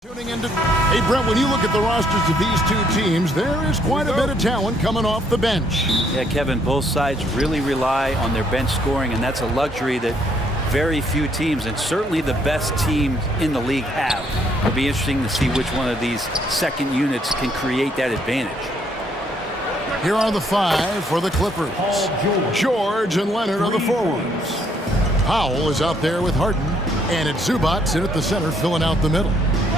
Tuning into. Hey, Brent, when you look at the rosters of these two teams, there is quite a bit of talent coming off the bench. Yeah, Kevin, both sides really rely on their bench scoring, and that's a luxury that very few teams, and certainly the best teams in the league, have. It'll be interesting to see which one of these second units can create that advantage. Here are the five for the Clippers. George and Leonard are the forwards. Powell is out there with Harden, and it's Zubats in at the center filling out the middle.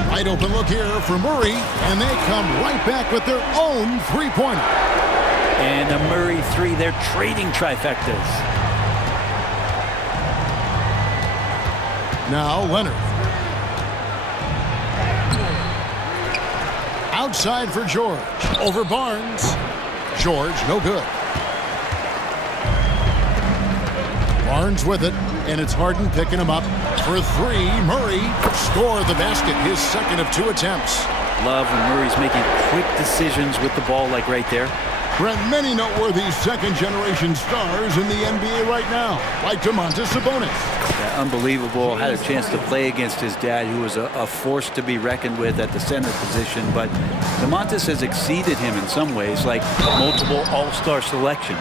Wide open look here for Murray, and they come right back with their own three-pointer. And a Murray three, they're trading trifectas. Now Leonard. Outside for George. Over Barnes. George, no good. Barnes with it, and it's Harden picking him up for three. Murray scored the basket, his second of two attempts. Love when Murray's making quick decisions with the ball, like right there. Brent, many noteworthy second-generation stars in the NBA right now, like Domantas Sabonis. Yeah, unbelievable. Had a chance to play against his dad, who was a force to be reckoned with at the center position. But Domantas has exceeded him in some ways, like multiple all-star selections.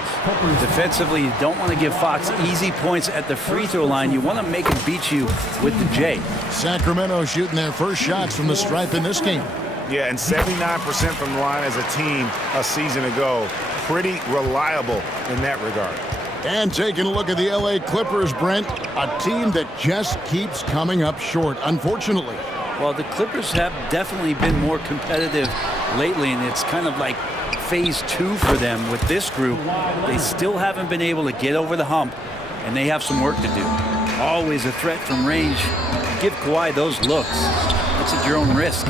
Defensively, you don't want to give Fox easy points at the free throw line. You want to make him beat you with the J. Sacramento shooting their first shots from the stripe in this game. Yeah, and 79% from the line as a team a season ago. Pretty reliable in that regard. And taking a look at the LA Clippers, Brent, a team that just keeps coming up short, unfortunately. Well, the Clippers have definitely been more competitive lately, and it's kind of like phase two for them with this group. They still haven't been able to get over the hump, and they have some work to do. Always a threat from range. Give Kawhi those looks. That's at your own risk.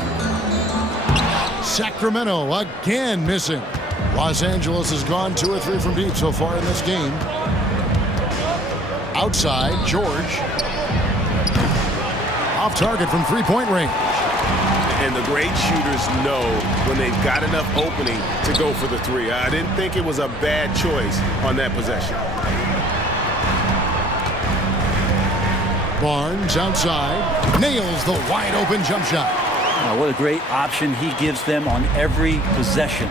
Sacramento again missing. Los Angeles has gone 2 or 3 from deep so far in this game. Outside, George. Off target from three-point range. And the great shooters know when they've got enough opening to go for the three. I didn't think it was a bad choice on that possession. Barnes outside. Nails the wide-open jump shot. What a great option he gives them on every possession.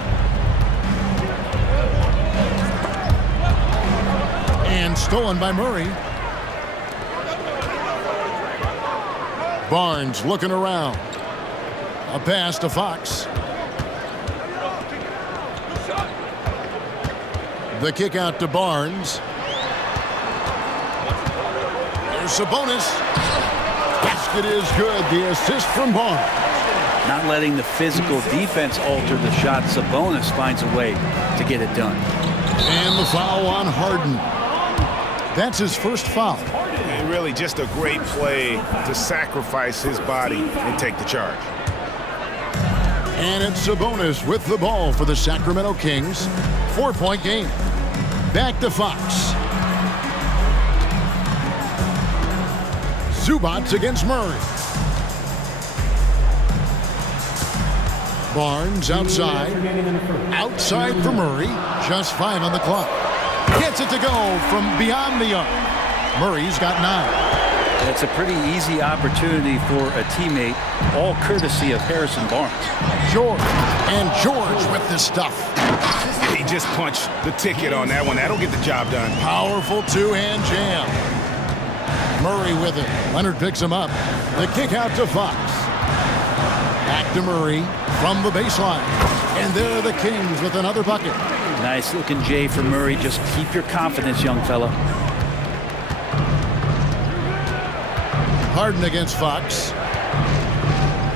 And stolen by Murray. Barnes looking around. A pass to Fox. The kick out to Barnes. There's Sabonis. Basket is good. The assist from Barnes. Not letting the physical defense alter the shot. Sabonis finds a way to get it done. And the foul on Harden. That's his first foul. And really just a great play to sacrifice his body and take the charge. And it's Sabonis with the ball for the Sacramento Kings. 4-point game. Back to Fox. Zubats against Murray. Barnes outside. Outside for Murray. Just 5 on the clock. Gets it to go from beyond the arc. Murray's got 9. It's a pretty easy opportunity for a teammate, all courtesy of Harrison Barnes. George. And George with this stuff. He just punched the ticket on that one. That'll get the job done. Powerful two-hand jam. Murray with it. Leonard picks him up. The kick out to Fox. Back to Murray from the baseline. And there are the Kings with another bucket. Nice looking J for Murray. Just keep your confidence, young fella. Harden against Fox.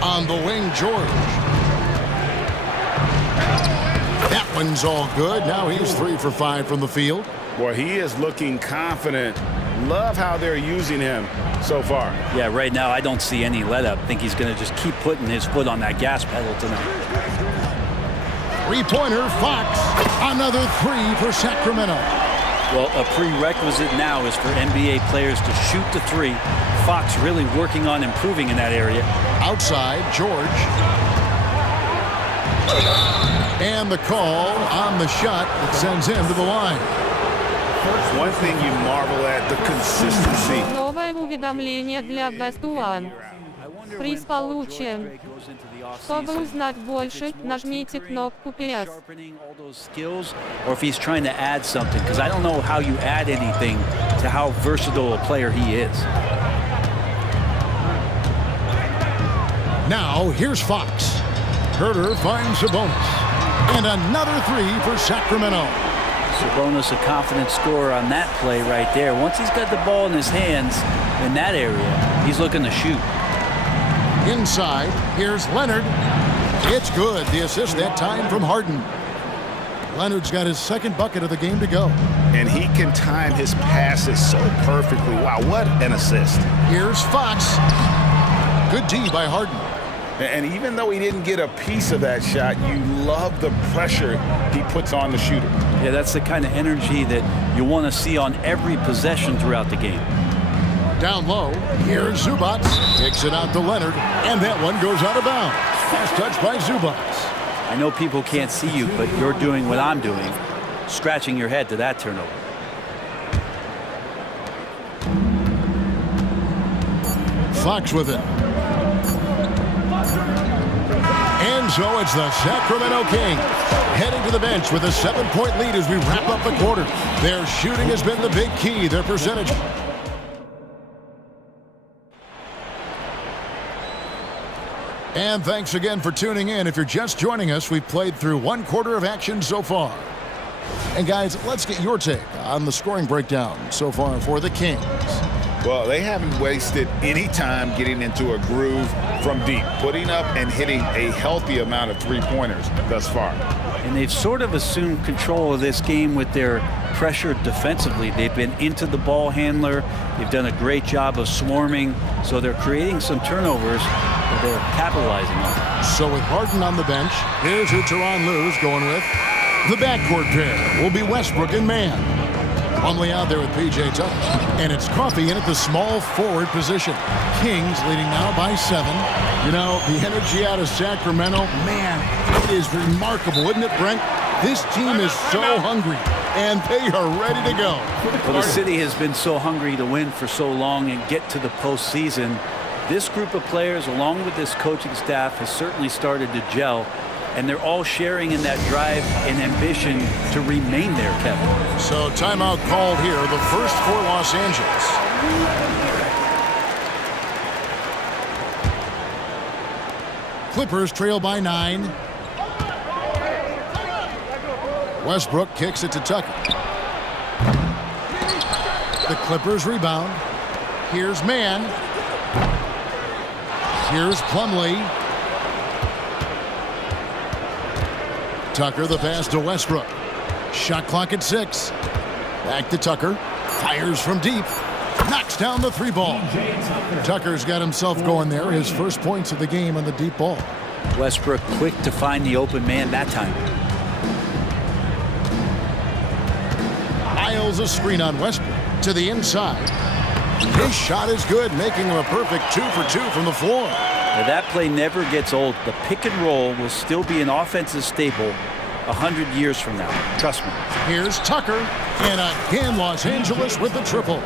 On the wing, George. That one's all good. Now he's 3 for 5 from the field. Boy, he is looking confident. Love how they're using him so far. Yeah, right now I don't see any let up. I think he's going to just keep putting his foot on that gas pedal tonight. Three-pointer, Fox. Another 3 for Sacramento. Well, a prerequisite now is for NBA players to shoot the 3. Fox really working on improving in that area. Outside, George. And the call on the shot that sends him to the line. One thing you marvel at, the consistency. Новое уведомление для Best One. Приз получен. Чтобы узнать больше, нажмите кнопку PS. Or if he's trying to add something, because I don't know how you add anything to how versatile a player he is. Now, here's Fox. Herter finds Sabonis. And another three for Sacramento. Sabonis, a confident scorer on that play right there. Once he's got the ball in his hands in that area, he's looking to shoot. Inside, here's Leonard. It's good. The assist that time from Harden. Leonard's got his second bucket of the game to go. And he can time his passes so perfectly. Wow, what an assist. Here's Fox. Good D by Harden. And even though he didn't get a piece of that shot, you love the pressure he puts on the shooter. Yeah, that's the kind of energy that you want to see on every possession throughout the game. Down low, here's Zubac. Kicks it out to Leonard, and that one goes out of bounds. Last touch by Zubac. I know people can't see you, but you're doing what I'm doing, scratching your head to that turnover. Fox with it. And so it's the Sacramento Kings heading to the bench with a 7-point lead as we wrap up the quarter. Their shooting has been the big key, their percentage. And thanks again for tuning in. If you're just joining us, we've played through one quarter of action so far. And guys, let's get your take on the scoring breakdown so far for the Kings. Well, they haven't wasted any time getting into a groove from deep, putting up and hitting a healthy amount of three-pointers thus far. And they've sort of assumed control of this game with their pressure defensively. They've been into the ball handler. They've done a great job of swarming. So they're creating some turnovers that they're capitalizing on. So with Harden on the bench, here's who Tyronn Lue's going with. The backcourt pair will be Westbrook and Mann. Plumlee out there with P.J. Tucker. And it's Coffey in at the small forward position. Kings leading now by 7. You know, the energy out of Sacramento, man, it is remarkable, isn't it, Brent? This team is so hungry, and they are ready to go. Well, the city has been so hungry to win for so long and get to the postseason. This group of players, along with this coaching staff, has certainly started to gel. And they're all sharing in that drive and ambition to remain there, Kevin. So timeout called here, the first for Los Angeles. Clippers trail by 9. Westbrook kicks it to Tucker. The Clippers rebound. Here's Mann. Here's Plumlee. Tucker, the pass to Westbrook. Shot clock at 6. Back to Tucker. Fires from deep. Knocks down the 3-ball. Tucker's got himself going there. His first points of the game on the deep ball. Westbrook quick to find the open man that time. Isles a screen on Westbrook to the inside. His shot is good, making him a perfect 2 for 2 from the floor. Now that play never gets old. The pick and roll will still be an offensive staple 100 years from now. Trust me. Here's Tucker, and again Los Angeles with the triple.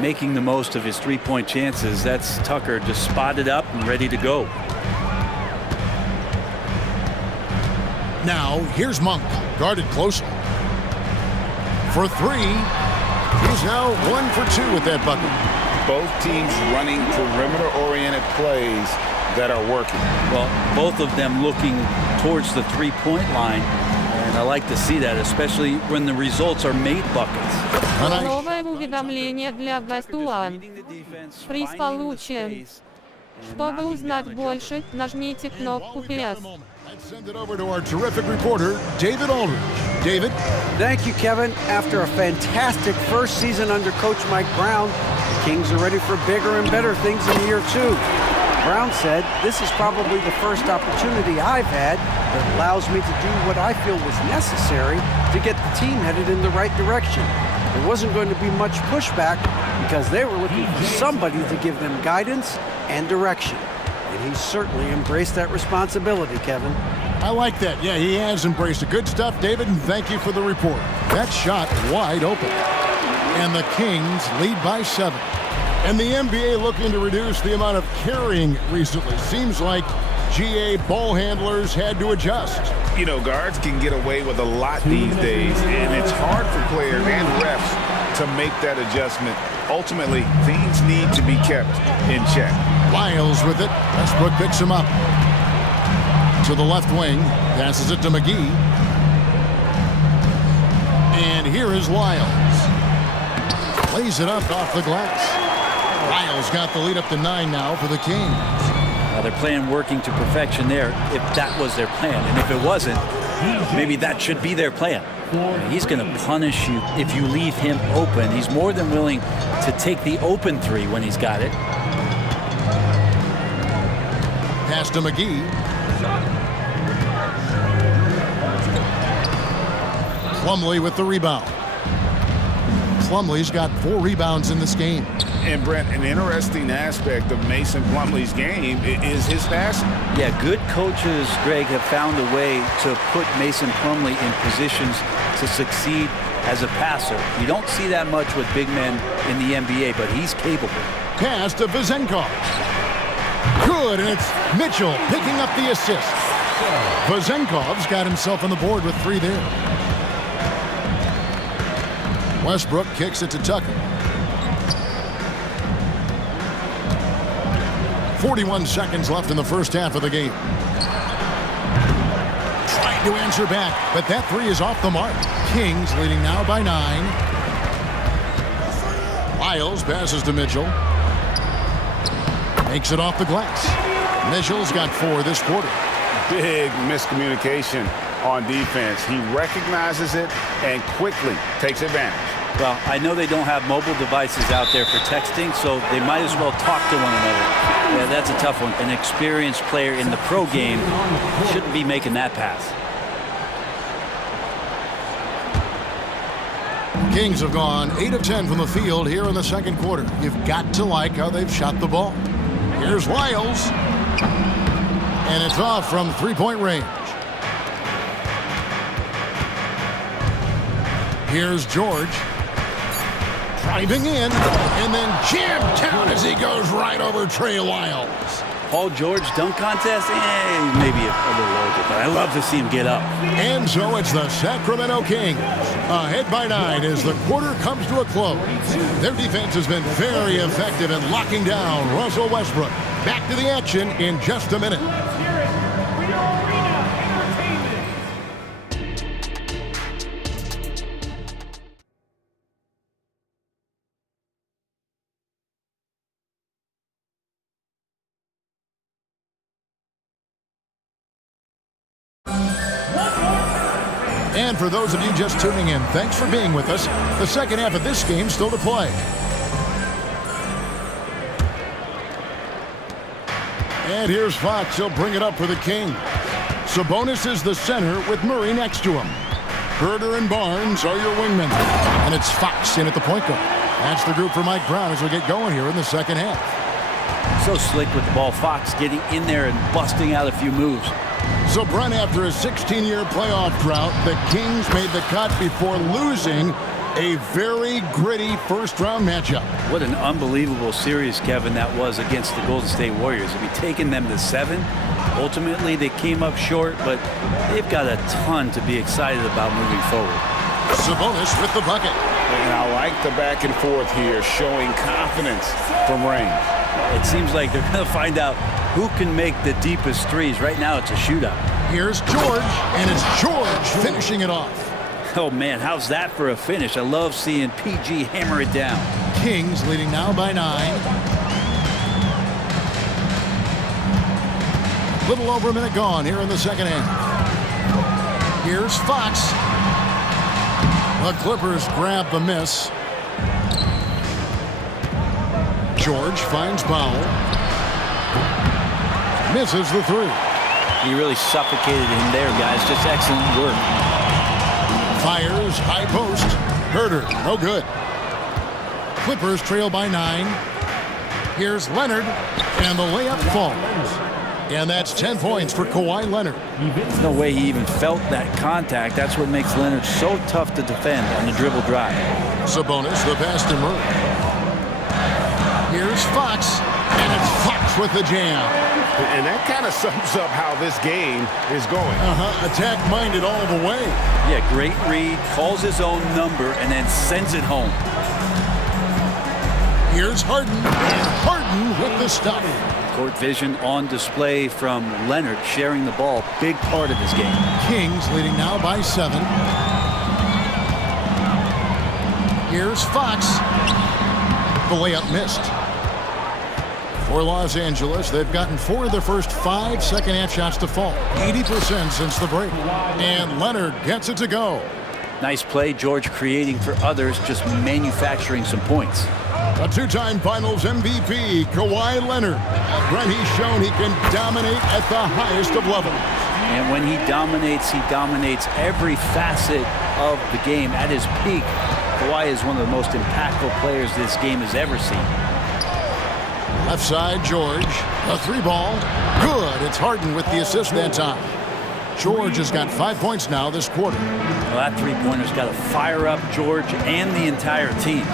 Making the most of his three-point chances. That's Tucker just spotted up and ready to go. Now here's Monk, guarded closely. For 3, he's now 1 for 2 with that bucket. Both teams running perimeter-oriented plays that are working. Well, both of them looking towards the three-point line, and I like to see that, especially when the results are made buckets. Новое уведомление для Вестулан. Приз получен. Чтобы узнать больше, нажмите кнопку PS. Let's send it over to our terrific reporter, David Aldridge. David? Thank you, Kevin. After a fantastic first season under Coach Mike Brown, the Kings are ready for bigger and better things in year 2. Brown said, "This is probably the first opportunity I've had that allows me to do what I feel was necessary to get the team headed in the right direction. There wasn't going to be much pushback because they were looking for somebody to give them guidance and direction." And he certainly embraced that responsibility, Kevin. I like that. Yeah, he has embraced it. Good stuff, David, and thank you for the report. That shot wide open. And the Kings lead by 7. And the NBA looking to reduce the amount of carrying recently. Seems like GA ball handlers had to adjust. You know, guards can get away with a lot these days, and it's hard for players and refs to make that adjustment. Ultimately, things need to be kept in check. Lyles with it. Westbrook picks him up. To the left wing. Passes it to McGee. And here is Lyles. Lays it up off the glass. Lyles got the lead up to 9 now for the Kings. They're playing working to perfection there, if that was their plan. And if it wasn't, maybe that should be their plan. He's going to punish you if you leave him open. He's more than willing to take the open three when he's got it. Pass to McGee. Plumlee with the rebound. Plumlee's got 4 rebounds in this game. And Brent, an interesting aspect of Mason Plumlee's game is his passing. Yeah, good coaches, Greg, have found a way to put Mason Plumlee in positions to succeed as a passer. You don't see that much with big men in the NBA, but he's capable. Pass to Vezenkov. Good, and it's Mitchell picking up the assist. Vezenkov's got himself on the board with 3 there. Westbrook kicks it to Tucker. 41 seconds left in the first half of the game. Trying to answer back, but that 3 is off the mark. Kings leading now by 9. Lyles passes to Mitchell. Makes it off the glass. Mitchell's got 4 this quarter. Big miscommunication on defense. He recognizes it and quickly takes advantage. Well, I know they don't have mobile devices out there for texting, so they might as well talk to one another. Yeah, that's a tough one. An experienced player in the pro game shouldn't be making that pass. Kings have gone 8 of 10 from the field here in the second quarter. You've got to like how they've shot the ball. Here's Lyles. And it's off from 3-point range. Here's George. Driving in, and then jammed down as he goes right over Trey Lyles. Paul George dunk contest? Maybe a little older, but I love to see him get up. And so it's the Sacramento Kings ahead by 9 as the quarter comes to a close. Their defense has been very effective in locking down Russell Westbrook. Back to the action in just a minute. And for those of you just tuning in, thanks for being with us. The second half of this game still to play. And here's Fox. He'll bring it up for the Kings. Sabonis is the center with Murray next to him. Herder and Barnes are your wingmen. And it's Fox in at the point guard. That's the group for Mike Brown as we get going here in the second half. So slick with the ball. Fox getting in there and busting out a few moves. So, Brent, after a 16-year playoff drought, the Kings made the cut before losing a very gritty first-round matchup. What an unbelievable series, Kevin, that was against the Golden State Warriors. I mean, taking them to 7. Ultimately, they came up short, but they've got a ton to be excited about moving forward. Sabonis with the bucket. And I like the back and forth here, showing confidence from range. It seems like they're going to find out who can make the deepest threes. Right now, it's a shootout. Here's George, and it's George finishing it off. Oh, man, how's that for a finish? I love seeing PG hammer it down. Kings leading now by 9. Little over a minute gone here in the second half. Here's Fox. The Clippers grab the miss. George finds Powell. Misses the 3. He really suffocated him there, guys. Just excellent work. Fires, high post. Herder, no good. Clippers trail by 9. Here's Leonard, and the layup falls. And that's 10 points for Kawhi Leonard. There's no way he even felt that contact. That's what makes Leonard so tough to defend on the dribble drive. Sabonis, the pass to Murray. Here's Fox, and it's Fox with the jam. And that kind of sums up how this game is going. Attack-minded all the way. Yeah, great read, calls his own number, and then sends it home. Here's Harden, and Harden with the stuff. Court vision on display from Leonard, sharing the ball, big part of his game. Kings leading now by 7. Here's Fox. The layup missed. For Los Angeles, they've gotten 4 of their first 5 second-half shots to fall. 80% since the break. And Leonard gets it to go. Nice play, George, creating for others, just manufacturing some points. A 2-time Finals MVP, Kawhi Leonard. When he's shown he can dominate at the highest of levels. And when he dominates every facet of the game. At his peak, Kawhi is one of the most impactful players this game has ever seen. Left side, George. A 3-ball. Good. It's Harden with the assist that time. George has got 5 points now this quarter. Well, that three-pointer's got to fire up George and the entire team.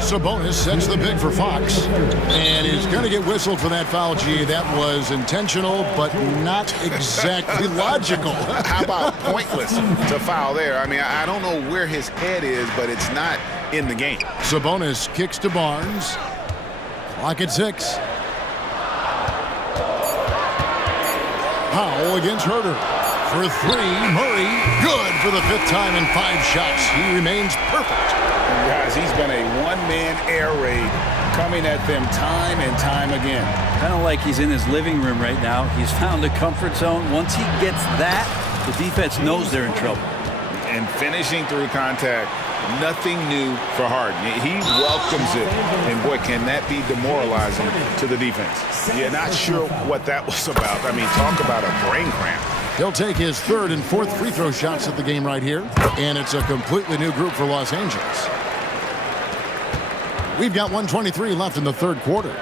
Sabonis sets the big for Fox, and is going to get whistled for that foul. Gee, that was intentional, but not exactly logical. How about pointless to foul there? I mean, I don't know where his head is, but it's not in the game. Sabonis kicks to Barnes. Clock at 6. Powell against Herter. For 3, Murray, good for the 5th time in 5 shots. He remains perfect. Guys, he's been a one-man air raid coming at them time and time again. Kind of like he's in his living room right now. He's found a comfort zone. Once he gets that, the defense knows they're in trouble. And finishing through contact, nothing new for Harden. He welcomes it, and boy, can that be demoralizing to the defense. Yeah, not sure what that was about. I mean, talk about a brain cramp. He'll take his 3rd and 4th free throw shots of the game right here. And it's a completely new group for Los Angeles. We've got 1:23 left in the 3rd quarter.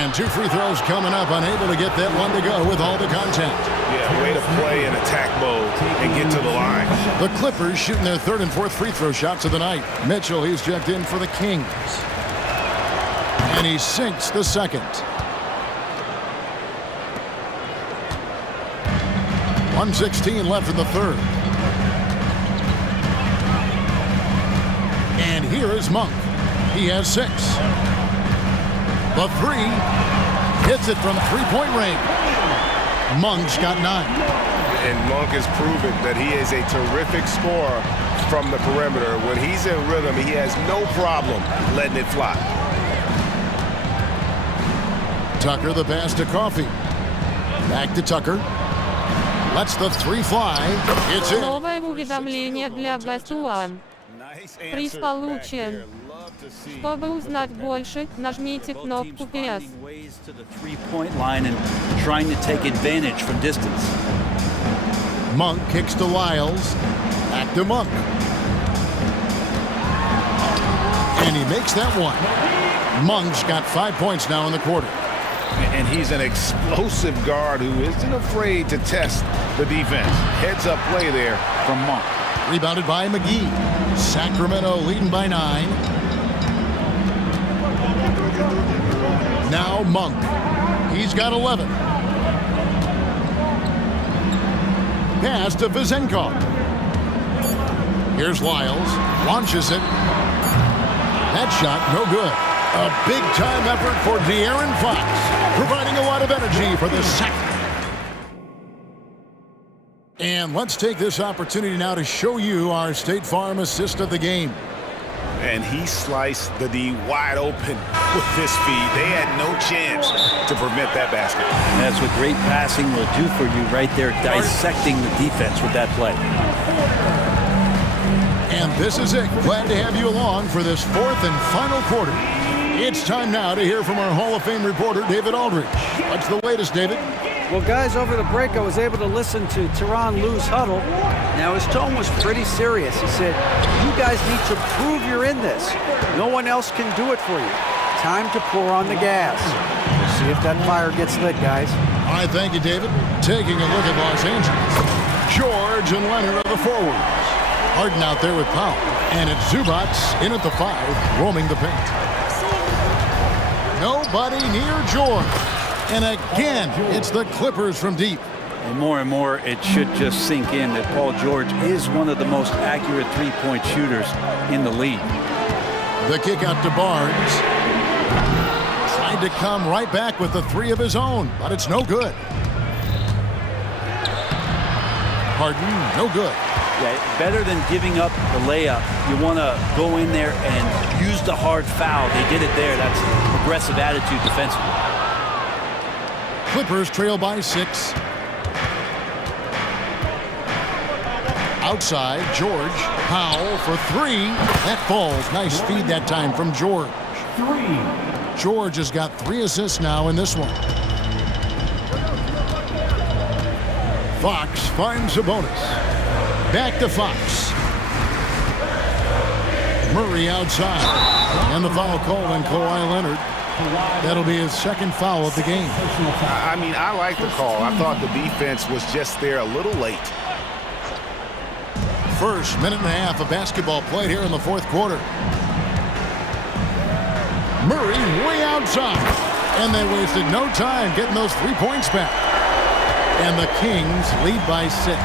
And 2 free throws coming up, unable to get that one to go with all the contact. Yeah, way to play in attack mode and get to the line. The Clippers shooting their 3rd and 4th free throw shots of the night. Mitchell, he's checked in for the Kings. And he sinks the 2nd. 1:16 left in the 3rd. And here is Monk. He has 6. The 3 hits it from 3-point range. Monk's got 9. And Monk has proven that he is a terrific scorer from the perimeter. When he's in rhythm, he has no problem letting it fly. Tucker, the pass to Coffey. Back to Tucker. Lets the 3 fly. It's in. Новое уведомление для Бастуан. Приз получен. Чтобы узнать больше, нажмите кнопку PS. To the 3-point line and trying to take advantage from distance. Monk kicks to Lyles. Back to Monk. And he makes that one. Monk's got 5 points now in the quarter. And he's an explosive guard who isn't afraid to test the defense. Heads-up play there from Monk. Rebounded by McGee. Sacramento leading by 9. Now Monk. He's got 11. Pass to Vizenkov. Here's Lyles. Launches it. That shot, no good. A big-time effort for De'Aaron Fox, providing a lot of energy for the second. And let's take this opportunity now to show you our State Farm assist of the game. And he sliced the D wide open with his speed. They had no chance to prevent that basket. And that's what great passing will do for you right there, dissecting the defense with that play. And this is it. Glad to have you along for this 4th and final quarter. It's time now to hear from our Hall of Fame reporter, David Aldridge. What's the latest, David? Well, guys, over the break, I was able to listen to Tyronn Lue's huddle. Now, his tone was pretty serious. He said, you guys need to prove you're in this. No one else can do it for you. Time to pour on the gas. We'll see if that fire gets lit, guys. All right, thank you, David. Taking a look at Los Angeles. George and Leonard are the forwards. Harden out there with Powell. And it's Zubats in at the 5, roaming the paint. Nobody near George. And again, it's the Clippers from deep. And more, it should just sink in that Paul George is one of the most accurate three-point shooters in the league. The kick out to Barnes. Tried to come right back with the 3 of his own, but it's no good. Harden, no good. Yeah, better than giving up the layup. You want to go in there and use the hard foul. They did it there. That's aggressive attitude defensively. Clippers trail by 6. Outside, George. Powell for 3. That falls. Nice feed that time from George. George has got 3 assists now in this one. Fox finds a bonus. Back to Fox. Murray outside. And the foul call on Kawhi Leonard. That'll be his 2nd foul of the game. I mean, I like the call. I thought the defense was just there a little late. First minute and a half of basketball played here in the 4th quarter. Murray way outside. And they wasted no time getting those 3 points back. And the Kings lead by 6.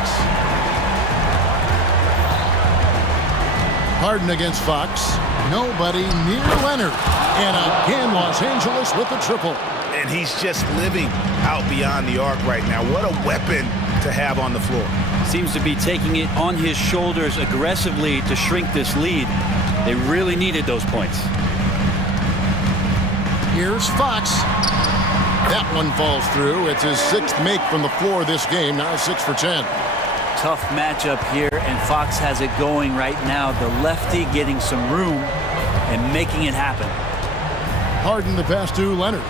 Harden against Fox. Nobody near Leonard. And again, Los Angeles with the triple. And he's just living out beyond the arc right now. What a weapon to have on the floor. Seems to be taking it on his shoulders aggressively to shrink this lead. They really needed those points. Here's Fox. That one falls through. It's his 6th make from the floor this game. Now 6 for 10. Tough matchup here, and Fox has it going right now. The lefty getting some room and making it happen. Harden the pass to Leonard.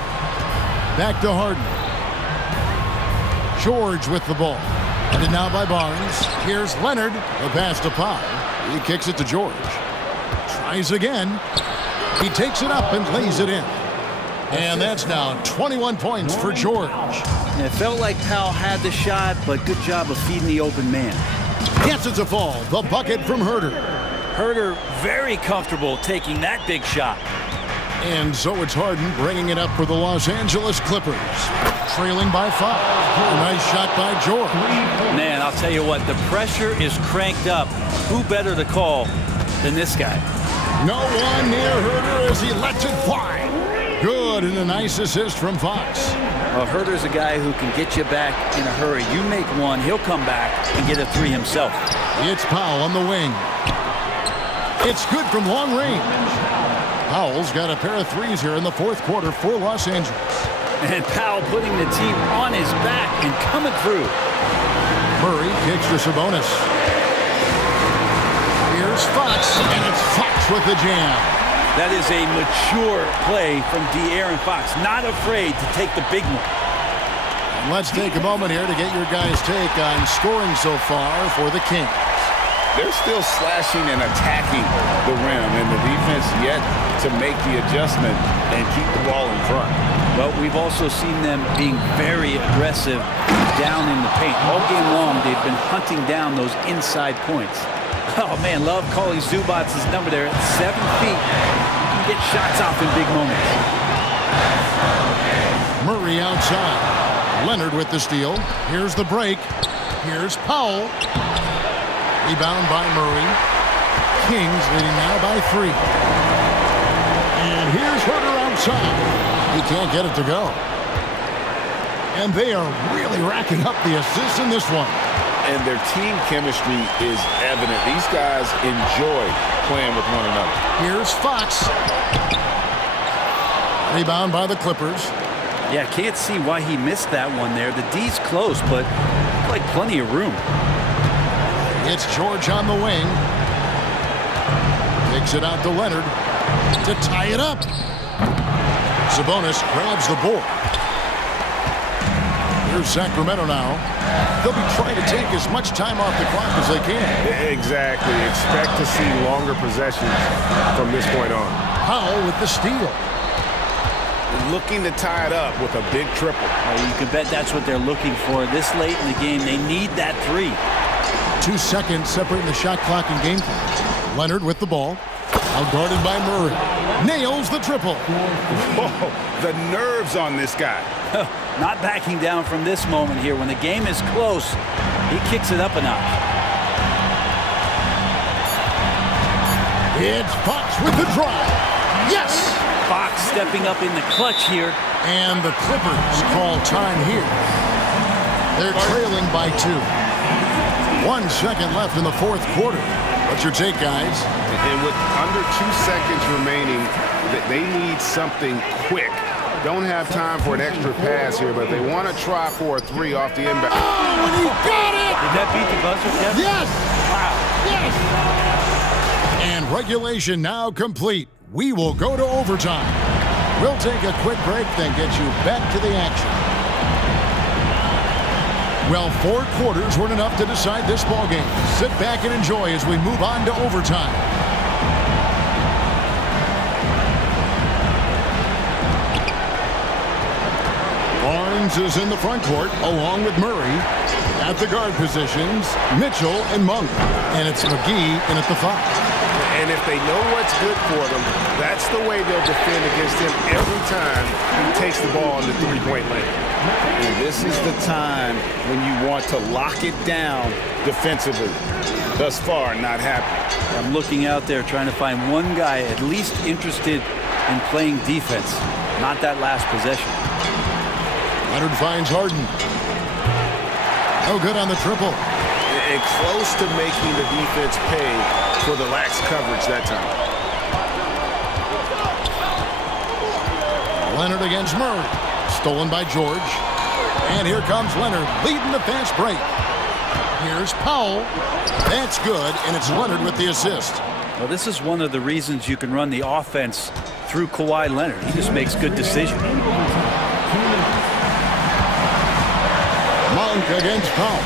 Back to Harden. George with the ball. Headed now by Barnes. Here's Leonard. The pass to Powell. He kicks it to George. Tries again. He takes it up and lays it in. And that's now 21 points for George. And it felt like Powell had the shot, but good job of feeding the open man. Yes, it's a fall. The bucket from Herter. Herter very comfortable taking that big shot. And so it's Harden bringing it up for the Los Angeles Clippers. Trailing by 5. A nice shot by George. Man, I'll tell you what, the pressure is cranked up. Who better to call than this guy? No one near Herter as he lets it fly. Good, and a nice assist from Fox. Well, Herter's a guy who can get you back in a hurry. You make one, he'll come back and get a 3 himself. It's Powell on the wing. It's good from long range. Powell's got a pair of 3s here in the 4th quarter for Los Angeles. And Powell putting the team on his back and coming through. Murray kicks to Sabonis. Here's Fox, and it's Fox with the jam. That is a mature play from De'Aaron Fox. Not afraid to take the big one. And let's take a moment here to get your guys' take on scoring so far for the Kings. They're still slashing and attacking the rim, and the defense yet to make the adjustment and keep the ball in front. Well, we've also seen them being very aggressive down in the paint. All game long, they've been hunting down those inside points. Oh, man, love calling Zubats' number there at 7 feet. You can get shots off in big moments. Murray outside. Leonard with the steal. Here's the break. Here's Powell. Rebound by Murray. Kings leading now by 3. And here's Herter outside. He can't get it to go. And they are really racking up the assists in this one. And their team chemistry is evident. These guys enjoy playing with one another. Here's Fox. Rebound by the Clippers. Yeah, can't see why he missed that one there. The D's close, but like plenty of room. It's George on the wing. Takes it out to Leonard to tie it up. Sabonis grabs the board. Here's Sacramento now. They'll be trying to take as much time off the clock as they can. Exactly. Expect to see longer possessions from this point on. Powell with the steal. Looking to tie it up with a big triple. Well, you can bet that's what they're looking for. This late in the game, they need that 3. 2 seconds separating the shot clock and game clock. Leonard with the ball. Outguarded by Murray. Nails the triple. Whoa, the nerves on this guy. Not backing down from this moment here. When the game is close, he kicks it up a notch. It's Fox with the drive. Yes! Fox stepping up in the clutch here. And the Clippers call time here. They're trailing by 2. 1 second left in the fourth quarter. What's your take, guys? And with under 2 seconds remaining, they need something quick. Don't have time for an extra pass here, but they want to try for a 3 off the inbound. Oh, and he got it! Did that beat the buzzer, Kevin? Yes! Wow. Yes! And regulation now complete. We will go to overtime. We'll take a quick break, then get you back to the action. Well, 4 quarters weren't enough to decide this ballgame. Sit back and enjoy as we move on to overtime. Barnes is in the front court, along with Murray. At the guard positions, Mitchell and Monk. And it's McGee in at the 5. And if they know what's good for them, that's the way they'll defend against him every time he takes the ball in the three-point lane. And this is the time when you want to lock it down defensively. Thus far, not happening. I'm looking out there trying to find one guy at least interested in playing defense, not that last possession. Leonard finds Harden. No good on the triple. And close to making the defense pay for the lax coverage that time. Leonard against Murray. Stolen by George. And here comes Leonard leading the fast break. Here's Powell. That's good, and it's Leonard with the assist. Well, this is one of the reasons you can run the offense through Kawhi Leonard. He just makes good decisions. Monk against Powell.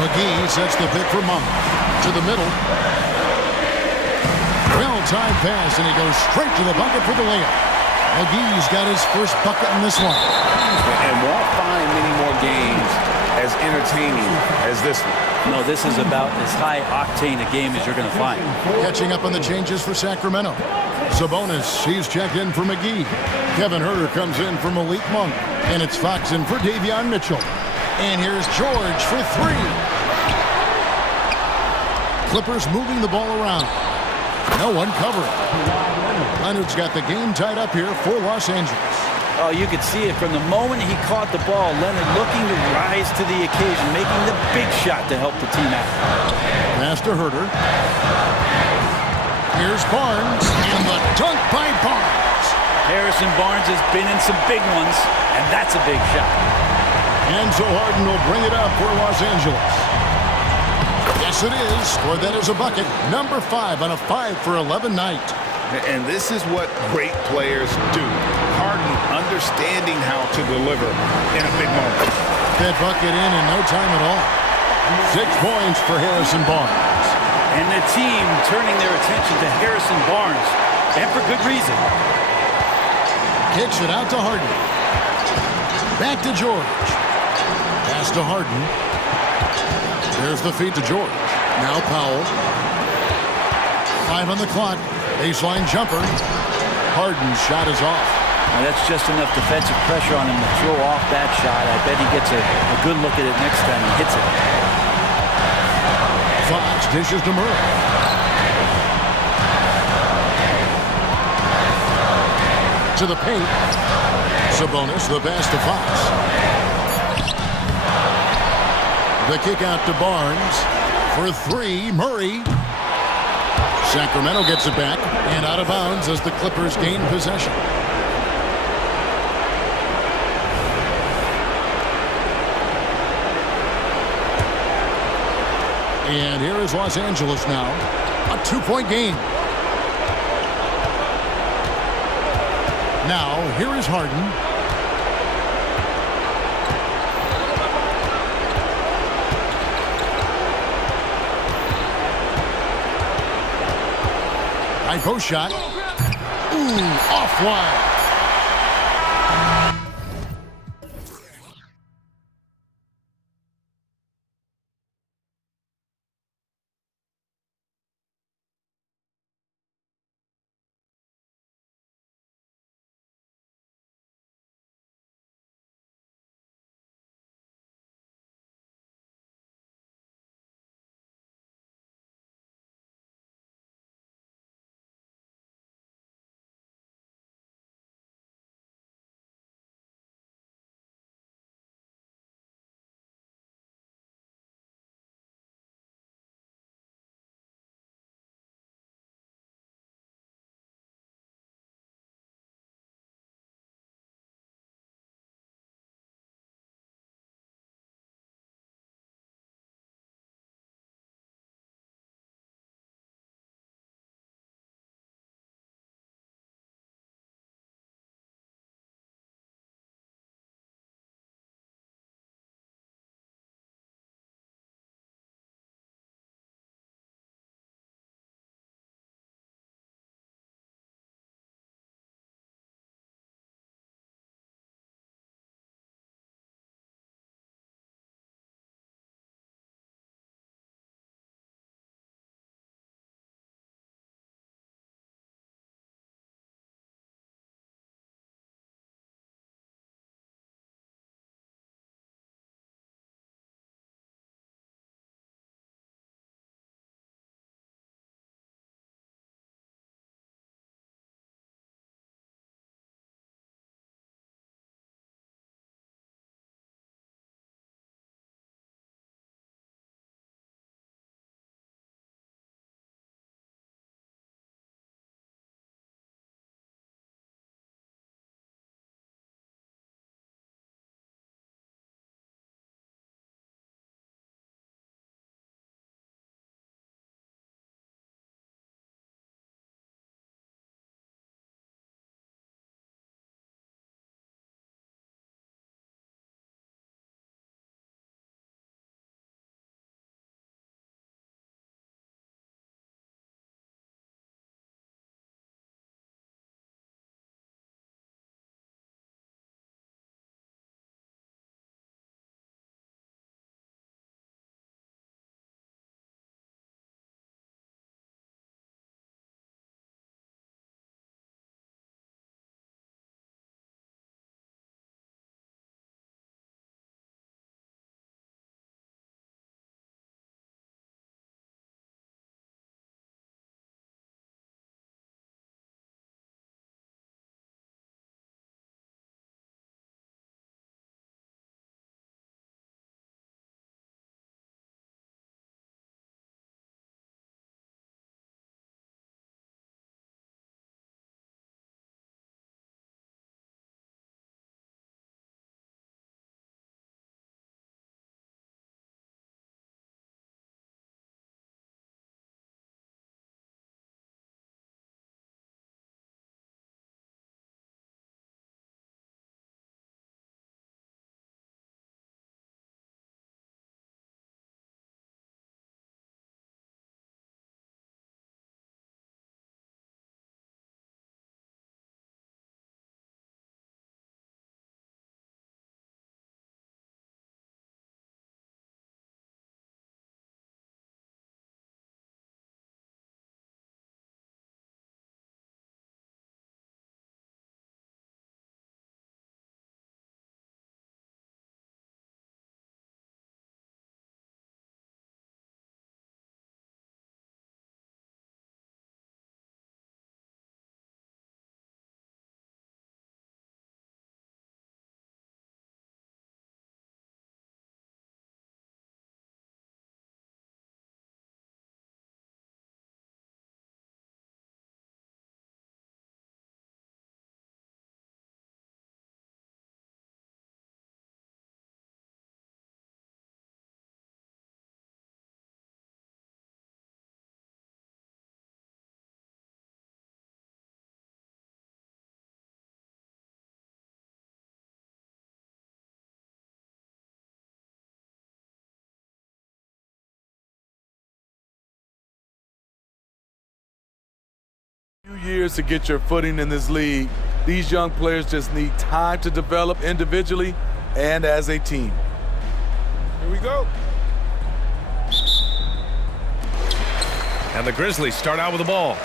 McGee sets the pick for Monk. To the middle. Well-timed pass, and he goes straight to the bucket for the layup. McGee's got his first bucket in this one. And won't find many more games as entertaining as this one. No, this is about as high-octane a game as you're going to find. Catching up on the changes for Sacramento. Sabonis, he's checked in for McGee. Kevin Huerter comes in for Malik Monk. And it's Fox in for Davion Mitchell. And here's George for 3. Clippers moving the ball around. No one covering. Leonard's got the game tied up here for Los Angeles. Oh, you could see it from the moment he caught the ball. Leonard looking to rise to the occasion, making the big shot to help the team out. Pass to Huerter. Here's Barnes, and the dunk by Barnes. Harrison Barnes has been in some big ones, and that's a big shot. And so Harden will bring it up for Los Angeles. Yes, it is. Scored that as a bucket. Number 5 on a 5 for 11 night. And this is what great players do. Harden understanding how to deliver in a big moment. That bucket in no time at all. 6 points for Harrison Barnes. And the team turning their attention to Harrison Barnes, and for good reason. Kicks it out to Harden. Back to George. Pass to Harden. There's the feed to George. Now Powell. 5 on the clock. Baseline jumper. Harden's shot is off. Now that's just enough defensive pressure on him to throw off that shot. I bet he gets a good look at it next time he hits it. Fox dishes to Murray. To the paint. Sabonis, the pass to Fox. The kick out to Barnes. For 3, Murray. Sacramento gets it back and out of bounds as the Clippers gain possession. And here is Los Angeles now. A 2-point game. Now, here is Harden. High post shot. Ooh, offline. years to get your footing in this league. These young players just need time to develop individually and as a team. Here we go. And the Grizzlies start out with the ball.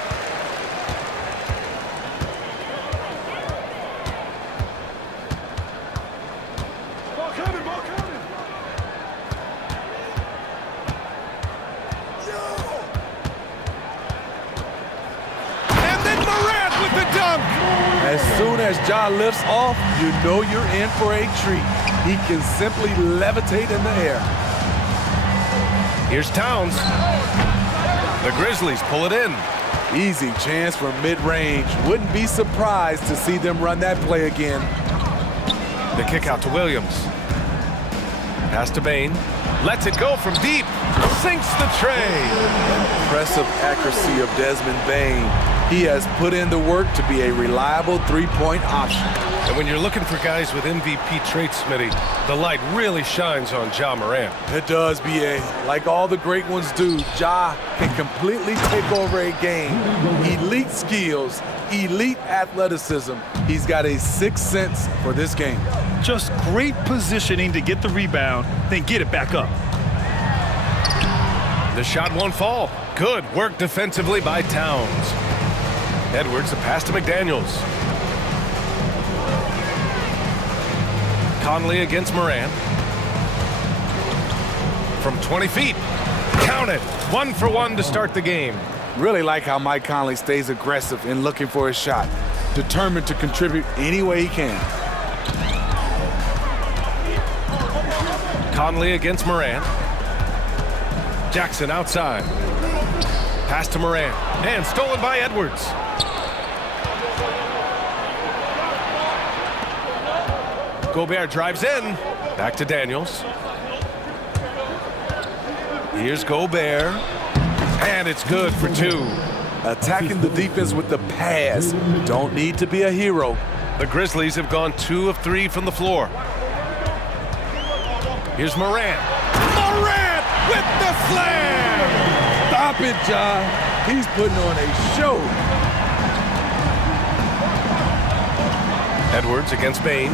As soon as Ja lifts off, you know you're in for a treat. He can simply levitate in the air. Here's Towns. The Grizzlies pull it in. Easy chance from mid-range. Wouldn't be surprised to see them run that play again. The kick out to Williams. Pass to Bain. Lets it go from deep. Sinks the tray. Impressive accuracy of Desmond Bain. He has put in the work to be a reliable three-point option. And when you're looking for guys with MVP traits, Smitty, the light really shines on Ja Morant. It does, B.A. Like all the great ones do, Ja can completely take over a game. Elite skills, elite athleticism. He's got a sixth sense for this game. Just great positioning to get the rebound, then get it back up. The shot won't fall. Good work defensively by Towns. Edwards, a pass to McDaniels. Conley against Morant. From 20 feet. Count it. 1 for 1 to start the game. Really like how Mike Conley stays aggressive in looking for his shot. Determined to contribute any way he can. Conley against Morant. Jackson outside. Pass to Morant. And stolen by Edwards. Gobert drives in. Back to Daniels. Here's Gobert. And it's good for 2. Attacking the defense with the pass. Don't need to be a hero. The Grizzlies have gone 2 of 3 from the floor. Here's Morant. Morant with the slam! Stop it, Ja. He's putting on a show. Edwards against Bain.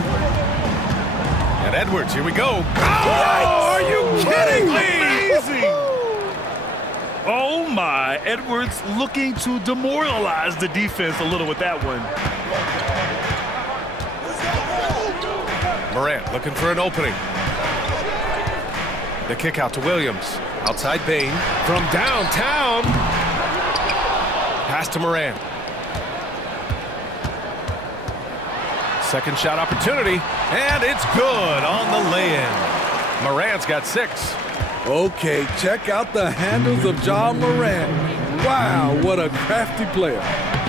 And Edwards, here we go. Oh, are you kidding me? Amazing! Oh my, Edwards looking to demoralize the defense a little with that one. Morant looking for an opening. The kick out to Williams. Outside Bain. From downtown. Pass to Morant. Second shot opportunity. And it's good on the lay-in. Morant's got 6. Okay, check out the handles of Ja Morant. Wow, what a crafty player.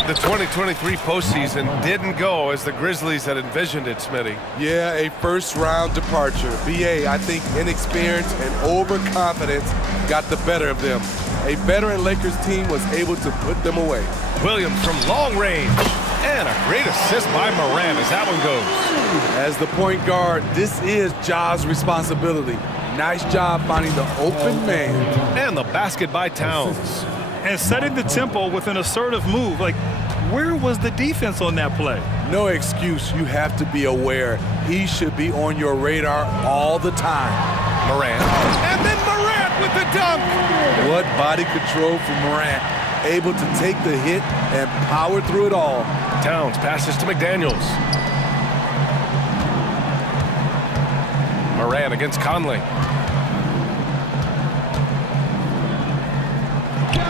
The 2023 postseason didn't go as the Grizzlies had envisioned it, Smitty. Yeah, a first-round departure. B.A., I think inexperience and overconfidence got the better of them. A veteran Lakers team was able to put them away. Williams from long range. And a great assist by Morant as that one goes. As the point guard, this is Ja's responsibility. Nice job finding the open man. And the basket by Towns. And setting the tempo with an assertive move. Like, where was the defense on that play? No excuse. You have to be aware. He should be on your radar all the time. Morant. And then Morant with the dunk. What body control from Morant. Able to take the hit and power through it all. Towns passes to McDaniels. Morant against Conley.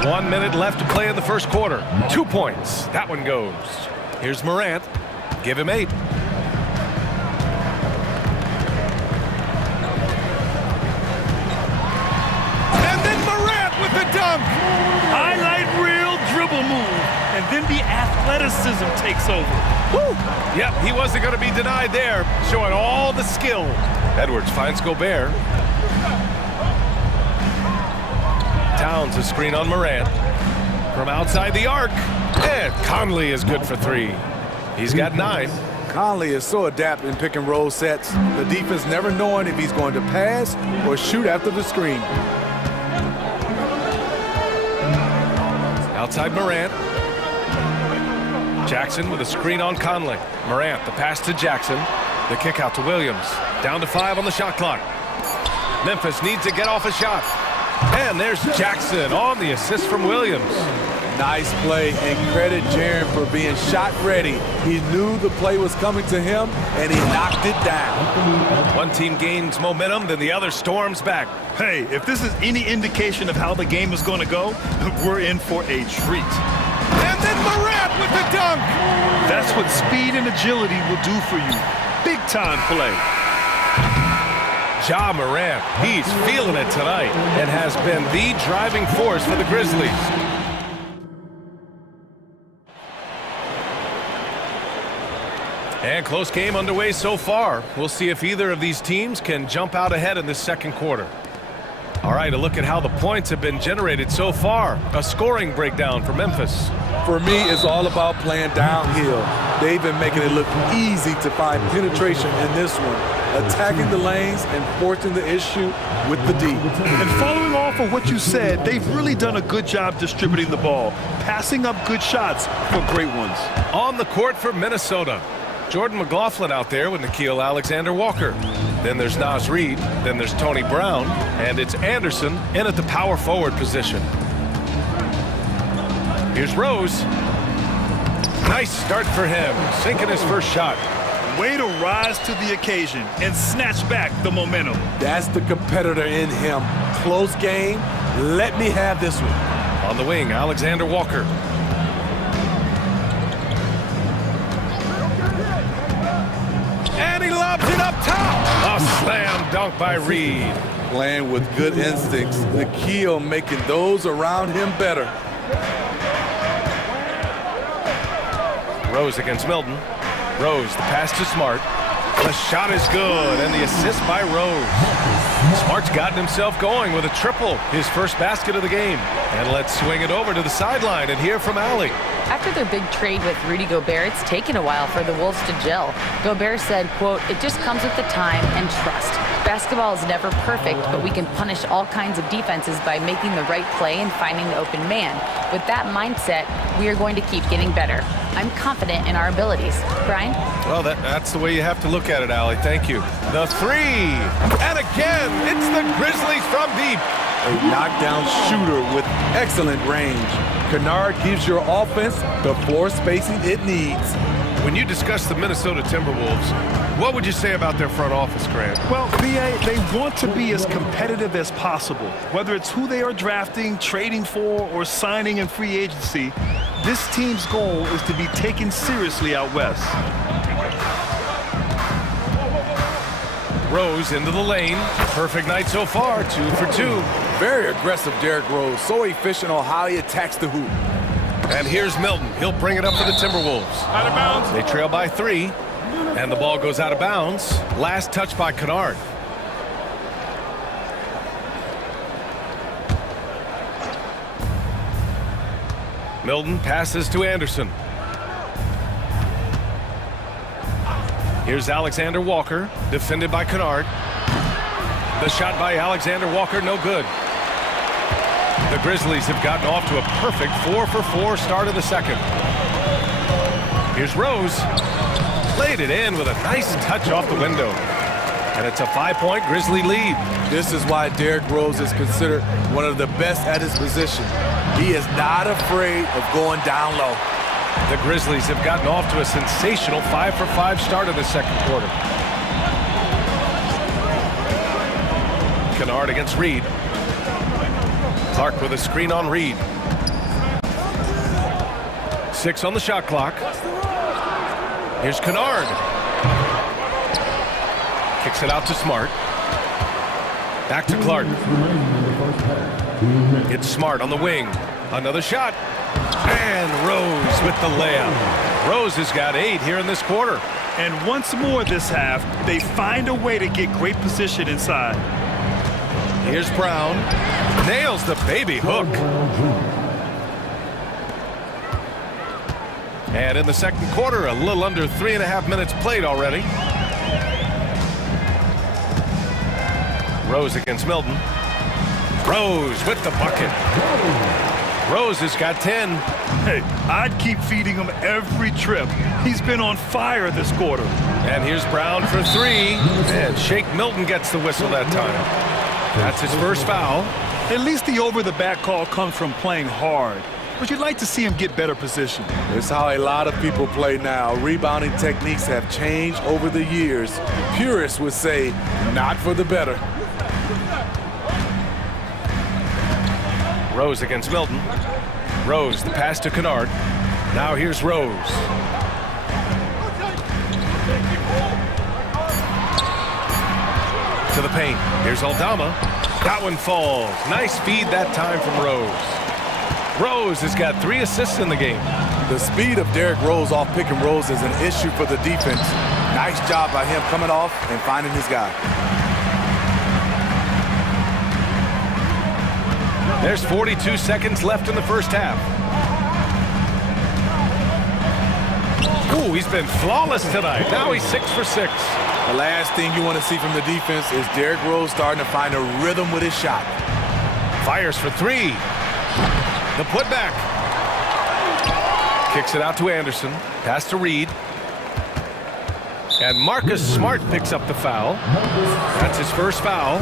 1 minute left to play in the first quarter. 2 points. That one goes. Here's Morant. Give him 8. And then Morant with the dunk. Highlight reel dribble move. And then the athleticism takes over. Woo! Yep, he wasn't going to be denied there. Showing all the skill. Edwards finds Gobert. Towns a screen on Morant. From outside the arc. And Conley is good for 3. He's got 9. Conley is so adept in pick and roll sets. The defense never knowing if he's going to pass or shoot after the screen. Outside Morant. Jackson with a screen on Conley. Morant, the pass to Jackson. The kick out to Williams. Down to 5 on the shot clock. Memphis needs to get off a shot. And there's Jackson on the assist from Williams. Nice play, and credit Jaren for being shot ready. He knew the play was coming to him, and he knocked it down. One team gains momentum, then the other storms back. Hey, if this is any indication of how the game is going to go, we're in for a treat. And then Morant with the dunk. That's what speed and agility will do for you. Big time play. Ja Morant, he's feeling it tonight and has been the driving force for the Grizzlies. And close game underway so far. We'll see if either of these teams can jump out ahead in this second quarter. All right, a look at how the points have been generated so far. A scoring breakdown for Memphis. For me, it's all about playing downhill. They've been making it look easy to find penetration in this one, attacking the lanes and forcing the issue with the D. And following off of what you said, they've really done a good job distributing the ball, passing up good shots for great ones. On the court for Minnesota, Jordan McLaughlin out there with Nickeil Alexander-Walker. Then there's Naz Reid, then there's Tony Brown, and it's Anderson in at the power forward position. Here's Rose. Nice start for him, sinking his first shot. Way to rise to the occasion and snatch back the momentum. That's the competitor in him. Close game, let me have this one. On the wing, Alexander-Walker. And he lobs it up top. A slam dunk by Reid. Playing with good instincts. Nickeil making those around him better. Rose against Milton. Rose, the pass to Smart. The shot is good, and the assist by Rose. Smart's gotten himself going with a triple, his first basket of the game. And let's swing it over to the sideline and hear from Allie. After their big trade with Rudy Gobert, it's taken a while for the Wolves to gel. Gobert said, quote, "It just comes with the time and trust. Basketball is never perfect, but we can punish all kinds of defenses by making the right play and finding the open man. With that mindset, we are going to keep getting better. I'm confident in our abilities." Brian? Well, that's the way you have to look at it, Allie. Thank you. The three. And again, it's the Grizzlies from deep. A knockdown shooter with excellent range. Kennard gives your offense the floor spacing it needs. When you discuss the Minnesota Timberwolves, what would you say about their front office, Grant? Well, BA, they want to be as competitive as possible. Whether it's who they are drafting, trading for, or signing in free agency, this team's goal is to be taken seriously out west. Rose into the lane. Perfect night so far, 2 for 2. Very aggressive Derrick Rose, so efficient on how he attacks the hoop. And here's Milton. He'll bring it up for the Timberwolves. Out of bounds. They trail by 3, and the ball goes out of bounds. Last touch by Kennard. Milton passes to Anderson. Here's Alexander-Walker, defended by Kennard. The shot by Alexander-Walker, no good. The Grizzlies have gotten off to a perfect 4 for 4 start of the second. Here's Rose. Laid it in with a nice touch off the window. And it's a 5-point Grizzly lead. This is why Derrick Rose is considered one of the best at his position. He is not afraid of going down low. The Grizzlies have gotten off to a sensational 5 for 5 start of the second quarter. Kennard against Reid. Clark with a screen on Reid. 6 on the shot clock. Here's Kennard. Kicks it out to Smart. Back to Clark. It's Smart on the wing. Another shot. And Rose with the layup. Rose has got 8 here in this quarter. And once more this half, they find a way to get great position inside. Here's Brown. Nails the baby hook. And in the second quarter, a little under 3.5 minutes played already. Rose against Milton. Rose with the bucket. Rose has got 10. Hey, I'd keep feeding him every trip. He's been on fire this quarter. And here's Brown for 3. And Shake Milton gets the whistle that time. That's his first foul. At least the over-the-back call comes from playing hard. But you'd like to see him get better position. It's how a lot of people play now. Rebounding techniques have changed over the years. Purists would say, not for the better. Rose against Milton. Rose, the pass to Kennard. Now here's Rose. To the paint. Here's Aldama. That one falls. Nice feed that time from Rose. Rose has got 3 assists in the game. The speed of Derrick Rose off pick and rolls is an issue for the defense. Nice job by him coming off and finding his guy. There's 42 seconds left in the first half. Ooh, he's been flawless tonight. Now he's 6 for 6. The last thing you want to see from the defense is Derrick Rose starting to find a rhythm with his shot. Fires for 3. The putback. Kicks it out to Anderson. Pass to Reed. And Marcus Smart picks up the foul. That's his first foul.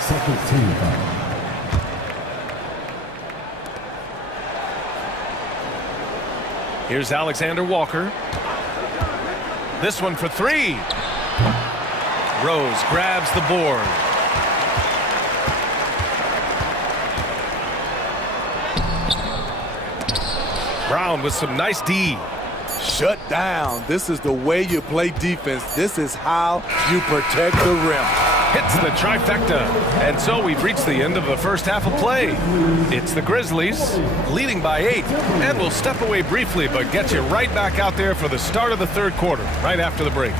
Second team foul. Here's Alexander Walker. This one for 3. Rose grabs the board. Brown with some nice D. Shut down. This is the way you play defense. This is how you protect the rim. Hits the trifecta. And so we've reached the end of the first half of play. It's the Grizzlies leading by 8. And we'll step away briefly, but get you right back out there for the start of the third quarter, right after the break.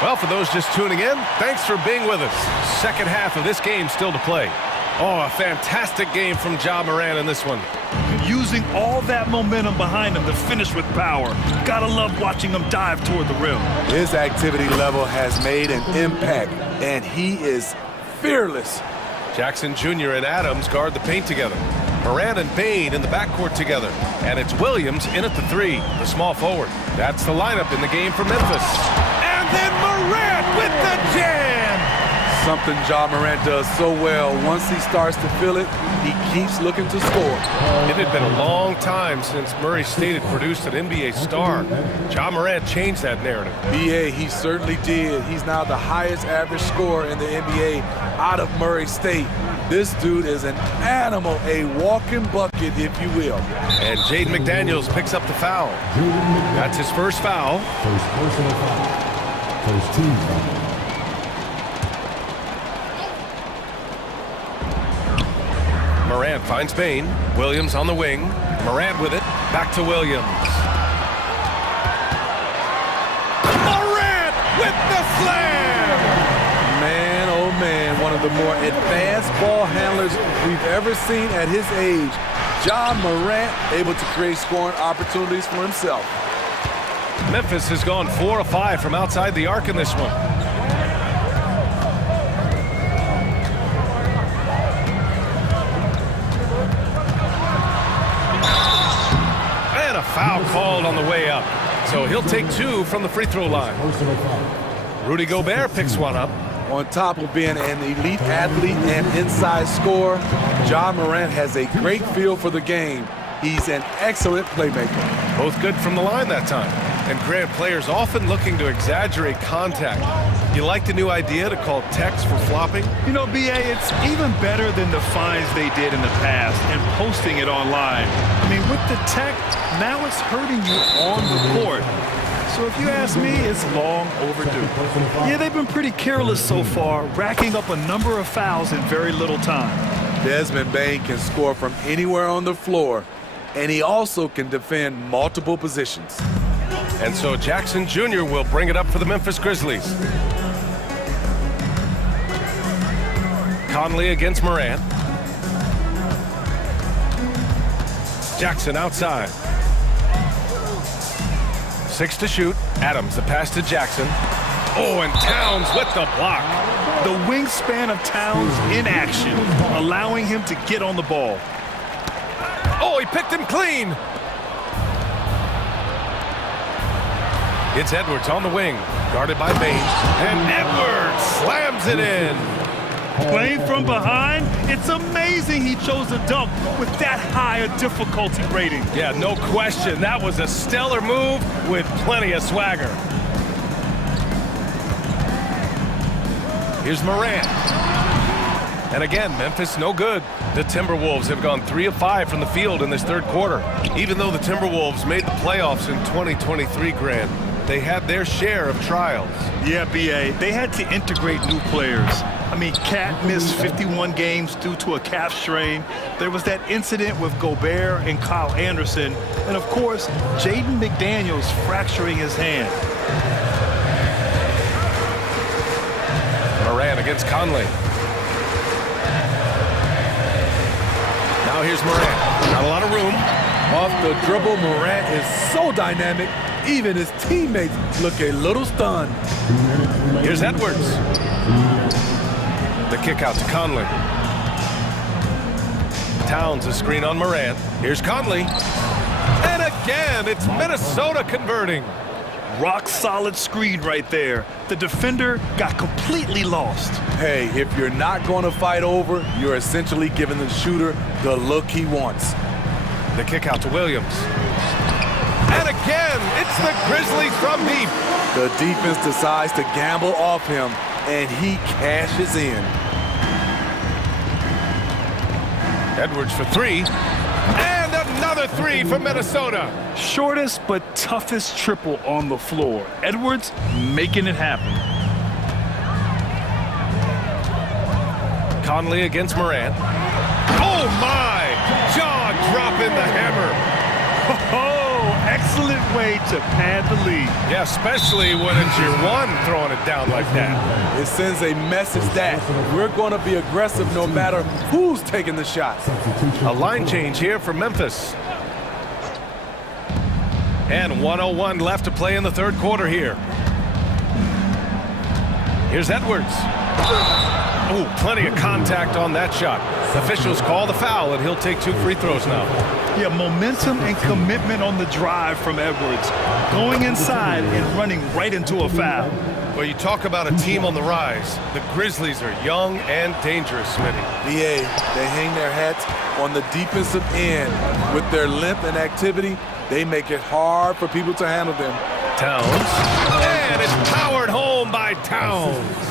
Well, for those just tuning in, thanks for being with us. Second half of this game still to play. Oh, a fantastic game from Ja Morant in this one. Using all that momentum behind him to finish with power. Gotta love watching him dive toward the rim. His activity level has made an impact, and he is fearless. Jackson Jr. and Adams guard the paint together. Morant and Bain in the backcourt together. And it's Williams in at the 3, the small forward. That's the lineup in the game for Memphis. And then Morant with the jam! Something Ja Morant does so well. Once he starts to feel it, he keeps looking to score. It had been a long time since Murray State had produced an NBA star. Ja Morant changed that narrative. BA, he certainly did. He's now the highest average scorer in the NBA out of Murray State. This dude is an animal, a walking bucket, if you will. And Jaden McDaniels picks up the foul. That's his first foul. First personal foul. First team foul. Morant finds Bain. Williams on the wing. Morant with it. Back to Williams. Morant with the slam! Man, oh man, one of the more advanced ball handlers we've ever seen at his age. Ja Morant able to create scoring opportunities for himself. Memphis has gone 4 of 5 from outside the arc in this one. And a foul called on the way up. So he'll take 2 from the free throw line. Rudy Gobert picks one up. On top of being an elite athlete and inside scorer, Ja Morant has a great feel for the game. He's an excellent playmaker. Both good from the line that time. And Grant, players often looking to exaggerate contact. You like the new idea to call techs for flopping? You know, BA, it's even better than the fines they did in the past and posting it online. I mean, with the tech, now it's hurting you on the court. So if you ask me, it's long overdue. Yeah, they've been pretty careless so far, racking up a number of fouls in very little time. Desmond Bain can score from anywhere on the floor, and he also can defend multiple positions. And so Jackson Jr. will bring it up for the Memphis Grizzlies. Conley against Morant. Jackson outside. 6 to shoot. Adams, the pass to Jackson. Oh, and Towns with the block. The wingspan of Towns in action, allowing him to get on the ball. Oh, he picked him clean. It's Edwards on the wing, guarded by Baines. And Edwards slams it in. Playing from behind, it's amazing he chose a dunk with that high a difficulty rating. Yeah, no question. That was a stellar move with plenty of swagger. Here's Morant. And again, Memphis no good. The Timberwolves have gone 3 of 5 from the field in this third quarter. Even though the Timberwolves made the playoffs in 2023, Grant, they had their share of trials. Yeah, B.A., they had to integrate new players. I mean, Cat missed 51 games due to a calf strain. There was that incident with Gobert and Kyle Anderson. And, of course, Jaden McDaniels fracturing his hand. Morant against Conley. Now here's Morant. Not a lot of room. Off the dribble, Morant is so dynamic, even his teammates look a little stunned. Here's Edwards. The kick out to Conley. Towns a screen on Morant. Here's Conley. And again, it's Minnesota converting. Rock solid screen right there. The defender got completely lost. Hey, if you're not going to fight over, you're essentially giving the shooter the look he wants. The kick out to Williams. And again, it's the Grizzlies from deep. The defense decides to gamble off him, and he cashes in. Edwards for 3. And another 3 for Minnesota. Shortest but toughest triple on the floor. Edwards making it happen. Conley against Morant. Oh my! Jaw dropping the hammer. Oh, excellent way to pad the lead. Yeah, especially when it's your one throwing it down like that. It sends a message that we're going to be aggressive no matter who's taking the shot. A line change here for Memphis. And 1:01 left to play in the third quarter here. Here's Edwards. Oh, plenty of contact on that shot. Officials call the foul, and he'll take 2 free throws now. Yeah, momentum and commitment on the drive from Edwards. Going inside and running right into a foul. Well, you talk about a team on the rise. The Grizzlies are young and dangerous, Smitty. BA, they hang their hats on the defensive end. With their length and activity, they make it hard for people to handle them. Towns. And it's powered home by Towns.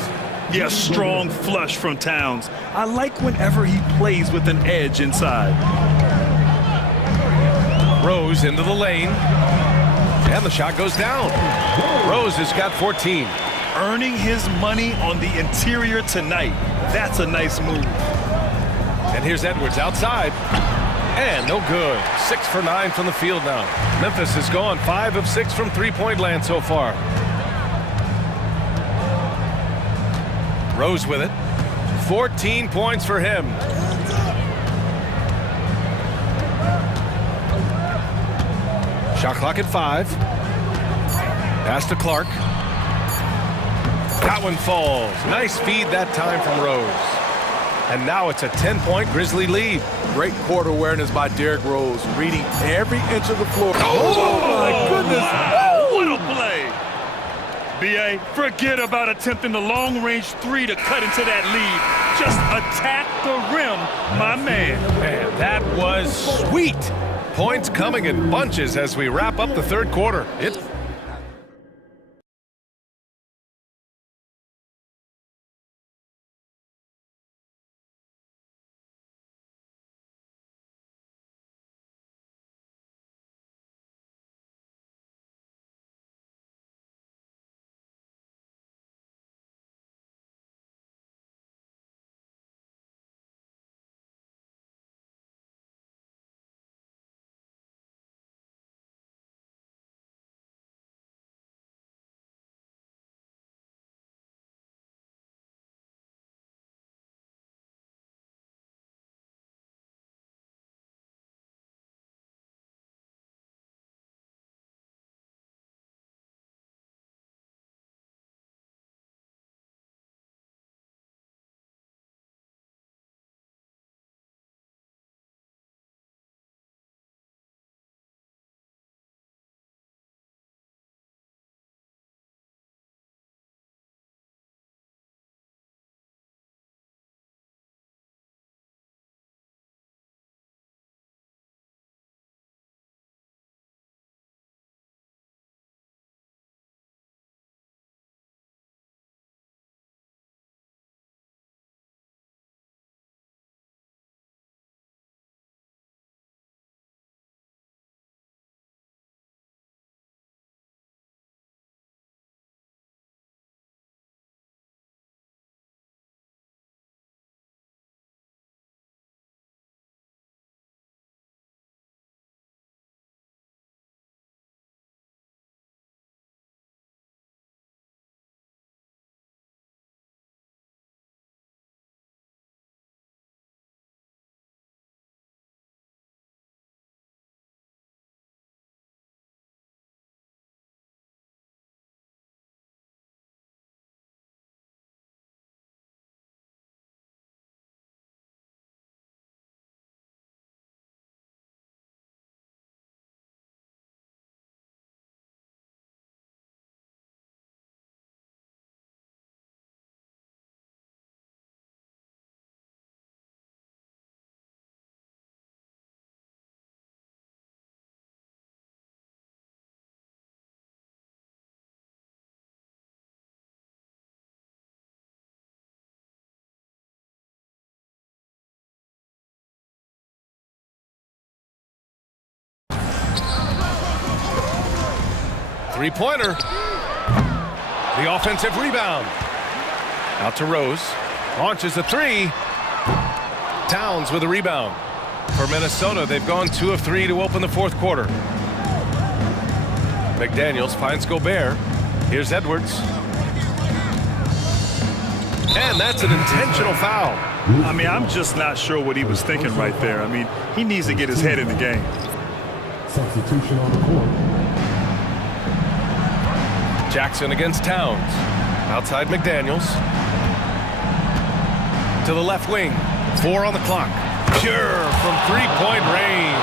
Yeah, strong flush from Towns. I like whenever he plays with an edge inside. Rose into the lane. And the shot goes down. Rose has got 14. Earning his money on the interior tonight. That's a nice move. And here's Edwards outside. And no good. 6 for 9 from the field now. Memphis has gone 5 of 6 from three-point land so far. Rose with it. 14 points for him. Shot clock at 5. Pass to Clark. That one falls. Nice feed that time from Rose. And now it's a 10-point Grizzly lead. Great court awareness by Derrick Rose, reading every inch of the floor. Oh my goodness! Wow, what a play! B.A., forget about attempting the long-range 3 to cut into that lead. Just attack the rim, my man. Man, that was sweet. Points coming in bunches as we wrap up the third quarter. It's Three-pointer. The offensive rebound. Out to Rose. Launches a three. Towns with a rebound. For Minnesota, they've gone 2 of 3 to open the fourth quarter. McDaniels finds Gobert. Here's Edwards. And that's an intentional foul. I mean, I'm just not sure what he was thinking right there. I mean, he needs to get his head in the game. Substitution on the court. Jackson against Towns. Outside McDaniels. To the left wing. 4 on the clock. Pure from three-point range.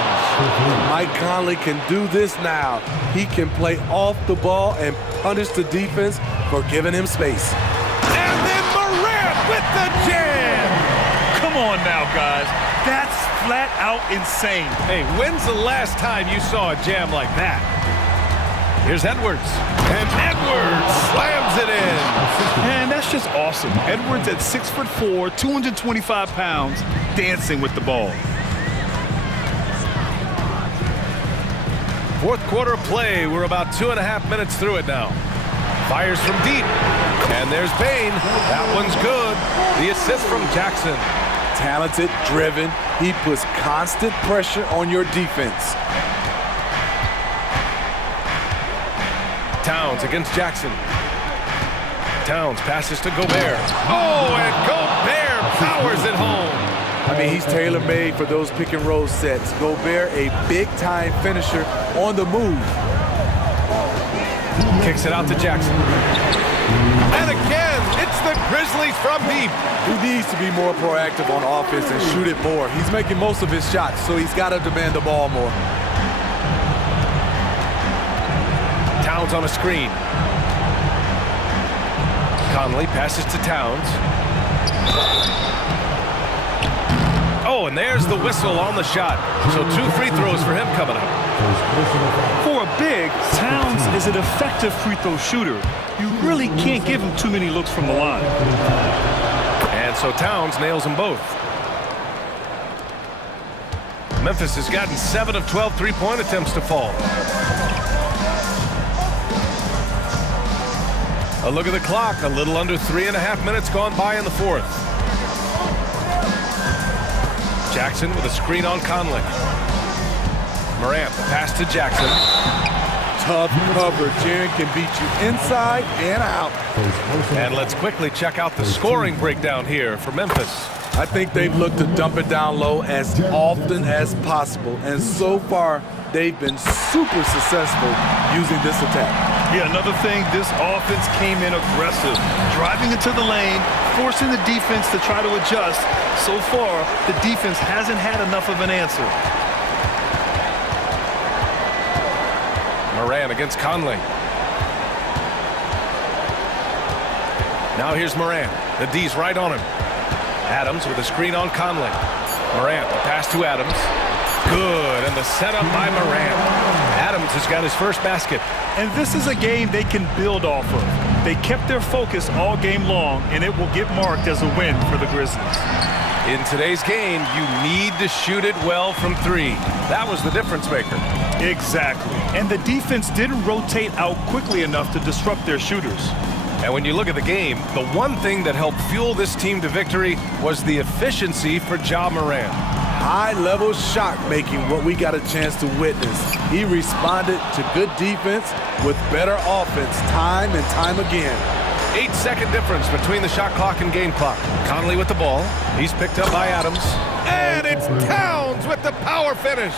Mike Conley can do this now. He can play off the ball and punish the defense for giving him space. And then Morant with the jam. Come on now, guys. That's flat out insane. Hey, when's the last time you saw a jam like that? Here's Edwards. And Edwards slams it in. Man, that's just awesome. Edwards at 6'4", 225 pounds, dancing with the ball. Fourth quarter play. We're about 2.5 minutes through it now. Fires from deep. And there's Bain. That one's good. The assist from Jackson. Talented, driven. He puts constant pressure on your defense. Towns against Jackson. Towns passes to Gobert. Oh, and Gobert powers it home. I mean, he's tailor-made for those pick-and-roll sets. Gobert, a big-time finisher on the move. Kicks it out to Jackson. And again, it's the Grizzlies from deep. He needs to be more proactive on offense and shoot it more. He's making most of his shots, so he's got to demand the ball more. Towns on a screen. Conley passes to Towns. Oh, and there's the whistle on the shot. So 2 free throws for him coming up. For a big, Towns is an effective free throw shooter. You really can't give him too many looks from the line. And so Towns nails them both. Memphis has gotten 7 of 12 three-point attempts to fall. A look at the clock. A little under 3.5 minutes gone by in the fourth. Jackson with a screen on Conley. Morant, the pass to Jackson. Tough cover. Jaren can beat you inside and out. And let's quickly check out the scoring breakdown here for Memphis. I think they've looked to dump it down low as often as possible. And so far, they've been super successful using this attack. Yeah, another thing, this offense came in aggressive, driving into the lane, forcing the defense to try to adjust. So far, the defense hasn't had enough of an answer. Morant against Conley. Now here's Morant. The D's right on him. Adams with a screen on Conley. Morant, the pass to Adams. Good, and the setup by Morant. Adams has got his first basket. And this is a game they can build off of. They kept their focus all game long, and it will get marked as a win for the Grizzlies. In today's game, you need to shoot it well from 3. That was the difference maker. Exactly. And the defense didn't rotate out quickly enough to disrupt their shooters. And when you look at the game, the one thing that helped fuel this team to victory was the efficiency for Ja Morant. High-level shot making, what we got a chance to witness. He responded to good defense with better offense time and time again. 8-second difference between the shot clock and game clock. Conley with the ball. He's picked up by Adams. And it's Towns with the power finish.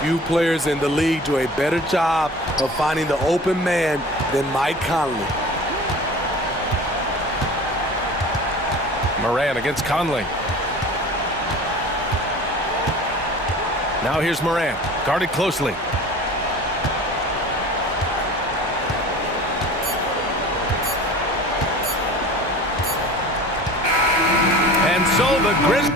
Few players in the league do a better job of finding the open man than Mike Conley. Morant against Conley. Now here's Morant, guarded closely. And so the Grizzlies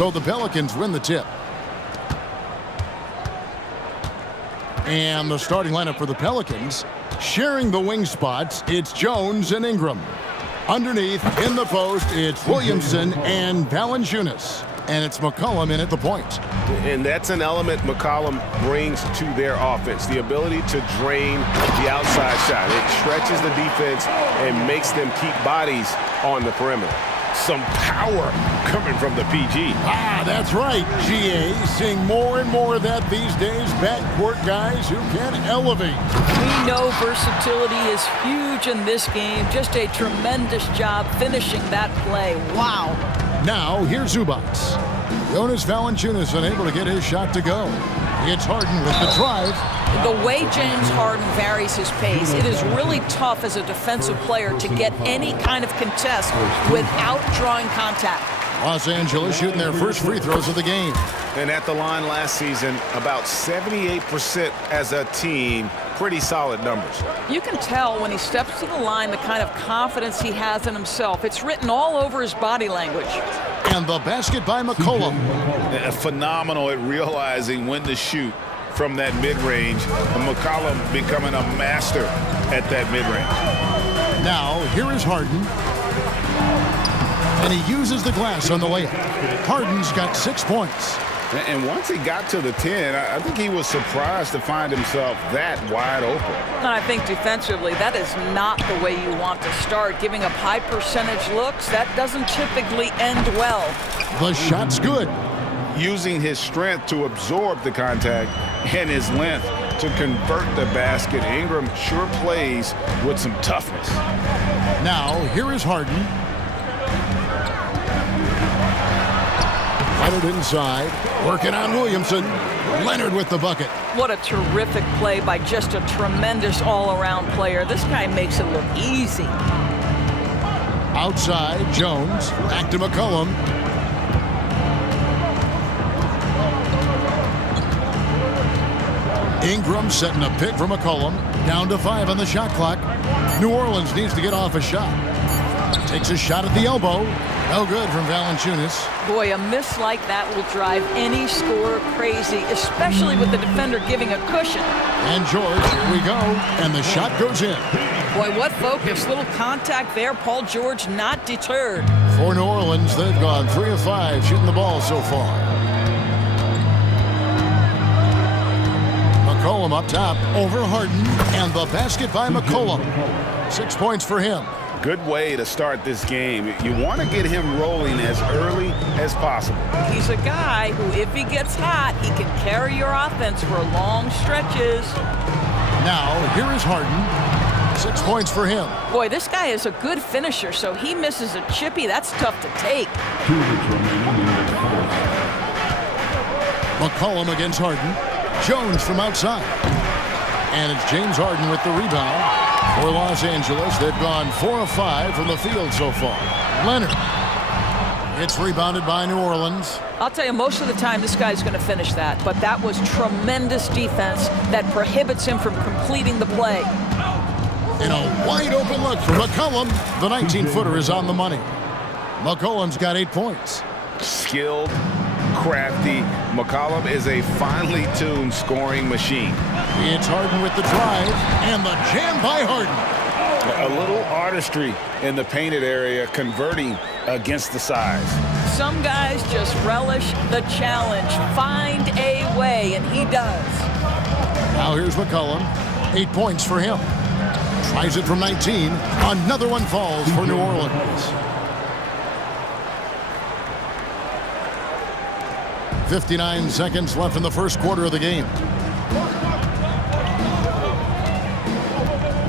So the Pelicans win the tip. And the starting lineup for the Pelicans, sharing the wing spots, it's Jones and Ingram. Underneath, in the post, it's Williamson and Valanciunas. And it's McCollum in at the point. And that's an element McCollum brings to their offense, the ability to drain the outside shot. It stretches the defense and makes them keep bodies on the perimeter. Some power coming from the PG. Ah, that's right, GA. Seeing more and more of that these days. Backcourt guys who can elevate. We know versatility is huge in this game. Just a tremendous job finishing that play. Wow. Now, here's Zubac. Jonas Valanciunas unable to get his shot to go. It's Harden with the drive. The way James Harden varies his pace, it is really tough as a defensive player to get any kind of contest without drawing contact. Los Angeles shooting their first free throws of the game. And at the line last season, about 78% as a team. Pretty solid numbers. You can tell when he steps to the line the kind of confidence he has in himself. It's written all over his body language. And the basket by McCollum. Phenomenal at realizing when to shoot from that mid-range. McCollum becoming a master at that mid-range. Now, here is Harden. And he uses the glass on the layup. Harden's got 6 points. And once he got to the 10, I think he was surprised to find himself that wide open. And I think defensively, that is not the way you want to start. Giving up high percentage looks, that doesn't typically end well. The shot's good. Using his strength to absorb the contact and his length to convert the basket. Ingram sure plays with some toughness. Now, here is Harden. Leonard inside, working on Williamson. Leonard with the bucket. What a terrific play by just a tremendous all-around player. This guy makes it look easy. Outside, Jones, back to McCollum. Ingram setting a pick for McCollum. Down to 5 on the shot clock. New Orleans needs to get off a shot. Takes a shot at the elbow. No good from Valanciunas. Boy, a miss like that will drive any scorer crazy, especially with the defender giving a cushion. And George, here we go. And the shot goes in. Boy, what focus. Little contact there. Paul George not deterred. For New Orleans, they've gone 3 of 5 shooting the ball so far. McCollum up top over Harden. And the basket by McCollum. 6 points for him. Good way to start this game. You want to get him rolling as early as possible. He's a guy who, if he gets hot, he can carry your offense for long stretches. Now, here is Harden. 6 points for him. Boy, this guy is a good finisher, so he misses a chippy. That's tough to take. McCollum against Harden. Jones from outside. And it's James Harden with the rebound. For Los Angeles, they've gone 4 of 5 from the field so far. Leonard. It's rebounded by New Orleans. I'll tell you, most of the time this guy's going to finish that, but that was tremendous defense that prohibits him from completing the play. And a wide open look for McCollum. The 19-footer is on the money. McCollum's got 8 points. Skilled, crafty. McCollum is a finely tuned scoring machine. It's Harden with the drive and the jam by Harden. A little artistry in the painted area, converting against the size. Some guys just relish the challenge. Find a way, and he does. Now here's McCollum. 8 points for him. Tries it from 19. Another one falls for New Orleans. 59 seconds left in the first quarter of the game.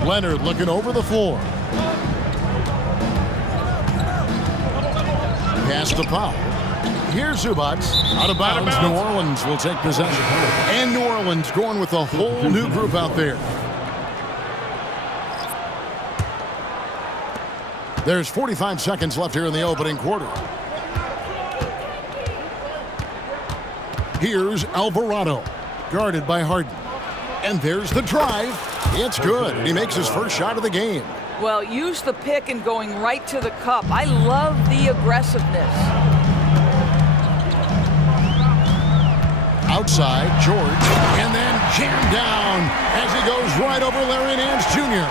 Leonard looking over the floor. Pass to Powell. Here's Zubac. Out of bounds. New Orleans will take possession. And New Orleans going with a whole new group out there. There's 45 seconds left here in the opening quarter. Here's Alvarado, guarded by Harden. And there's the drive. It's good. He makes his first shot of the game. Well, use the pick and going right to the cup. I love the aggressiveness. side, George, and then jammed down as he goes right over Larry Nance Jr.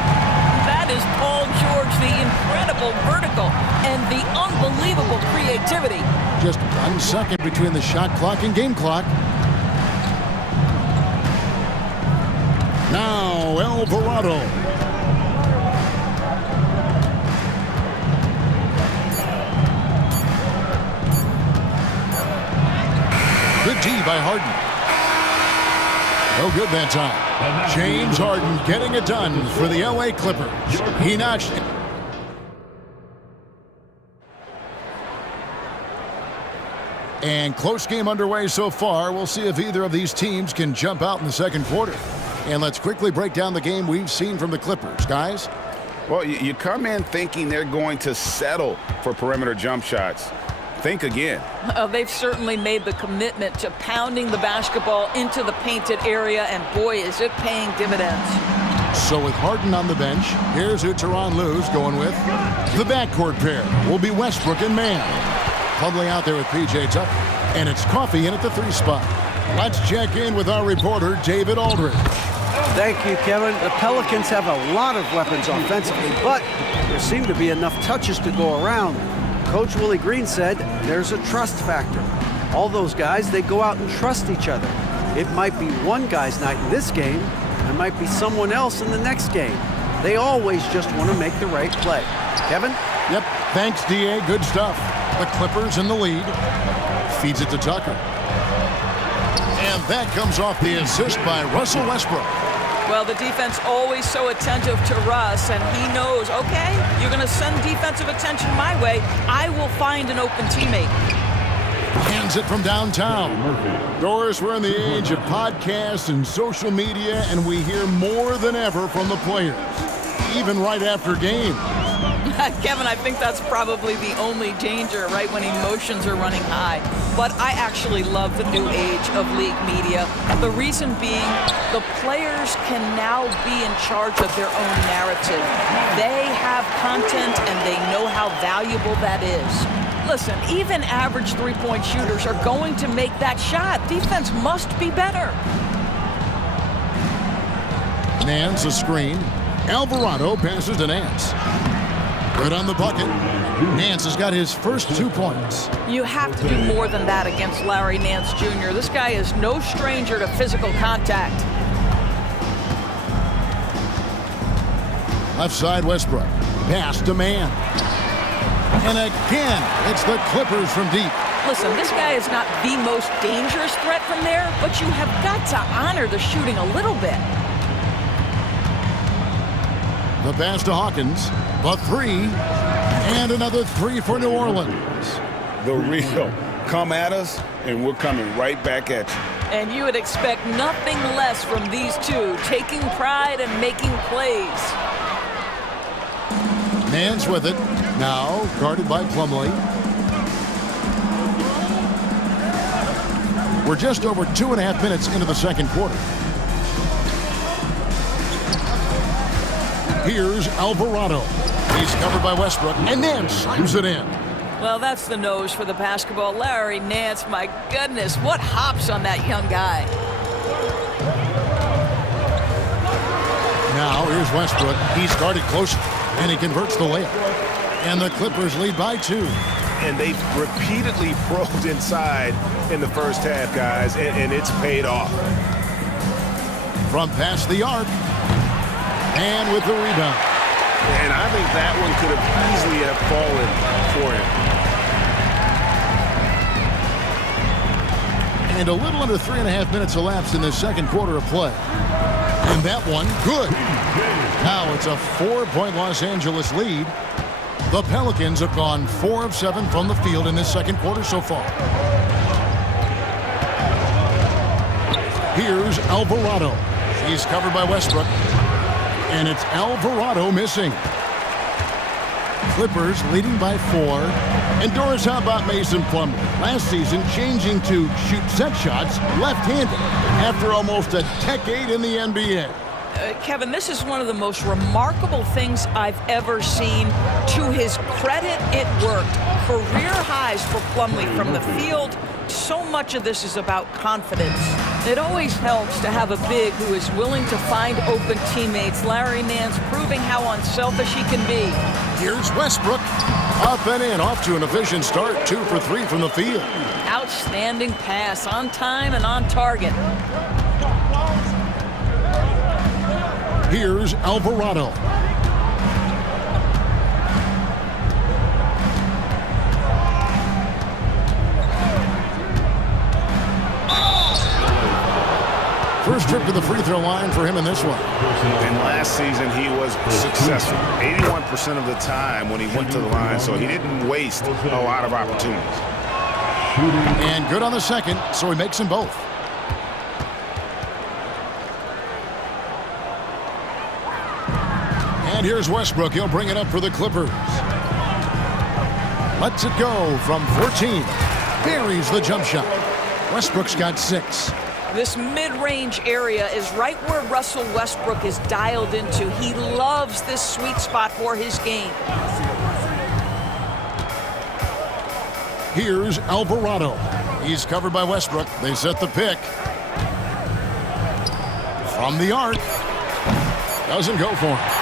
That is Paul George, the incredible vertical and the unbelievable creativity. Just 1 second between the shot clock and game clock. Now Alvarado. Good D by Harden. No good that time. James Harden getting it done for the LA Clippers. He knocks it. And close game underway so far. We'll see if either of these teams can jump out in the second quarter. And let's quickly break down the game we've seen from the Clippers. Guys? Well, you come in thinking they're going to settle for perimeter jump shots. Think again. They've certainly made the commitment to pounding the basketball into the painted area, and boy, is it paying dividends. So with Harden on the bench, here's who Tyronn Lue's going with. The backcourt pair will be Westbrook and Mann. Puddling out there with P.J. Tucker. And it's Coffey in at the 3 spot. Let's check in with our reporter, David Aldridge. Thank you, Kevin. The Pelicans have a lot of weapons offensively, but there seem to be enough touches to go around. Coach Willie Green said there's a trust factor. All those guys, they go out and trust each other. It might be one guy's night in this game. It might be someone else in the next game. They always just want to make the right play. Kevin? Yep. Thanks, D.A. Good stuff. The Clippers in the lead. Feeds it to Tucker. And that comes off the assist by Russell Westbrook. Well, the defense always so attentive to Russ, and he knows, okay, you're going to send defensive attention my way. I will find an open teammate. Hands it from downtown. Doris, we're in the age of podcasts and social media, and we hear more than ever from the players, even right after games. Kevin, I think that's probably the only danger, right, when emotions are running high. But I actually love the new age of league media. The reason being, the players can now be in charge of their own narrative. They have content and they know how valuable that is. Listen, even average three-point shooters are going to make that shot. Defense must be better. Nance a screen. Alvarado passes to Nance. Good on the bucket. Nance has got his first 2 points. You have to do more than that against Larry Nance Jr. This guy is no stranger to physical contact. Left side, Westbrook. Pass to Mann. And again, it's the Clippers from deep. Listen, this guy is not the most dangerous threat from there, but you have got to honor the shooting a little bit. The pass to Hawkins. The 3. And another 3 for New Orleans. The real. Come at us, and we're coming right back at you. And you would expect nothing less from these two, taking pride and making plays. Nance with it. Now guarded by Plumlee. We're just over 2.5 minutes into the second quarter. Here's Alvarado. He's covered by Westbrook, and Nance slams it in. Well, that's the nose for the basketball. Larry Nance, my goodness, what hops on that young guy. Now here's Westbrook. He's guarded close, and he converts the layup. And the Clippers lead by 2. And they've repeatedly probed inside in the first half, guys, and it's paid off. From past the arc. And with the rebound. And I think that one could have easily have fallen for him. And a little under 3.5 minutes elapsed in the second quarter of play. And that one, good. Now it's a 4-point Los Angeles lead. The Pelicans have gone 4 of 7 from the field in this second quarter so far. Here's Alvarado. He's covered by Westbrook. And it's Alvarado missing. Clippers leading by 4. And Doris, how about Mason Plumlee? Last season changing to shoot set shots left-handed after almost a decade in the NBA. Kevin, this is one of the most remarkable things I've ever seen. To his credit, it worked. Career highs for Plumlee from the field. So much of this is about confidence. It always helps to have a big who is willing to find open teammates. Larry Nance proving how unselfish he can be. Here's Westbrook. Up and in, off to an efficient start. 2 for 3 from the field. Outstanding pass, on time and on target. Here's Alvarado. First trip to the free throw line for him in this one. And last season he was successful 81% of the time when he went to the line, so he didn't waste a lot of opportunities. And good on the second, so he makes them both. And here's Westbrook. He'll bring it up for the Clippers. Lets it go from 14. Buries the jump shot. Westbrook's got 6. This mid-range area is right where Russell Westbrook is dialed into. He loves this sweet spot for his game. Here's Alvarado. He's covered by Westbrook. They set the pick. From the arc. Doesn't go for him.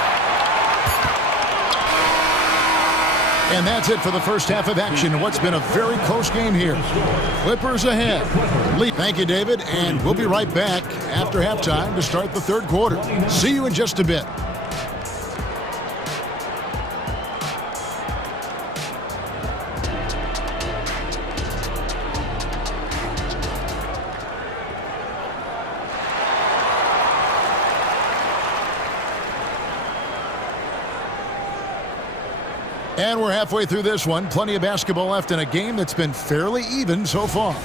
And that's it for the first half of action in what's been a very close game here. Clippers ahead. Thank you, David, and we'll be right back after halftime to start the third quarter. See you in just a bit. And we're halfway through this one. Plenty of basketball left in a game that's been fairly even so far.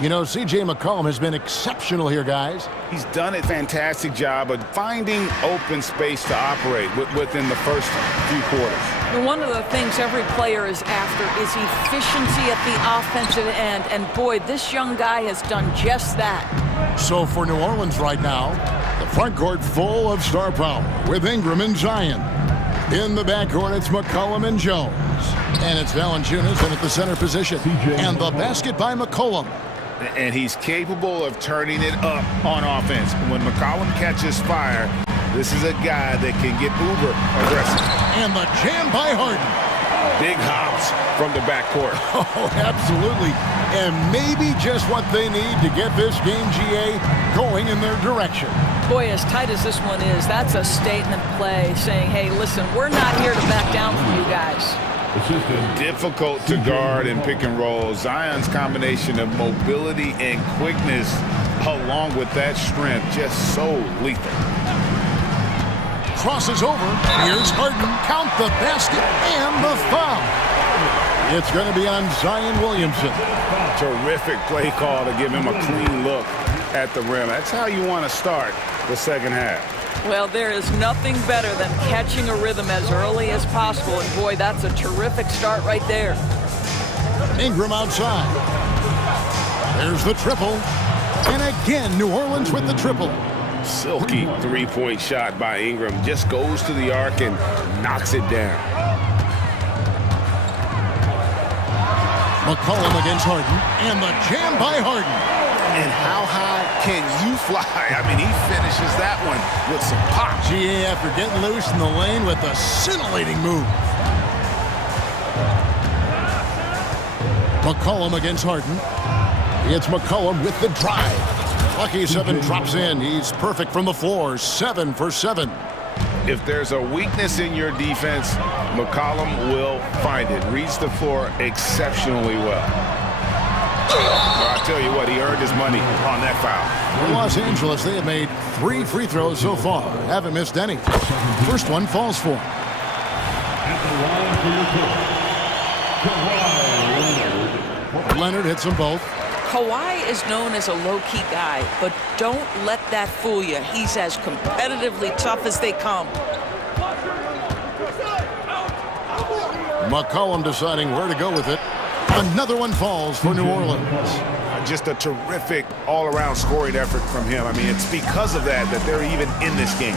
You know, C.J. McCollum has been exceptional here, guys. He's done a fantastic job of finding open space to operate within the first few quarters. And one of the things every player is after is efficiency at the offensive end. And boy, this young guy has done just that. So for New Orleans right now, the front court full of star power with Ingram and Zion. In the backcourt, it's McCollum and Jones. And it's Valanciunas in at the center position. And the basket by McCollum. And he's capable of turning it up on offense. When McCollum catches fire, this is a guy that can get uber aggressive. And the jam by Harden. Big hops from the backcourt. Oh, absolutely. And maybe just what they need to get this game, GA, going in their direction. Boy, as tight as this one is, that's a statement play saying, hey, listen, we're not here to back down from you guys. Difficult to guard and pick and roll. Zion's combination of mobility and quickness along with that strength, just so lethal. Crosses over. Here's Harden. Count the basket and the foul. It's going to be on Zion Williamson. Terrific play call to give him a clean look at the rim. That's how you want to start the second half. Well, there is nothing better than catching a rhythm as early as possible. And boy, that's a terrific start right there. Ingram outside. There's the triple. And again, New Orleans with the triple. Silky three-point shot by Ingram. Just goes to the arc and knocks it down. McCollum against Harden. And the jam by Harden. And how high can you fly? I mean, he finishes that one with some pop. GA after getting loose in the lane with a scintillating move. McCollum against Harden. It's McCollum with the drive. Lucky 7 drops in. He's perfect from the floor. 7 for 7. If there's a weakness in your defense, McCollum will find it. Reads the floor exceptionally well. Well, I tell you what, he earned his money on that foul. For Los Angeles, they have made 3 free throws so far. Haven't missed any. First one falls for him. Leonard hits them both. Kawhi is known as a low-key guy, but don't let that fool you. He's as competitively tough as they come. McCollum deciding where to go with it. Another one falls for New Orleans. Just a terrific all-around scoring effort from him. I mean, it's because of that they're even in this game.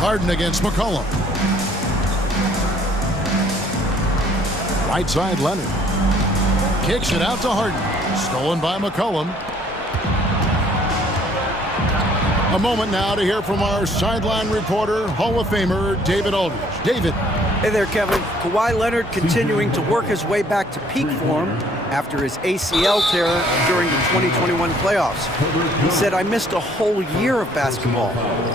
Harden against McCollum. Right side Leonard. Kicks it out to Harden. Stolen by McCollum. A moment now to hear from our sideline reporter, Hall of Famer David Aldridge. David. Hey there, Kevin. Kawhi Leonard continuing to work his way back to peak form after his ACL tear during the 2021 playoffs. He said, I missed a whole year of basketball.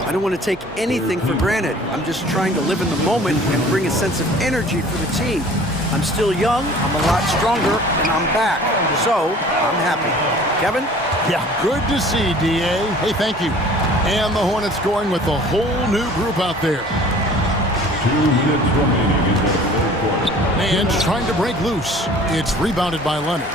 I don't want to take anything for granted. I'm just trying to live in the moment and bring a sense of energy for the team. I'm still young, I'm a lot stronger, and I'm back. So, I'm happy. Kevin? Yeah, good to see, D.A. Hey, thank you. And the Hornets going with a whole new group out there. 2 minutes remaining in the third quarter. Nance trying to break loose. It's rebounded by Leonard.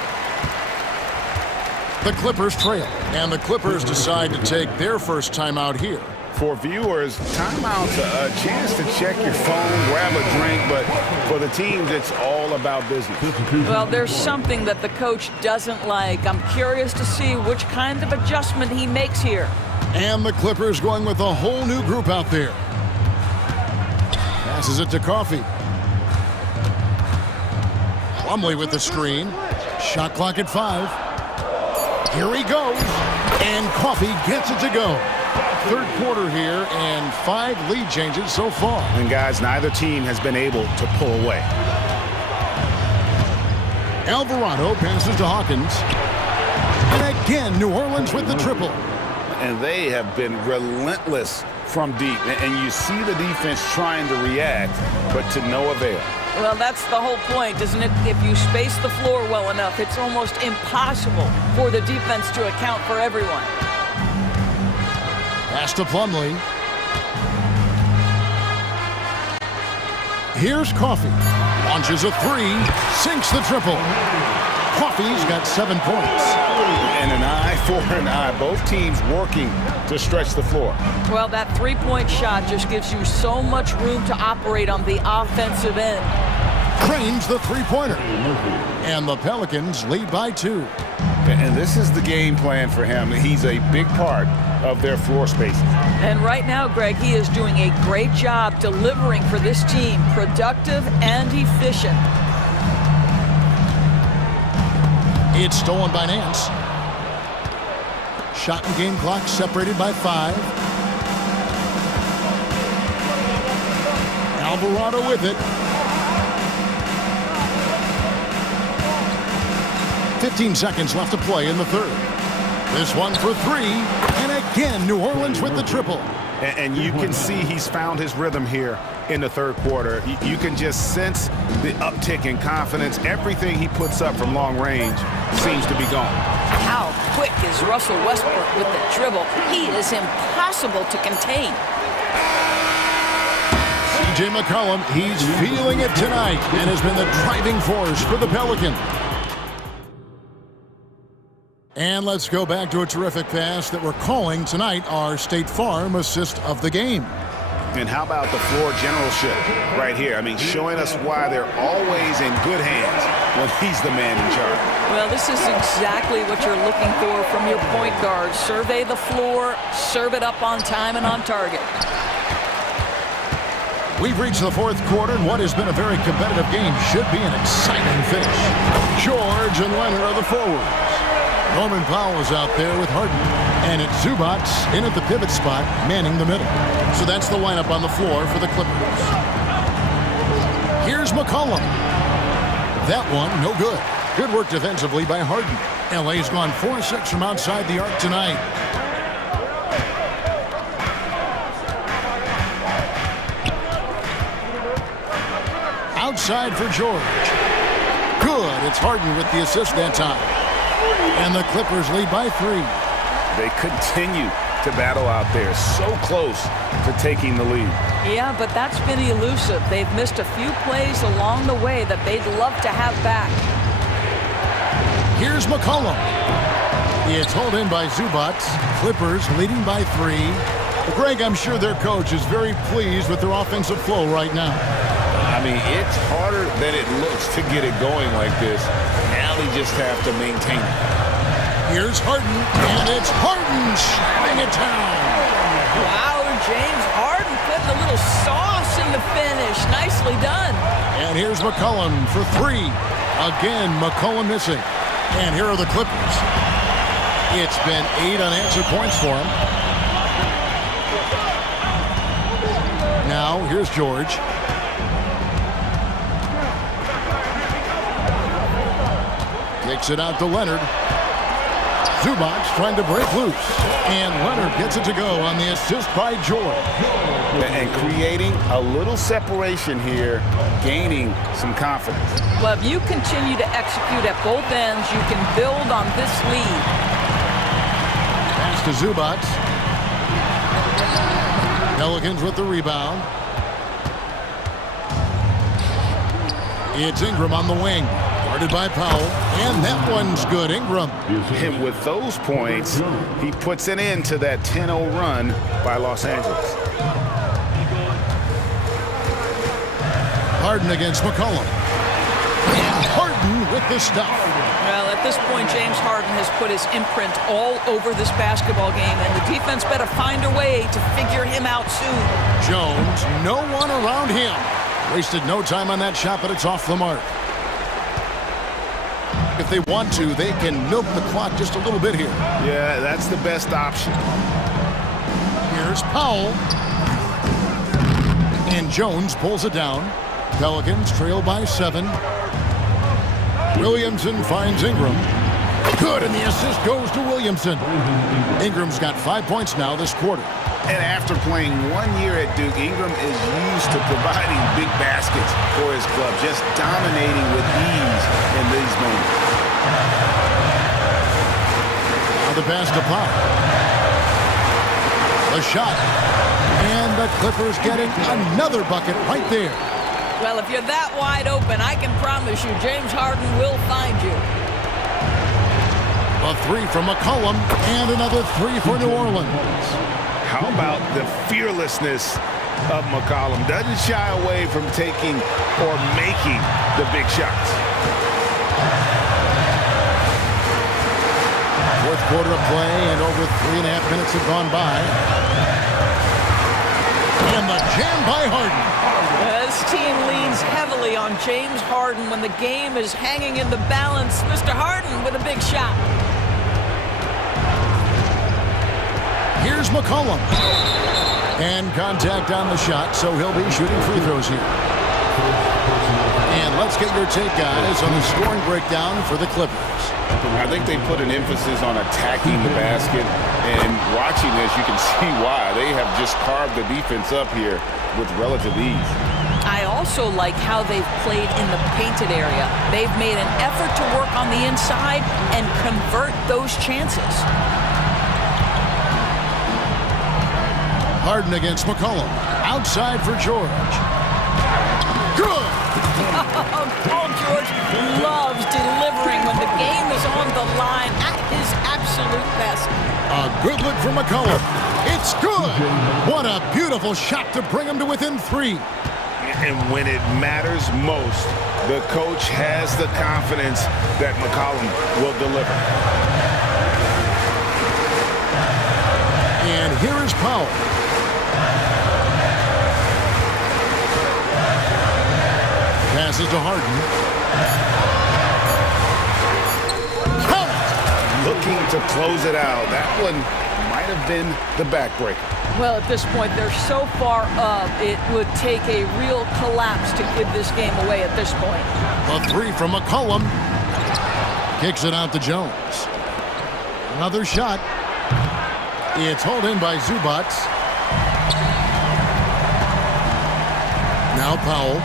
The Clippers trail, and the Clippers decide to take their first timeout here. For viewers, timeout's a chance to check your phone, grab a drink, but for the teams, it's all about business. Well, there's something that the coach doesn't like. I'm curious to see which kind of adjustment he makes here. And the Clippers going with a whole new group out there. Passes it to Coffey. Plumlee with the screen. Shot clock at 5. Here he goes. And Coffey gets it to go. Third quarter here and 5 lead changes so far. And guys, neither team has been able to pull away. Alvarado passes to Hawkins. And again, New Orleans with the triple. And they have been relentless from deep. And you see the defense trying to react, but to no avail. Well, that's the whole point, isn't it? If you space the floor well enough, it's almost impossible for the defense to account for everyone. Pass to Plumlee. Here's Coffey. Launches a 3. Sinks the triple. Coffey's got 7 points. And an eye for an eye. Both teams working to stretch the floor. Well, that three-point shot just gives you so much room to operate on the offensive end. Cranes the three-pointer. And the Pelicans lead by 2. And this is the game plan for him. He's a big part of their floor spacing. And right now, Greg, he is doing a great job delivering for this team, productive and efficient. It's stolen by Nance. Shot and game clock separated by 5. Alvarado with it. 15 seconds left to play in the third. This one for 3. And again, New Orleans with the triple. And you can see he's found his rhythm here in the third quarter. You can just sense the uptick in confidence. Everything he puts up from long range seems to be gone. How quick is Russell Westbrook with the dribble? He is impossible to contain. C.J. McCollum, he's feeling it tonight and has been the driving force for the Pelicans. And let's go back to a terrific pass that we're calling tonight our State Farm assist of the game. And how about the floor generalship right here? I mean, showing us why they're always in good hands when he's the man in charge. Well, this is exactly what you're looking for from your point guard. Survey the floor, serve it up on time and on target. We've reached the fourth quarter, and what has been a very competitive game should be an exciting finish. George and Leonard are the forwards. Norman Powell is out there with Harden, and it's Zubac in at the pivot spot, manning the middle. So that's the lineup on the floor for the Clippers. Here's McCollum. That one, no good. Good work defensively by Harden. LA's gone 4-6 from outside the arc tonight. Outside for George. Good. It's Harden with the assist that time. And the Clippers lead by 3. They continue to battle out there, so close to taking the lead. Yeah, but that's been elusive. They've missed a few plays along the way that they'd love to have back. Here's McCollum. It's hauled in by Zubac. Clippers leading by 3. Greg, I'm sure their coach is very pleased with their offensive flow right now. I mean, it's harder than it looks to get it going like this. Now they just have to maintain it. Here's Harden, and it's Harden shutting it down. Wow, James Harden putting a little sauce in the finish. Nicely done. And here's McCollum for 3. Again, McCollum missing. And here are the Clippers. It's been 8 unanswered points for him. Now, here's George. Kicks it out to Leonard. Zubac trying to break loose. And Leonard gets it to go on the assist by George. And creating a little separation here, gaining some confidence. Well, if you continue to execute at both ends, you can build on this lead. Pass to Zubac. Pelicans with the rebound. It's Ingram on the wing. Guarded by Powell. And that one's good. Ingram. And with those points, he puts an end to that 10-0 run by Los Angeles. Harden against McCollum. And Harden with the stuff. Well, at this point, James Harden has put his imprint all over this basketball game, and the defense better find a way to figure him out soon. Jones, no one around him. Wasted no time on that shot, but it's off the mark. If they want to, they can milk the clock just a little bit here. Yeah, that's the best option. Here's Powell. And Jones pulls it down. Pelicans trail by 7. Williamson finds Ingram. Good, and the assist goes to Williamson. Ingram's got 5 points now this quarter. And after playing 1 year at Duke, Ingram is used to providing big baskets for his club, just dominating with ease in these moments. Now the pass to Powell. The shot. And the Clippers getting another bucket right there. Well, if you're that wide open, I can promise you James Harden will find you. A 3 from McCollum and another 3 for New Orleans. How about the fearlessness of McCollum? Doesn't shy away from taking or making the big shots. Fourth quarter of play, and over 3.5 minutes have gone by. And the jam by Harden. This team leans heavily on James Harden when the game is hanging in the balance. Mr. Harden with a big shot. Here's McCollum. And contact on the shot, so he'll be shooting free throws here. And let's get your take, guys, on the scoring breakdown for the Clippers. I think they put an emphasis on attacking the basket, and watching this, you can see why. They have just carved the defense up here with relative ease. I also like how they've played in the painted area. They've made an effort to work on the inside and convert those chances. Harden against McCollum. Outside for George. Good! Paul George loves delivering when the game is on the line at his absolute best. A good look from McCollum. It's good! What a beautiful shot to bring him to within 3. And when it matters most, the coach has the confidence that McCollum will deliver. And here is Powell. Passes to Harden. Count! Looking to close it out. That one might have been the backbreaker. Well, at this point, they're so far up, it would take a real collapse to give this game away at this point. A 3 from McCollum. Kicks it out to Jones. Another shot. It's hauled in by Zubac. Now Powell.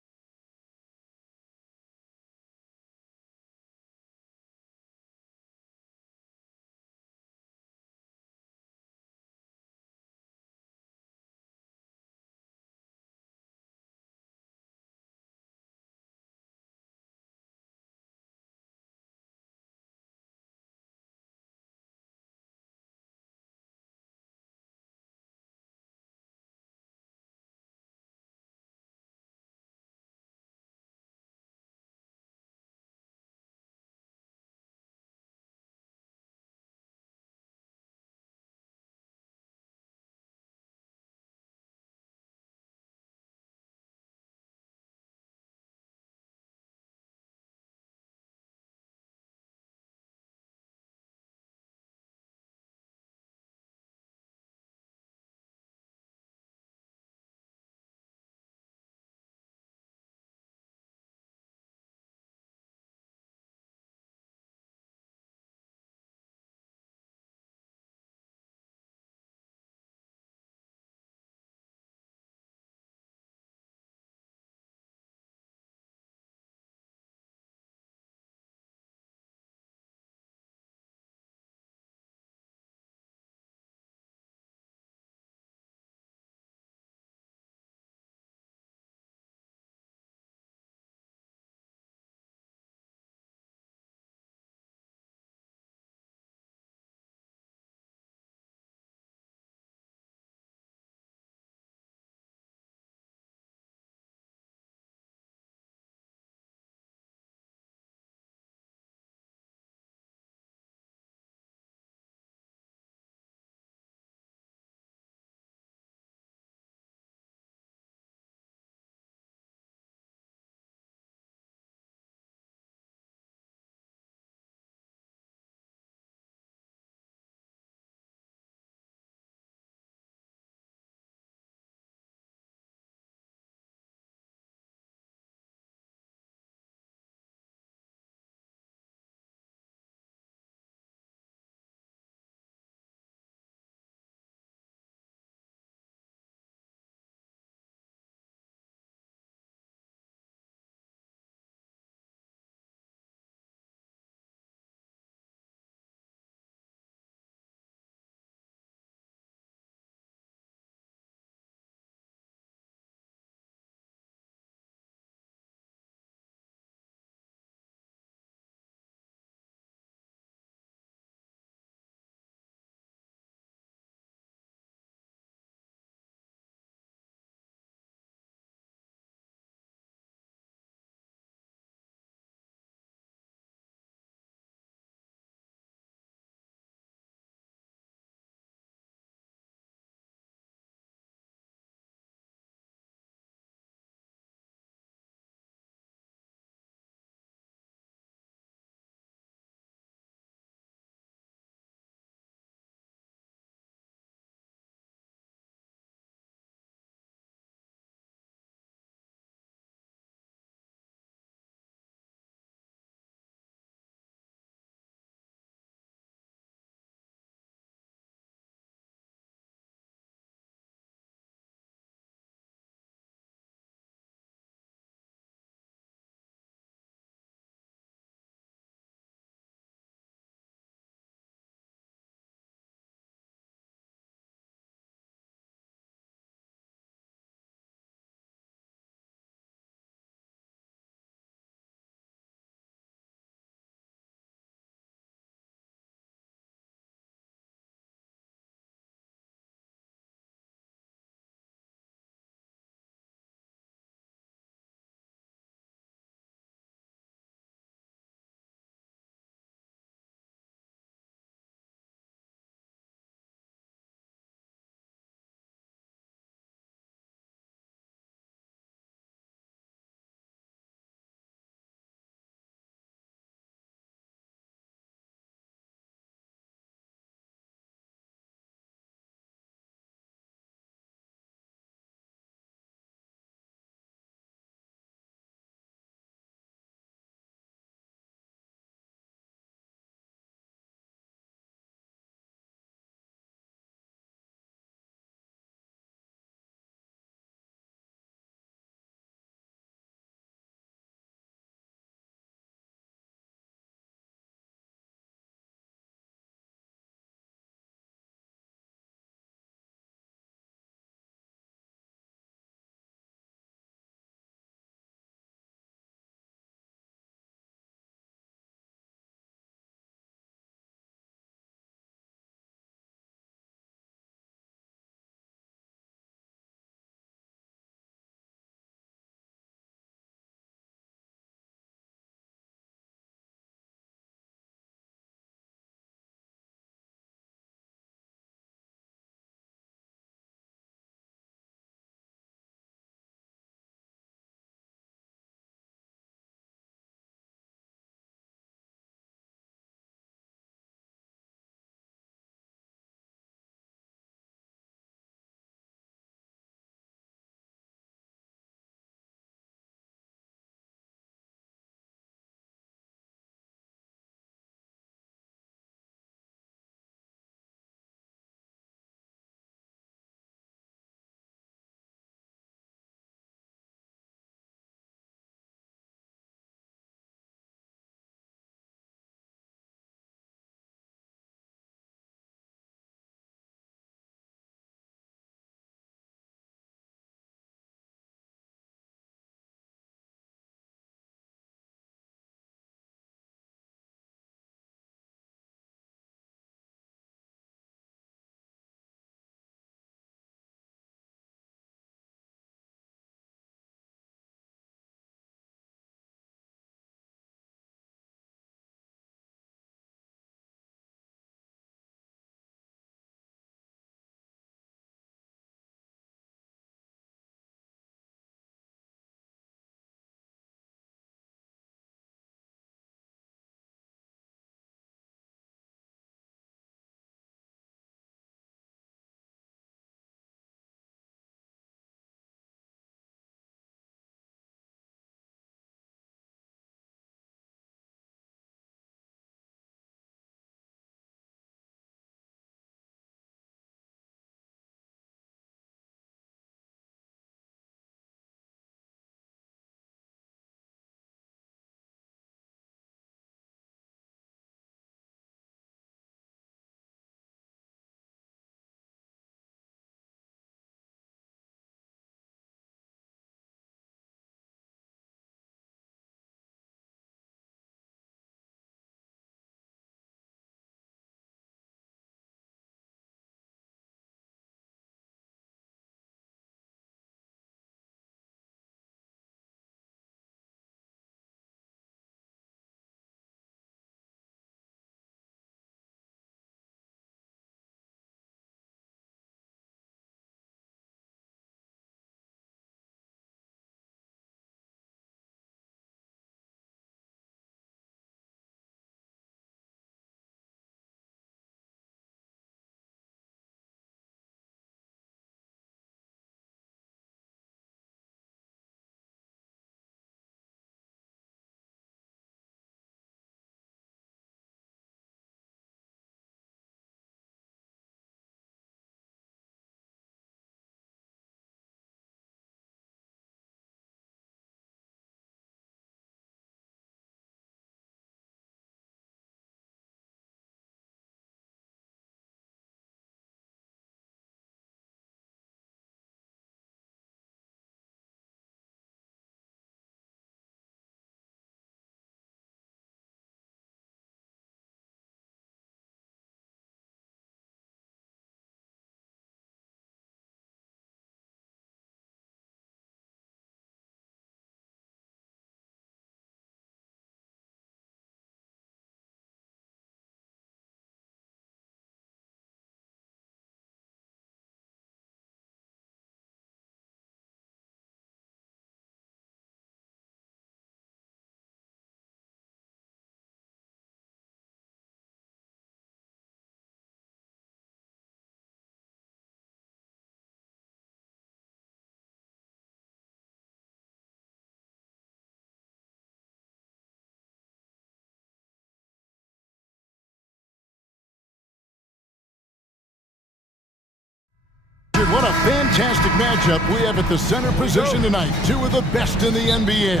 Leonard, what a fantastic matchup we have at the center position tonight. Two of the best in the NBA.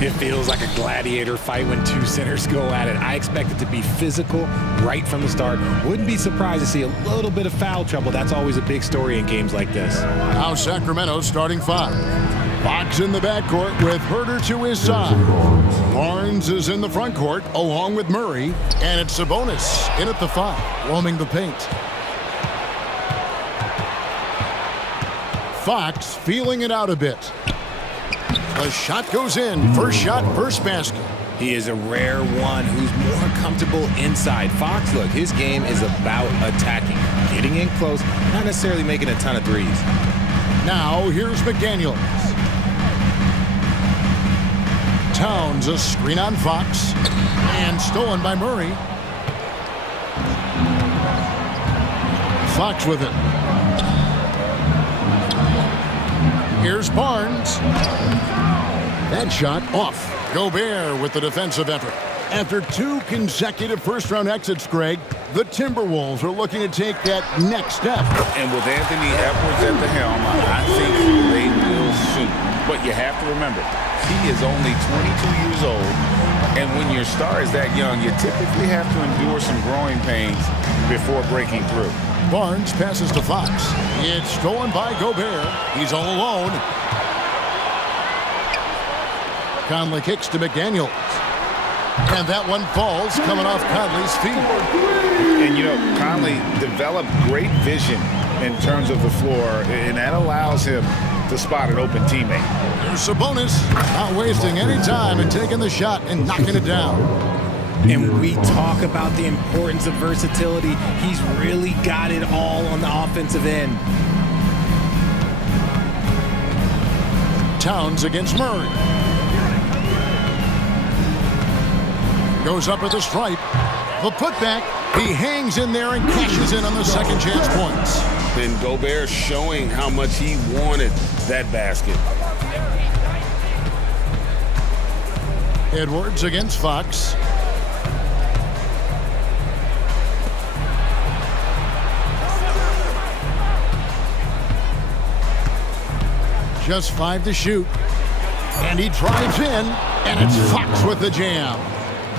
It feels like a gladiator fight when two centers go at it. I expect it to be physical right from the start. Wouldn't be surprised to see a little bit of foul trouble. That's always a big story in games like this. Now Sacramento starting 5. Fox in the backcourt with Herter to his side. Barnes is in the front court along with Murray. And it's Sabonis in at the 5, roaming the paint. Fox feeling it out a bit. The shot goes in. First shot, first basket. He is a rare one who's more comfortable inside. Fox, look, his game is about attacking, getting in close, not necessarily making a ton of threes. Now here's McDaniels. Towns, a screen on Fox, and stolen by Murray. Fox with it. Here's Barnes. That shot off. Gobert with the defensive effort. After 2 consecutive first-round exits, Greg, the Timberwolves are looking to take that next step. And with Anthony Edwards at the helm, I think they will shoot. But you have to remember, he is only 22 years old. And when your star is that young, you typically have to endure some growing pains before breaking through. Barnes passes to Fox. It's stolen by Gobert. He's all alone. Conley kicks to McDaniels. And that one falls coming off Conley's feet. And, you know, Conley developed great vision in terms of the floor, and that allows him to spot an open teammate. Here's Sabonis, not wasting any time and taking the shot and knocking it down. And we talk about the importance of versatility. He's really got it all on the offensive end. Towns against Murray. Goes up at the stripe. The putback. He hangs in there and cashes in on the second chance points. And Gobert showing how much he wanted that basket. Edwards against Fox. Just 5 to shoot. And he drives in, and it's Fox with the jam.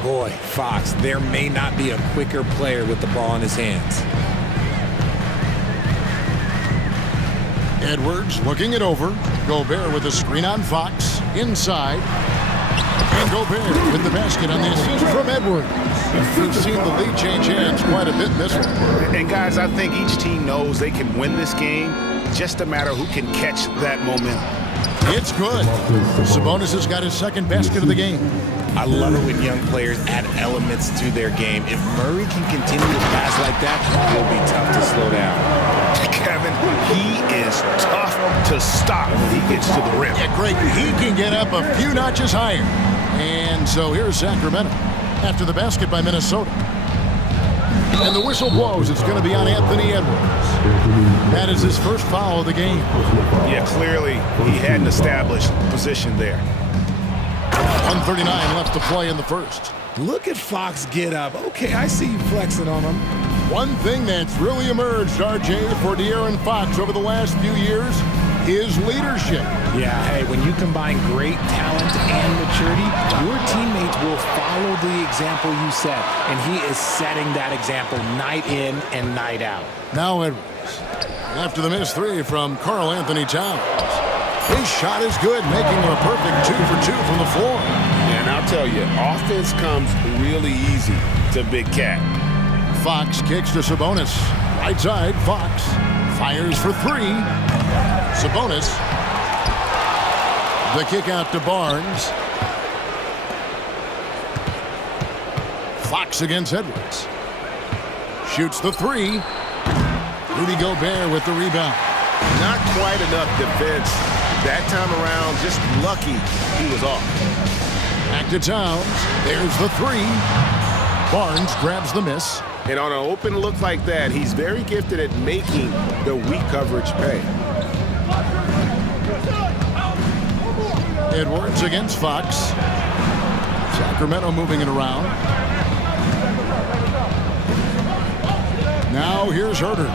Boy, Fox, there may not be a quicker player with the ball in his hands. Edwards looking it over. Gobert with a screen on Fox. Inside. And Gobert with the basket on the assist from Edwards. We've seen the lead change hands quite a bit in this one. And guys, I think each team knows they can win this game. Just a matter who can catch that momentum. It's good. Sabonis has got his second basket of the game. I love it when young players add elements to their game. If Murray can continue to pass like that, it'll be tough to slow down. Kevin, he is tough to stop when he gets to the rim. Yeah, great. He can get up a few notches higher. And so here's Sacramento after the basket by Minnesota. And the whistle blows. It's going to be on Anthony Edwards. That is his first foul of the game. Yeah, clearly he had an established position there. 1:39 left to play in the first. Look at Fox get up. Okay, I see you flexing on him. One thing that's really emerged, RJ, for De'Aaron Fox over the last few years is leadership. Yeah, hey, when you combine great talent and maturity, your teammates will follow the example you set, and he is setting that example night in and night out. Now Edwards, after the missed 3 from Karl Anthony Towns. His shot is good, making him a perfect 2 for 2 from the floor. And I'll tell you, offense comes really easy to Big Cat. Fox kicks to Sabonis. Right side, Fox fires for 3. Sabonis. The kick out to Barnes. Fox against Edwards. Shoots the 3. Rudy Gobert with the rebound. Not quite enough defense. That time around, just lucky he was off. Back to Towns. There's the 3. Barnes grabs the miss. And on an open look like that, he's very gifted at making the weak coverage pay. Edwards against Fox. Sacramento moving it around. Now here's Herter.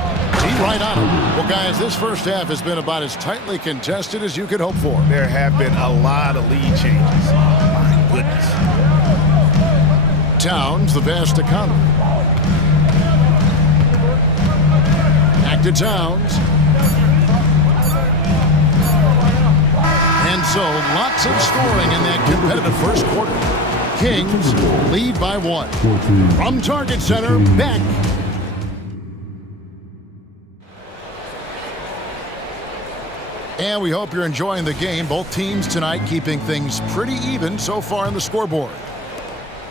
He's right on him. Well, guys, this first half has been about as tightly contested as you could hope for. There have been a lot of lead changes. My goodness. Towns, the pass to Connor. Back to Towns. And so, lots of scoring in that competitive first quarter. Kings lead by 1. From Target Center, Beck. And we hope you're enjoying the game. Both teams tonight keeping things pretty even so far on the scoreboard.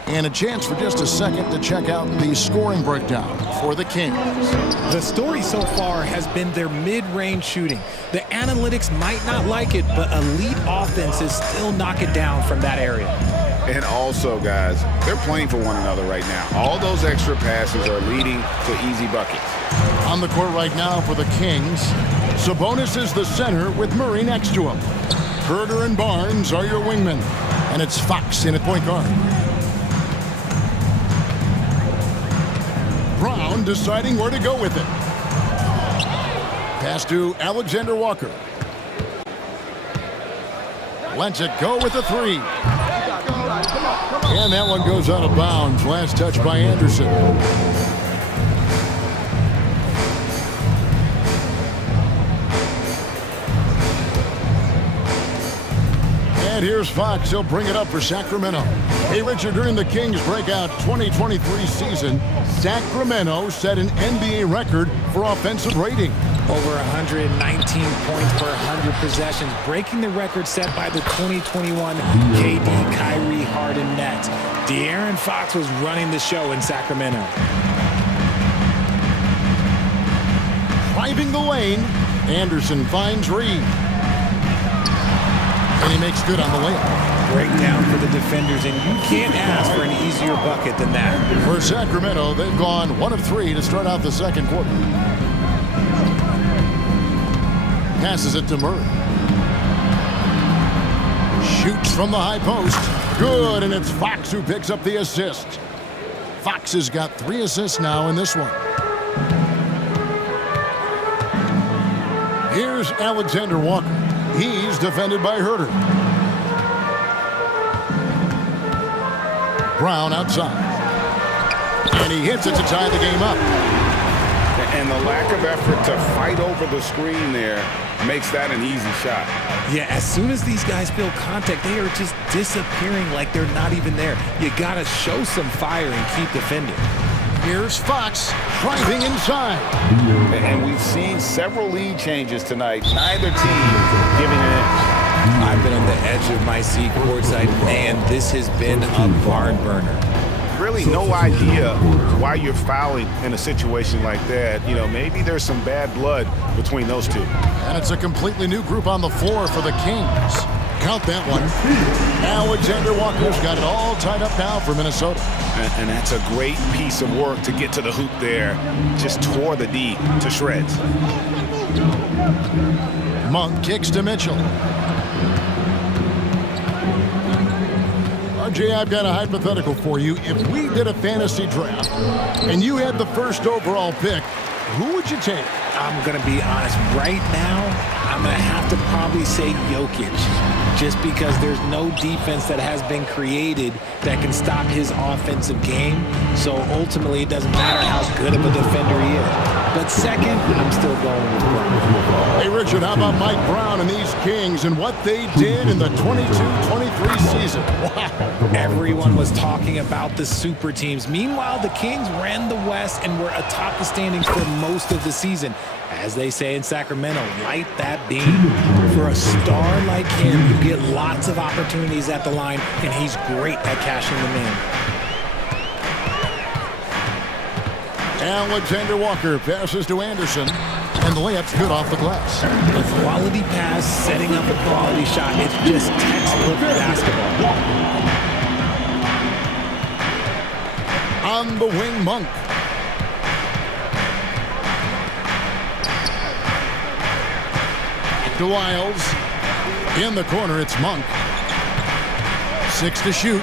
And a chance for just a second to check out the scoring breakdown for the Kings. The story so far has been their mid-range shooting. The analytics might not like it, but elite offenses still knock it down from that area. And also, guys, they're playing for one another right now. All those extra passes are leading to easy buckets. On the court right now for the Kings, Sabonis is the center with Murray next to him. Herter and Barnes are your wingmen. And it's Fox in at point guard. Brown deciding where to go with it. Pass to Alexander Walker. Lets it go with a 3. And that one goes out of bounds. Last touch by Anderson. And here's Fox. He'll bring it up for Sacramento. Hey, Richard, during the Kings breakout 2023 season, Sacramento set an NBA record for offensive rating. Over 119 points per 100 possessions, breaking the record set by the 2021 KD Kyrie Harden Nets. De'Aaron Fox was running the show in Sacramento. Driving the lane, Anderson finds Reed. And he makes good on the layup. Breakdown for the defenders, and you can't ask for an easier bucket than that. For Sacramento, they've gone 1 of 3 to start out the second quarter. Passes it to Murray. Shoots from the high post. Good, and it's Fox who picks up the assist. Fox has got 3 assists now in this one. Here's Alexander Walker. He's defended by Herter. Brown outside. And he hits it to tie the game up. And the lack of effort to fight over the screen there makes that an easy shot. Yeah, as soon as these guys feel contact, they are just disappearing like they're not even there. You got to show some fire and keep defending. Here's Fox driving inside. And we've seen several lead changes tonight. Neither team giving an inch. I've been on the edge of my seat courtside, and this has been a barn burner. Really no idea why you're fouling in a situation like that. You know, maybe there's some bad blood between those two. And it's a completely new group on the floor for the Kings. Count that one. Alexander Walker's got it all tied up now for Minnesota. And that's a great piece of work to get to the hoop there. Just tore the D to shreds. Monk kicks to Mitchell. RJ, I've got a hypothetical for you. If we did a fantasy draft and you had the first overall pick, who would you take? I'm going to be honest. Right now, I'm going to have to probably say Jokic, just because there's no defense that has been created that can stop his offensive game. So ultimately, it doesn't matter how good of a defender he is. But second, I'm still going with Brown. Hey, Richard, how about Mike Brown and these Kings and what they did in the 22-23 season? Wow. Everyone was talking about the super teams. Meanwhile, the Kings ran the West and were atop the standings for most of the season. As they say in Sacramento, light that beam. For a star like him, you get lots of opportunities at the line, and he's great at cashing them in. Alexander Walker passes to Anderson, and the layup's good off the glass. A quality pass, setting up a quality shot. It's just textbook basketball. On the wing, Monk. To Wiles. In the corner, it's Monk. 6 to shoot.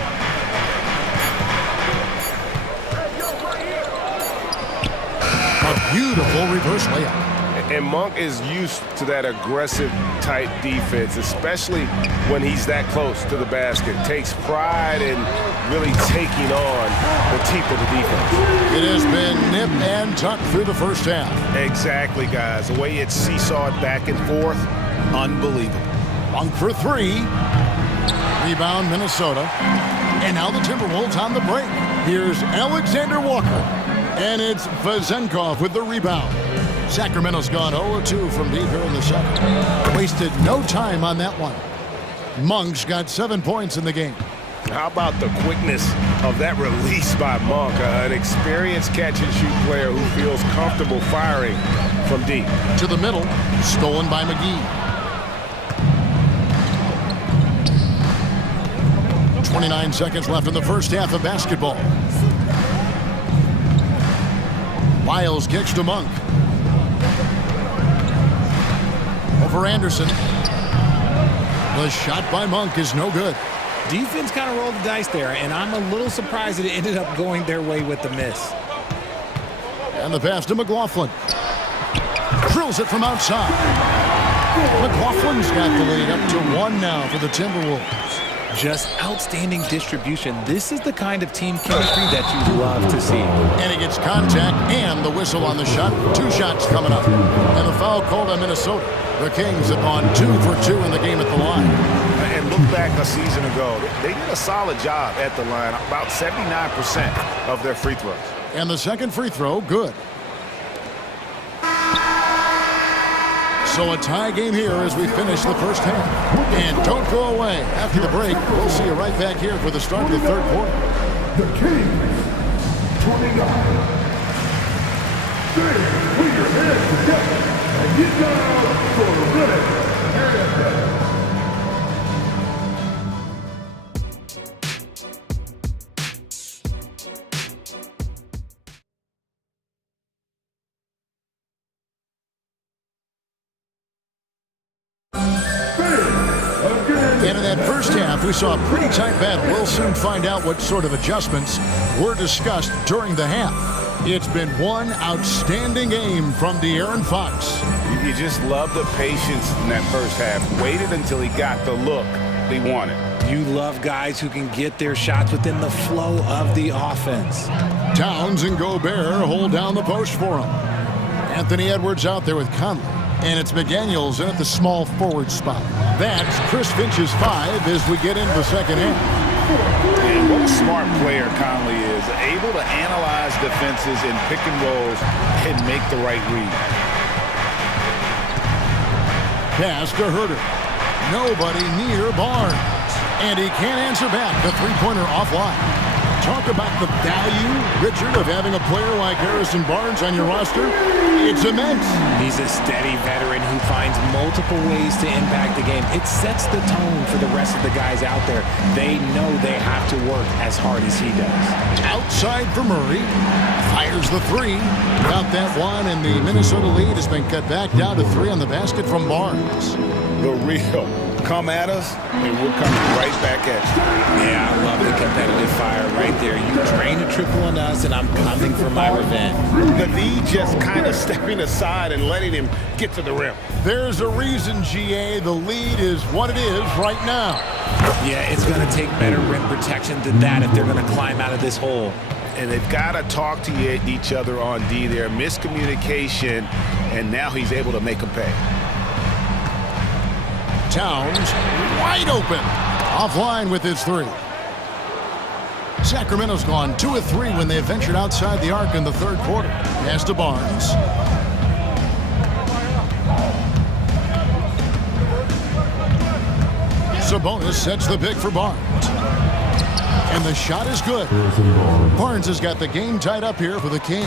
A Beautiful reverse layup. And Monk is used to that aggressive type defense, especially when he's that close to the basket. Takes pride in really taking on the teeth of the defense. It has been nip and tuck through the first half. Exactly, guys. The way it's seesawed back and forth, unbelievable. Monk for three. Rebound, Minnesota. And now the Timberwolves on the break. Here's Alexander Walker. And it's Vezenkov with the rebound. Sacramento's gone 0-2 from deep here in the second. Wasted no time on that one. Monk's got 7 points in the game. How about the quickness of that release by Monk? An experienced catch-and-shoot player who feels comfortable firing from deep. To the middle, stolen by McGee. 29 seconds left in the first half of basketball. Miles kicks to Monk. Over Anderson. The shot by Monk is no good. Defense kind of rolled the dice there, and I'm a little surprised that it ended up going their way with the miss. And the pass to McLaughlin. Drills it from outside. McLaughlin's got the lead up to 1 now for the Timberwolves. Just outstanding distribution. This is the kind of team chemistry that you love to see. And he gets contact and the whistle on the shot. 2 shots coming up. And the foul called on Minnesota. The Kings have gone 2 for 2 in the game at the line. And look back a season ago. They did a solid job at the line. About 79% of their free throws. And the second free throw, good. So a tie game here as we finish the first half. And don't go away. After the break, we'll see you right back here for the start of the third quarter. The Kings, 29. Put your hands together and get down for the minute. And in that first half, we saw a pretty tight battle. We'll soon find out what sort of adjustments were discussed during the half. It's been one outstanding game from De'Aaron Fox. You just love the patience in that first half. Waited until he got the look he wanted. You love guys who can get their shots within the flow of the offense. Towns and Gobert hold down the post for him. Anthony Edwards out there with Conley. And it's McDaniels in at the small forward spot. That's Chris Finch's 5 as we get into the second half. And what a smart player Conley is. Able to analyze defenses in pick and rolls and make the right read. Pass to Herter. Nobody near Barnes. And he can't answer back. The three-pointer offline. Talk about the value, Richard, of having a player like Harrison Barnes on your roster. It's immense. He's a steady veteran who finds multiple ways to impact the game. It sets the tone for the rest of the guys out there. They know they have to work as hard as he does. Outside for Murray. Fires the 3. Got that one, and the Minnesota lead has been cut back down to 3 on the basket from Barnes. The real. Come at us, and we're coming right back at you. Yeah, I love the competitive fire right there. You drain a triple on us, and I'm coming for my revenge. The lead just kind of stepping aside and letting him get to the rim. There's a reason, GA. The lead is what it is right now. Yeah, it's going to take better rim protection than that if they're going to climb out of this hole. And they've got to talk to each other on D there. Miscommunication, and now he's able to make them pay. Towns wide open. Offline with his 3. Sacramento's gone 2 of 3 when they ventured outside the arc in the third quarter. Pass to Barnes. Sabonis sets the pick for Barnes. And the shot is good. Barnes has got the game tied up here for the Kings.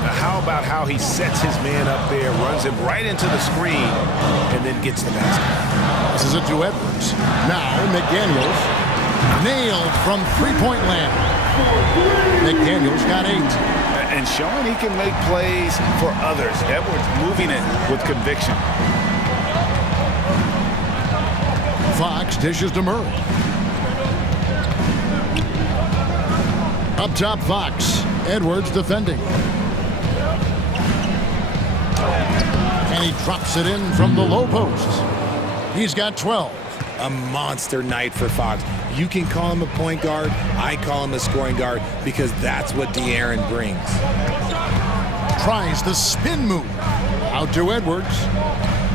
Now how about how he sets his man up there, runs him right into the screen, and then gets the basket. This is it to Edwards. Now McDaniels nailed from three-point land. McDaniels got 8. And showing he can make plays for others. Edwards moving it with conviction. Fox dishes to Murray. Up top, Fox. Edwards defending. And he drops it in from the low post. He's got 12. A monster night for Fox. You can call him a point guard. I call him a scoring guard because that's what De'Aaron brings. Tries the spin move. Out to Edwards.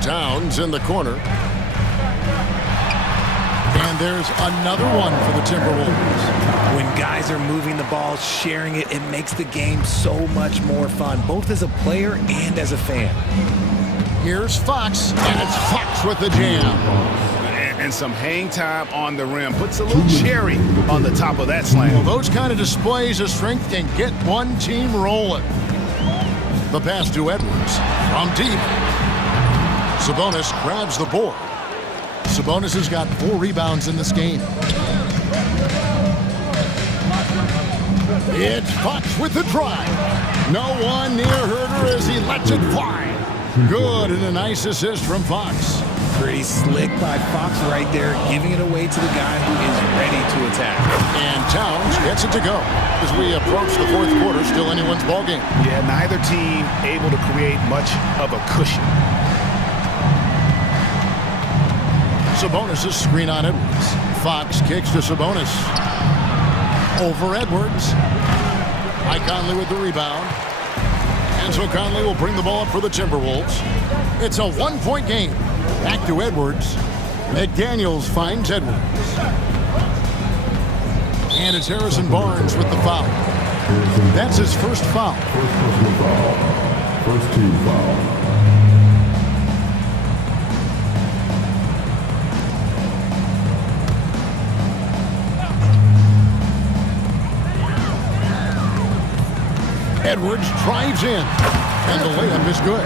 Towns in the corner. And there's another one for the Timberwolves. When guys are moving the ball, sharing it, it makes the game so much more fun, both as a player and as a fan. Here's Fox, and it's Fox with the jam. And some hang time on the rim. Puts a little cherry on the top of that slam. Well, those kind of displays of strength can get one team rolling. The pass to Edwards from deep. Sabonis grabs the board. Sabonis has got 4 rebounds in this game. It's Fox with the drive. No one near Herder as he lets it fly. Good, and a nice assist from Fox. Pretty slick by Fox right there, giving it away to the guy who is ready to attack. And Towns gets it to go. As we approach the fourth quarter, still anyone's ballgame. Yeah, neither team able to create much of a cushion. Sabonis' screen on Edwards. Fox kicks to Sabonis. Over Edwards. Mike Conley with the rebound. And so Conley will bring the ball up for the Timberwolves. It's a 1-point game. Back to Edwards. McDaniels finds Edwards. And it's Harrison Barnes with the foul. That's his first foul. First personal foul. First team foul. Edwards drives in, and the layup is good.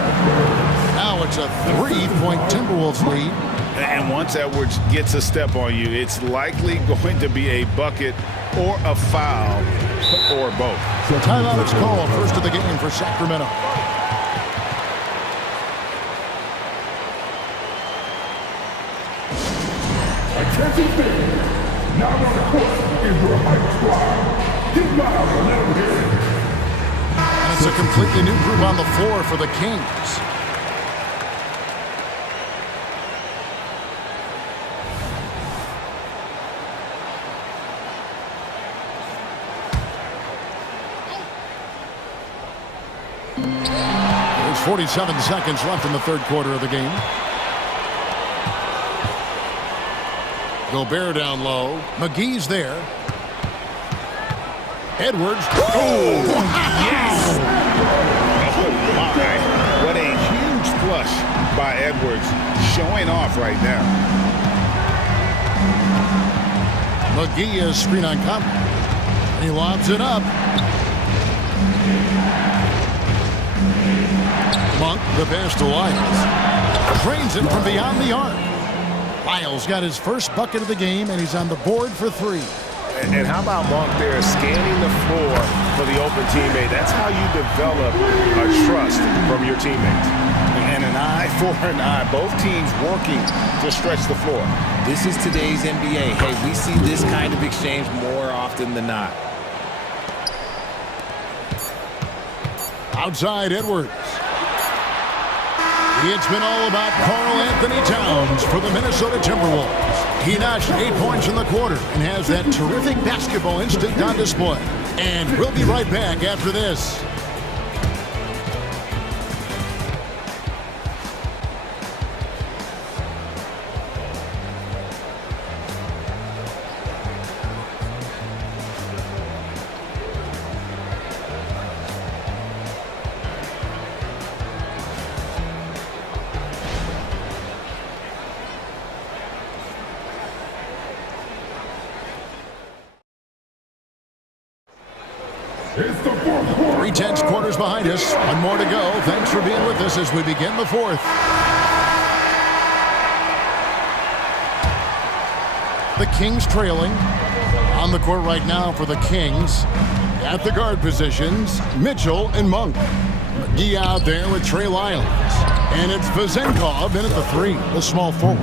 Now it's a 3-point Timberwolves lead. And once Edwards gets a step on you, it's likely going to be a bucket or a foul or both. So timeout is called, first of the game for Sacramento. Attention fans. Now on the court is your hype squad. Get loud and let them hear it. It's a completely new group on the floor for the Kings. There's 47 seconds left in the third quarter of the game. Gobert down low. McGee's there. Edwards. Oh, yes! Oh, my. What a huge flush by Edwards. Showing off right now. McGee is screen on Conley. And he lobs it up. Monk, the pass to Lyles. Drains it from beyond the arc. Lyles got his first bucket of the game, and he's on the board for 3. And how about Monk there scanning the floor for the open teammate? That's how you develop a trust from your teammates. And an eye for an eye. Both teams working to stretch the floor. This is today's NBA. Hey, we see this kind of exchange more often than not. Outside Edwards. It's been all about Karl Anthony Towns for the Minnesota Timberwolves. He notched 8 points in the quarter and has that terrific basketball instinct on display. And we'll be right back after this. It's the fourth quarter. 3 tense quarters behind us. One more to go. Thanks for being with us as we begin the fourth. The Kings trailing. On the court right now for the Kings. At the guard positions, Mitchell and Monk. McGee out there with Trey Lyles. And it's Vezenkov in at the 3, the small forward.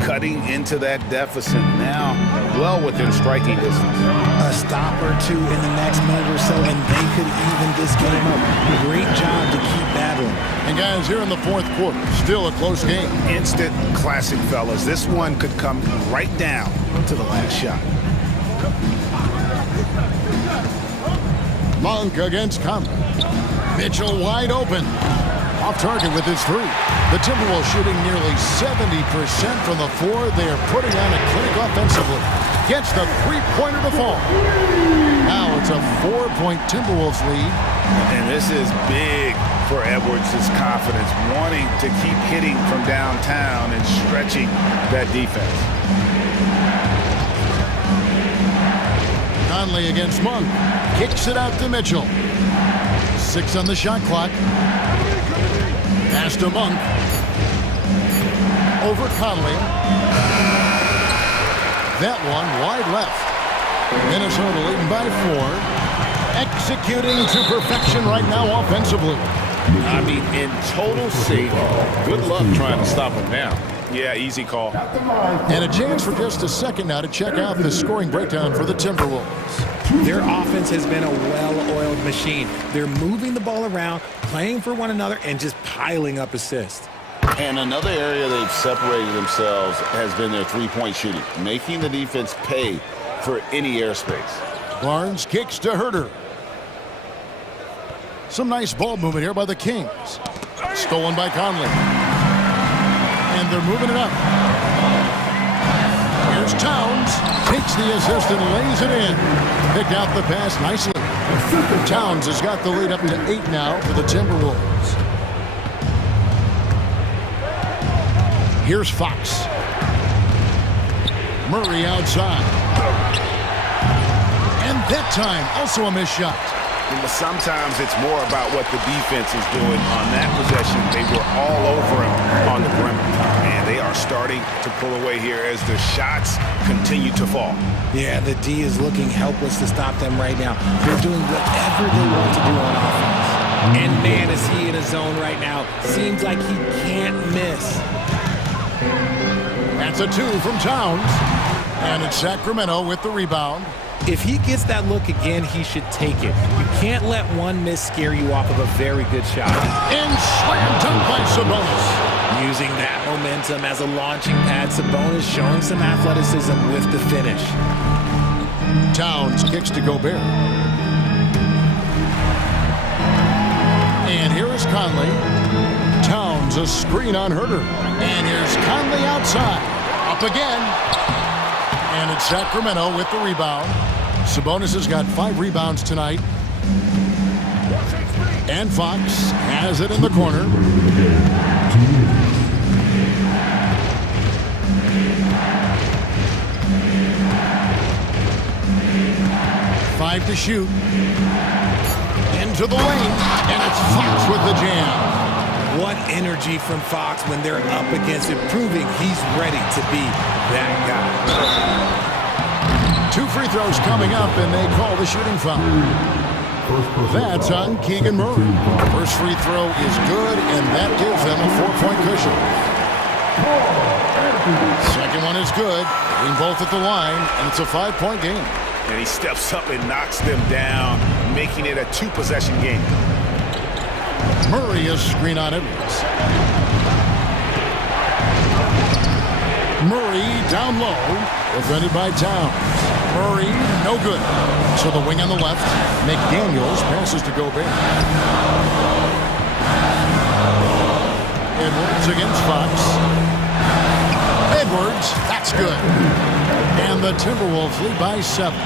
cutting into that deficit now, well within striking distance. A stop or two in the next minute or so, and they could even this game up. Great job to keep battling. And guys, here in the fourth quarter, still a close game. Instant classic, fellas. This one could come right down to the last shot. Monk against Conley. Mitchell wide open. Off target with his three. The Timberwolves shooting nearly 70% from the floor. They are putting on a clinic offensively. Gets the three-pointer to fall. Now it's a 4-point Timberwolves lead. And this is big for Edwards' confidence, wanting to keep hitting from downtown and stretching that defense. Conley against Monk. Kicks it out to Mitchell. 6 on the shot clock. Pass to Monk. Over Conley. That one wide left. Minnesota leading by 4. Executing to perfection right now offensively. I mean, in total safety. Good luck trying to stop him now. Yeah, easy call. And a chance for just a second now to check out the scoring breakdown for the Timberwolves. Their offense has been a well-oiled machine. They're moving the ball around, playing for one another, and just piling up assists. And another area they've separated themselves has been their three-point shooting, making the defense pay for any airspace. Barnes kicks to Herter. Some nice ball movement here by the Kings. Stolen by Conley. And they're moving it up. Here's Towns. Takes the assist and lays it in. Picked out the pass nicely. Towns has got the lead up to 8 now for the Timberwolves. Here's Fox. Murray outside. And that time, also a missed shot. Sometimes it's more about what the defense is doing on that possession. They were all over him on the perimeter. And they are starting to pull away here as the shots continue to fall. Yeah, the D is looking helpless to stop them right now. They're doing whatever they want to do on offense. And man, is he in a zone right now. Seems like he can't miss. That's a 2 from Towns. And it's Sacramento with the rebound. If he gets that look again, he should take it. You can't let one miss scare you off of a very good shot. And slam dunk by Sabonis. Using that momentum as a launching pad, Sabonis showing some athleticism with the finish. Towns kicks to Gobert. And here is Conley. Towns a screen on Herter. And here's Conley outside. Up again. And it's Sacramento with the rebound. Sabonis has got 5 rebounds tonight. And Fox has it in the corner. Five to shoot. Into the lane. And it's Fox with the jam. What energy from Fox when they're up against it, proving he's ready to be that guy. 2 free throws coming up, and they call the shooting foul. That's on Keegan Murray. First free throw is good, and that gives them a 4-point cushion. Second one is good. Being both at the line, and it's a 5-point game. And he steps up and knocks them down, making it a 2-possession game. Murray is screen on Edwards. Murray down low, defended by Towns. Murray, no good. So the wing on the left. McDaniels passes to Gobert. Edwards against Fox. Edwards, that's good. And the Timberwolves lead by 7.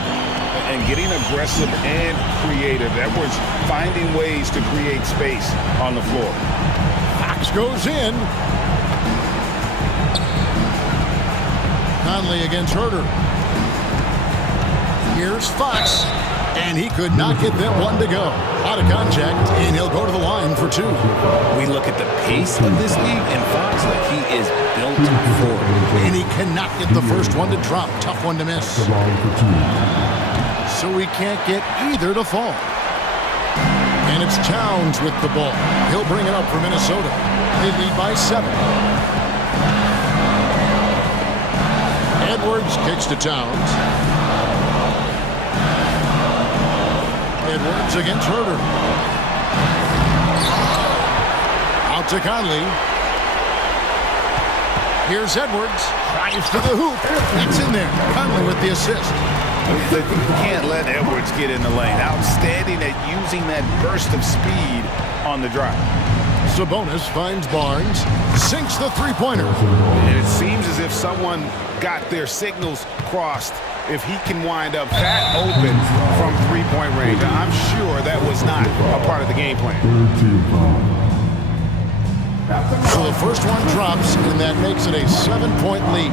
And getting aggressive and creative. Edwards finding ways to create space on the floor. Fox goes in. Conley against Herter. Here's Fox. And he could not get that one to go. Out of contact, and he'll go to the line for 2. We look at the pace of this league, and Fox, like he is built for it. And he cannot get the first one to drop. Tough one to miss. So he can't get either to fall. And it's Towns with the ball. He'll bring it up for Minnesota. They lead by 7. Edwards kicks to Towns. Edwards against Herter. Out to Conley. Here's Edwards. Drives to the hoop. It's in there. Conley with the assist. You can't let Edwards get in the lane. Outstanding at using that burst of speed on the drive. Sabonis finds Barnes. Sinks the three-pointer. And it seems as if someone got their signals crossed. If he can wind up that open from three-point range, I'm sure that was not a part of the game plan. So the first one drops, and that makes it a 7-point lead.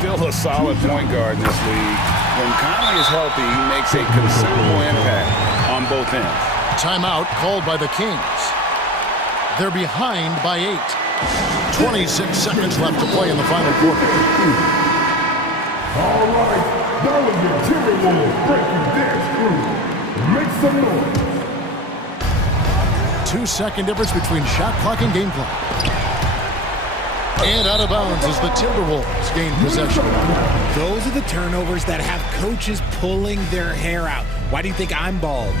Still a solid point guard in this league. When Conley is healthy, he makes a considerable impact on both ends. Timeout called by the Kings. They're behind by 8. 26 seconds left to play in the final quarter. All right, that was your Timberwolves breaking dance crew. Make some noise. 2-second difference between shot clock and game clock. And out of bounds as the Timberwolves gain possession. Those are the turnovers that have coaches pulling their hair out. Why do you think I'm bald?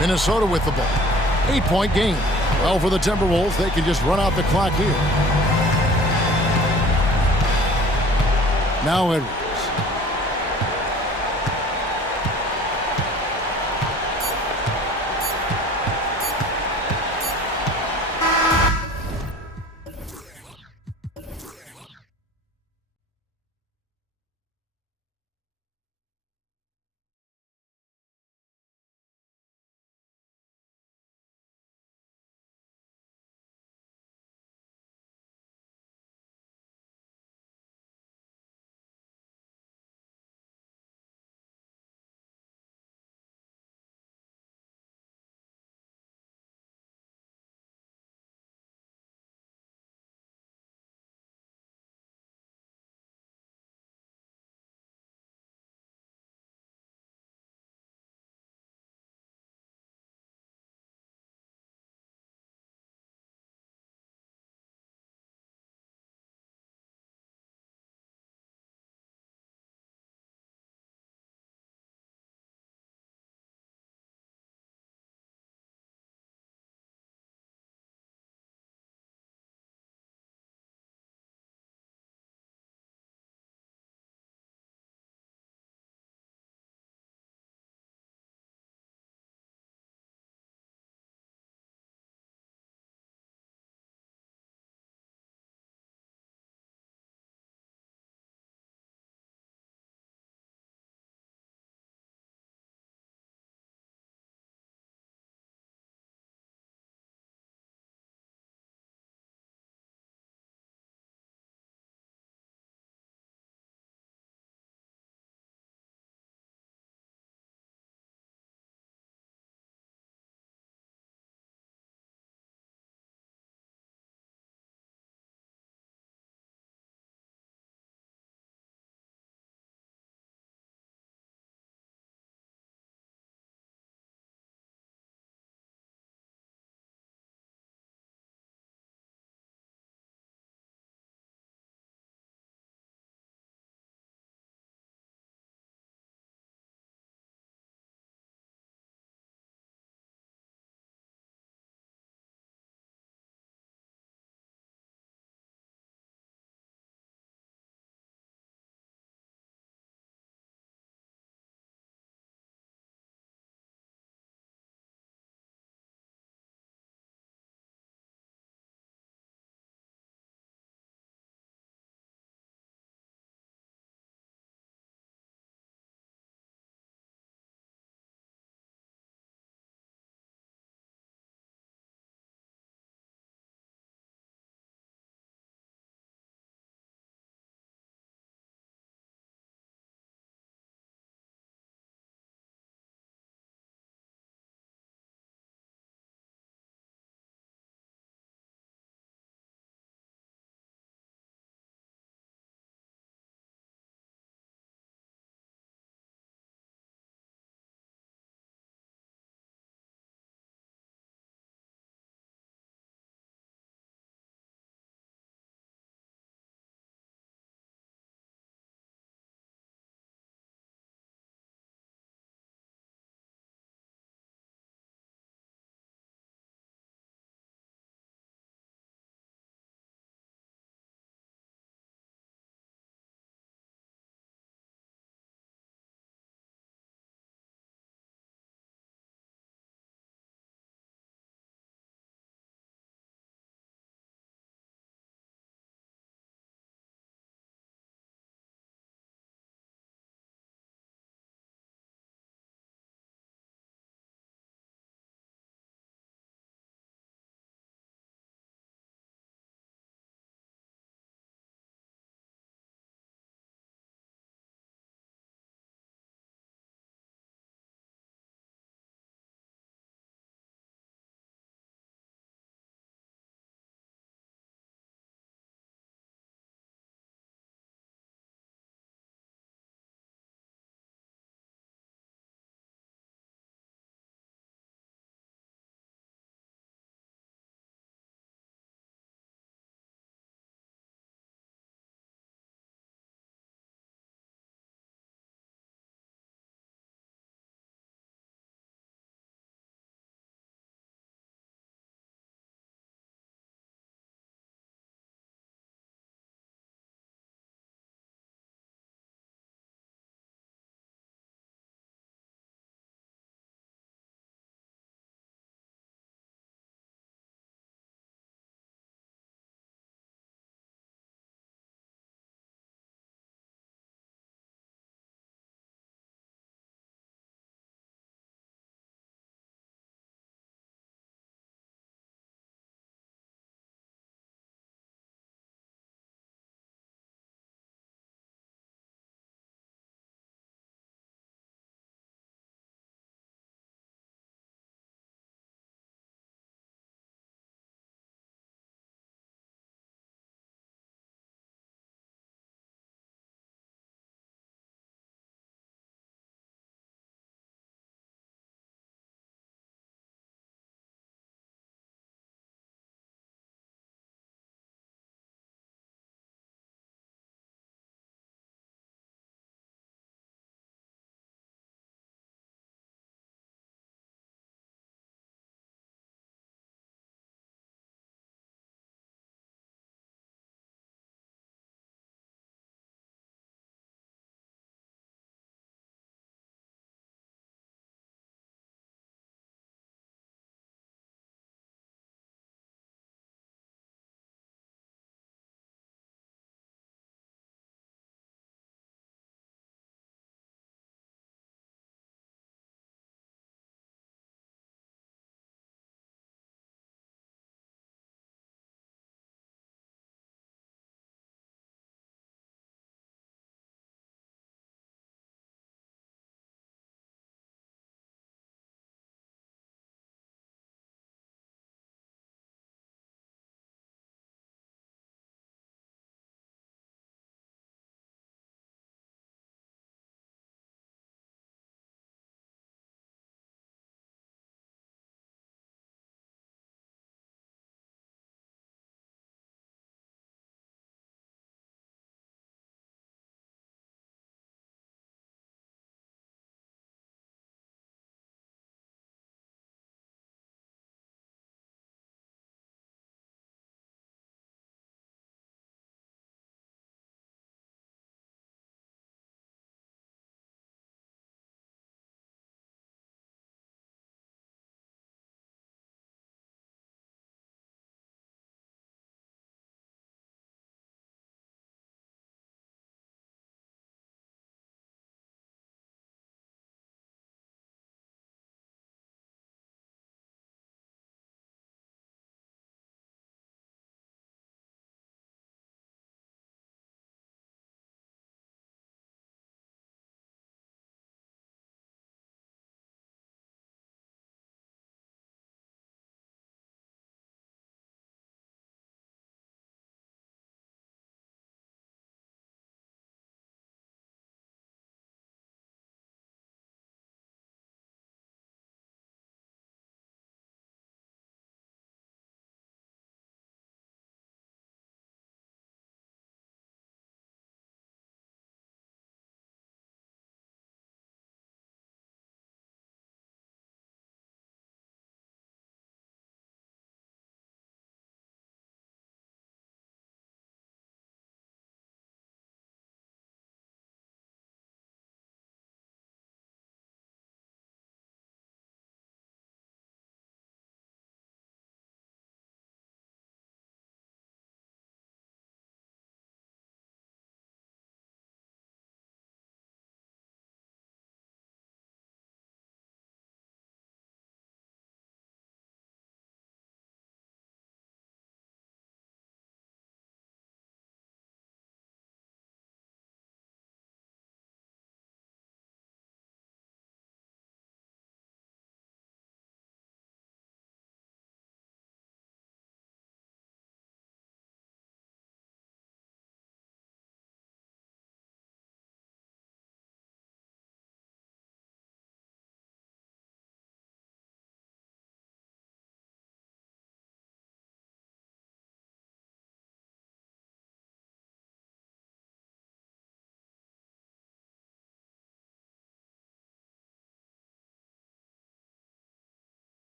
Minnesota with the ball. 8-point game. Well, for the Timberwolves, they can just run out the clock here. Now Edwards.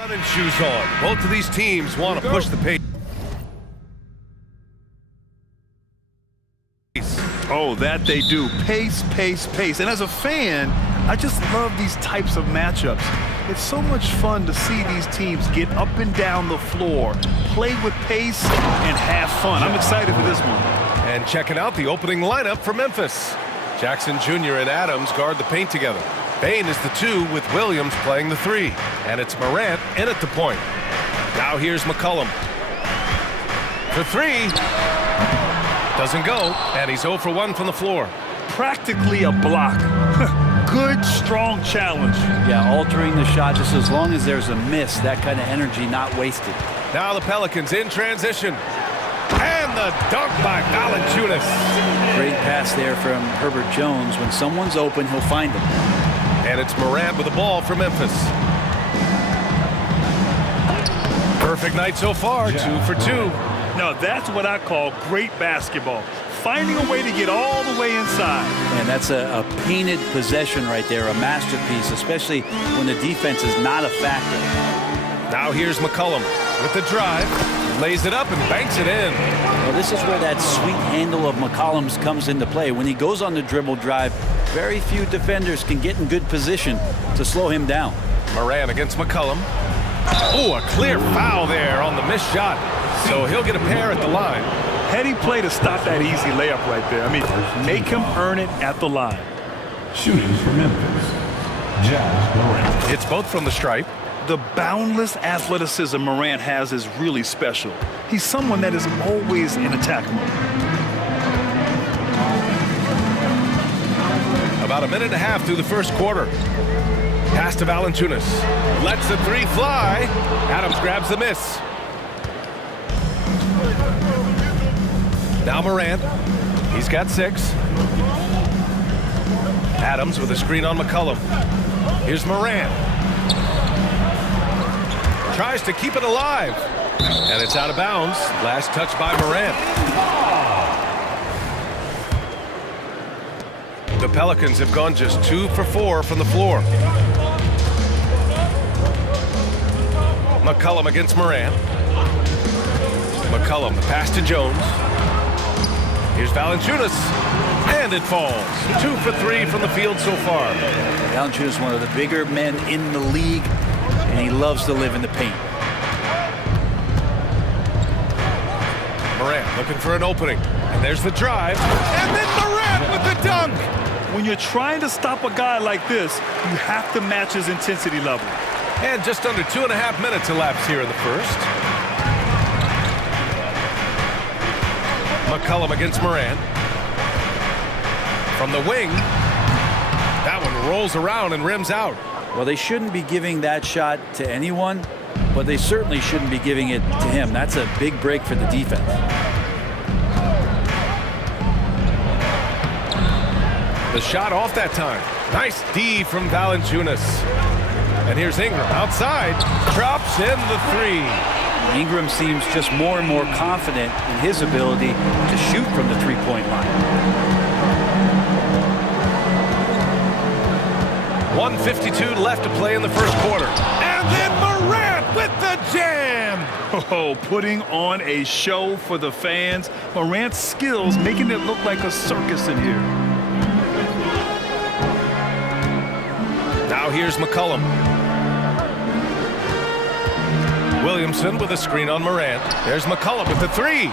Running shoes on. Both of these teams want to push the pace. Oh, that they do. Pace, pace, pace. And as a fan, I just love these types of matchups. It's so much fun to see these teams get up and down the floor, play with pace, and have fun. I'm excited for this one. And checking out the opening lineup for Memphis. Jackson Jr. and Adams guard the paint together. Bain is the 2 with Williams playing the 3. And it's Morant in at the point. Now here's McCollum. For 3. Doesn't go, and he's 0 for 1 from the floor. Practically a block. Good, strong challenge. Yeah, altering the shot just as long as there's a miss, that kind of energy not wasted. Now the Pelicans in transition. And the dunk by Valanciunas. Great pass there from Herbert Jones. When someone's open, he'll find them. And it's Morant with the ball for Memphis. Perfect night so far, 2 for 2. Now that's what I call great basketball. Finding a way to get all the way inside. And that's a painted possession right there, a masterpiece, especially when the defense is not a factor. Now here's McCollum with the drive, lays it up and banks it in. Well, this is where that sweet handle of McCollum's comes into play. When he goes on the dribble drive, very few defenders can get in good position to slow him down. Morant against McCollum. Oh, a clear foul there on the missed shot. So he'll get a pair at the line. Heady play to stop that easy layup right there. I mean, make him earn it at the line. Shooting for Memphis, Morant. It's both from the stripe. The boundless athleticism Morant has is really special. He's someone that is always in attack mode. About a minute and a half through the first quarter. Pass to Valanciunas. Lets the 3 fly. Adams grabs the miss. Now Morant. He's got 6. Adams with a screen on McCollum. Here's Morant. Tries to keep it alive. And it's out of bounds. Last touch by Morant. The Pelicans have gone just 2 for 4 from the floor. McCollum against Morant. McCollum, the pass to Jones. Here's Valanciunas, and it falls. 2 for 3 from the field so far. Valanciunas, one of the bigger men in the league, and he loves to live in the paint. Morant looking for an opening, and there's the drive, and then Morant with the dunk. When you're trying to stop a guy like this, you have to match his intensity level. And just under 2.5 minutes elapsed here in the first. McCollum against Morant. From the wing. That one rolls around and rims out. Well, they shouldn't be giving that shot to anyone, but they certainly shouldn't be giving it to him. That's a big break for the defense. The shot off that time. Nice D from Valanciunas. And here's Ingram outside. Drops in the 3. Ingram seems just more and more confident in his ability to shoot from the three-point line. 1:52 left to play in the first quarter. And then Morant with the jam. Oh, putting on a show for the fans. Morant's skills making it look like a circus in here. Now here's McCollum. Williamson with a screen on Morant. There's McCollum with the 3.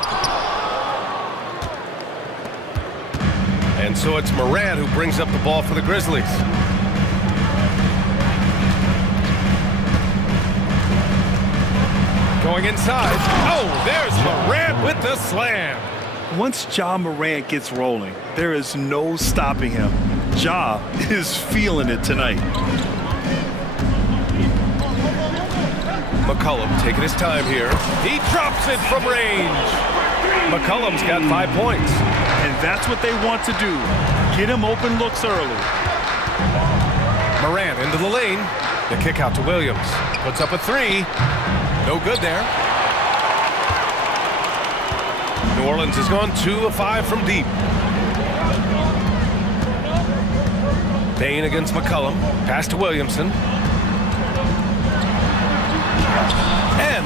And so it's Morant who brings up the ball for the Grizzlies. Going inside. Oh, there's Morant with the slam. Once Ja Morant gets rolling, there is no stopping him. Ja is feeling it tonight. McCollum taking his time here. He drops it from range. McCollum's got 5 points. And that's what they want to do. Get him open looks early. Morant into the lane. The kick out to Williams. Puts up a 3. No good there. New Orleans has gone 2 of 5 from deep. Bain against McCollum. Pass to Williamson.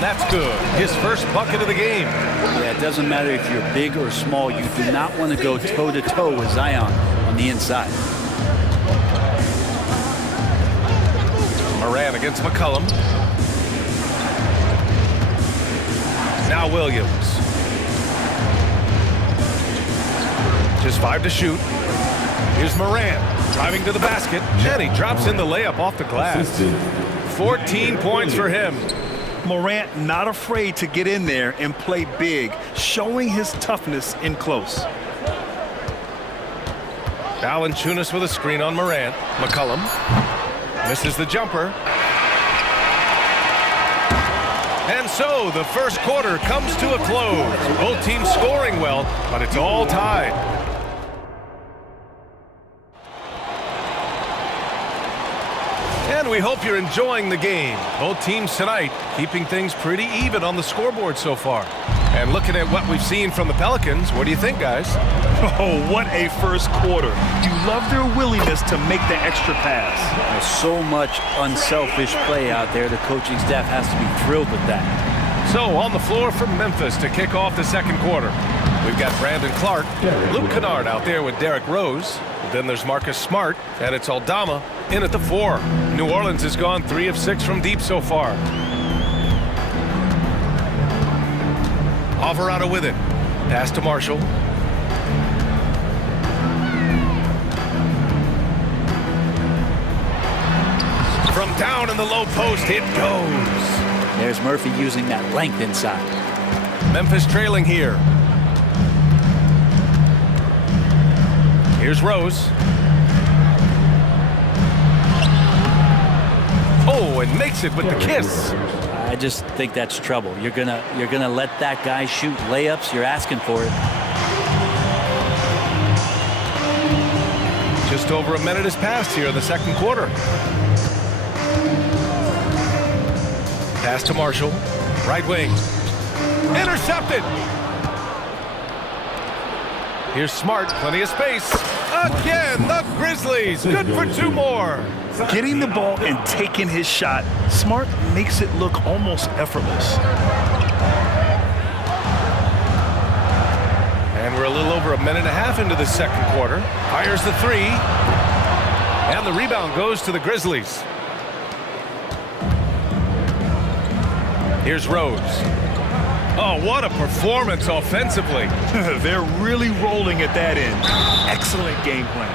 and that's good. His first bucket of the game. Yeah, it doesn't matter if you're big or small. You do not want to go toe-to-toe with Zion on the inside. Moran against McCollum. Now Williams. Just 5 to shoot. Here's Moran driving to the basket, and he drops in the layup off the glass. 14 points for him. Morant not afraid to get in there and play big, showing his toughness in close. Valanciunas with a screen on Morant. McCollum misses the jumper. And so the first quarter comes to a close. Both teams scoring well, but it's all tied. And we hope you're enjoying the game. Both teams tonight keeping things pretty even on the scoreboard so far. And looking at what we've seen from the Pelicans, what do you think, guys? Oh, what a first quarter. You love their willingness to make the extra pass. There's so much unselfish play out there. The coaching staff has to be thrilled with that. So on the floor for Memphis to kick off the second quarter. We've got Brandon Clark, Luke Kennard out there with Derrick Rose. Then there's Marcus Smart, and it's Aldama in at the 4. New Orleans has gone 3 of 6 from deep so far. Alvarado with it. Pass to Marshall. From down in the low post, it goes. There's Murphy using that length inside. Memphis trailing here. Here's Rose. Oh, and makes it with the kiss. I just think that's trouble. You're gonna let that guy shoot layups. You're asking for it. Just over a minute has passed here in the second quarter. Pass to Marshall. Right wing. Intercepted. Here's Smart. Plenty of space. Again, the Grizzlies. Good for 2 more. Getting the ball and taking his shot, Smart makes it look almost effortless. And we're a little over a minute and a half into the second quarter. Fires the 3. And the rebound goes to the Grizzlies. Here's Rose. Oh, what a performance offensively. They're really rolling at that end. Excellent game plan.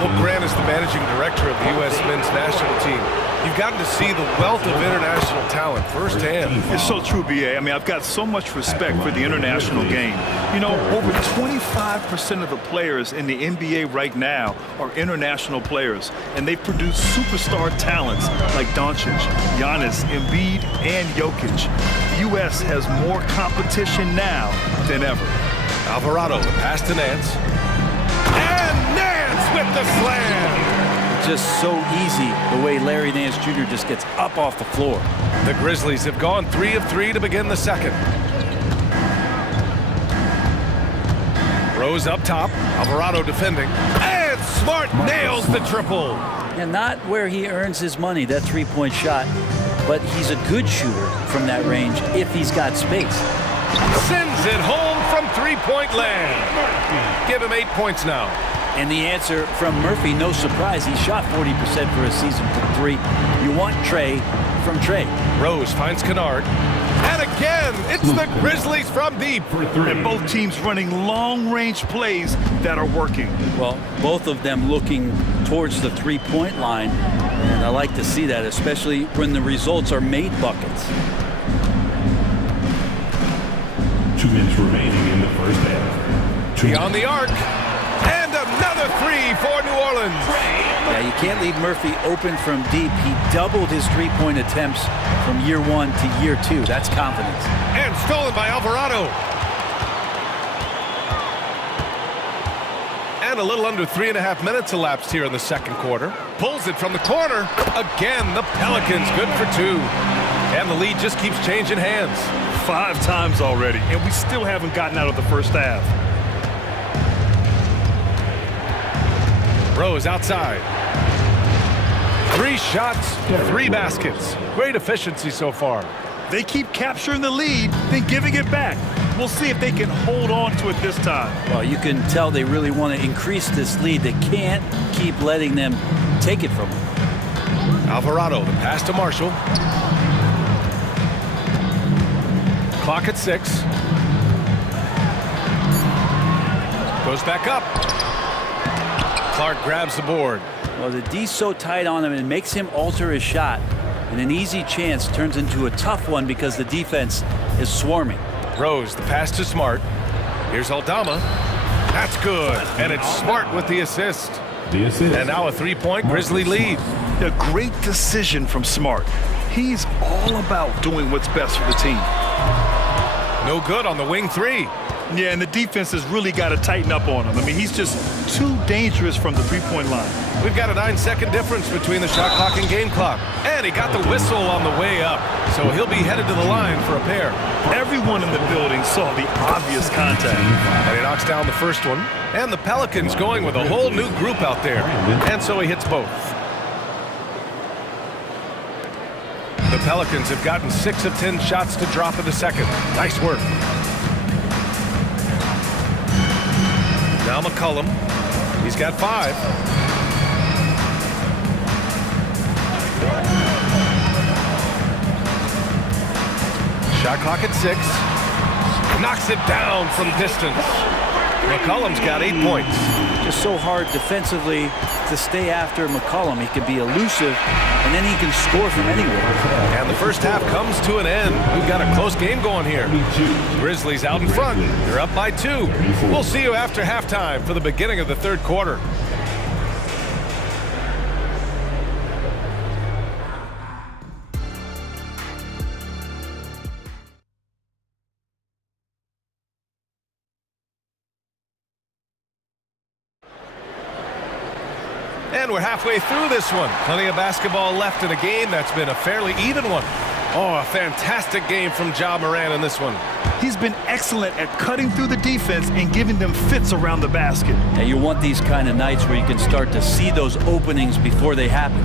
Well, Grant is the managing director of the U.S. men's national team. You've gotten to see the wealth of international talent firsthand. It's so true, B.A. I mean, I've got so much respect for the international game. You know, over 25% of the players in the NBA right now are international players, and they produce superstar talents like Doncic, Giannis, Embiid, and Jokic. The U.S. has more competition now than ever. Alvarado, the pass to Nance. And Nance with the slam! Just so easy the way Larry Nance Jr. just gets up off the floor. The Grizzlies have gone 3 of 3 to begin the second. Rose up top. Alvarado defending. And Smart nails the triple. And not where he earns his money, that 3-point shot, but he's a good shooter from that range if he's got space. Sends it home from 3-point land. Give him 8 points now. And the answer from Murphy, no surprise, he shot 40% for a season from 3. You want Trey from Trey. Rose finds Kennard. And again, it's the Grizzlies from deep. And both teams running long-range plays that are working. Well, both of them looking towards the 3-point line. And I like to see that, especially when the results are made buckets. 2 minutes remaining in the first half. Beyond the arc. And another 3 for New Orleans. Yeah, you can't leave Murphy open from deep. He doubled his 3-point attempts from year 1 to year 2. That's confidence. And stolen by Alvarado. And a little under 3.5 minutes elapsed here in the second quarter. Pulls it from the corner. Again, the Pelicans good for 2. And the lead just keeps changing hands. 5 times already, and we still haven't gotten out of the first half. Rose outside. 3 shots, 3 baskets. Great efficiency so far. They keep capturing the lead, then giving it back. We'll see if they can hold on to it this time. Well, you can tell they really want to increase this lead. They can't keep letting them take it from them. Alvarado, the pass to Marshall. Clock at 6. Goes back up. Clark grabs the board. Well, the D's so tight on him, and it makes him alter his shot. And an easy chance turns into a tough one because the defense is swarming. Rose, the pass to Smart. Here's Aldama. That's good. And it's Smart with the assist. And now a three-point Grizzly lead. A great decision from Smart. He's all about doing what's best for the team. No good on the wing three. Yeah, and the defense has really got to tighten up on him. I mean, he's just too dangerous from the three-point line. We've got a 9-second difference between the shot clock and game clock. And he got the whistle on the way up. So he'll be headed to the line for a pair. Everyone in the building saw the obvious contact. And he knocks down the first one. And the Pelicans going with a whole new group out there. And so he hits both. The Pelicans have gotten 6 of 10 shots to drop in the second. Nice work. Now McCollum. He's got 5. Shot clock at 6. Knocks it down from distance. McCollum's got 8 points. Just so hard defensively to stay after McCollum. He can be elusive, and then he can score from anywhere. And the first half comes to an end. We've got a close game going here. Grizzlies out in front. They're up by 2. We'll see you after halftime for the beginning of the third quarter. And we're halfway through this one. Plenty of basketball left in a game that's been a fairly even one. Oh, a fantastic game from Ja Morant in this one. He's been excellent at cutting through the defense and giving them fits around the basket. And you want these kind of nights where you can start to see those openings before they happen.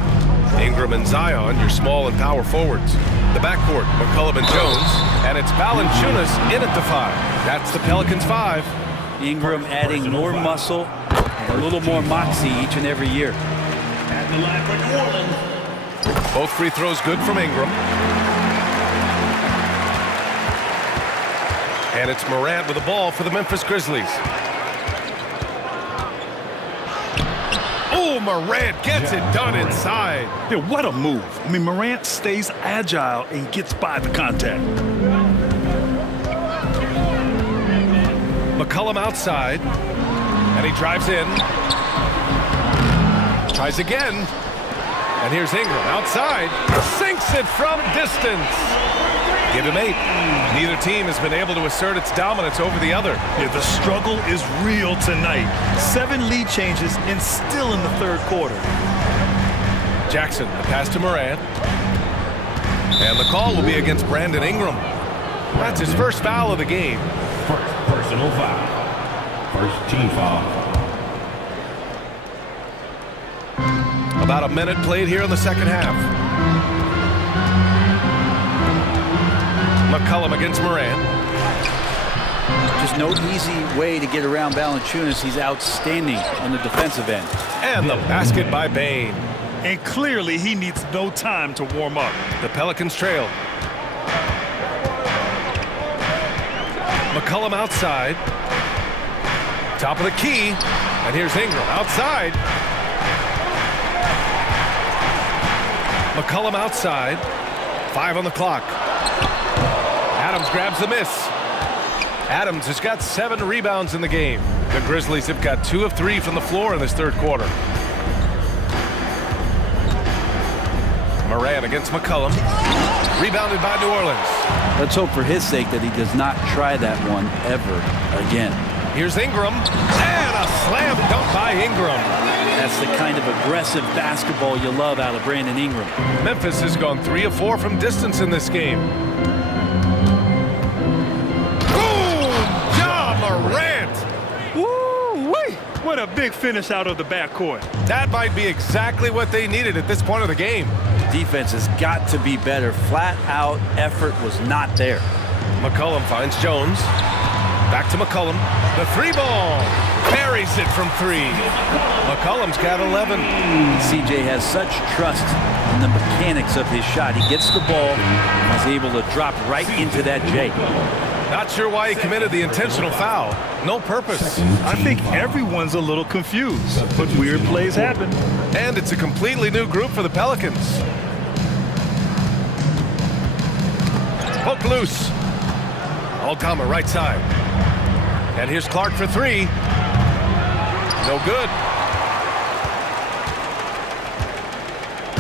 Ingram and Zion, your small and power forwards. The backcourt, McCollum and Jones. And it's Valanciunas in at the 5. That's the Pelicans 5. Ingram adding more muscle, a little more moxie each and every year. Both free throws good from Ingram. And it's Morant with the ball for the Memphis Grizzlies. Oh, Morant gets it done inside. Yeah, what a move. I mean, Morant stays agile and gets by the contact. McCollum outside. And he drives in. Tries again. And here's Ingram outside. Sinks it from distance. Give him 8. Neither team has been able to assert its dominance over the other. Yeah, the struggle is real tonight. 7 lead changes and still in the third quarter. Jackson, the pass to Morant. And the call will be against Brandon Ingram. That's his first foul of the game. First personal foul. First team foul. About a minute played here in the second half. McCollum against Morant. Just no easy way to get around Valanciunas. He's outstanding on the defensive end. And the basket by Bane. And clearly he needs no time to warm up. The Pelicans trail. McCollum outside. Top of the key. And here's Ingram outside. McCollum outside. 5 on the clock. Adams grabs the miss. Adams has got 7 rebounds in the game. The Grizzlies have got 2 of 3 from the floor in this third quarter. Morant against McCollum. Rebounded by New Orleans. Let's hope for his sake that he does not try that one ever again. Here's Ingram. And a slam dunk by Ingram. That's the kind of aggressive basketball you love out of Brandon Ingram. Memphis has gone 3 of 4 from distance in this game. Boom! Ja Morant! Woo-wee! What a big finish out of the backcourt. That might be exactly what they needed at this point of the game. Defense has got to be better. Flat out effort was not there. McCollum finds Jones. Back to McCollum. The three ball. Buries it from three. McCollum's got 11. CJ has such trust in the mechanics of his shot. He gets the ball and is able to drop right into that J. Not sure why he committed the intentional foul. No purpose. I think everyone's a little confused, but weird plays happen. And it's a completely new group for the Pelicans. Poke loose. Aldama right side. And here's Clark for three. No good.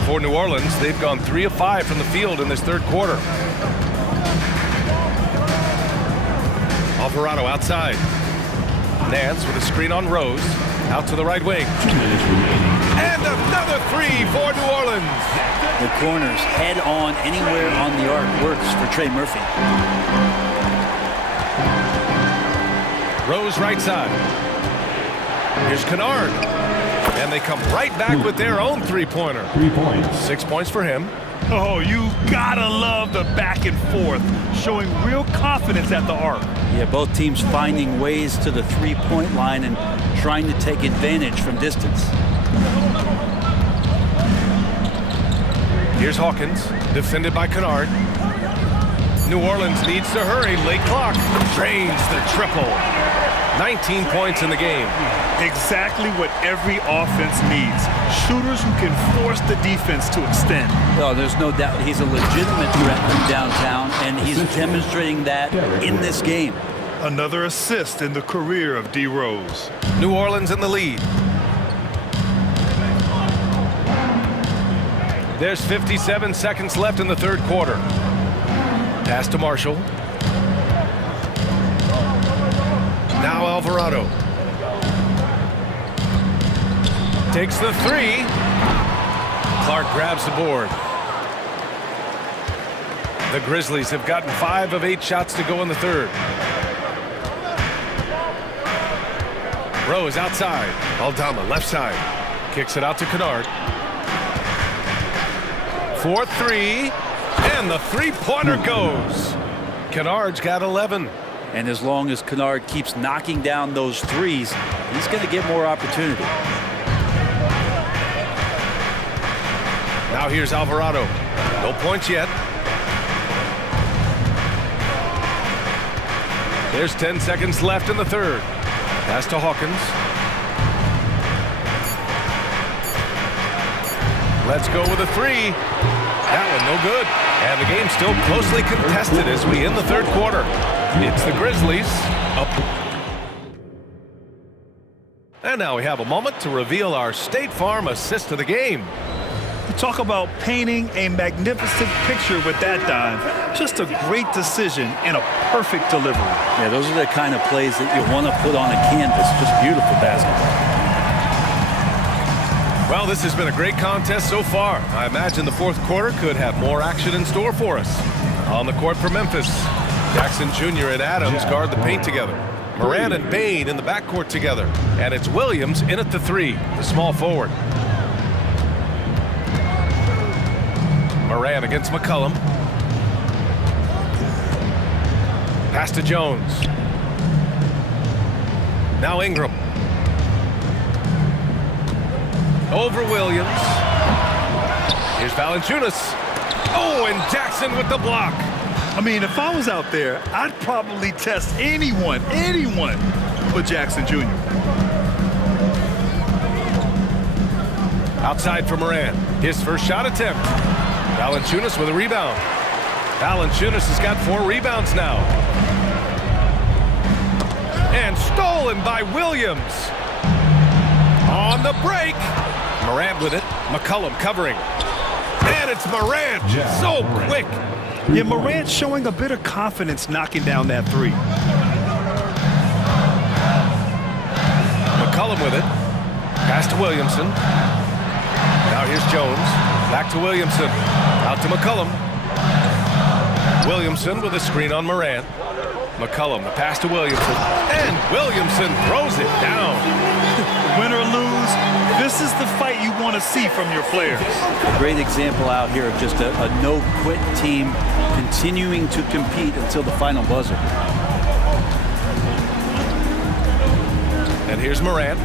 For New Orleans, they've gone 3 of 5 from the field in this third quarter. Alvarado outside. Nance with a screen on Rose. Out to the right wing. And another three for New Orleans. The corners head on anywhere on the arc works for Trey Murphy. Rose right side. Here's Kennard. And they come right back with their own three-pointer. 3 points. 6 points for him. Oh, you gotta love the back and forth, showing real confidence at the arc. Yeah, both teams finding ways to the three-point line and trying to take advantage from distance. Here's Hawkins, defended by Kennard. New Orleans needs to hurry. Late clock. Drains the triple. 19 points in the game. Exactly what every offense needs. Shooters who can force the defense to extend. Oh, there's no doubt he's a legitimate threat from downtown, and he's demonstrating that in this game. Another assist in the career of D. Rose. New Orleans in the lead. There's 57 seconds left in the third quarter. Pass to Marshall. Now Alvarado. Takes the three. Clark grabs the board. The Grizzlies have gotten 5 of 8 shots to go in the third. Rose outside. Aldama left side. Kicks it out to Kennard. 4-3. And the three-pointer goes. Kennard's got 11. And as long as Kennard keeps knocking down those threes, he's going to get more opportunity. Now here's Alvarado. No points yet. There's 10 seconds left in the third. Pass to Hawkins. Let's go with a three. That one no good. And the game's still closely contested as we end the third quarter. It's the Grizzlies up. And now we have a moment to reveal our State Farm assist of the game. You talk about painting a magnificent picture with that dive. Just a great decision and a perfect delivery. Yeah, those are the kind of plays that you want to put on a canvas. Just beautiful basketball. Well, this has been a great contest so far. I imagine the fourth quarter could have more action in store for us. On the court for Memphis, Jackson Jr. and Adams guard the paint together. Moran and Bain in the backcourt together. And it's Williams in at the three, the small forward. Moran against McCollum. Pass to Jones. Now Ingram. Over Williams. Here's Valanciunas. Oh, and Jackson with the block. I mean, if I was out there, I'd probably test anyone but Jackson Jr. Outside for Moran. His first shot attempt. Valanciunas with a rebound. Valanciunas has got 4 rebounds now. And stolen by Williams. On the break. Morant with it. McCollum covering. And it's Morant. So quick. Yeah, Morant showing a bit of confidence knocking down that three. McCollum with it. Pass to Williamson. Now here's Jones. Back to Williamson. Out to McCollum. Williamson with a screen on Morant. McCollum, the pass to Williamson. And Williamson throws it down. Win or lose, this is the fight you want to see from your players. A great example out here of just a no-quit team continuing to compete until the final buzzer. And here's Morant.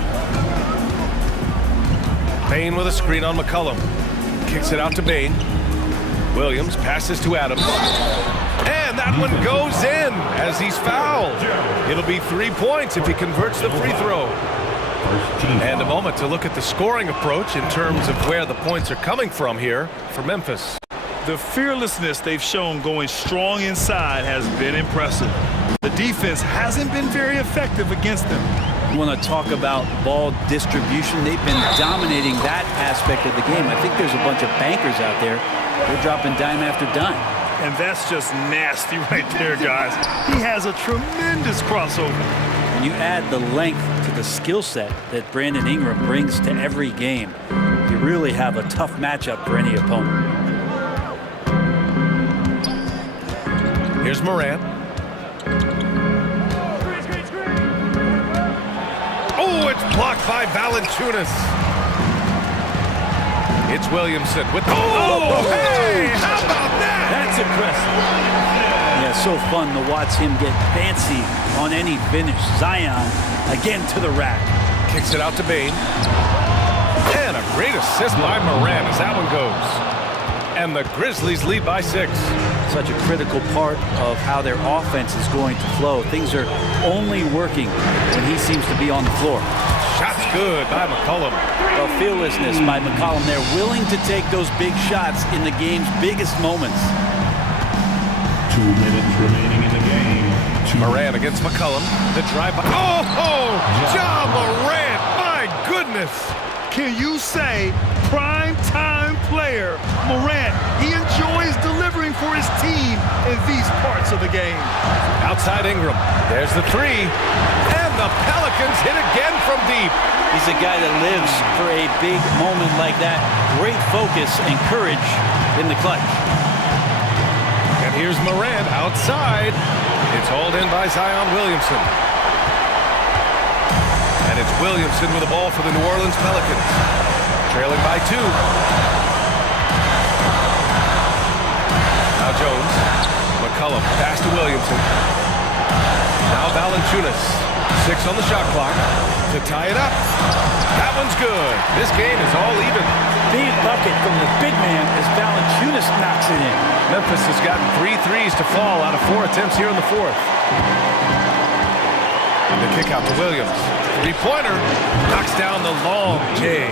Bain with a screen on McCollum. Kicks it out to Bain. Williams passes to Adams. And that one goes in as he's fouled. It'll be 3 points if he converts the free throw. And a moment to look at the scoring approach in terms of where the points are coming from here for Memphis. The fearlessness they've shown going strong inside has been impressive. The defense hasn't been very effective against them. You want to talk about ball distribution. They've been dominating that aspect of the game. I think there's a bunch of bankers out there. They're dropping dime after dime. And that's just nasty right there, guys. He has a tremendous crossover. When you add the length to the skill set that Brandon Ingram brings to every game, you really have a tough matchup for any opponent. Here's Morant. Oh, it's blocked by Valanciunas. It's Williamson with the... Oh, hey, how about that? That's impressive. Yeah, so fun to watch him get fancy on any finish. Zion again to the rack. Kicks it out to Bain. And a great assist by Morant as that one goes. And the Grizzlies lead by 6. Such a critical part of how their offense is going to flow. Things are only working when he seems to be on the floor. Shot's good by McCollum. Well, fearlessness by McCollum. They're willing to take those big shots in the game's biggest moments. 2 minutes remaining in the game. Morant against McCollum. The drive by... Oh, Ja Morant! My goodness! Can you say prime-time player Morant? He enjoys delivering for his team in these parts of the game. Outside Ingram. There's the 3. And the Pelicans hit again from deep. He's a guy that lives for a big moment like that. Great focus and courage in the clutch. And here's Morant outside. It's hauled in by Zion Williamson. And it's Williamson with the ball for the New Orleans Pelicans. Trailing by 2. Now Jones. McCollum. Pass to Williamson. Now Valanciunas. 6 on the shot clock to tie it up. That one's good. This game is all even. Big bucket from the big man as Valanciunas knocks it in. Memphis has gotten 3 threes to fall out of 4 attempts here in the 4th. And the kick out to Williams. 3-pointer. Knocks down the long J.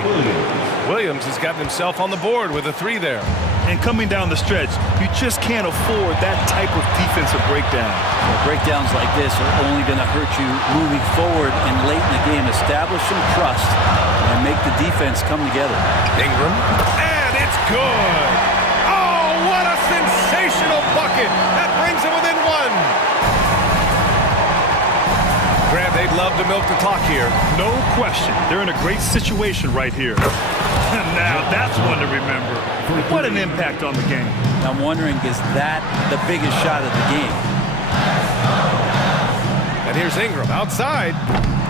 Williams has gotten himself on the board with a 3 there. And coming down the stretch, you just can't afford that type of defensive breakdown. Well, breakdowns like this are only going to hurt you moving forward and late in the game. Establish some trust and make the defense come together. Ingram. And it's good. Oh, what a sensational bucket. That brings him within 1. Grant, they'd love to milk the clock here. No question. They're in a great situation right here. Now, that's one to remember. What an impact on the game. I'm wondering, is that the biggest shot of the game? And here's Ingram outside.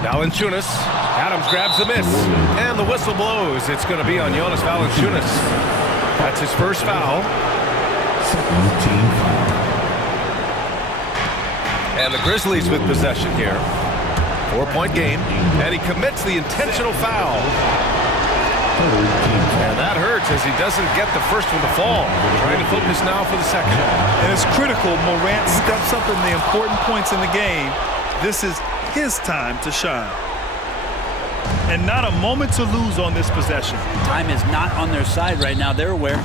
Valanciunas. Adams grabs the miss. And the whistle blows. It's going to be on Jonas Valanciunas. That's his first foul. Second team foul. And the Grizzlies with possession here. 4-point game. And he commits the intentional foul. And that hurts as he doesn't get the first one to fall. Trying to focus now for the second. And it's critical Morant steps up in the important points in the game. This is his time to shine. And not a moment to lose on this possession. Time is not on their side right now. They're aware.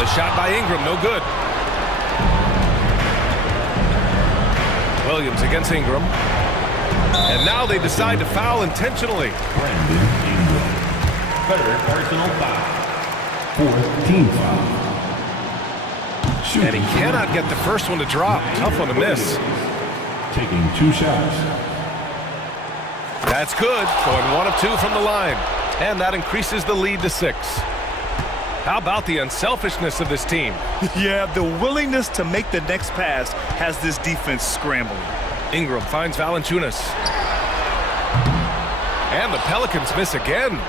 The shot by Ingram, no good. Williams against Ingram. And now they decide to foul intentionally. Brandon Ingram. Third personal foul. Fourth team foul. And he cannot get the first one to drop. Tough one to miss. Taking 2 shots. That's good. Going 1 of 2 from the line. And that increases the lead to 6. How about the unselfishness of this team? Yeah, the willingness to make the next pass has this defense scrambling. Ingram finds Valanciunas. And the Pelicans miss again.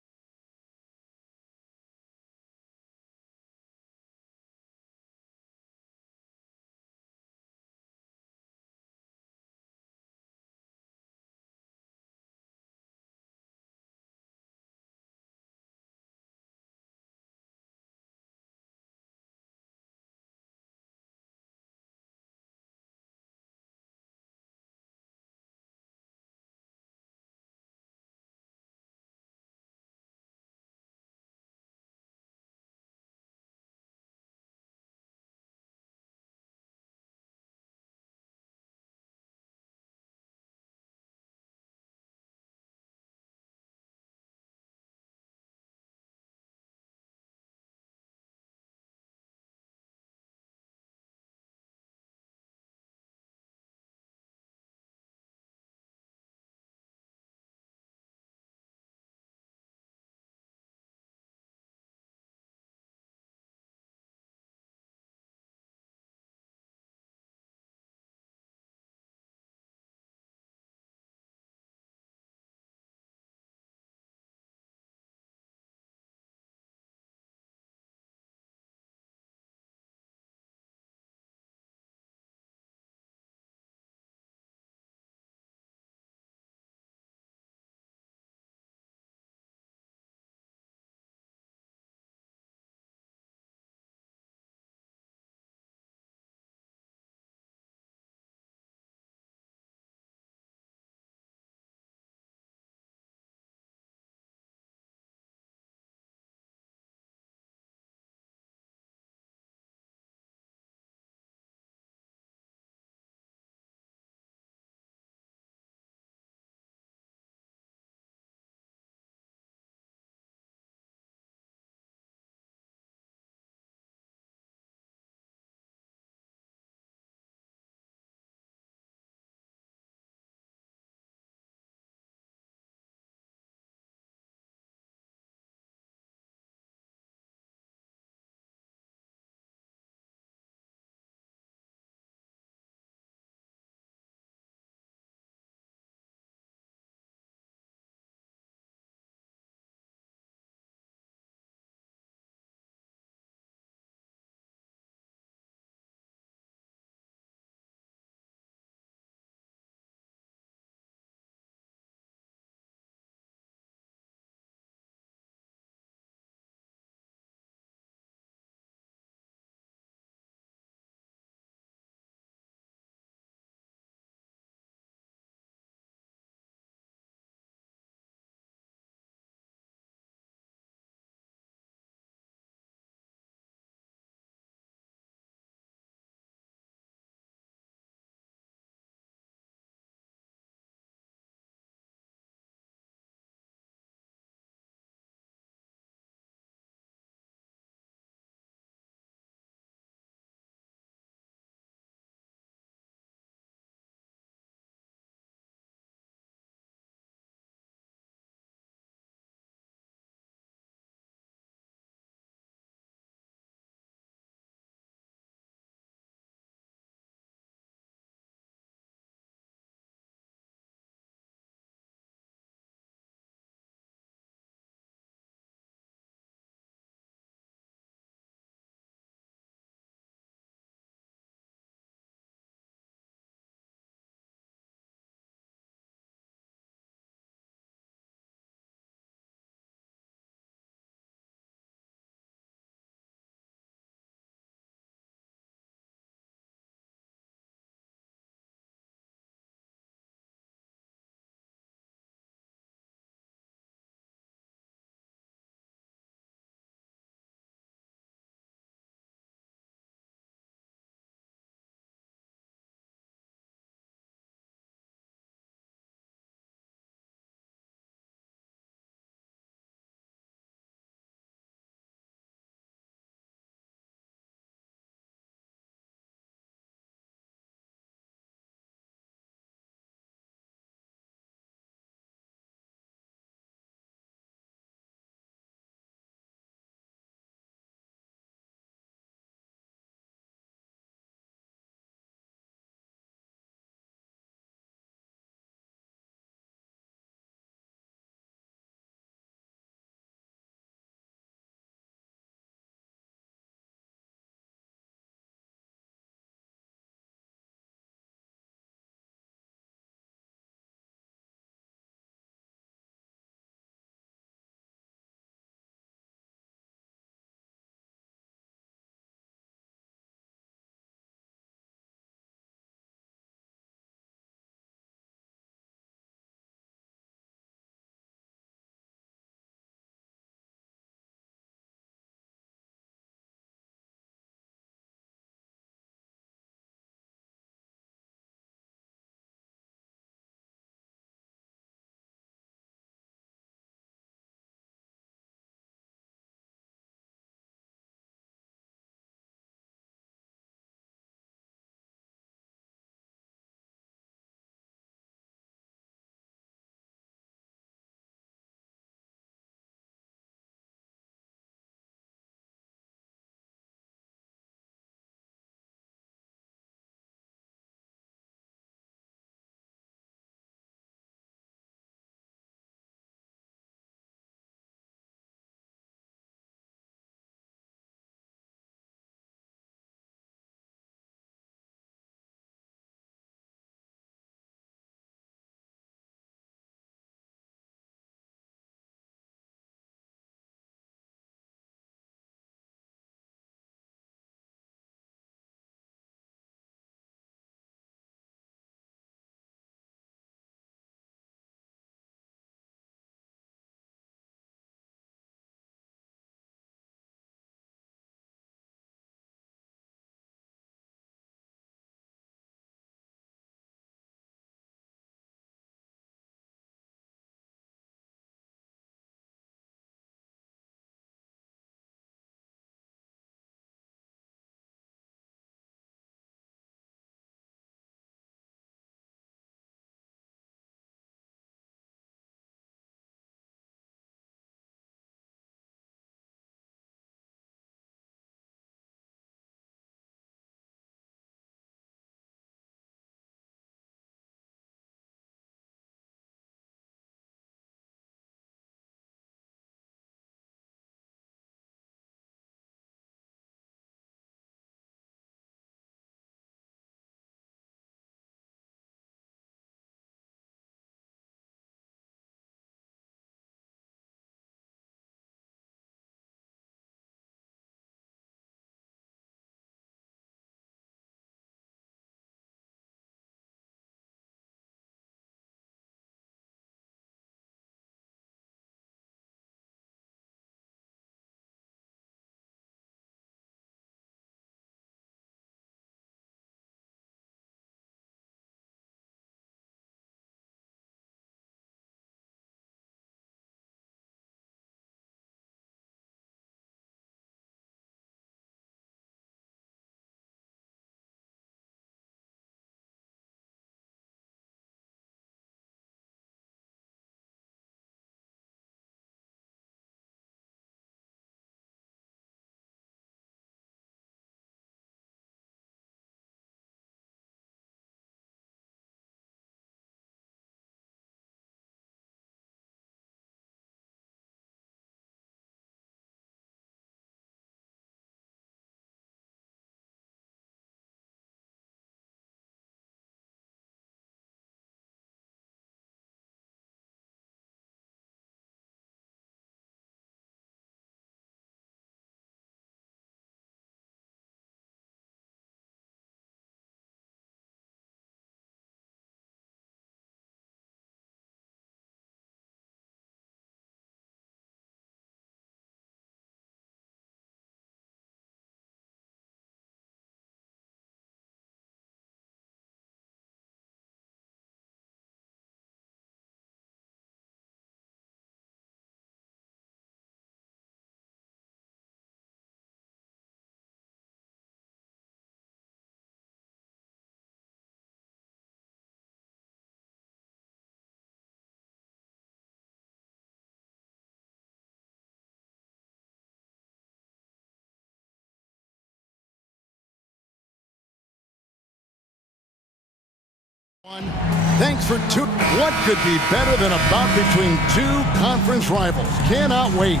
Thanks for two. What could be better than a bout between two conference rivals? Cannot wait.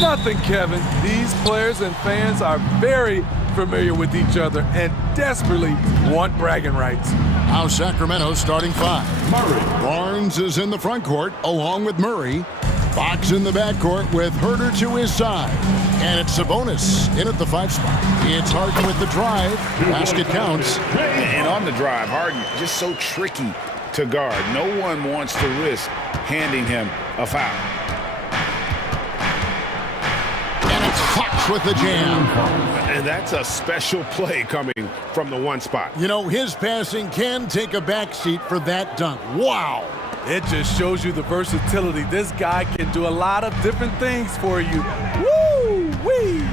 Nothing, Kevin. These players and fans are very familiar with each other and desperately want bragging rights. Now Sacramento's starting five. Barnes is in the front court along with Murray. Fox in the backcourt with Herter to his side. And it's Sabonis in at the 5 spot. It's Harden with the drive. Basket counts. And on the drive, Harden just so tricky to guard. No one wants to risk handing him a foul. And it's Fox with the jam. And that's a special play coming from the 1 spot. You know, his passing can take a backseat for that dunk. Wow. It just shows you the versatility. This guy can do a lot of different things for you. Woo-wee!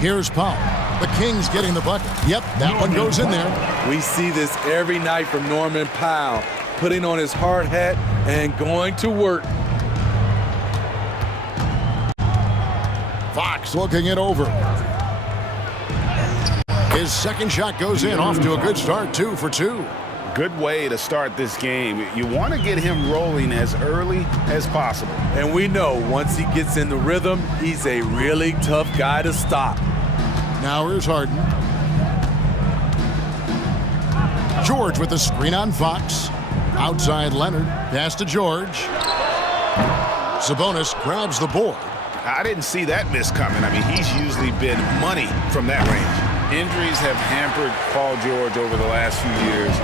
Here's Powell. The Kings getting the bucket. Yep, that one goes in there. We see this every night from Norman Powell, putting on his hard hat and going to work. Fox looking it over. His second shot goes in, off to a good start, 2 for 2. Good way to start this game. You want to get him rolling as early as possible. And we know once he gets in the rhythm, he's a really tough guy to stop. Now here's Harden. George with the screen on Fox. Outside Leonard. Pass to George. Sabonis grabs the board. I didn't see that miss coming. I mean, he's usually been money from that range. Injuries have hampered Paul George over the last few years.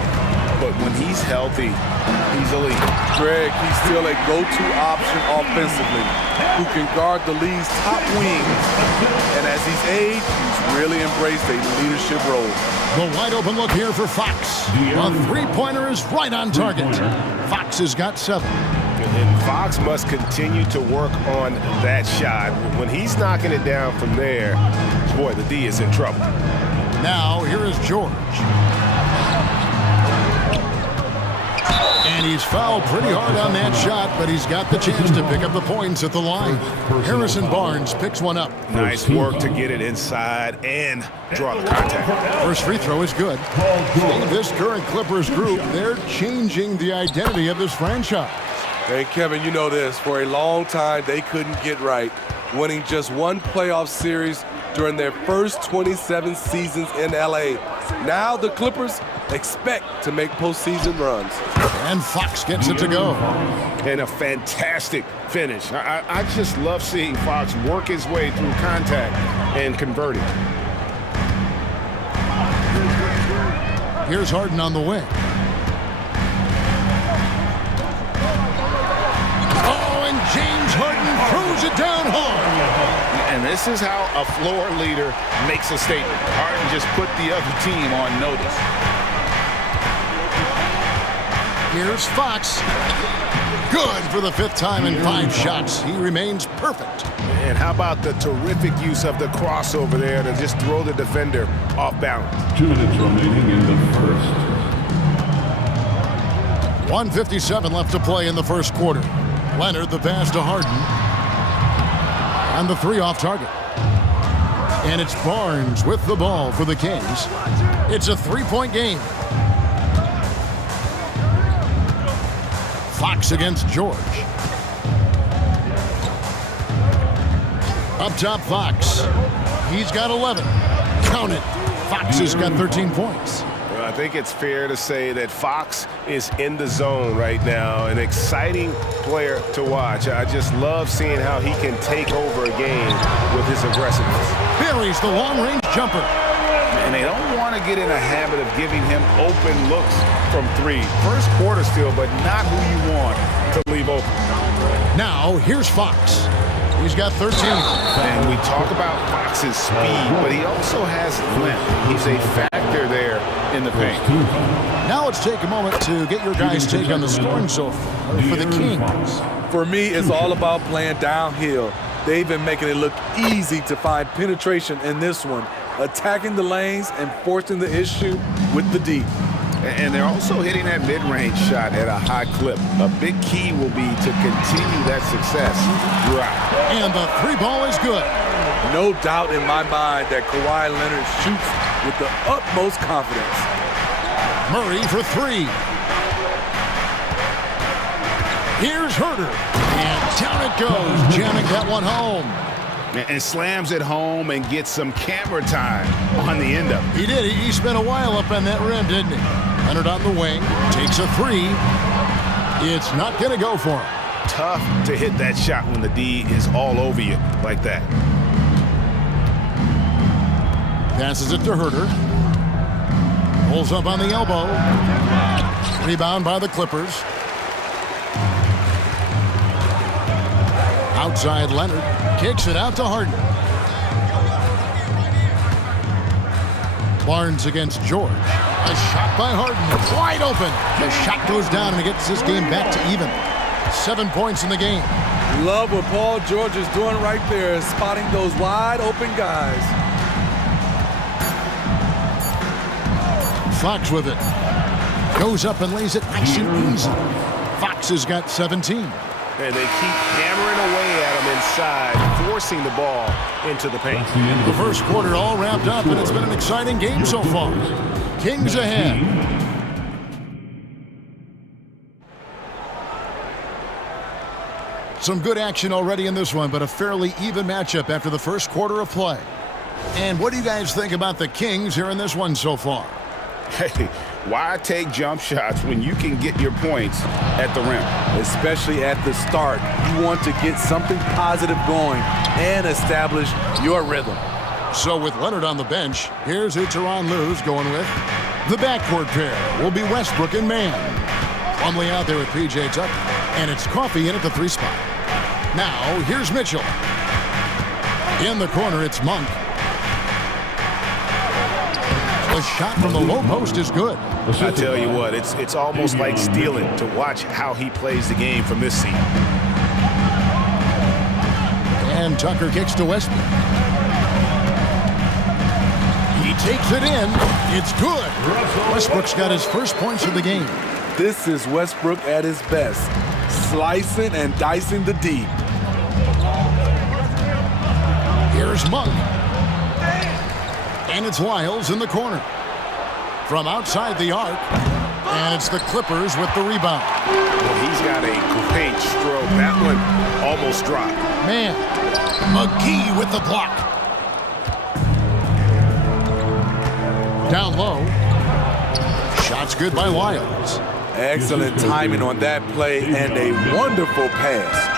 But when he's healthy, he's elite. Greg, he's still a go-to option offensively, who can guard the league's top wings. And as he's aged, he's really embraced a leadership role. The wide open look here for Fox. A three-pointer is right on target. Fox has got 7. And Fox must continue to work on that shot. When he's knocking it down from there, boy, the D is in trouble. Now here is George. And he's fouled pretty hard on that shot, but he's got the chance to pick up the points at the line. Harrison Barnes picks one up. Nice work to get it inside and draw the contact. First free throw is good. In this current Clippers group, they're changing the identity of this franchise. Hey, Kevin, you know this. For a long time, they couldn't get right, winning just one playoff series during their first 27 seasons in L.A. Now the Clippers expect to make postseason runs. And Fox gets it to go. And a fantastic finish. I just love seeing Fox work his way through contact and converting. Here's Harden on the wing. Oh, and James Harden throws it down hard. And this is how a floor leader makes a statement. Harden just put the other team on notice. Here's Fox. Good for the 5th time in 5 shots. He remains perfect. And how about the terrific use of the crossover there to just throw the defender off balance. 2 minutes remaining in the first. 1:57 left to play in the first quarter. Leonard the pass to Harden. And the 3 off target. And it's Barnes with the ball for the Kings. It's a 3-point game. Fox against George. Up top, Fox. He's got 11. Count it. Fox has got 13 points. Well, I think it's fair to say that Fox is in the zone right now. An exciting player to watch. I just love seeing how he can take over a game with his aggressiveness. Buries the long-range jumper. And they don't want to get in a habit of giving him open looks from 3. First quarter still, but not who you want to leave open. Now, here's Fox. He's got 13. And we talk about Fox's speed, but he also has length. He's a factor there in the paint. Now let's take a moment to get your guys' take on the scoring so far for the Kings. For me, it's all about playing downhill. They've been making it look easy to find penetration in this one, attacking the lanes and forcing the issue with the D. And they're also hitting that mid-range shot at a high clip. A big key will be to continue that success throughout. And the 3 ball is good. No doubt in my mind that Kawhi Leonard shoots with the utmost confidence. Murray for 3. Here's Herder. And down it goes, jamming that one home. And slams it home and gets some camera time on the end of it. He did. He spent a while up on that rim, didn't he? Leonard on the wing. Takes a three. It's not going to go for him. Tough to hit that shot when the D is all over you like that. Passes it to Herder. Pulls up on the elbow. Rebound by the Clippers. Outside Leonard. Kicks it out to Harden. Barnes against George. A shot by Harden. Wide open. The shot goes down and it gets this game back to even. 7 points in the game. Love what Paul George is doing right there, spotting those wide open guys. Fox with it. Goes up and lays it nice and easy. Fox has got 17. And they keep hammering away at him inside, forcing the ball into the paint. The first quarter all wrapped up, and it's been an exciting game so far. Kings ahead. Some good action already in this one, but a fairly even matchup after the first quarter of play. And what do you guys think about the Kings here in this one so far? Hey, why take jump shots when you can get your points at the rim? Especially at the start. You want to get something positive going and establish your rhythm. So with Leonard on the bench, here's who Tyronn Lue's going with. The backcourt pair will be Westbrook and Mann. Plumlee out there with P.J. Tucker, and it's Coffey in at the 3 spot. Now, here's Mitchell. In the corner, it's Monk. The shot from the low post is good. I tell you what, it's almost like stealing to watch how he plays the game from this seat. And Tucker kicks to Westbrook. He takes it in. It's good. Westbrook's got his first points of the game. This is Westbrook at his best, slicing and dicing the D. Here's Monk. And it's Lyles in the corner. From outside the arc. And it's the Clippers with the rebound. Well, he's got a great stroke. That one almost dropped. Man, McGee with the block. Down low. Shot's good by Lyles. Excellent timing on that play and a wonderful pass.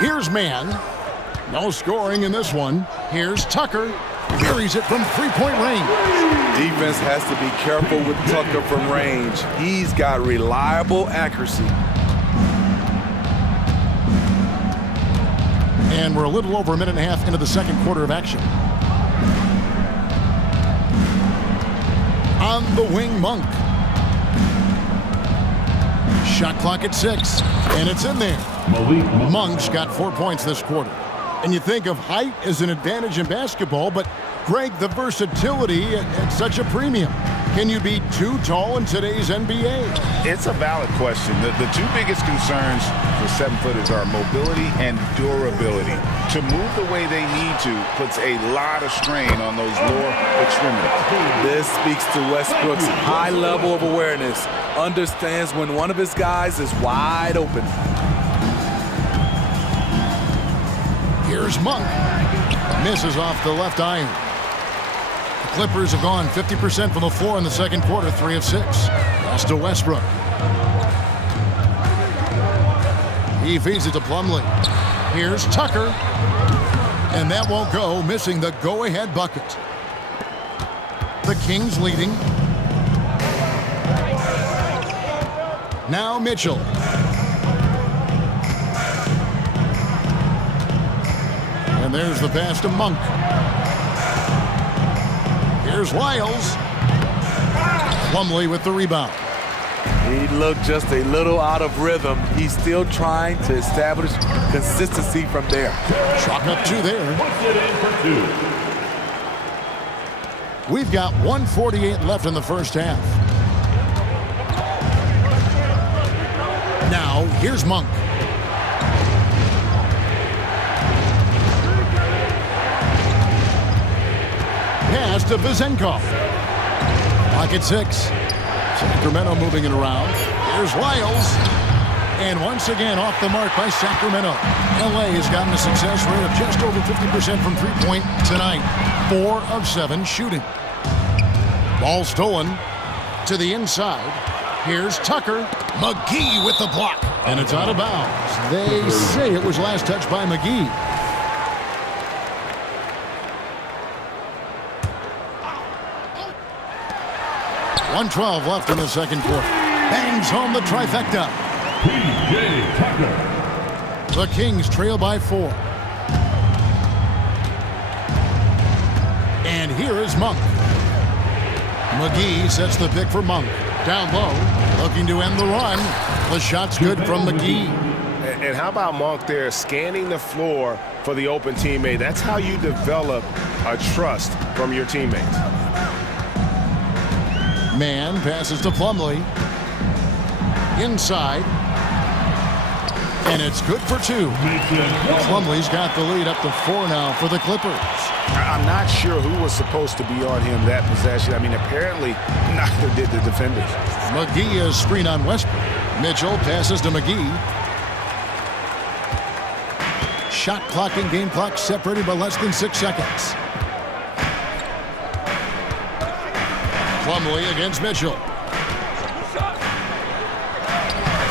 Here's Mann. No scoring in this one. Here's Tucker. Buries it from three-point range. Defense has to be careful with Tucker from range. He's got reliable accuracy. And we're a little over a minute and a half into the second quarter of action. On the wing, Monk. Shot clock at 6, and it's in there. Monk's got 4 points this quarter. And you think of height as an advantage in basketball, but Greg, the versatility at such a premium. Can you be too tall in today's NBA? It's a valid question. The two biggest concerns for 7-footers are mobility and durability. To move the way they need to puts a lot of strain on those lower extremities. This speaks to Westbrook's high level of awareness. Understands when one of his guys is wide open. Here's Monk. Misses off the left iron. The Clippers have gone 50% from the floor in the second quarter, 3 of 6. Pass to Westbrook. He feeds it to Plumlee. Here's Tucker. And that won't go, missing the go-ahead bucket. The Kings leading. Now Mitchell. And there's the pass to Monk. Here's Lyles. Plumlee with the rebound. He looked just a little out of rhythm. He's still trying to establish consistency from there. Chalk up 2 there. We've got 1:48 left in the first half. Now, here's Monk. Pass to Vizenkov. Pocket 6. Sacramento moving it around. Here's Lyles. And once again off the mark by Sacramento. LA has gotten a success rate of just over 50% from three-point tonight. 4 of 7 shooting. Ball stolen to the inside. Here's Tucker. McGee with the block. And it's out of bounds. They say it was last touched by McGee. .112 left in the second quarter. Bangs home the trifecta. P.J. Tucker. The Kings trail by 4. And here is Monk. McGee sets the pick for Monk. Down low, looking to end the run. The shot's good from McGee. And how about Monk there scanning the floor for the open teammate? That's how you develop a trust from your teammates. Man passes to Plumlee. Inside. And it's good for 2. Plumlee's got the lead up to 4 now for the Clippers. I'm not sure who was supposed to be on him that possession. I mean, apparently neither did the defenders. McGee is screen on Westbrook. Mitchell passes to McGee. Shot clock and game clock separated by less than 6 seconds. Plumlee against Mitchell.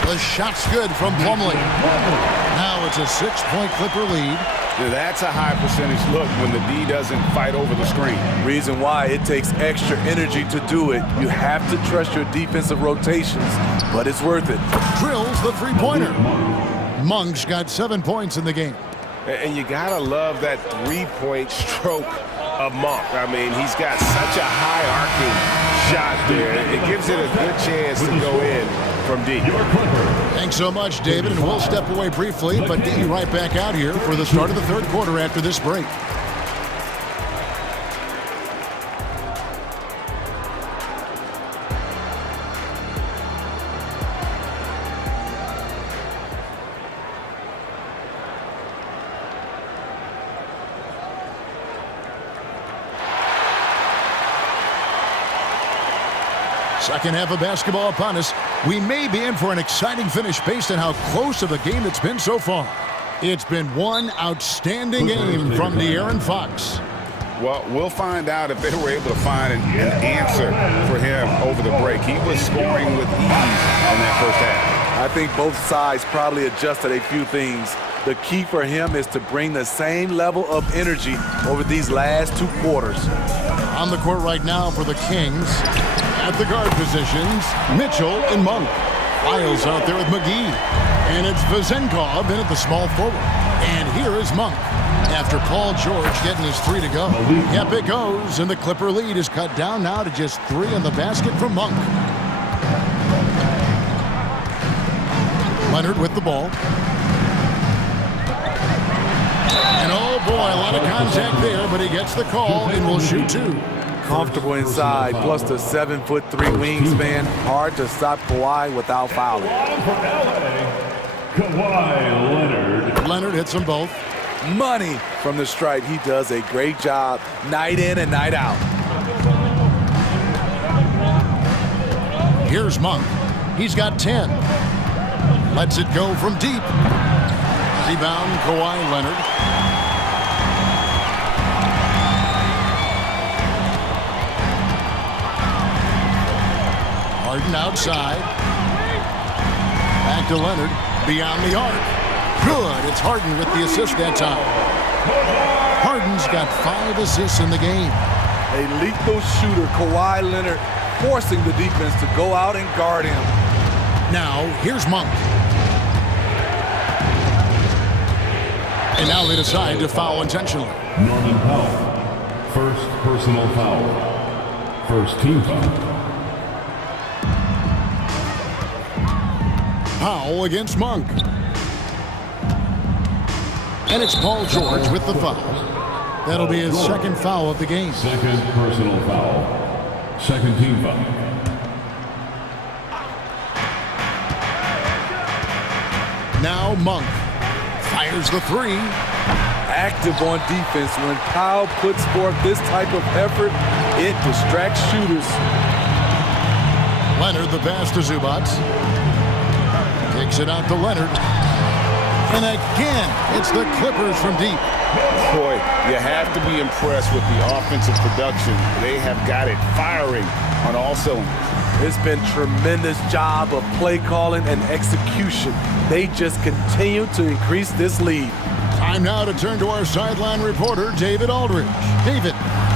The shot's good from Plumlee. Now it's a 6-point Clipper lead. That's a high percentage look when the D doesn't fight over the screen. Reason why it takes extra energy to do it. You have to trust your defensive rotations, but it's worth it. Drills the three-pointer. Monk's got 7 points in the game. And you gotta love that three-point stroke of Monk. I mean, he's got such a high arcing shot there. It gives it a good chance to go in from deep. Thanks so much, David, and we'll step away briefly, but get you right back out here for the start of the third quarter after this break. Second half of basketball upon us. We may be in for an exciting finish based on how close of a game it's been so far. It's been one outstanding game from De'Aaron Fox. Well, we'll find out if they were able to find an answer for him over the break. He was scoring with ease in that first half. I think both sides probably adjusted a few things. The key for him is to bring the same level of energy over these last 2 quarters. On the court right now for the Kings. At the guard positions, Mitchell and Monk. Lyles out there with McGee. And it's Vezenkov in at the small forward. And here is Monk. After Paul George getting his 3 to go. Yep, it goes, and the Clipper lead is cut down now to just 3 on the basket from Monk. Leonard with the ball. And oh boy, a lot of contact there, but he gets the call and will shoot 2. Comfortable inside, plus the 7'3" wingspan. Hard to stop Kawhi without fouling. Kawhi Leonard. Leonard hits them both. Money from the stripe. He does a great job night in and night out. Here's Monk. He's got 10. Lets it go from deep. Rebound, Kawhi Leonard. Harden outside. Back to Leonard. Beyond the arc. Good. It's Harden with the assist that time. Harden's got 5 assists in the game. A lethal shooter, Kawhi Leonard, forcing the defense to go out and guard him. Now, here's Monk. And now they decide to foul intentionally. Norman Powell. First personal foul. First team foul. Powell against Monk. And it's Paul George with the foul. That'll be his second foul of the game. Second personal foul. Second team foul. Now Monk fires the 3. Active on defense. When Powell puts forth this type of effort, it distracts shooters. Leonard, the pass to Zubac. Takes it out to Leonard. And again, it's the Clippers from deep. Boy, you have to be impressed with the offensive production. They have got it firing on all cylinders. It's been tremendous job of play calling and execution. They just continue to increase this lead. Time now to turn to our sideline reporter, David Aldridge. David.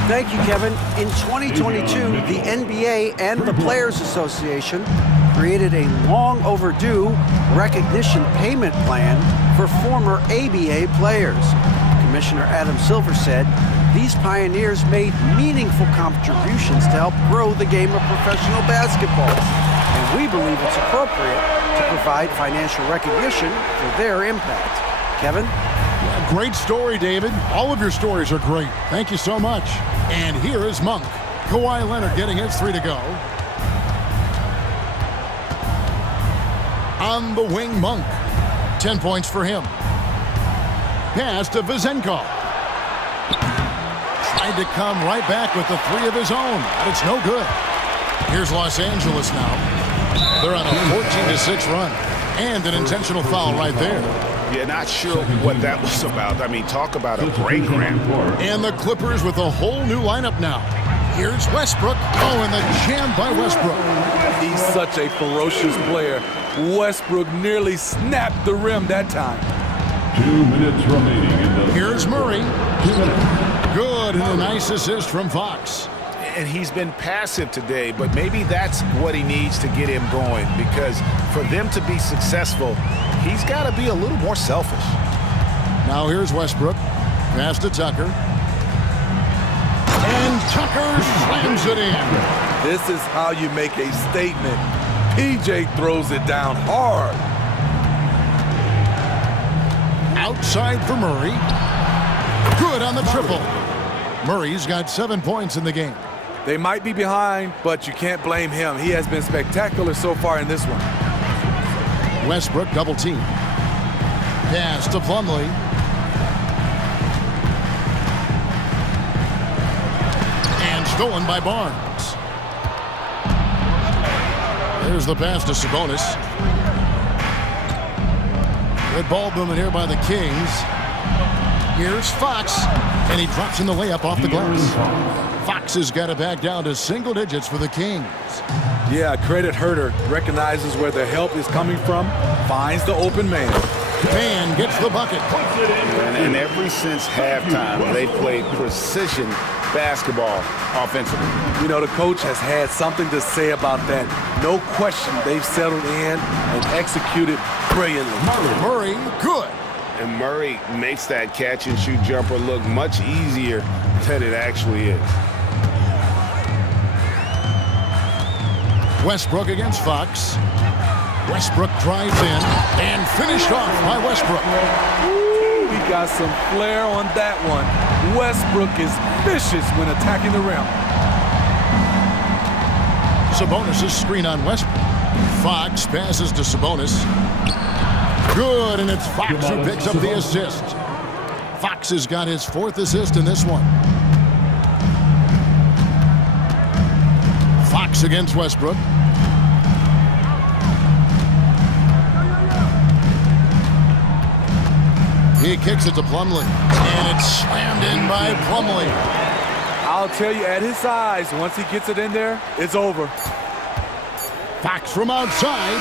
Thank you, Kevin. In 2022, the NBA and the Players Association created a long overdue recognition payment plan for former ABA players. Commissioner Adam Silver said these pioneers made meaningful contributions to help grow the game of professional basketball. And we believe it's appropriate to provide financial recognition for their impact. Kevin? Yeah, great story, David. All of your stories are great. Thank you so much. And here is Monk. Kawhi Leonard getting his 3 to go. On the wing, Monk. 10 points for him. Pass to Vezenkov. Tried to come right back with the 3 of his own, but it's no good. Here's Los Angeles now. They're on a 14-6 run. And an intentional foul right there. Yeah, not sure what that was about. I mean, talk about a brain cramp. And the Clippers with a whole new lineup now. Here's Westbrook. Oh, and the jam by Westbrook. He's such a ferocious player. Westbrook nearly snapped the rim that time. 2 minutes remaining in the... Here's Murray. Good, and a nice assist from Fox. And he's been passive today, but maybe that's what he needs to get him going, because for them to be successful, he's got to be a little more selfish. Now here's Westbrook. Pass to Tucker. And Tucker slams it in. This is how you make a statement. PJ throws it down hard. Outside for Murray. Good on the triple. Murray's got 7 points in the game. They might be behind, but you can't blame him. He has been spectacular so far in this one. Westbrook double team. Pass to Plumlee. And stolen by Barnes. There's the pass to Sabonis. Good ball movement here by the Kings. Here's Fox, and he drops in the layup off the glass. Fox has got it back down to single digits for the Kings. Yeah, credit Herter. Recognizes where the help is coming from, finds the open man. Man gets the bucket. And ever since halftime, they played precision basketball offensively. You know, the coach has had something to say about that. No question, they've settled in and executed brilliantly. Murray, good. And Murray makes that catch-and-shoot jumper look much easier than it actually is. Westbrook against Fox. Westbrook drives in and finished off by Westbrook. Ooh, he got some flair on that one. Westbrook is vicious when attacking the rim. Sabonis' screen on Westbrook. Fox passes to Sabonis. Good, and it's Fox who picks up the assist. Fox has got his 4th assist in this one. Fox against Westbrook. He kicks it to Plumlee, and it's slammed in by Plumlee. I'll tell you, at his size, once he gets it in there, it's over. Fox from outside,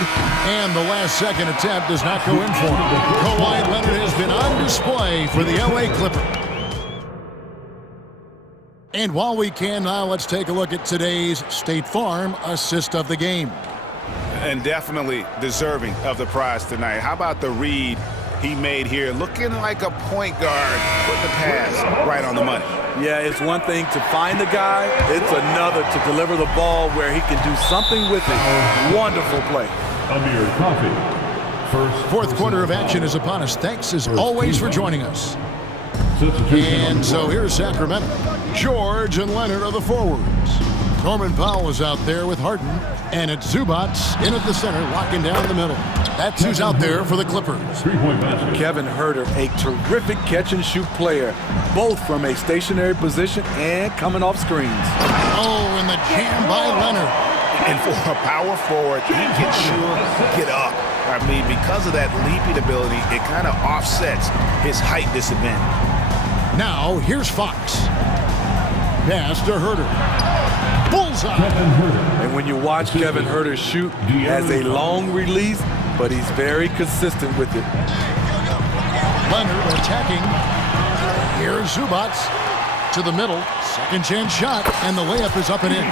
and the last-second attempt does not go in for him. Kawhi Leonard has been on display for the LA Clippers. And while we can now, let's take a look at today's State Farm assist of the game. And definitely deserving of the prize tonight. How about the read he made here? Looking like a point guard with the pass right on the money. Yeah, it's one thing to find the guy. It's another to deliver the ball where he can do something with it. Wonderful play. Amir Coffey. Fourth quarter of action is upon us. Thanks as always for joining us. And so here's Sacramento. George and Leonard are the forwards. Norman Powell is out there with Harden. And it's Zubac in at the center, locking down the middle. That's who's out there for the Clippers. Kevin Herter, a terrific catch-and-shoot player, both from a stationary position and coming off screens. Oh, and the jam by Leonard. And for a power forward, he can sure get up. I mean, because of that leaping ability, it kind of offsets his height disadvantage. Now, here's Fox. Pass to Herter. Bullseye. And when you watch Kevin Herter shoot, he has a long release, but he's very consistent with it. Leonard attacking. Here's Zubats to the middle. Second chance shot, and the layup is up and in.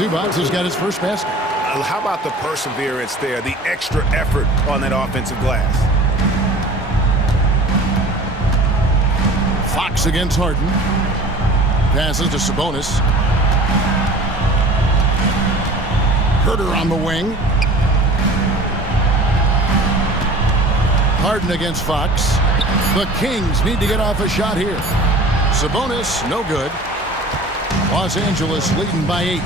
Zubats has got his first basket. How about the perseverance there, the extra effort on that offensive glass? Fox against Harden. Passes to Sabonis. Herter on the wing. Harden against Fox. The Kings need to get off a shot here. Sabonis, no good. Los Angeles leading by 8.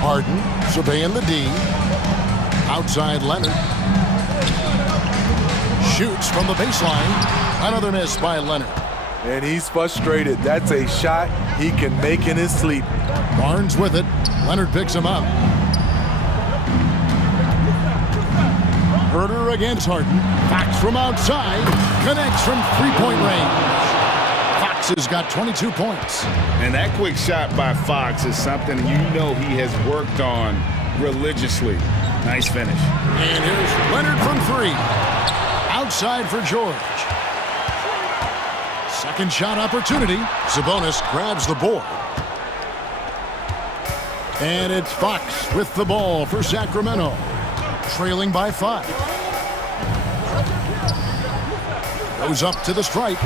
Harden surveying the D. Outside Leonard. Shoots from the baseline. Another miss by Leonard. And he's frustrated. That's a shot he can make in his sleep. Barnes with it. Leonard picks him up. Herter against Harden. Fox from outside. Connects from three-point range. Fox has got 22 points. And that quick shot by Fox is something you know he has worked on religiously. Nice finish. And here's Leonard from 3. Outside for George. Second shot opportunity. Sabonis grabs the board. And it's Fox with the ball for Sacramento. Trailing by 5. Goes up to the stripe.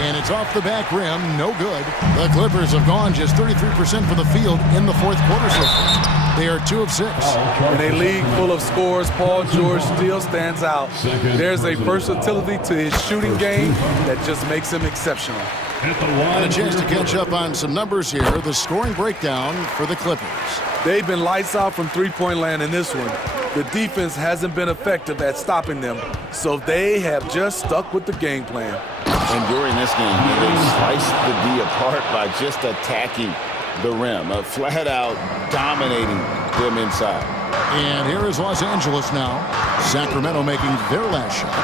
And it's off the back rim. No good. The Clippers have gone just 33% for the field in the fourth quarter so far. They are 2 of 6. In a league full of scores, Paul George still stands out. There's a versatility to his shooting game that just makes him exceptional. And a chance to catch up on some numbers here. The scoring breakdown for the Clippers. They've been lights out from three-point land in this one. The defense hasn't been effective at stopping them, so they have just stuck with the game plan. And during this game, they sliced the D apart by just attacking the rim, flat out dominating them inside. And here is Los Angeles now. Sacramento making their last shot.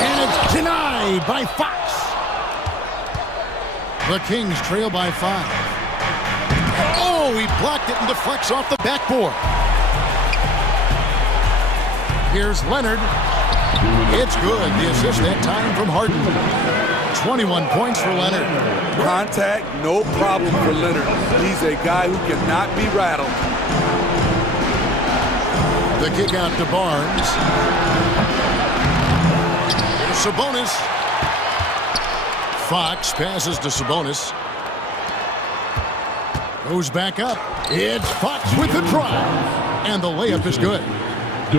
And it's denied by Fox. The Kings trail by 5. Oh, he blocked it and deflects off the backboard. Here's Leonard. It's good. The assist that time from Harden. 21 points for Leonard. Contact, no problem for Leonard. He's a guy who cannot be rattled. The kick out to Barnes. Here's Sabonis. Fox passes to Sabonis. Goes back up. It's Fox with the drive. And the layup is good.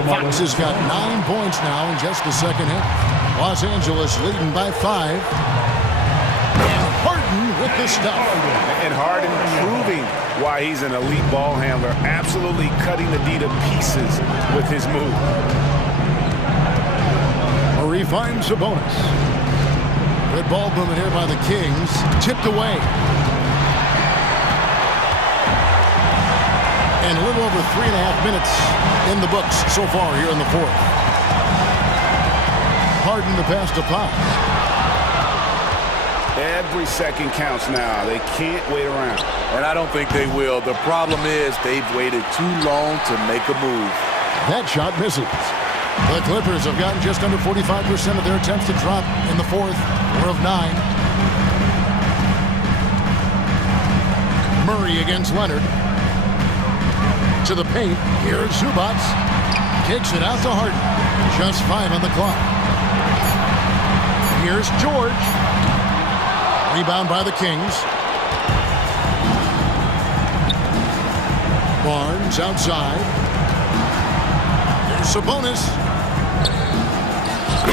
Fox has got 9 points now in just the second half. Los Angeles leading by 5. And Harden with the stuff. And Harden proving why he's an elite ball handler. Absolutely cutting the D to pieces with his move. Murray finds Sabonis. Good ball movement here by the Kings. Tipped away. And a little over 3.5 minutes in the books so far here in the fourth. Harden the pass to Fox. Every second counts now. They can't wait around. And I don't think they will. The problem is they've waited too long to make a move. That shot misses. The Clippers have gotten just under 45% of their attempts to drop in the fourth. 4 of 9. Murray against Leonard. To the paint. Here's Zubats. Kicks it out to Harden. Just 5 on the clock. Here's George. Rebound by the Kings. Barnes outside. Here's Sabonis.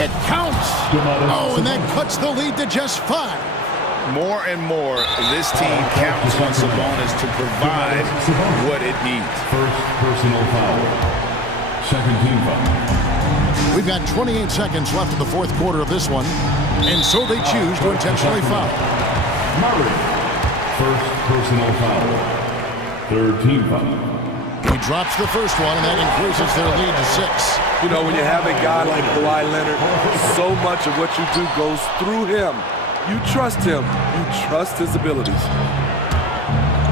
It counts. Oh, and that cuts the lead to just 5. More and more, this team counts on Sabonis to provide what it needs. First personal foul. Second team foul. We've got 28 seconds left in the fourth quarter of this one, and so they choose to intentionally foul. Murray, First personal foul. Third team foul. He drops the first one, and that increases their lead to 6. You know, when you have a guy like Kawhi Leonard, so much of what you do goes through him. You trust him. You trust his abilities.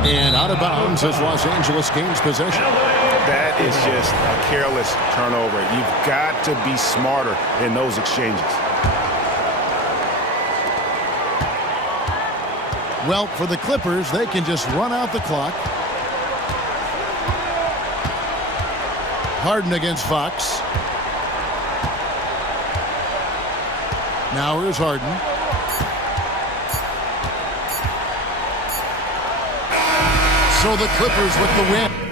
And out of bounds as Los Angeles gains possession. That is just a careless turnover. You've got to be smarter in those exchanges. Well, for the Clippers, they can just run out the clock. Harden against Fox. Now here's Harden. So the Clippers with the win.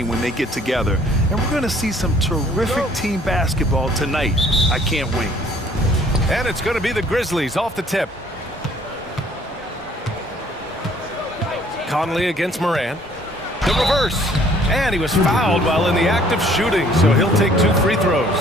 when they get together. And we're going to see some terrific team basketball tonight. I can't wait. And it's going to be the Grizzlies off the tip. Conley against Morant. The reverse. And he was fouled while in the act of shooting, so he'll take 2 free throws.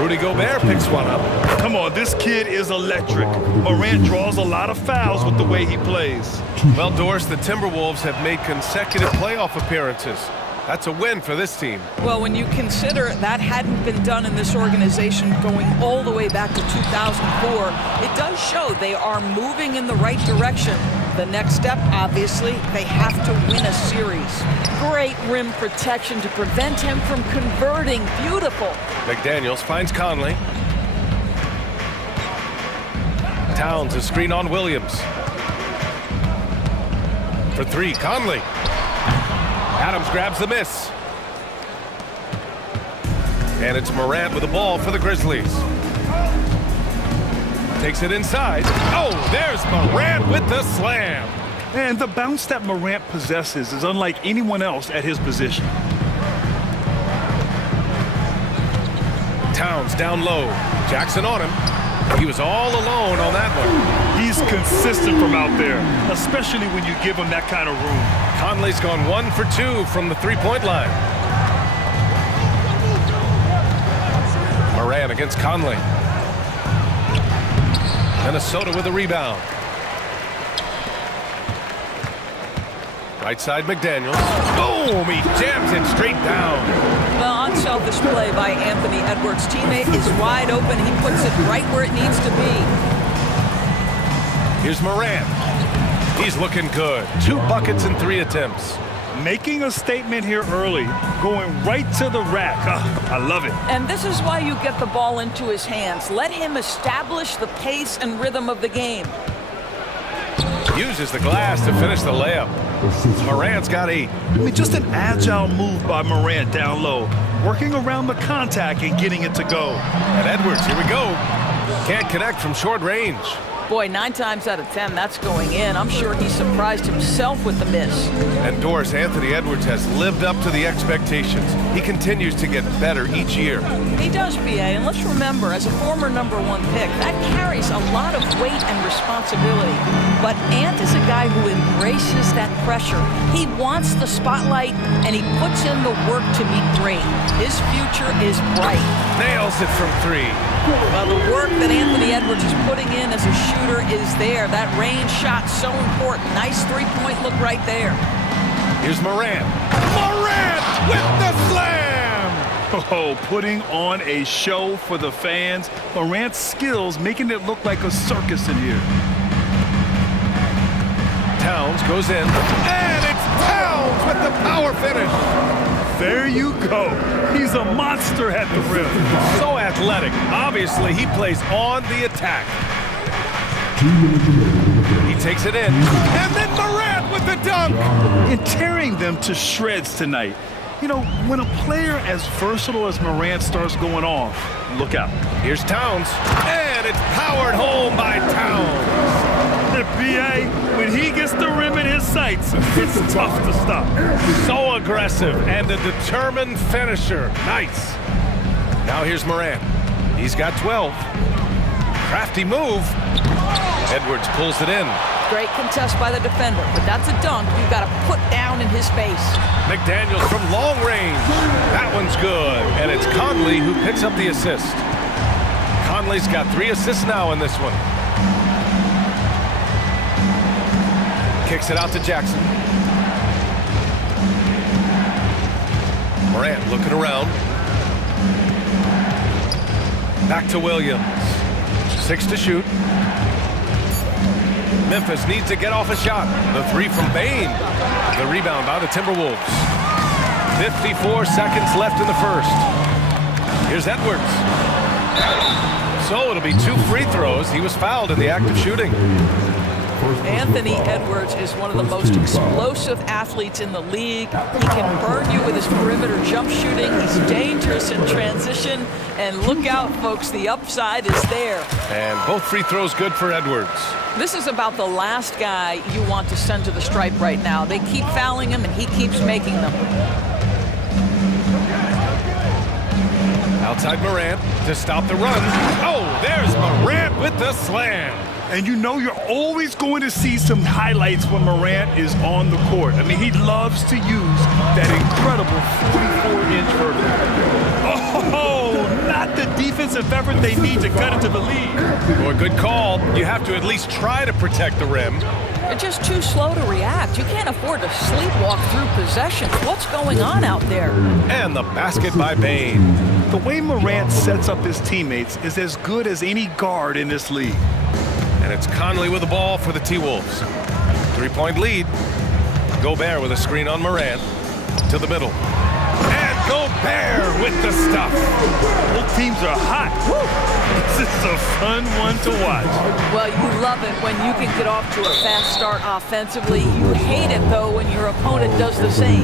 Rudy Gobert picks one up. Come on, this kid is electric. Morant draws a lot of fouls with the way he plays. Well, Doris, the Timberwolves have made consecutive playoff appearances. That's a win for this team. Well, when you consider that hadn't been done in this organization going all the way back to 2004, it does show they are moving in the right direction. The next step, obviously, they have to win a series. Great rim protection to prevent him from converting. Beautiful. McDaniels finds Conley. Towns a screen on Williams. For 3, Conley. Adams grabs the miss. And it's Morant with the ball for the Grizzlies. Takes it inside. Oh, there's Morant with the slam. And the bounce that Morant possesses is unlike anyone else at his position. Towns down low. Jackson on him. He was all alone on that one. He's consistent from out there, especially when you give him that kind of room. Conley's gone 1 for 2 from the three-point line. Morant against Conley. Minnesota with a rebound. Right side, McDaniels. Boom! He jams it straight down. The unselfish play by Anthony Edwards' teammate is wide open. He puts it right where it needs to be. Here's Morant. He's looking good. 2 buckets in 3 attempts. Making a statement here early, going right to the rack. I love it. And this is why you get the ball into his hands. Let him establish the pace and rhythm of the game. Uses the glass to finish the layup. Morant's got 8. I mean, just an agile move by Morant down low, working around the contact and getting it to go. And Edwards, here we go. Can't connect from short range. Boy, 9 times out of 10, that's going in. I'm sure he surprised himself with the miss. And Doris, Anthony Edwards has lived up to the expectations. He continues to get better each year. He does, PA, and let's remember, as a former #1 pick, that carries a lot of weight and responsibility. But Ant is a guy who embraces that pressure. He wants the spotlight, and he puts in the work to be great. His future is bright. Nails it from 3. Well, the work that Anthony Edwards is putting in as a shooter is there. That range shot so important. Nice three-point look right there. Here's Morant. Morant with the slam! Oh, putting on a show for the fans. Morant's skills making it look like a circus in here. Towns goes in. And it's Towns with the power finish. There you go. He's a monster at the rim. So athletic. Obviously, he plays on the attack. He takes it in. And then Morant with the dunk. And tearing them to shreds tonight. You know, when a player as versatile as Morant starts going off, look out. Here's Towns. And it's powered home by Towns. The PA, when he gets the rim in his sights, it's tough to stop. So aggressive and a determined finisher. Nice. Now here's Morant. He's got 12. Crafty move. Edwards pulls it in. Great contest by the defender, but that's a dunk you've got to put down in his face. McDaniels from long range. That one's good. And it's Conley who picks up the assist. Conley's got 3 assists now in this one. Kicks it out to Jackson. Morant looking around. Back to Williams. 6 to shoot. Memphis needs to get off a shot. The 3 from Bain. The rebound by the Timberwolves. 54 seconds left in the first. Here's Edwards. So it'll be 2 free throws. He was fouled in the act of shooting. Anthony Edwards is one of the most explosive athletes in the league. He can burn you with his perimeter jump shooting. He's dangerous in transition. And look out, folks, the upside is there. And both free throws good for Edwards. This is about the last guy you want to send to the stripe right now. They keep fouling him, and he keeps making them. Outside Morant to stop the run. Oh, there's Morant with the slam. And you know you're always going to see some highlights when Morant is on the court. I mean, he loves to use that incredible 44-inch vertical. Oh, not the defensive effort they need to cut into the lead. Boy, good call. You have to at least try to protect the rim. They're just too slow to react. You can't afford to sleepwalk through possessions. What's going on out there? And the basket by Bain. The way Morant sets up his teammates is as good as any guard in this league. And it's Conley with the ball for the T-Wolves. 3-point lead. Gobert with a screen on Morant. To the middle. And Gobert with the stuff. Both teams are hot. Woo! This is a fun one to watch. Well, you love it when you can get off to a fast start offensively. You hate it, though, when your opponent does the same.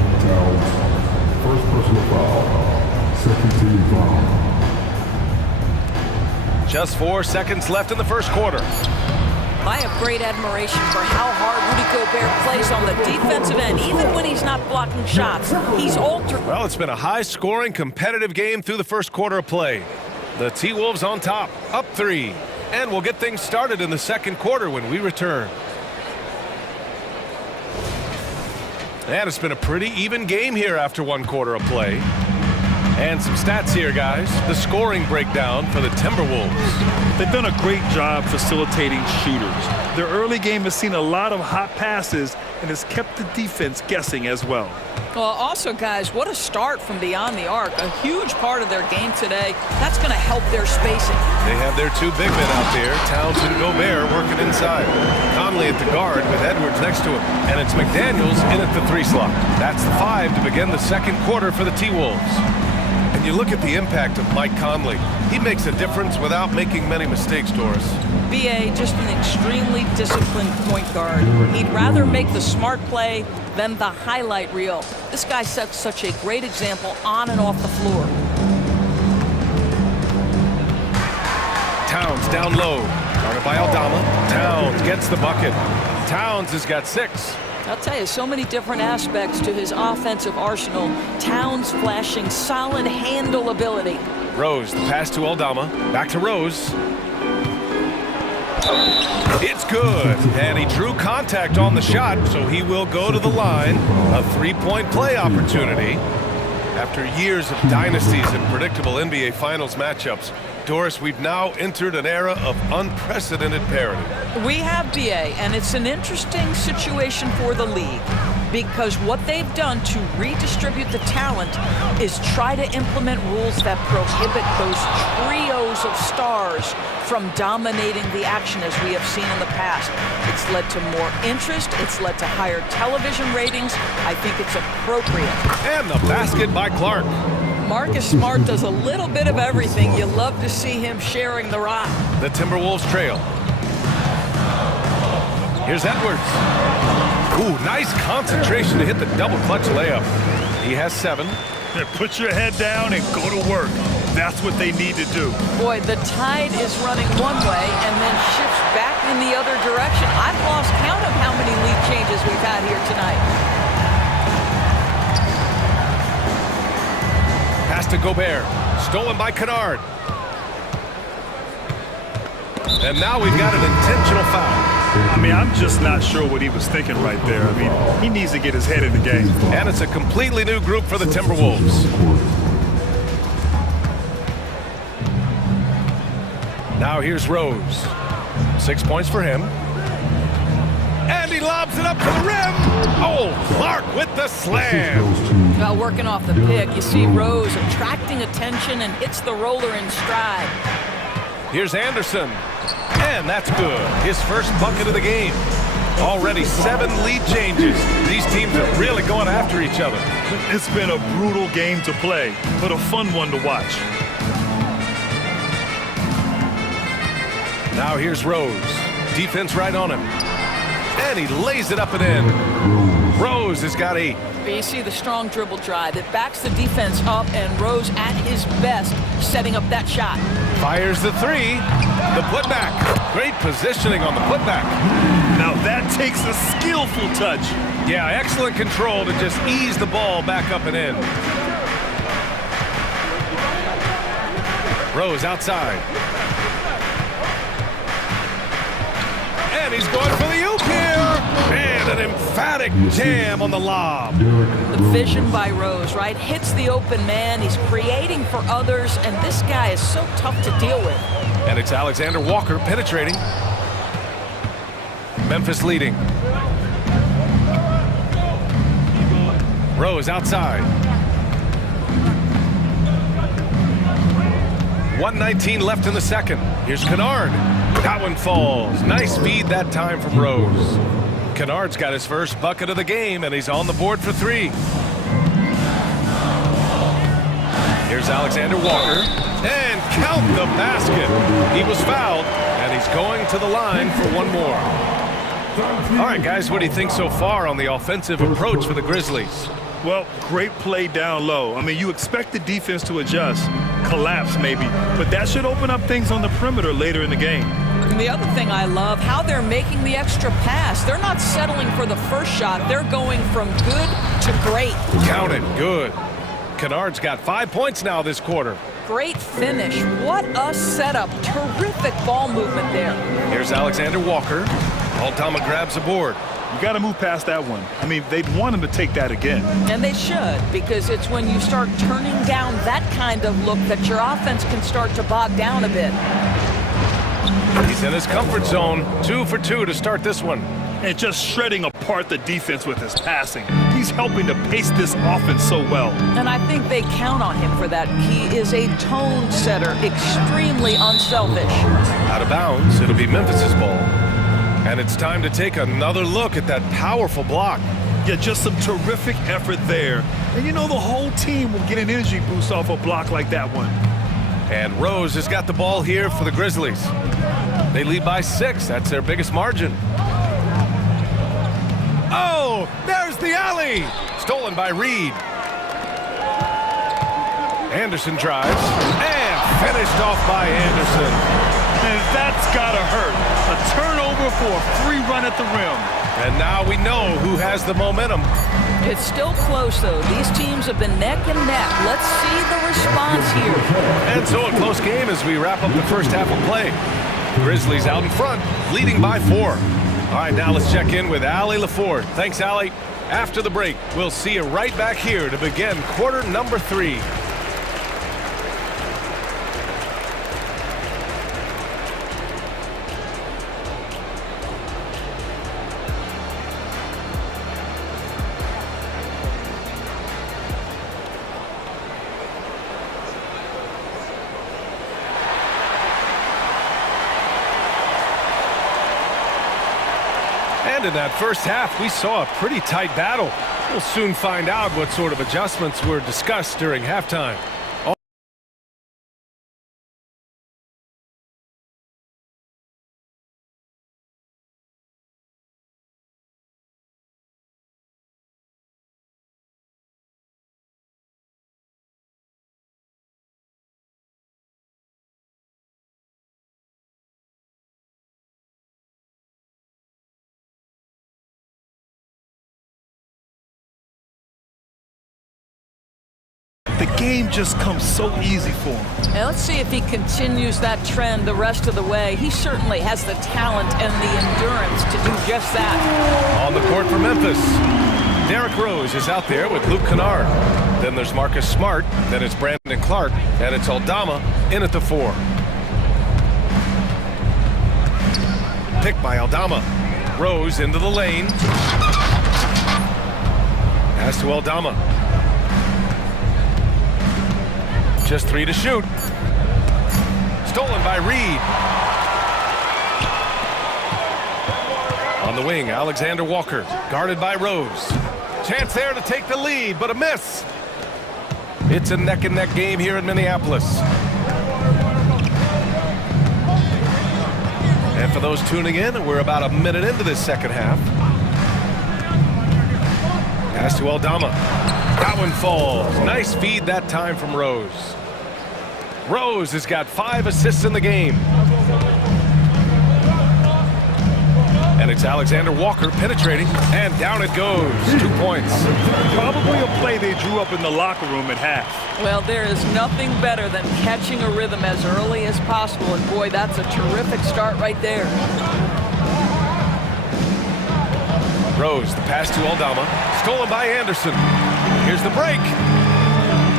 First personal foul. Second team foul. Just 4 seconds left in the first quarter. I have great admiration for how hard Rudy Gobert plays on the defensive end, even when he's not blocking shots. He's altered. Well, it's been a high-scoring, competitive game through the first quarter of play. The T-Wolves on top, up 3. And we'll get things started in the second quarter when we return. And it's been a pretty even game here after 1 quarter of play. And some stats here, guys. The scoring breakdown for the Timberwolves. They've done a great job facilitating shooters. Their early game has seen a lot of hot passes and has kept the defense guessing as well. Well, also, guys, what a start from beyond the arc. A huge part of their game today. That's going to help their spacing. They have their 2 big men out there, Towns and Gobert, working inside. Conley at the guard with Edwards next to him. And it's McDaniels in at the 3 slot. That's the 5 to begin the second quarter for the T-Wolves. And you look at the impact of Mike Conley. He makes a difference without making many mistakes, Doris. B.A., just an extremely disciplined point guard. He'd rather make the smart play than the highlight reel. This guy sets such a great example on and off the floor. Towns down low. Guarded by Aldama. Towns gets the bucket. Towns has got 6. I'll tell you, so many different aspects to his offensive arsenal. Towns flashing solid handle ability. Rose, the pass to Aldama. Back to Rose. It's good. And he drew contact on the shot, so he will go to the line. A 3-point play opportunity. After years of dynasties and predictable NBA Finals matchups, Doris, we've now entered an era of unprecedented parity. We have, B.A., and it's an interesting situation for the league because what they've done to redistribute the talent is try to implement rules that prohibit those trios of stars from dominating the action as we have seen in the past. It's led to more interest. It's led to higher television ratings. I think it's appropriate. And the basket by Clark. Marcus Smart does a little bit of everything. You love to see him sharing the rock. The Timberwolves trail. Here's Edwards. Ooh, nice concentration to hit the double clutch layup. He has 7. Put your head down and go to work. That's what they need to do. Boy, the tide is running one way and then shifts back in the other direction. I've lost count of how many lead changes we've had here tonight. Pass to Gobert. Stolen by Kennard. And now we've got an intentional foul. I mean, I'm just not sure what he was thinking right there. I mean, he needs to get his head in the game. And it's a completely new group for the Timberwolves. Now here's Rose. 6 points for him. And he lobs it up to the rim. Oh, Clark with the slam. Well, working off the pick, you see Rose attracting attention and hits the roller in stride. Here's Anderson. And that's good. His first bucket of the game. Already 7 lead changes. These teams are really going after each other. It's been a brutal game to play, but a fun one to watch. Now here's Rose. Defense right on him. And he lays it up and in. Rose has got 8. You see the strong dribble drive. It backs the defense up, and Rose at his best setting up that shot. Fires the 3. The putback. Great positioning on the putback. Now that takes a skillful touch. Yeah, excellent control to just ease the ball back up and in. Rose outside. And he's going for the oop here. And an emphatic jam on the lob. The vision by Rose, right? Hits the open man. He's creating for others, and this guy is so tough to deal with. And it's Alexander Walker penetrating. Memphis leading. Rose outside. 1:19 left in the second. Here's Kennard. That one falls. Nice feed that time from Rose. Kennard's got his first bucket of the game, and he's on the board for 3. Here's Alexander Walker. And count the basket. He was fouled, and he's going to the line for one more. All right, guys, what do you think so far on the offensive approach for the Grizzlies? Well, great play down low. I mean, you expect the defense to adjust, collapse maybe, but that should open up things on the perimeter later in the game. And the other thing I love, how they're making the extra pass. They're not settling for the first shot. They're going from good to great. Count it, good. Kennard's got 5 points now this quarter. Great finish. What a setup. Terrific ball movement there. Here's Alexander Walker. Aldama grabs a board. You got to move past that one. I mean, they'd want him to take that again. And they should, because it's when you start turning down that kind of look that your offense can start to bog down a bit. He's in his comfort zone. 2 for 2 to start this one. And just shredding apart the defense with his passing. He's helping to pace this offense so well. And I think they count on him for that. He is a tone setter, extremely unselfish. Out of bounds, it'll be Memphis's ball. And it's time to take another look at that powerful block. Yeah, just some terrific effort there. And you know the whole team will get an energy boost off a block like that one. And Rose has got the ball here for the Grizzlies. They lead by 6. That's their biggest margin. Oh, there's the alley. Stolen by Reed. Anderson drives and finished off by Anderson. And that's gotta hurt. A turnover for a free run at the rim. And now we know who has the momentum. It's still close, though. These teams have been neck and neck. Let's see the response here. And so a close game as we wrap up the first half of play. Grizzlies out in front, leading by 4. All right, now let's check in with Allie LaFord. Thanks, Allie. After the break, we'll see you right back here to begin quarter number 3. And in that first half, we saw a pretty tight battle. We'll soon find out what sort of adjustments were discussed during halftime. The game just comes so easy for him. And let's see if he continues that trend the rest of the way. He certainly has the talent and the endurance to do just that. On the court for Memphis, Derrick Rose is out there with Luke Kennard. Then there's Marcus Smart. Then it's Brandon Clark. And it's Aldama in at the 4. Picked by Aldama. Rose into the lane. Pass to Aldama. Just 3 to shoot. Stolen by Reed. On the wing, Alexander Walker, guarded by Rose. Chance there to take the lead, but a miss. It's a neck-and-neck game here in Minneapolis. And for those tuning in, we're about a minute into this second half. Pass to Aldama. That one falls. Nice feed that time from Rose. Rose has got 5 assists in the game. And it's Alexander Walker penetrating, and down it goes. 2 points. Probably a play they drew up in the locker room at half. Well, there is nothing better than catching a rhythm as early as possible, and boy, that's a terrific start right there. Rose, the pass to Aldama, stolen by Anderson. Here's the break.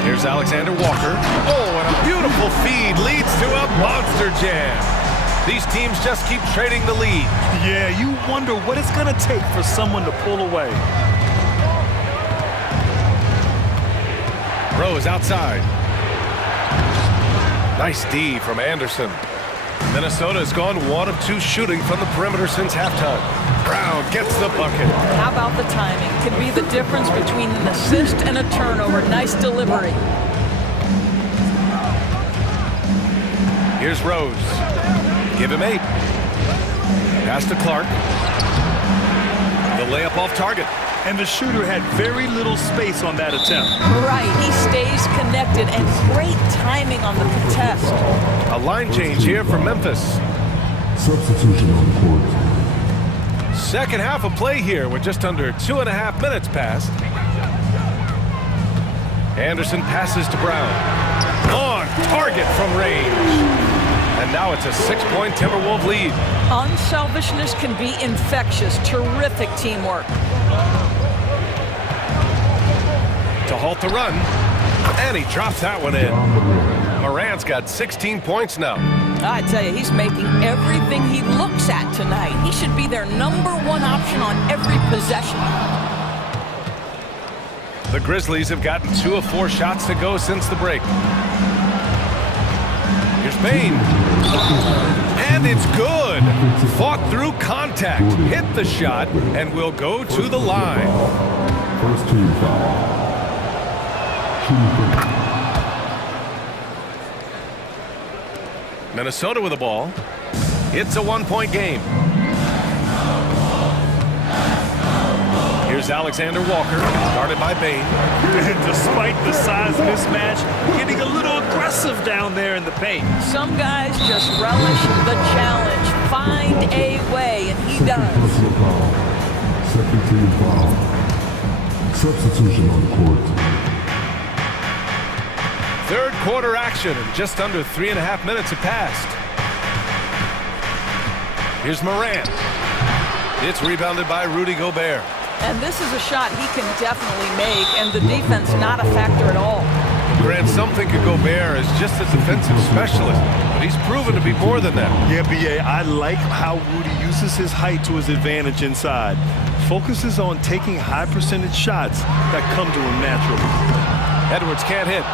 Here's Alexander Walker. Oh, and a beautiful feed leads to a monster jam. These teams just keep trading the lead. Yeah, you wonder what it's going to take for someone to pull away. Rose outside. Nice D from Anderson. Minnesota has gone 1 of 2 shooting from the perimeter since halftime. Brown gets the bucket. How about the timing? Could be the difference between an assist and a turnover. Nice delivery. Here's Rose. Give him 8. Pass to Clark. The layup off target. And the shooter had very little space on that attempt. Right, he stays connected, and great timing on the contest. A line change here for Memphis. Substitution on the court. Second half of play here with just under 2.5 minutes passed. Anderson passes to Brown. On target from range. And now it's a 6-point Timberwolves lead. Unselfishness can be infectious. Terrific teamwork. To halt the run. And he drops that one in. Morant's got 16 points now. I tell you, he's making everything he looks at tonight. He should be their #1 option on every possession. The Grizzlies have gotten 2 of 4 shots to go since the break. Here's Payne. And it's good. Fought through contact. Hit the shot and will go to the line. First team foul. Minnesota with the ball. It's a 1-point game. Here's Alexander Walker, guarded by Bain. And despite the size mismatch, getting a little aggressive down there in the paint. Some guys just relish the challenge. Find a way, and he does. Second team foul. Substitution on the court. Third quarter action, and just under 3.5 minutes have passed. Here's Morant. It's rebounded by Rudy Gobert. And this is a shot he can definitely make, and the defense not a factor at all. Grant, some think of Gobert as just a defensive specialist, but he's proven to be more than that. Yeah, B.A., I like how Rudy uses his height to his advantage inside. Focuses on taking high percentage shots that come to him naturally. Edwards can't hit.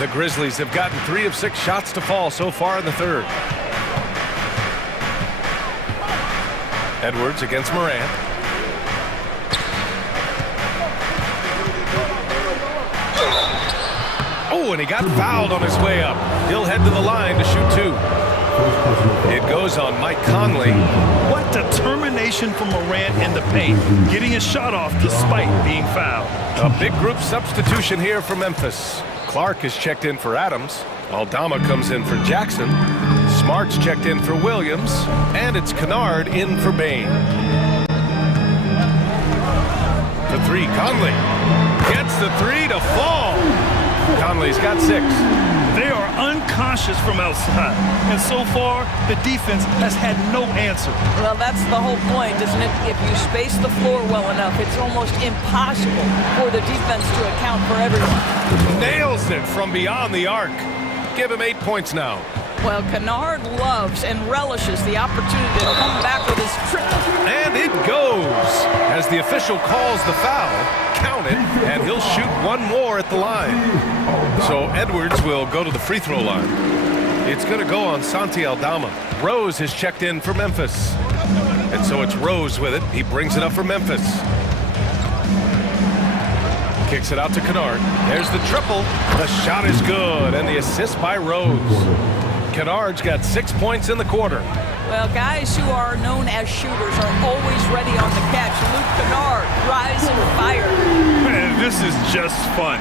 The Grizzlies have gotten 3 of 6 shots to fall so far in the third. Edwards against Morant. Oh, and he got fouled on his way up. He'll head to the line to shoot 2. It goes on Mike Conley. What determination from Morant in the paint, getting a shot off despite being fouled. A big group substitution here for Memphis. Clark is checked in for Adams. Aldama comes in for Jackson. Smart's checked in for Williams. And it's Kennard in for Bain. The 3, Conley. Gets the 3 to fall. Conley's got 6. They are unconscious from outside. And so far, the defense has had no answer. Well, that's the whole point, isn't it? If you space the floor well enough, it's almost impossible for the defense to account for everyone. Nails it from beyond the arc. Give him 8 points now. Well, Kennard loves and relishes the opportunity to come back with his triple. And it goes. As the official calls the foul, count it, and he'll shoot 1 more at the line. So Edwards will go to the free throw line. It's going to go on Santi Aldama. Rose has checked in for Memphis. And so it's Rose with it. He brings it up for Memphis. Kicks it out to Kennard. There's the triple. The shot is good, and the assist by Rose. Kennard's got 6 points in the quarter. Well, guys who are known as shooters are always ready on the catch. Luke Kennard, rise and fire. Man, this is just fun.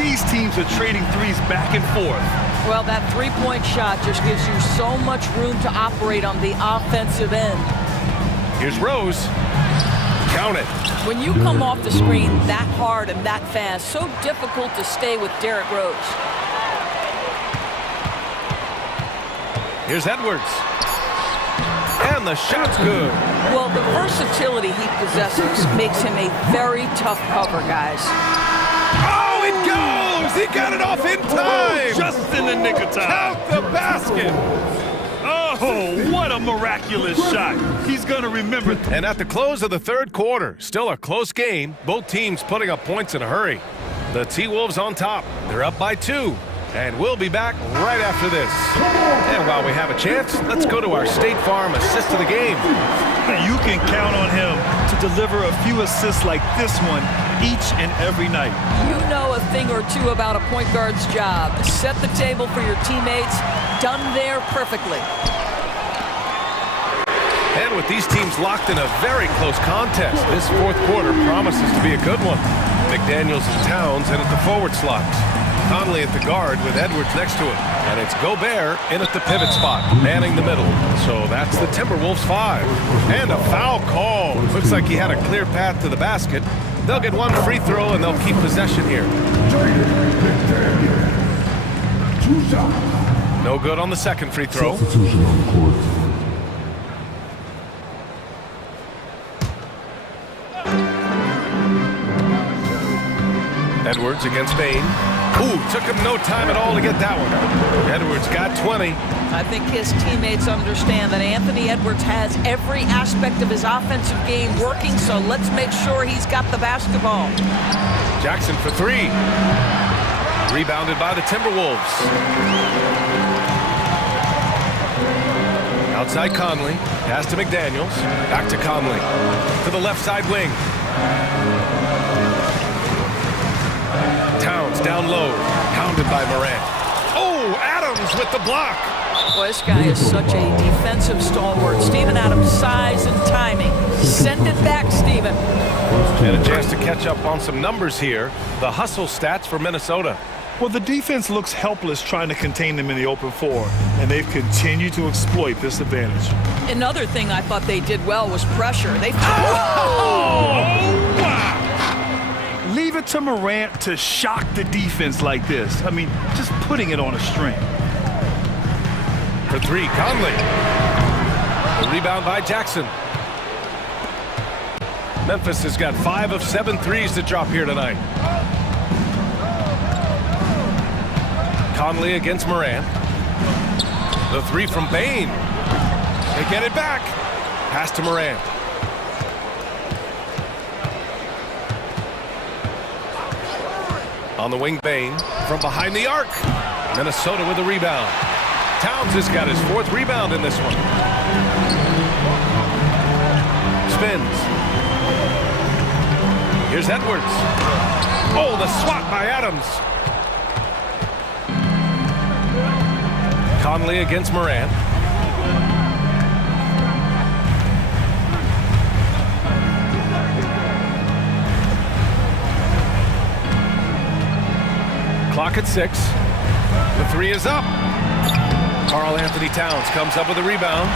These teams are trading threes back and forth. Well, that three-point shot just gives you so much room to operate on the offensive end. Here's Rose. Count it. When you come off the screen that hard and that fast, so difficult to stay with Derrick Rose. Here's Edwards. And the shot's good. Well, the versatility he possesses makes him a very tough cover, guys. Oh, it goes! He got it off in time! Just in the nick of time. Count the basket! Oh, what a miraculous shot. He's going to remember. And at the close of the third quarter, still a close game. Both teams putting up points in a hurry. The T-Wolves on top. They're up by 2. And we'll be back right after this. And while we have a chance, let's go to our State Farm assist of the game. You can count on him to deliver a few assists like this one each and every night. You know a thing or two about a point guard's job. Set the table for your teammates. Done there perfectly. And with these teams locked in a very close contest, this fourth quarter promises to be a good one. McDaniels and Towns in at the forward slots. Conley at the guard with Edwards next to him. And it's Gobert in at the pivot spot, manning the middle. So that's the Timberwolves 5. And a foul call. Looks like he had a clear path to the basket. They'll get one free throw and they'll keep possession here. No good on the second free throw. Substitution on the court. Edwards against Bain. Ooh, took him no time at all to get that one. Edwards got 20. I think his teammates understand that Anthony Edwards has every aspect of his offensive game working, so let's make sure he's got the basketball. Jackson for 3. Rebounded by the Timberwolves. Outside Conley. Pass to McDaniels. Back to Conley. To the left side wing. Towns down low, pounded by Morant. Oh, Adams with the block. Boy, this guy is such a defensive stalwart. Steven Adams' size and timing. Send it back, Steven. And a chance to catch up on some numbers here. The hustle stats for Minnesota. Well, the defense looks helpless trying to contain them in the open floor, and they've continued to exploit this advantage. Another thing I thought they did well was pressure. They wow! Leave it to Morant to shock the defense like this. I mean, just putting it on a string. For 3, Conley. A rebound by Jackson. Memphis has got 5 of 7 threes to drop here tonight. Conley against Morant. The 3 from Bain. They get it back. Pass to Morant. On the wing, Bain from behind the arc. Minnesota with a rebound. Towns has got his 4th rebound in this one. Spins. Here's Edwards. Oh, the swat by Adams. Conley against Morant. Clock at 6. The 3 is up. Karl Anthony Towns comes up with a rebound.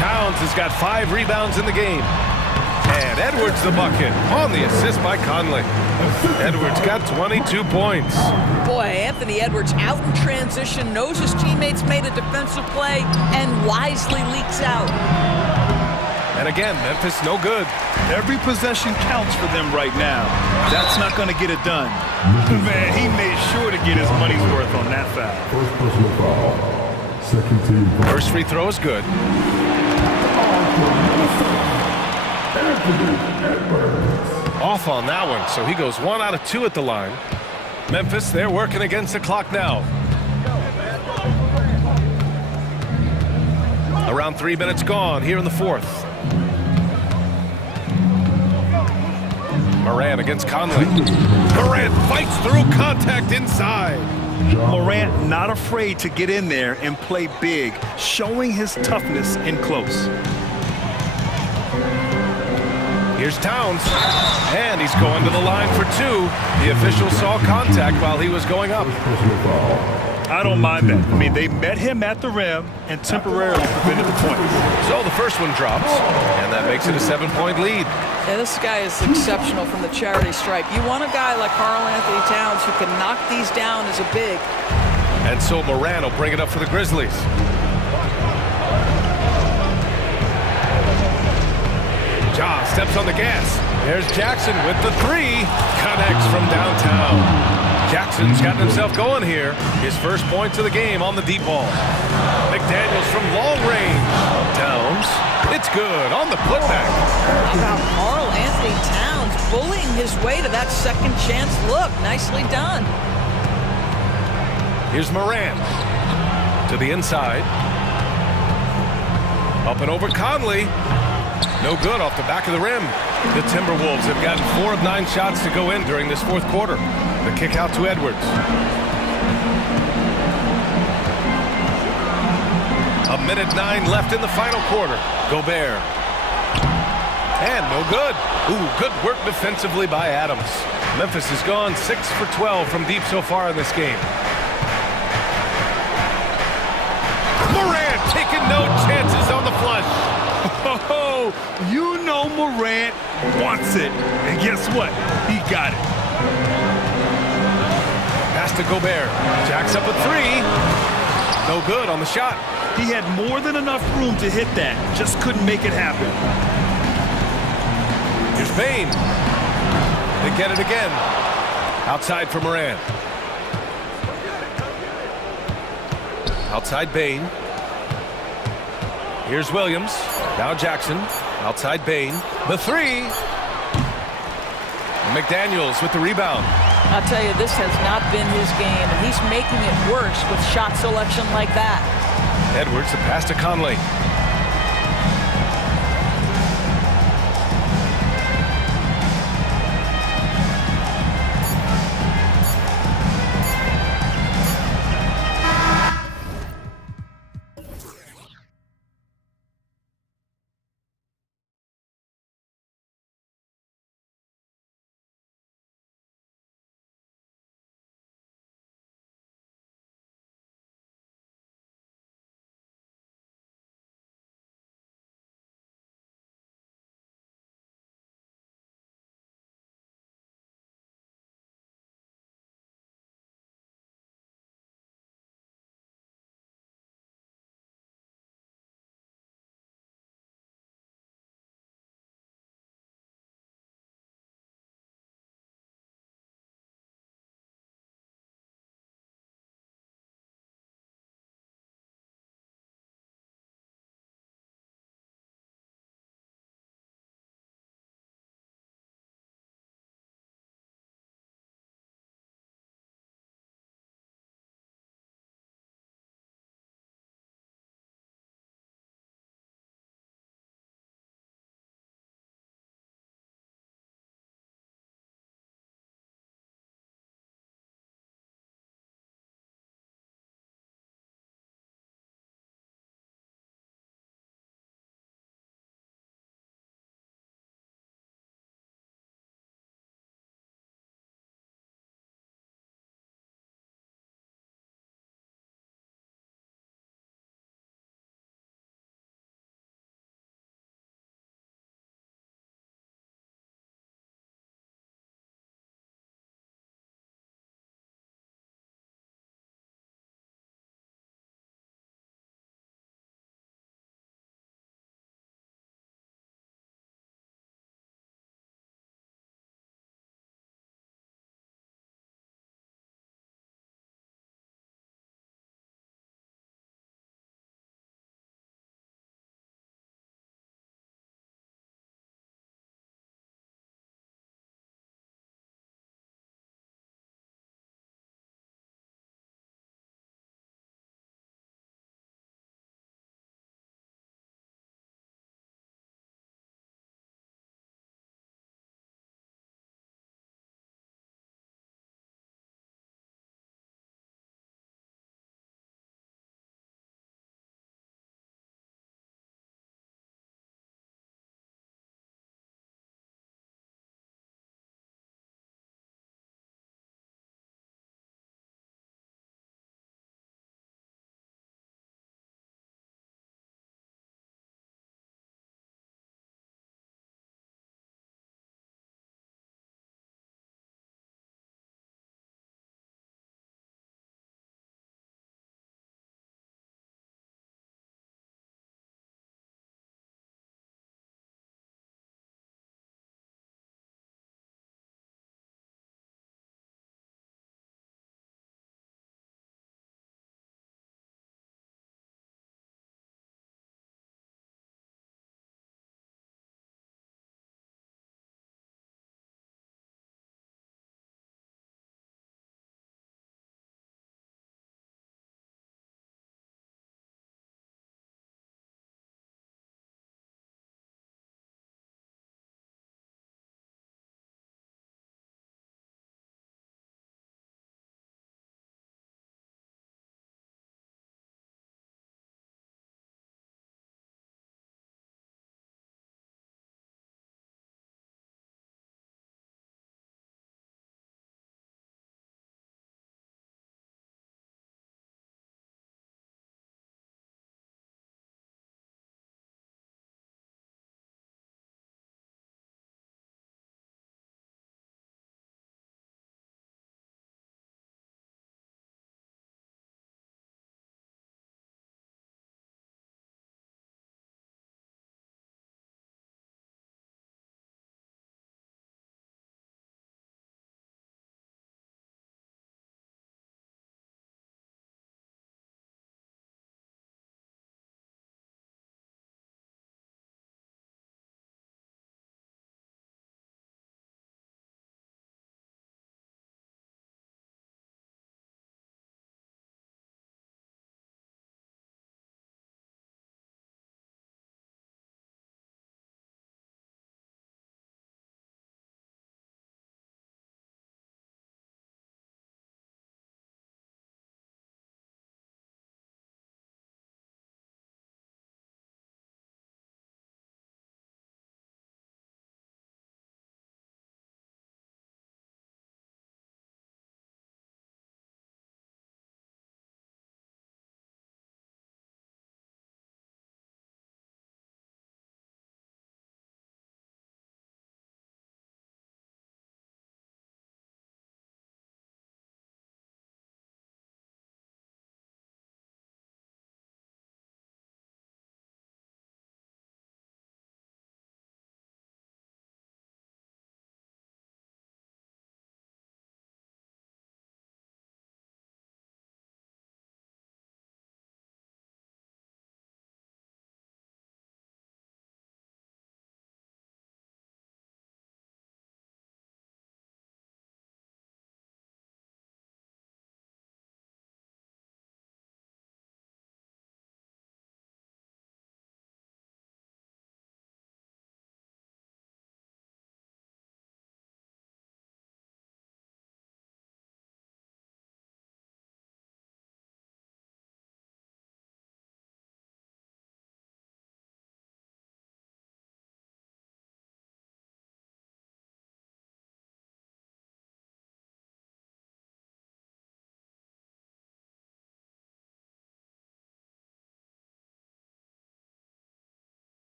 Towns has got 5 rebounds in the game. And Edwards the bucket on the assist by Conley. Edwards got 22 points. Boy, Anthony Edwards out in transition, knows his teammates made a defensive play, and wisely leaks out. And again, Memphis no good. Every possession counts for them right now. That's not going to get it done. Man, he made sure to get his money's worth on that foul. First personal foul. Second team foul. First free throw is good. Off on that one, so he goes 1 out of 2 at the line. Memphis, they're working against the clock now. Around 3 minutes gone here in the 4th. Morant against Conley. Morant fights through contact. contact inside. Morant not afraid to get in there and play big, showing his toughness in close. Here's Towns, and he's going to the line for two. The official saw contact while he was going up. I don't mind that. I mean, they met him at the rim and temporarily prevented the point. So the first one drops, and that makes it a 7-point lead. Yeah, this guy is exceptional from the charity stripe. You want a guy like Karl-Anthony Towns who can knock these down as a big. And so Moran will bring it up for the Grizzlies. Ja steps on the gas. There's Jackson with the three. Connects from downtown. Jackson's gotten himself going here. His first points of the game on the deep ball. McDaniels from long range. Towns. It's good on the putback. How about Karl-Anthony Towns bullying his way to that second chance look? Nicely done. Here's Moran. To the inside. Up and over Conley. No good off the back of the rim. The Timberwolves have gotten 4 of 9 shots to go in during this fourth quarter. The kick out to Edwards. A minute 9 left in the final quarter. Gobert. And no good. Ooh, good work defensively by Adams. Memphis has gone 6 for 12 from deep so far in this game. Morant taking no chances on the flush. Oh, you know Morant wants it. And guess what? He got it. Pass to Gobert. Jacks up a three. No good on the shot. He had more than enough room to hit that. Just couldn't make it happen. Here's Bane. They get it again. Outside for Moran. Outside Bane. Here's Williams. Now Jackson. Outside Bane. The three. McDaniels with the rebound. I'll tell you, this has not been his game, and he's making it worse with shot selection like that. Edwards, the pass to Conley.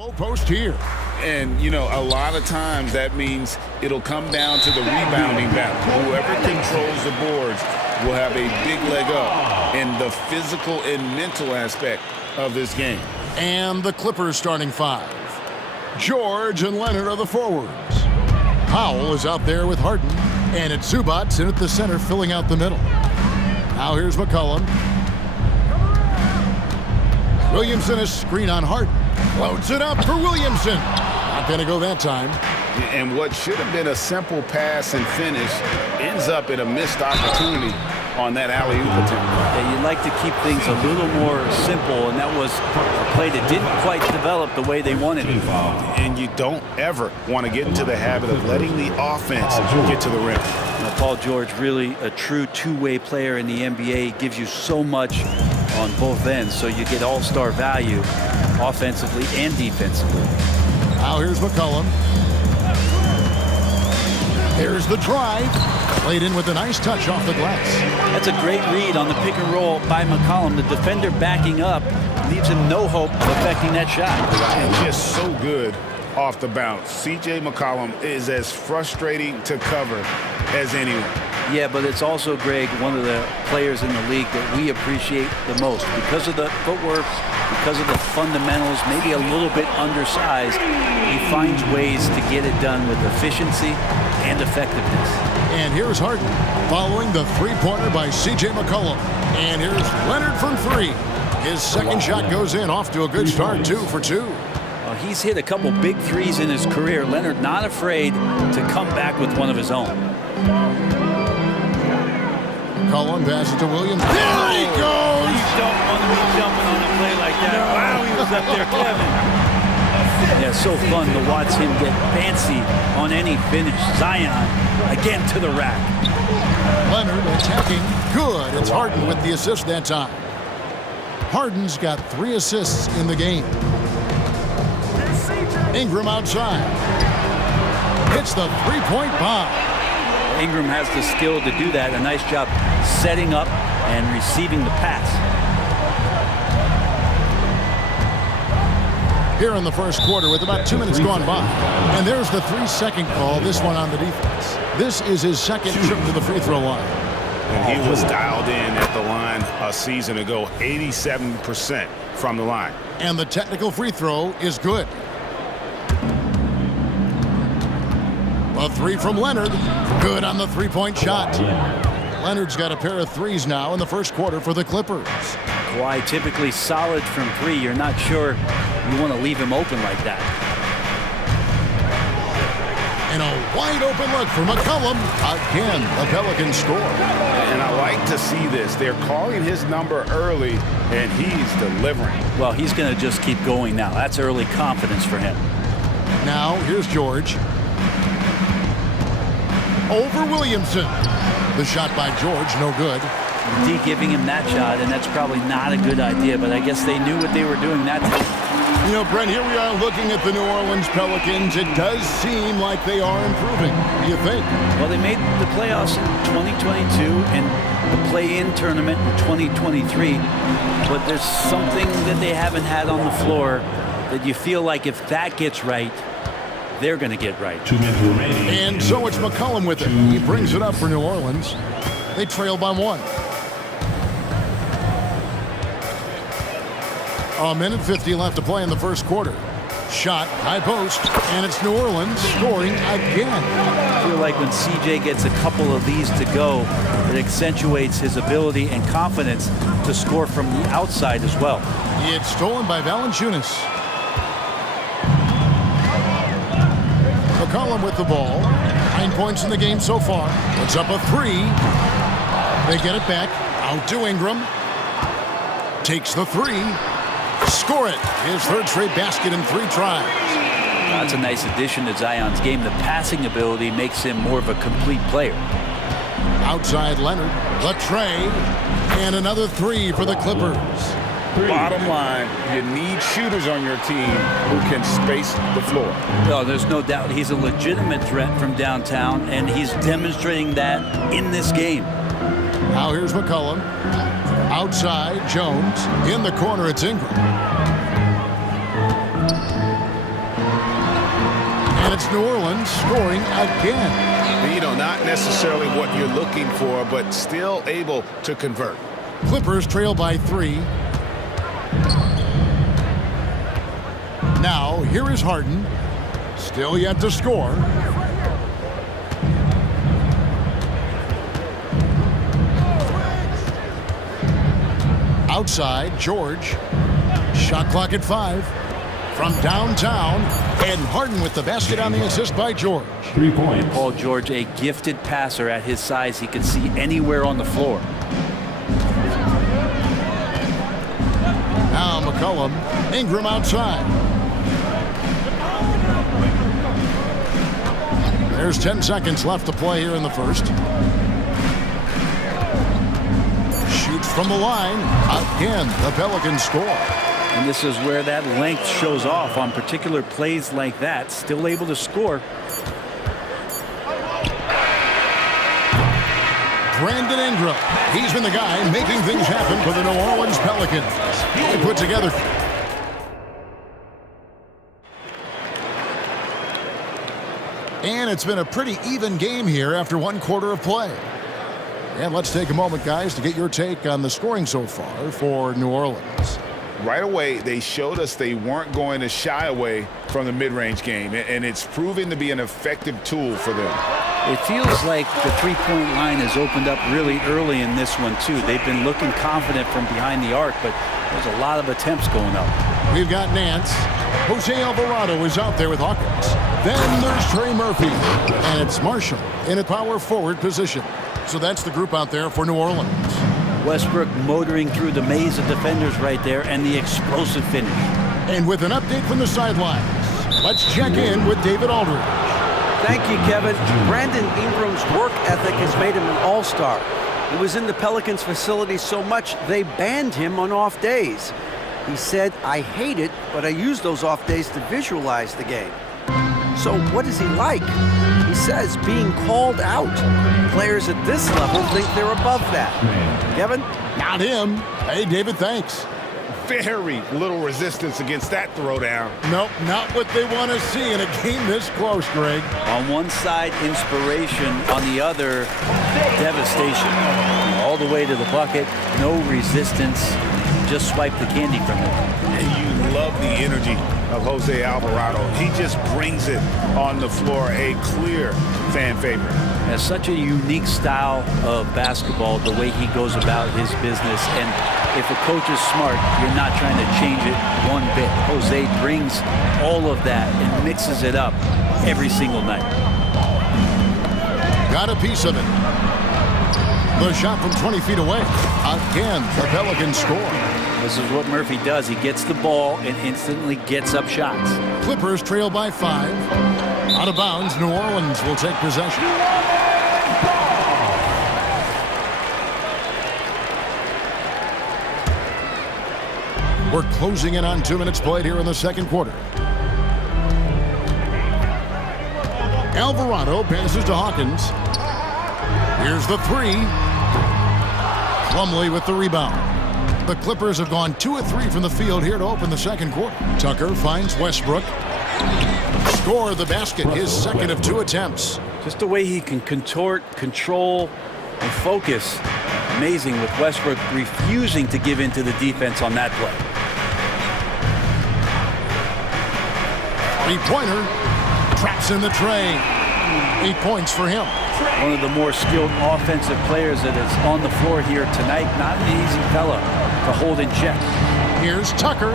Low post here. And, you know, a lot of times that means it'll come down to the rebounding battle. Whoever controls the boards will have a big leg up in the physical and mental aspect of this game. And the Clippers starting five. George and Leonard are the forwards. Powell is out there with Harden. And it's Zubac in at the center, filling out the middle. Now here's McCollum. Williamson is screen on Harden. Loads it up for Williamson. Not going to go that time. And what should have been a simple pass and finish ends up in a missed opportunity on that alley-oop attempt. Yeah, you'd like to keep things a little more simple, and that was a play that didn't quite develop the way they wanted it. And you don't ever want to get into the habit of letting the offense get to the rim. Now, Paul George, really a true two-way player in the NBA, gives you so much on both ends, so you get all-star value offensively and defensively. Now here's McCollum. Here's the drive. Played in with a nice touch off the glass. That's a great read on the pick and roll by McCollum. The defender backing up leaves him no hope of affecting that shot. And just so good off the bounce. C.J. McCollum is as frustrating to cover as anyone. Yeah, but it's also, Greg, one of the players in the league that we appreciate the most. Because of the footwork, because of the fundamentals, maybe a little bit undersized, he finds ways to get it done with efficiency and effectiveness. And here's Harden following the three-pointer by C.J. McCollum. And here's Leonard from three. His second shot goes in, off to a good start, 2 for 2. He's hit a couple big threes in his career. Leonard not afraid to come back with one of his own. McCollum passes to Williams. There he goes! You don't want to be jumping on a play like that. Wow, he was up there, Kevin. Yeah, so fun to watch him get fancy on any finish. Zion again to the rack. Leonard attacking. Good. It's Harden with the assist that time. Harden's got 3 assists in the game. Ingram outside. Hits the three-point bomb. Ingram has the skill to do that. A nice job setting up and receiving the pass. Here in the first quarter with about 2 minutes gone by. And there's the 3-second call, this one on the defense. This is his second trip to the free throw line. And he was dialed in at the line a season ago, 87% from the line. And the technical free throw is good. A 3 from Leonard. Good on the three-point shot. Leonard's got a pair of threes now in the first quarter for the Clippers. Kawhi typically solid from 3. You're not sure you want to leave him open like that. And a wide open look for McCollum. Again, the Pelicans score. And I like to see this. They're calling his number early, and he's delivering. Well, he's going to just keep going now. That's early confidence for him. Now, here's George. Over Williamson. The shot by George, no good. D giving him that shot, and that's probably not a good idea, but I guess they knew what they were doing that time. You know, Brent, here we are looking at the New Orleans Pelicans. It does seem like they are improving. What do you think? Well, they made the playoffs in 2022 and the play-in tournament in 2023, but there's something that they haven't had on the floor that you feel like if that gets right, they're going to get right. 2 minutes remaining. And so it's McCollum with it. He brings it up for New Orleans. They trail by 1. A minute 50 left to play in the first quarter. Shot, high post, and it's New Orleans scoring again. I feel like when CJ gets a couple of these to go, it accentuates his ability and confidence to score from the outside as well. It's stolen by Valanciunas. McCollum with the ball. 9 points in the game so far. Puts up a 3. They get it back. Out to Ingram. Takes the 3. Score it. His third straight basket in 3 tries. That's a nice addition to Zion's game. The passing ability makes him more of a complete player. Outside Leonard. The tray. And another 3 for the Clippers. Bottom line, you need shooters on your team who can space the floor. No, there's no doubt he's a legitimate threat from downtown, and he's demonstrating that in this game. Now here's McCollum. Outside, Jones. In the corner, it's Ingram. New Orleans scoring again. You know, not necessarily what you're looking for, but still able to convert. Clippers trail by 3. Now, here is Harden. Still yet to score. Outside, George. Shot clock at 5. From downtown, and Harden with the basket on the assist by George. 3 points. Paul George, a gifted passer at his size. He can see anywhere on the floor. Now McCollum, Ingram outside. There's 10 seconds left to play here in the first. Shoots from the line. Again, the Pelicans score. And this is where that length shows off on particular plays like that. Still able to score. Brandon Ingram. He's been the guy making things happen for the New Orleans Pelicans. He put together. And it's been a pretty even game here after 1 quarter of play. And let's take a moment, guys, to get your take on the scoring so far for New Orleans. Right away, they showed us they weren't going to shy away from the mid-range game, and it's proven to be an effective tool for them. It feels like the three-point line has opened up really early in this one, too. They've been looking confident from behind the arc, but there's a lot of attempts going up. We've got Nance. Jose Alvarado is out there with Hawkins. Then there's Trey Murphy. And it's Marshall in a power forward position. So that's the group out there for New Orleans. Westbrook motoring through the maze of defenders right there, and the explosive finish. And with an update from the sidelines, let's check in with David Aldridge. Thank you, Kevin. Brandon Ingram's work ethic has made him an all-star. He was in the Pelicans facility so much they banned him on off days. He said, "I hate it, but I use those off days to visualize the game." So what is he like? He says being called out. Players at this level think they're above that. Kevin? Not him. Hey, David, thanks. Very little resistance against that throwdown. Nope, not what they want to see in a game this close, Greg. On one side, inspiration. On the other, devastation. All the way to the bucket, no resistance. Just swipe the candy from it. And you love the energy of Jose Alvarado. He just brings it on the floor, a clear fan favorite. Has such a unique style of basketball, the way he goes about his business. And if a coach is smart, you're not trying to change it one bit. Jose brings all of that and mixes it up every single night. Got a piece of it. The shot from 20 feet away. Again, the Pelicans score. This is what Murphy does. He gets the ball and instantly gets up shots. Clippers trail by 5. Out of bounds, New Orleans will take possession. We're closing in on 2 minutes played here in the second quarter. Alvarado passes to Hawkins. Here's the 3. Plumlee with the rebound. The Clippers have gone 2 of 3 from the field here to open the second quarter. Tucker finds Westbrook. Score the basket, his second of 2 attempts. Just the way he can contort, control, and focus. Amazing with Westbrook refusing to give in to the defense on that play. Three-pointer. Traps in the tray. 8 points for him. One of the more skilled offensive players that is on the floor here tonight. Not an easy fella to hold in check. Here's Tucker.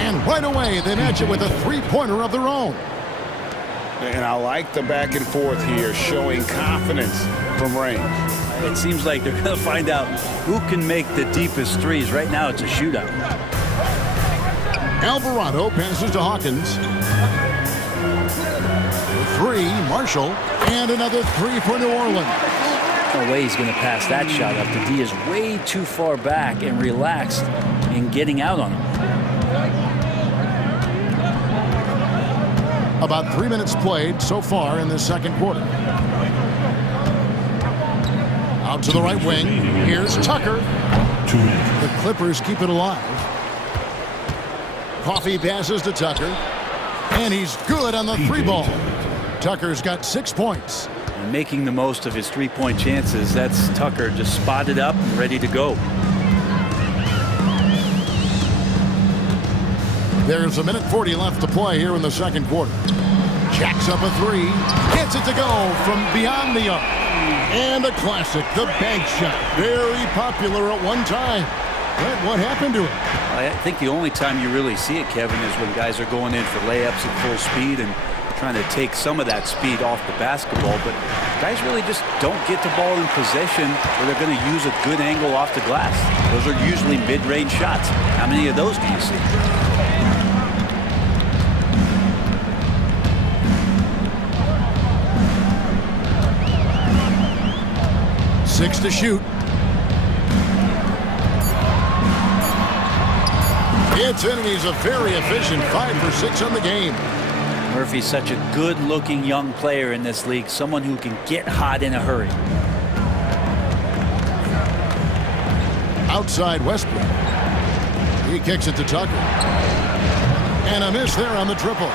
And right away, they match it with a three-pointer of their own. And I like the back and forth here, showing confidence from range. It seems like they're going to find out who can make the deepest threes. Right now, it's a shootout. Alvarado passes to Hawkins. 3, Marshall, and another 3 for New Orleans. No way he's going to pass that shot up. The D is way too far back and relaxed in getting out on him. About 3 minutes played so far in this second quarter. Out to the right wing. Here's Tucker. The Clippers keep it alive. Coffee passes to Tucker. And he's good on the 3 ball. Tucker's got 6 points. And making the most of his three-point chances. That's Tucker just spotted up and ready to go. There's 1:40 left to play here in the second quarter. Jacks up a three. Gets it to go from beyond the arc. And a classic, the bank shot. Very popular at one time. What happened to it? I think the only time you really see it, Kevin, is when guys are going in for layups at full speed and trying to take some of that speed off the basketball. But guys really just don't get the ball in possession where they're going to use a good angle off the glass. Those are usually mid-range shots. How many of those do you see? Six to shoot. It's in, and he's a very efficient 5 for 6 on the game. Murphy's such a good-looking young player in this league, someone who can get hot in a hurry. Outside Westbrook. He kicks it to Tucker. And a miss there on the triple.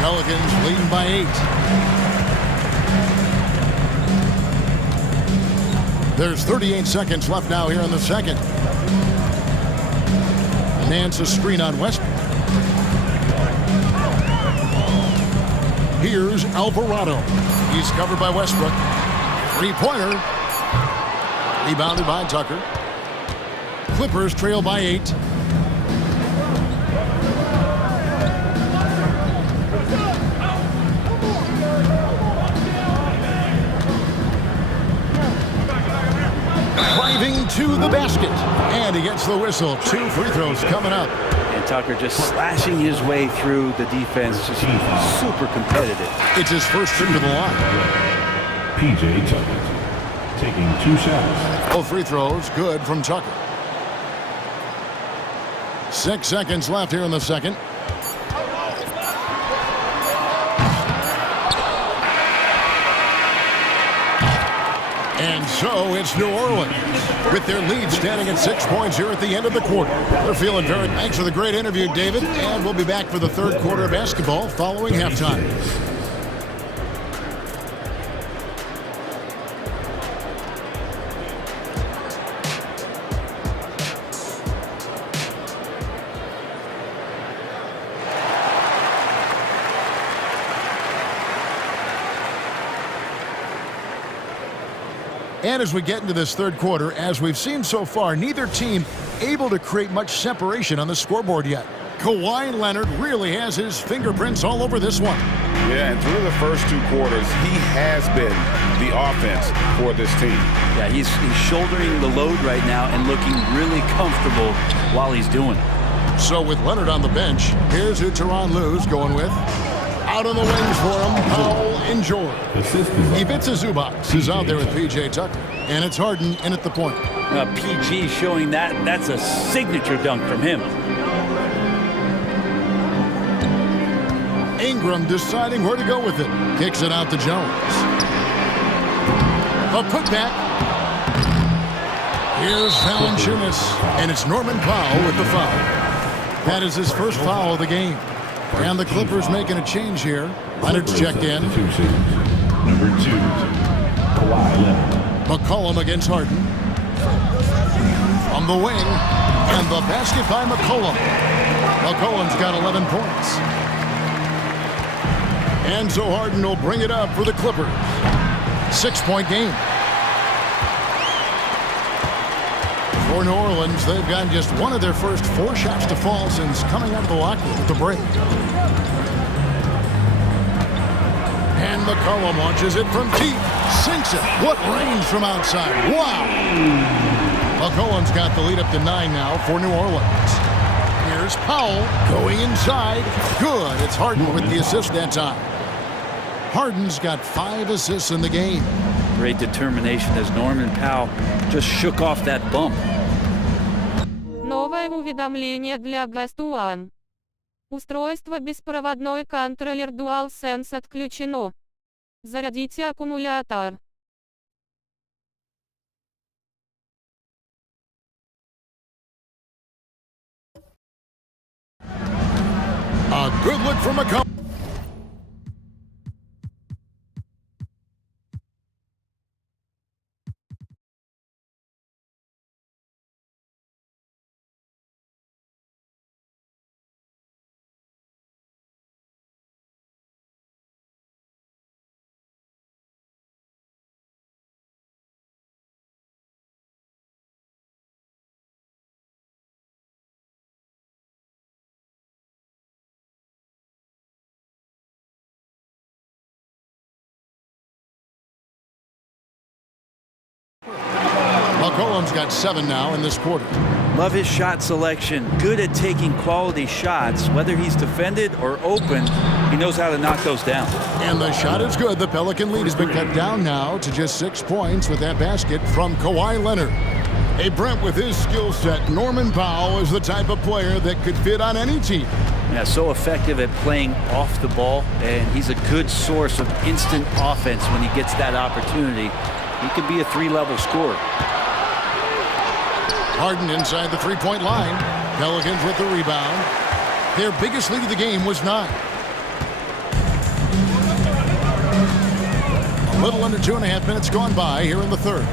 Pelicans leading by 8. There's 38 seconds left now here in the second. Nance's screen on Westbrook. Here's Alvarado. He's covered by Westbrook. Three-pointer. Rebounded by Tucker. Clippers trail by 8. Driving to the basket. And he gets the whistle. 2 free throws coming up. And Tucker just slashing his way through the defense. Just super competitive. It's his first trip to the line. P.J. Tucker taking 2 shots. Both free throws good from Tucker. 6 seconds left here in the second. And so it's New Orleans with their lead standing at 6 points here at the end of the quarter. They're feeling very. Thanks for the great interview, David. And we'll be back for the third quarter of basketball following halftime. And as we get into this third quarter, as we've seen so far, neither team able to create much separation on the scoreboard yet. Kawhi Leonard really has his fingerprints all over this one. Yeah, and through the first 2 quarters, he has been the offense for this team. Yeah, he's shouldering the load right now and looking really comfortable while he's doing it. So with Leonard on the bench, here's who Tyronn Lue's going with. Out on the wings for him, Powell and George. Ivica Zubac is out there with P.J. Tucker. And it's Harden in at the point. PG showing that's a signature dunk from him. Ingram deciding where to go with it. Kicks it out to Jones. A putback. Here's Valanciunas. And it's Norman Powell with the foul. That is his first foul of the game. And the Clippers making a change here. Leonard's checked in. Number 2, Kawhi Leonard. McCollum against Harden. On the wing. And the basket by McCollum. McCollum's got 11 points. And so Harden will bring it up for the Clippers. 6-point game. For New Orleans, they've gotten just one of their first 4 shots to fall since coming out of the locker room at the break. And McCollum launches it from deep. Sinks it. What range from outside. Wow. McCollum's got the lead up to 9 now for New Orleans. Here's Powell going inside. Good. It's Harden with the assist that time. Harden's got 5 assists in the game. Great determination as Norman Powell just shook off that bump. Новое уведомление для Guest One. Устройство беспроводной контроллер DualSense отключено. Зарядите аккумулятор. A good look from McCollum. McCollum's got 7 now in this quarter. Love his shot selection. Good at taking quality shots. Whether he's defended or open, he knows how to knock those down. And the shot is good. The Pelican lead has been cut down now to just 6 points with that basket from Kawhi Leonard. Hey, Brent, with his skill set, Norman Powell is the type of player that could fit on any team. Yeah, so effective at playing off the ball, and he's a good source of instant offense when he gets that opportunity. He could be a 3-level scorer. Harden inside the 3-point line. Pelicans with the rebound. Their biggest lead of the game was 9. A little under 2.5 minutes gone by here in the third.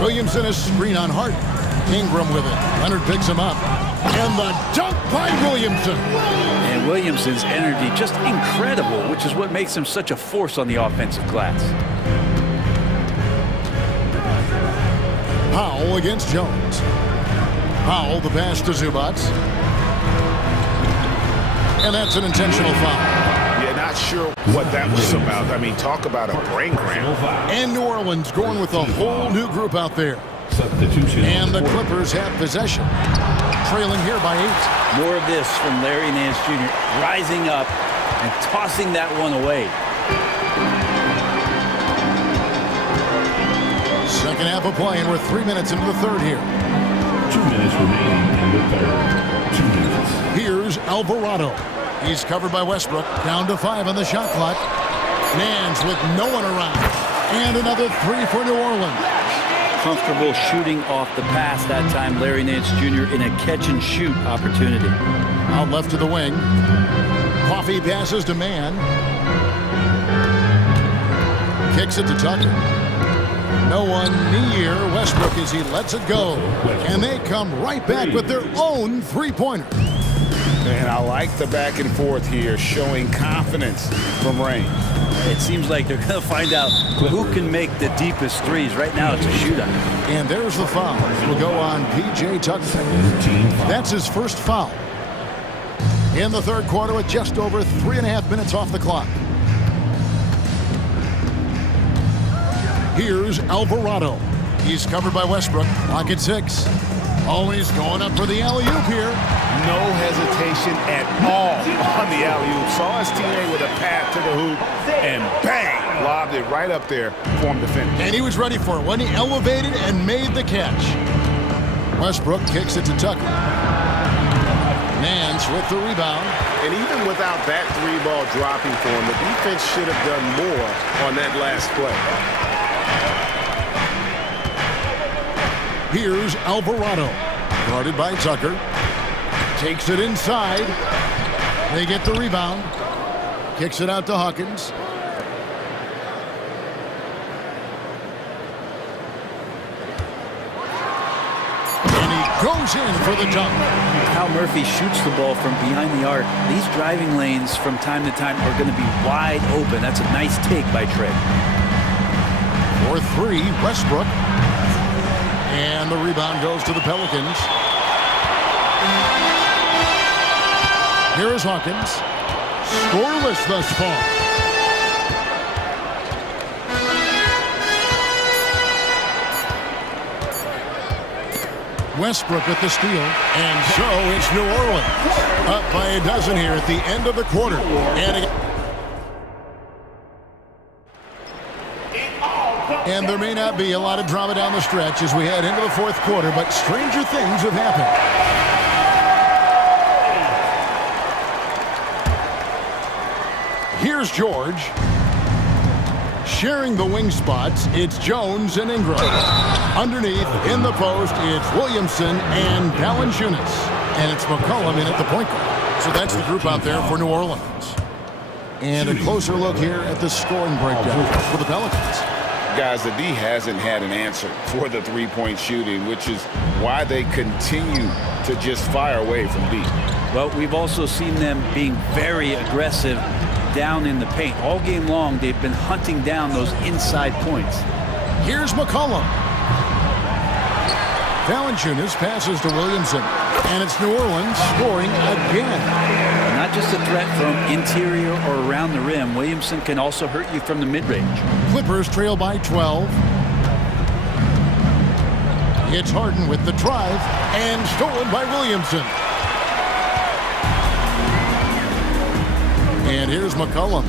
Williamson a screen on Harden. Ingram with it. Leonard picks him up. And the dunk by Williamson. And Williamson's energy just incredible, which is what makes him such a force on the offensive glass. Powell against Jones. Powell, the pass to Zubac. And that's an intentional foul. Yeah, not sure what that was about. I mean, talk about a brain cramp. And New Orleans going with a whole new group out there. And the Clippers have possession. Trailing here by 8. More of this from Larry Nance Jr. rising up and tossing that one away. Second half of play, and we're 3 minutes into the third here. 2 minutes remaining in the third. 2 minutes. Here's Alvarado. He's covered by Westbrook. Down to 5 on the shot clock. Nance with no one around. And another 3 for New Orleans. Comfortable shooting off the pass that time. Larry Nance Jr. in a catch-and-shoot opportunity. Out left to the wing. Coffee passes to Mann. Kicks it to Tucker. No one near Westbrook as he lets it go. And they come right back with their own 3-pointer. And I like the back and forth here, showing confidence from Reigns. It seems like they're going to find out who can make the deepest threes. Right now, it's a shootout. And there's the foul. Will go on P.J. Tucker. That's his first foul. In the third quarter with just over 3.5 minutes off the clock. Here's Alvarado. He's covered by Westbrook. Clock at 6. Always going up for the alley-oop here. No hesitation at all on the alley-oop. Saw his teammate with a path to the hoop, and bang! Lobbed it right up there for him to finish. And he was ready for it when he elevated and made the catch. Westbrook kicks it to Tucker. Nance with the rebound. And even without that 3-ball dropping for him, the defense should have done more on that last play. Here's Alvarado. Guarded by Tucker. Takes it inside. They get the rebound. Kicks it out to Hawkins. And he goes in for the dunk. How Murphy shoots the ball from behind the arc. These driving lanes from time to time are going to be wide open. That's a nice take by Trey. For 3, Westbrook. And the rebound goes to the Pelicans. Here is Hawkins. Scoreless thus far. Westbrook with the steal. And so it's New Orleans. Up by a dozen here at the end of the quarter. And there may not be a lot of drama down the stretch as we head into the fourth quarter, but stranger things have happened. Here's George. Sharing the wing spots, it's Jones and Ingram. Underneath, in the post, it's Williamson and Valanciunas. And it's McCollum in at the point guard. So that's the group out there for New Orleans. And a closer look here at the scoring breakdown for the Pelicans. Guys, the D hasn't had an answer for the 3-point shooting, which is why they continue to just fire away from deep. Well, we've also seen them being very aggressive down in the paint. All game long, they've been hunting down those inside points. Here's McCollum. Valanciunas passes to Williamson. And it's New Orleans scoring again. Not just a threat from interior or around the rim. Williamson can also hurt you from the mid-range. Clippers trail by 12. It's Harden with the drive, and stolen by Williamson. And here's McCollum.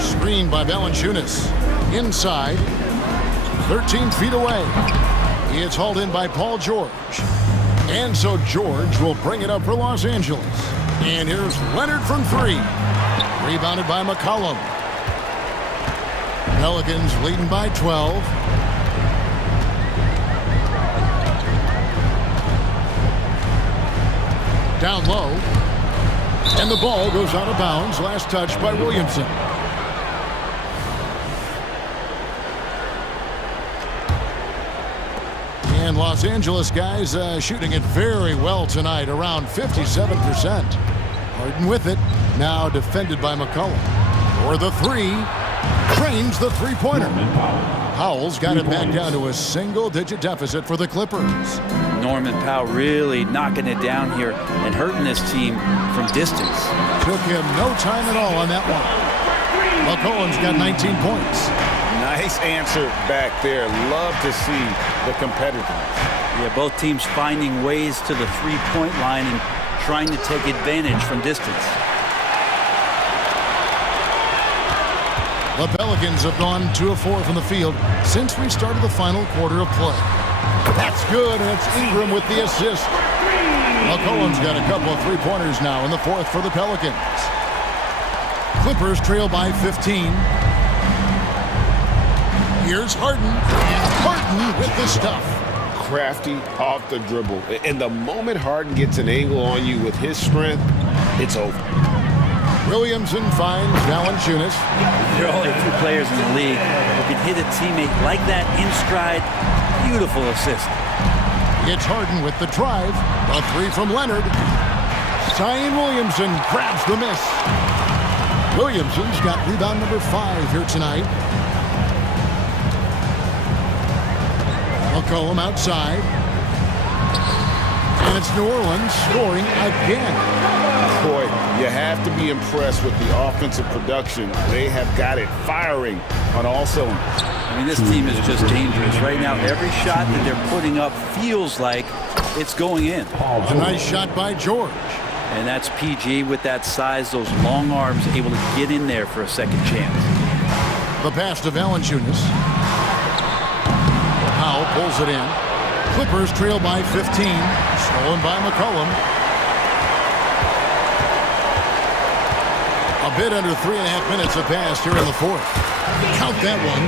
Screened by Valanciunas. Inside, 13 feet away. It's hauled in by Paul George. And so George will bring it up for Los Angeles. And here's Leonard from three. Rebounded by McCollum. Pelicans leading by 12. Down low. And the ball goes out of bounds. Last touch by Williamson. And Los Angeles guys shooting it very well tonight, around 57%. Harden with it. Now defended by McCollum. For the three. Trains the three-pointer. Powell's got it back down to a single-digit deficit for the Clippers. Norman Powell really knocking it down here and hurting this team from distance. Took him no time at all on that one. McCollum's got 19 points. Nice answer back there. Love to see the competitiveness. Yeah, both teams finding ways to the three-point line and trying to take advantage from distance. The Pelicans have gone 2 of 4 from the field since we started the final quarter of play. That's good, and it's Ingram with the assist. McCollum's got a couple of three-pointers now in the fourth for the Pelicans. Clippers trail by 15. Here's Harden, and Harden with the stuff. Crafty off the dribble. And the moment Harden gets an angle on you with his strength, it's over. Williamson finds Valanciunas. There are only 2 players in the league who can hit a teammate like that in stride. Beautiful assist. It's Harden with the drive. A three from Leonard. Zion Williamson grabs the miss. Williamson's got rebound number 5 here tonight. McCollum outside. And it's New Orleans scoring again. Boy, you have to be impressed with the offensive production. They have got it firing on all cylinders. I mean, this team is just dangerous. Right now, every shot that they're putting up feels like it's going in. A nice shot by George. And that's PG with that size, those long arms, able to get in there for a second chance. The pass to Valanciunas. Powell pulls it in. Clippers trail by 15. Stolen by McCollum. A bit under 3.5 minutes have passed here in the fourth. Count that one.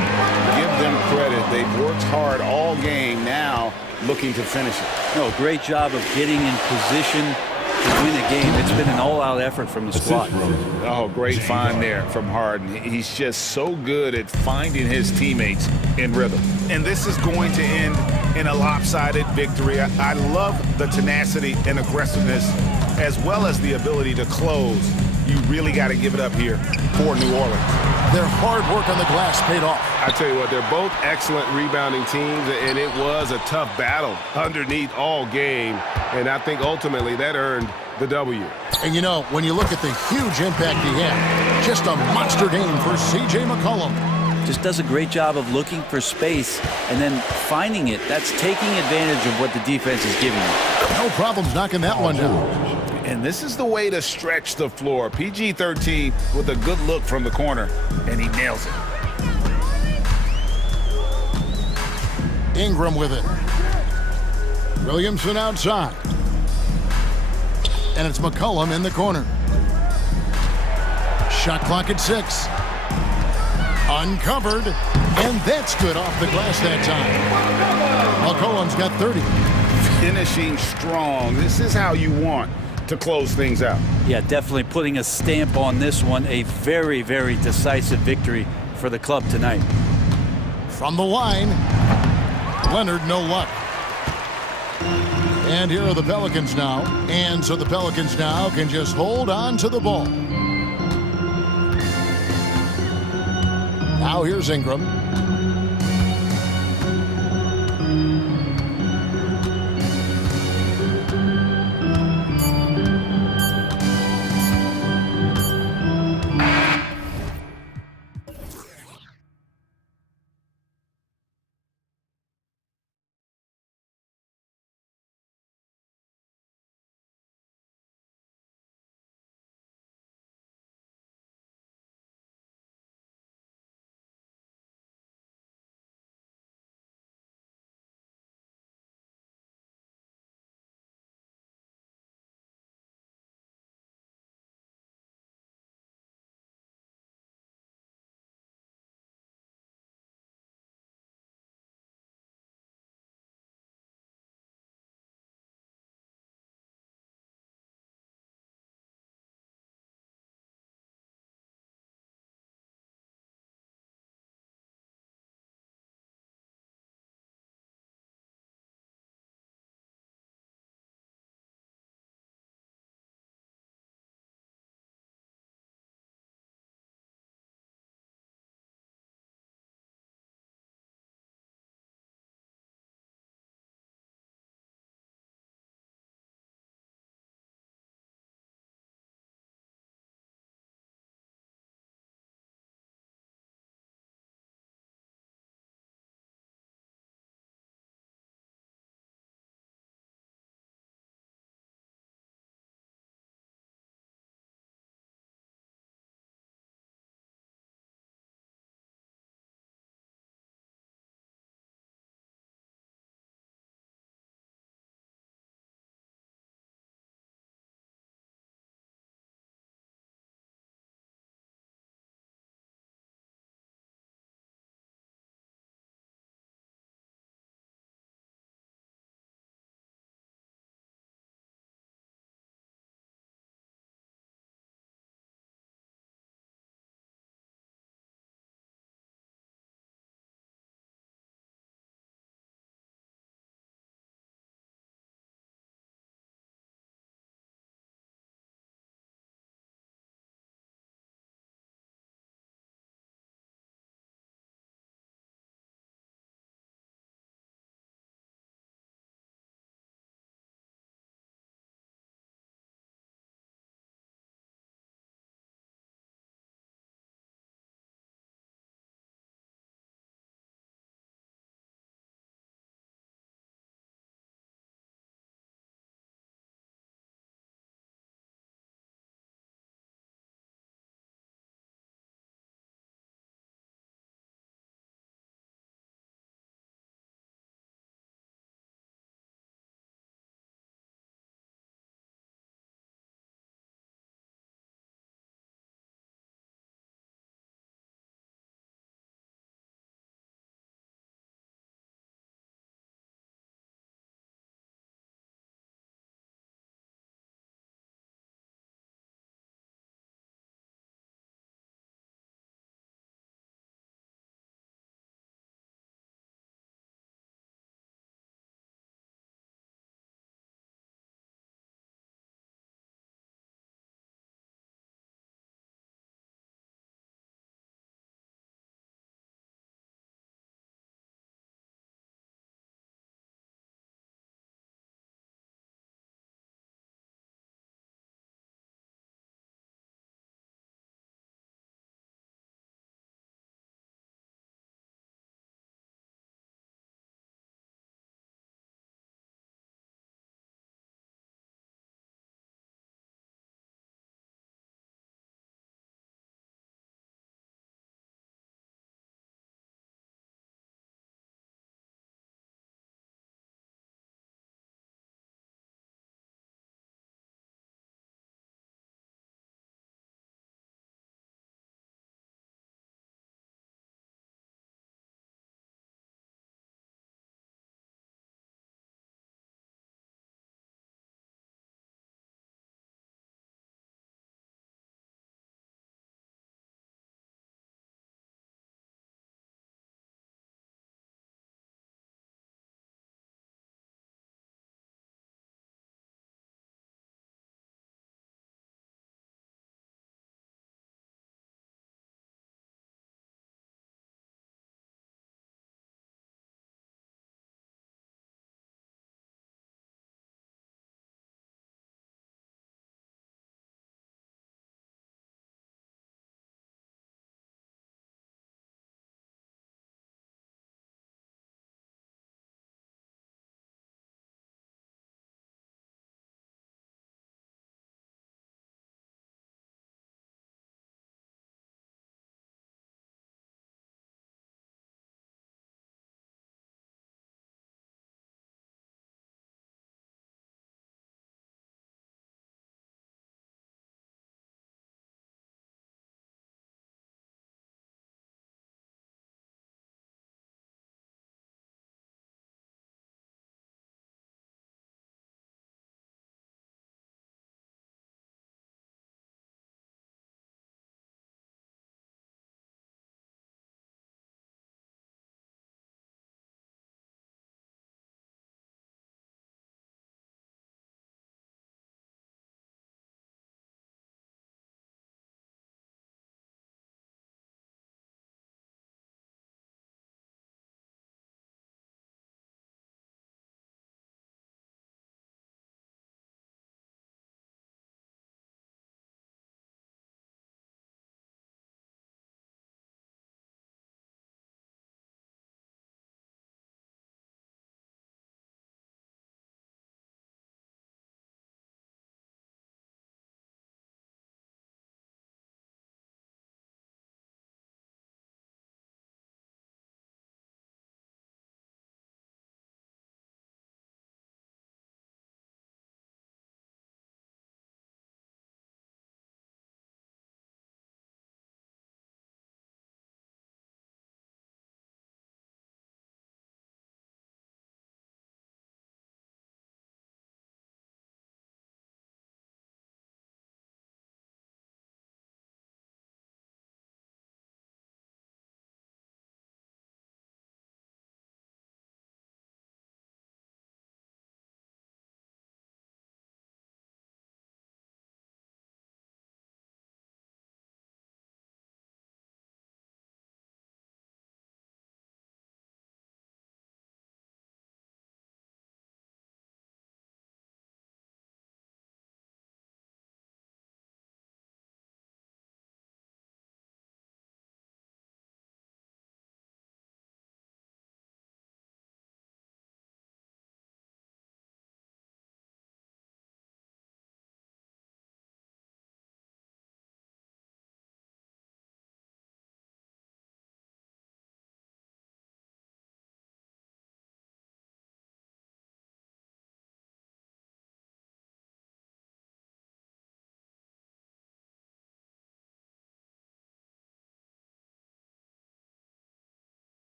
Give them credit. They've worked hard all game, now looking to finish it. No, great job of getting in position to win a game. It's been an all-out effort from the squad. Oh, great find there from Harden. He's just so good at finding his teammates in rhythm. And this is going to end in a lopsided victory. I love the tenacity and aggressiveness as well as the ability to close. You really got to give it up here for New Orleans. Their hard work on the glass paid off. I tell you what, they're both excellent rebounding teams, and it was a tough battle underneath all game, and I think ultimately that earned the W. And you know, when you look at the huge impact he had, just a monster game for C.J. McCollum. Just does a great job of looking for space and then finding it. That's taking advantage of what the defense is giving you. No problems knocking that one down. And this is the way to stretch the floor. PG-13 with a good look from the corner, and he nails it. Ingram with it. Williamson outside. And it's McCollum in the corner. Shot clock at 6. Uncovered, and that's good off the glass that time. McCollum's got 30. Finishing strong. This is how you want to close things out. Yeah, definitely putting a stamp on this one. A very, very decisive victory for the club tonight. From the line, Leonard, no luck. And here are the Pelicans now. And so the Pelicans now can just hold on to the ball. Now here's Ingram.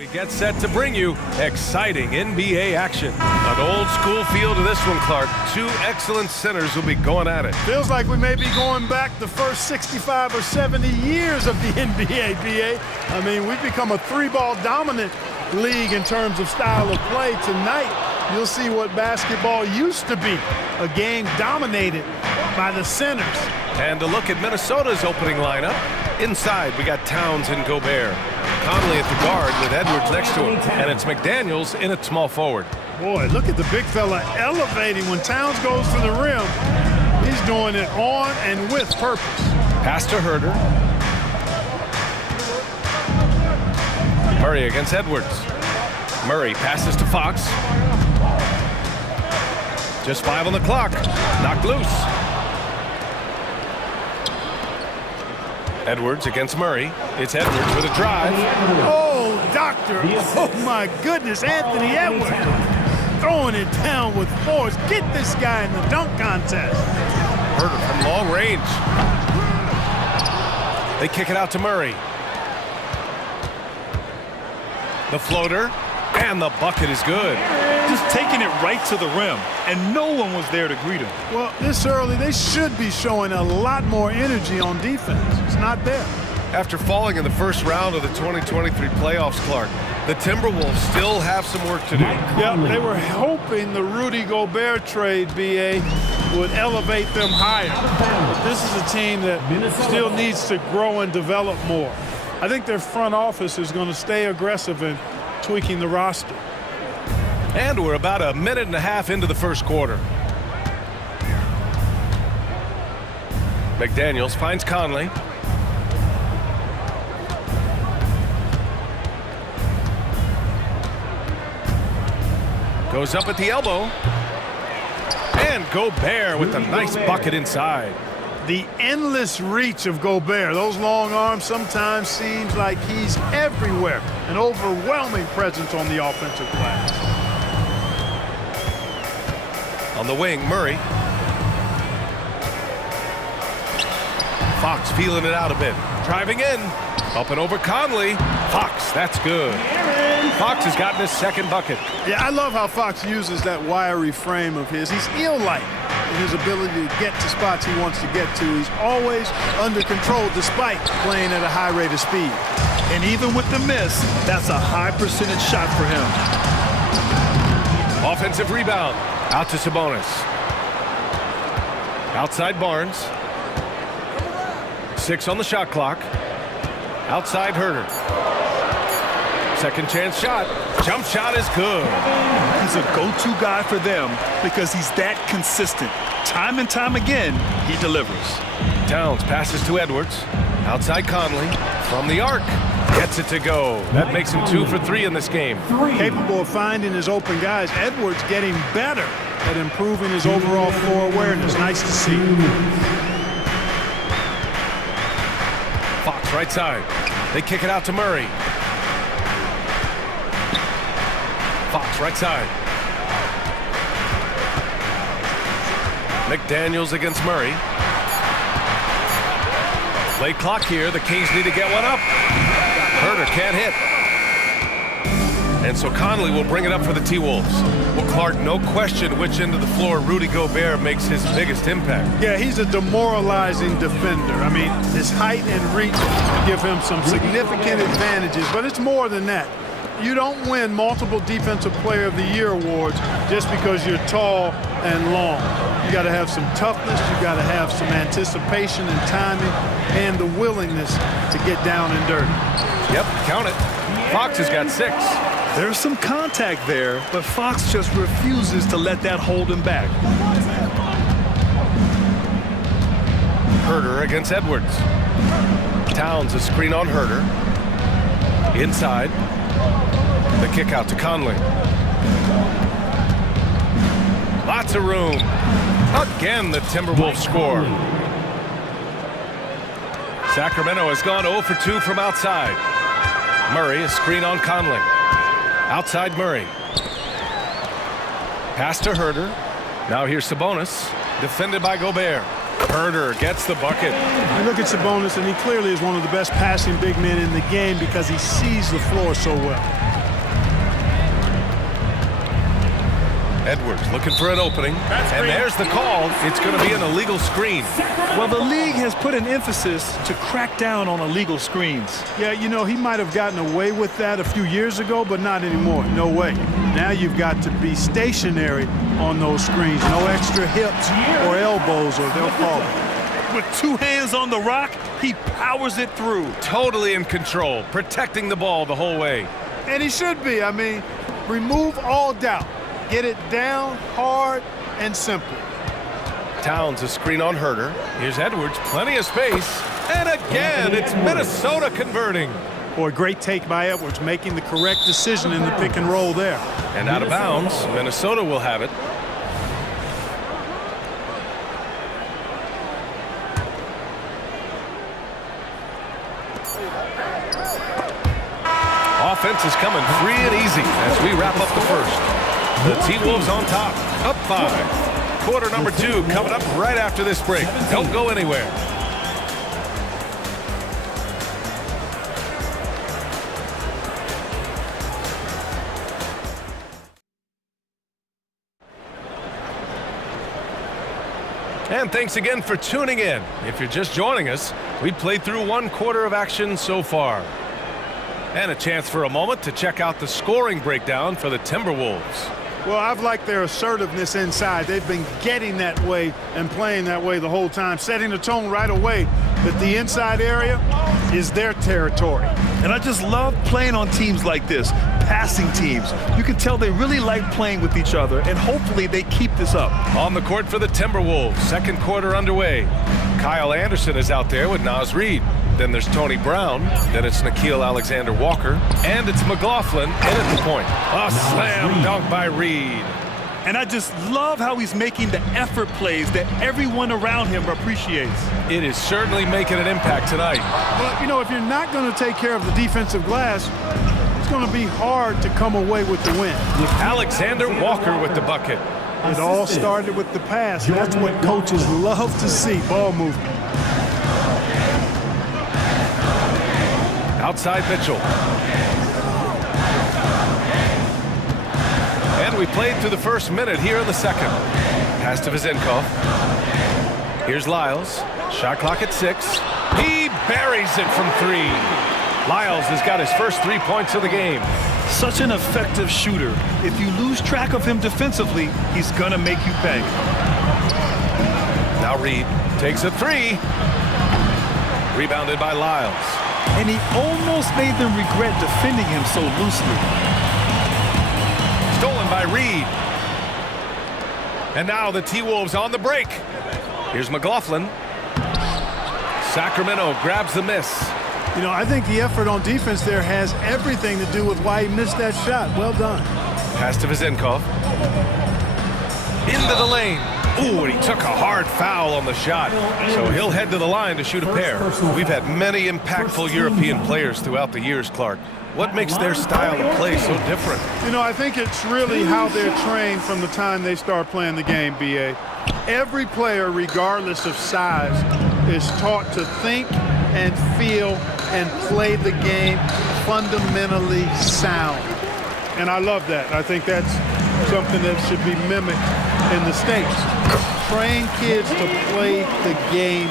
We get set to bring you exciting NBA action. An old school feel to this one, Clark. Two excellent centers will be going at it. Feels like we may be going back the first 65 or 70 years of the NBA, BA. I mean, we've become a three-ball dominant league in terms of style of play. Tonight, you'll see what basketball used to be, a game dominated by the centers. And a look at Minnesota's opening lineup. Inside, we got Towns and Gobert. Conley at the guard with Edwards next to him. And it's McDaniels in at small forward. Boy, look at the big fella elevating. When Towns goes to the rim, he's doing it on and with purpose. Pass to Herter. Murray against Edwards. Murray passes to Fox. Just 5 on the clock. Knocked loose. Edwards against Murray. It's Edwards with a drive. Oh, doctor. Oh, my goodness. Anthony Edwards throwing it down with force. Get this guy in the dunk contest. Herter from long range. They kick it out to Murray. The floater. And the bucket is good. Just taking it right to the rim, and no one was there to greet him. Well, this early, they should be showing a lot more energy on defense. It's not there. After falling in the first round of the 2023 playoffs, Clark, the Timberwolves still have some work to do. Yeah, they were hoping the Rudy Gobert trade, BA, would elevate them higher. But this is a team that still needs to grow and develop more. I think their front office is going to stay aggressive in tweaking the roster. And we're about a minute and a half into the first quarter. McDaniels finds Conley. Goes up at the elbow. And Gobert with a nice bucket inside. The endless reach of Gobert. Those long arms sometimes seems like he's everywhere. An overwhelming presence on the offensive glass. On the wing, Murray. Fox feeling it out a bit. Driving in. Up and over Conley. Fox, that's good. Fox has gotten his second bucket. Yeah, I love how Fox uses that wiry frame of his. He's eel-like in his ability to get to spots he wants to get to. He's always under control despite playing at a high rate of speed. And even with the miss, that's a high percentage shot for him. Offensive rebound. Out to Sabonis. Outside Barnes. 6 on the shot clock. Outside Herter. Second chance shot. Jump shot is good. He's a go-to guy for them because he's that consistent. Time and time again, he delivers. Towns passes to Edwards. Outside Conley. From the arc. Gets it to go. That makes him 2 for 3 in this game. Capable of finding his open guys. Edwards getting better at improving his overall floor awareness. Nice to see. Fox right side. They kick it out to Murray. Fox right side. McDaniels against Murray. Late clock here. The Kings need to get one up. Herter can't hit. And so Conley will bring it up for the T-Wolves. Well, Clark, no question which end of the floor Rudy Gobert makes his biggest impact. Yeah, he's a demoralizing defender. I mean, his height and reach give him some significant advantages, but it's more than that. You don't win multiple Defensive Player of the Year awards just because you're tall and long. You got to have some toughness, you got to have some anticipation and timing, and the willingness to get down and dirty. Yep, count it. Fox has got 6. There's some contact there, but Fox just refuses to let that hold him back. Herter against Edwards. Towns a screen on Herter. Inside. The kick out to Conley. Lots of room. Again, the Timberwolves score. Sacramento has gone 0 for 2 from outside. Murray, a screen on Conley. Outside Murray. Pass to Herter. Now here's Sabonis. Defended by Gobert. Herter gets the bucket. You look at Sabonis, and he clearly is one of the best passing big men in the game because he sees the floor so well. Edwards looking for an opening. And there's the call. It's going to be an illegal screen. Well, the league has put an emphasis to crack down on illegal screens. Yeah, you know, he might have gotten away with that a few years ago, but not anymore. No way. Now you've got to be stationary on those screens. No extra hips or elbows, or they'll call it. With two hands on the rock, he powers it through. Totally in control, protecting the ball the whole way. And he should be. I mean, remove all doubt. Get it down hard and simple. Towns a screen on Herder. Here's Edwards, plenty of space. And again, it's Minnesota converting. Boy, great take by Edwards, making the correct decision in the pick and roll there. And out of bounds, Minnesota will have it. Offense is coming free and easy as we wrap up the first. The T-Wolves on top, up 5. Quarter number 2 coming up right after this break. Don't go anywhere. And thanks again for tuning in. If you're just joining us, we played through 1 quarter of action so far. And a chance for a moment to check out the scoring breakdown for the Timberwolves. Well, I've liked their assertiveness inside. They've been getting that way and playing that way the whole time, setting the tone right away that the inside area is their territory. And I just love playing on teams like this, passing teams. You can tell they really like playing with each other, and hopefully they keep this up. On the court for the Timberwolves, second quarter underway. Kyle Anderson is out there with Naz Reid. Then there's Tony Brown. Then it's Nickeil Alexander-Walker. And it's McLaughlin in at the point. A slam dunk by Reid. And I just love how he's making the effort plays that everyone around him appreciates. It is certainly making an impact tonight. But, you know, if you're not going to take care of the defensive glass, it's going to be hard to come away with the win. Alexander-Walker with the bucket. It all started with the pass. That's what coaches love to see, ball movement. Outside Mitchell. And we played through the first minute here in the second. Pass to Vizenkov. Here's Lyles. Shot clock at 6. He buries it from 3. Lyles has got his first 3 points of the game. Such an effective shooter. If you lose track of him defensively, he's gonna make you pay. Now Reid takes a 3. Rebounded by Lyles. And he almost made them regret defending him so loosely. Stolen by Reid. And now the T-Wolves on the break. Here's McLaughlin. Sacramento grabs the miss. You know, I think the effort on defense there has everything to do with why he missed that shot. Well done. Pass to Vizenkov. Into the lane. Ooh, and he took a hard foul on the shot. So he'll head to the line to shoot a pair. We've had many impactful European players throughout the years, Clark. What makes their style of play so different? You know, I think it's really how they're trained from the time they start playing the game, B.A. Every player, regardless of size, is taught to think and feel and play the game fundamentally sound. And I love that. I think that's something that should be mimicked in the States. Train kids to play the game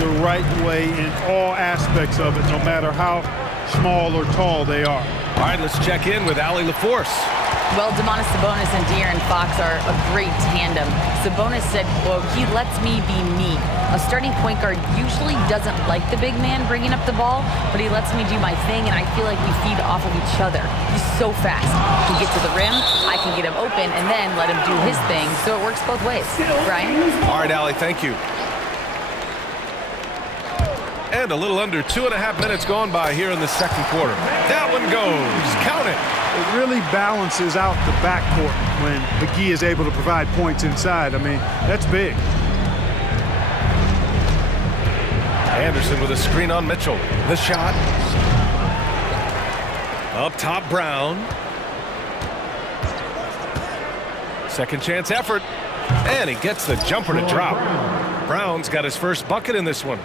the right way in all aspects of it, no matter how small or tall they are. All right, let's check in with Allie LaForce. Well, Domantas Sabonis and De'Aaron Fox are a great tandem. Sabonis said, quote, "He lets me be me." A starting point guard usually doesn't like the big man bringing up the ball, but he lets me do my thing, and I feel like we feed off of each other. He's so fast. He can get to the rim, I can get him open, and then let him do his thing, so it works both ways. Brian? All right, Allie, thank you. And a little under 2.5 minutes gone by here in the second quarter. That one goes. Count it. It really balances out the backcourt when McGee is able to provide points inside. I mean, that's big. Anderson with a screen on Mitchell. The shot. Up top, Brown. Second chance effort. And he gets the jumper to drop. Brown's got his first bucket in this one.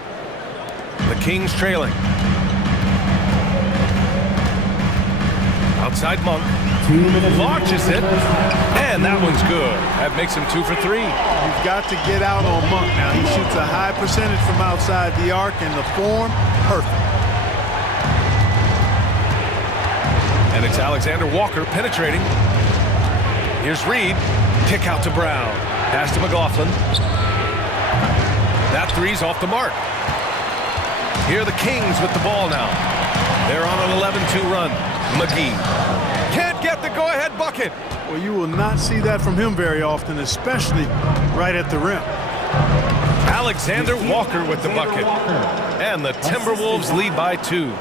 The Kings trailing. Outside Monk. Launches it, and that one's good. That makes him 2 for 3. You've got to get out on Monk now. He shoots a high percentage from outside the arc, and the form, perfect. And it's Alexander Walker penetrating. Here's Reed. Kick out to Brown. Pass to McLaughlin. That three's off the mark. Here are the Kings with the ball now. They're on an 11-2 run. McGee can't get the go-ahead bucket. Well, you will not see that from him very often, especially right at the rim. Alexander Walker with the bucket. And the Timberwolves lead by 2.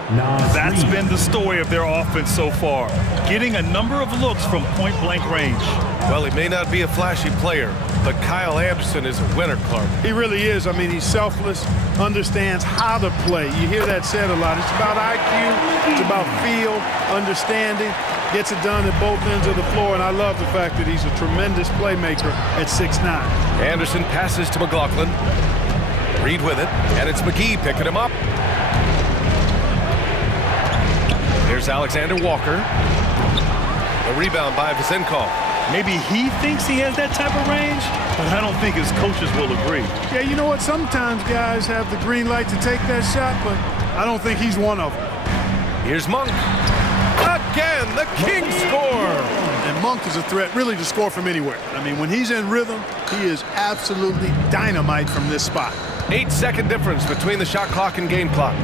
That's been the story of their offense so far, getting a number of looks from point-blank range. Well, he may not be a flashy player, but Kyle Anderson is a winner, Clark. He really is. I mean, he's selfless, understands how to play. You hear that said a lot. It's about IQ, it's about feel, understanding, gets it done at both ends of the floor, and I love the fact that he's a tremendous playmaker at 6'9". Anderson passes to McLaughlin. Reed with it, and it's McGee picking him up. Here's Alexander Walker. A rebound by Vizenkov. Maybe he thinks he has that type of range, but I don't think his coaches will agree. Yeah, you know what? Sometimes guys have the green light to take that shot, but I don't think he's one of them. Here's Monk. Again, the Kings score. And Monk is a threat really to score from anywhere. I mean, when he's in rhythm, he is absolutely dynamite from this spot. 8-second difference between the shot clock and game clock.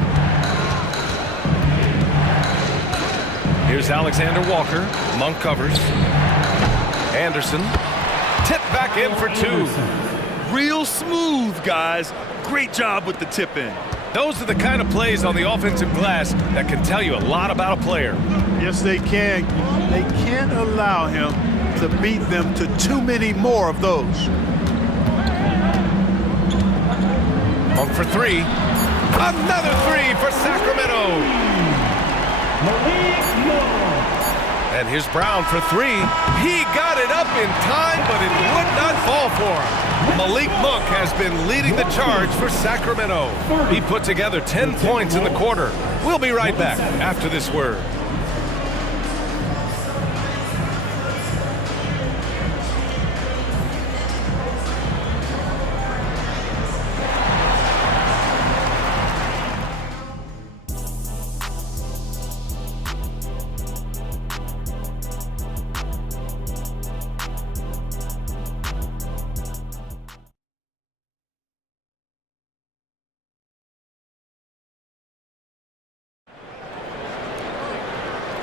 Here's Alexander Walker. Monk covers. Anderson. Tip back in for 2. Real smooth, guys. Great job with the tip in. Those are the kind of plays on the offensive glass that can tell you a lot about a player. Yes, they can. They can't allow him to beat them to too many more of those. Monk for 3. Another 3 for Sacramento. And here's Brown for 3. He got it up in time, but it would not fall for him. Malik Monk has been leading the charge for Sacramento. He put together 10 points in the quarter. We'll be right back after this word.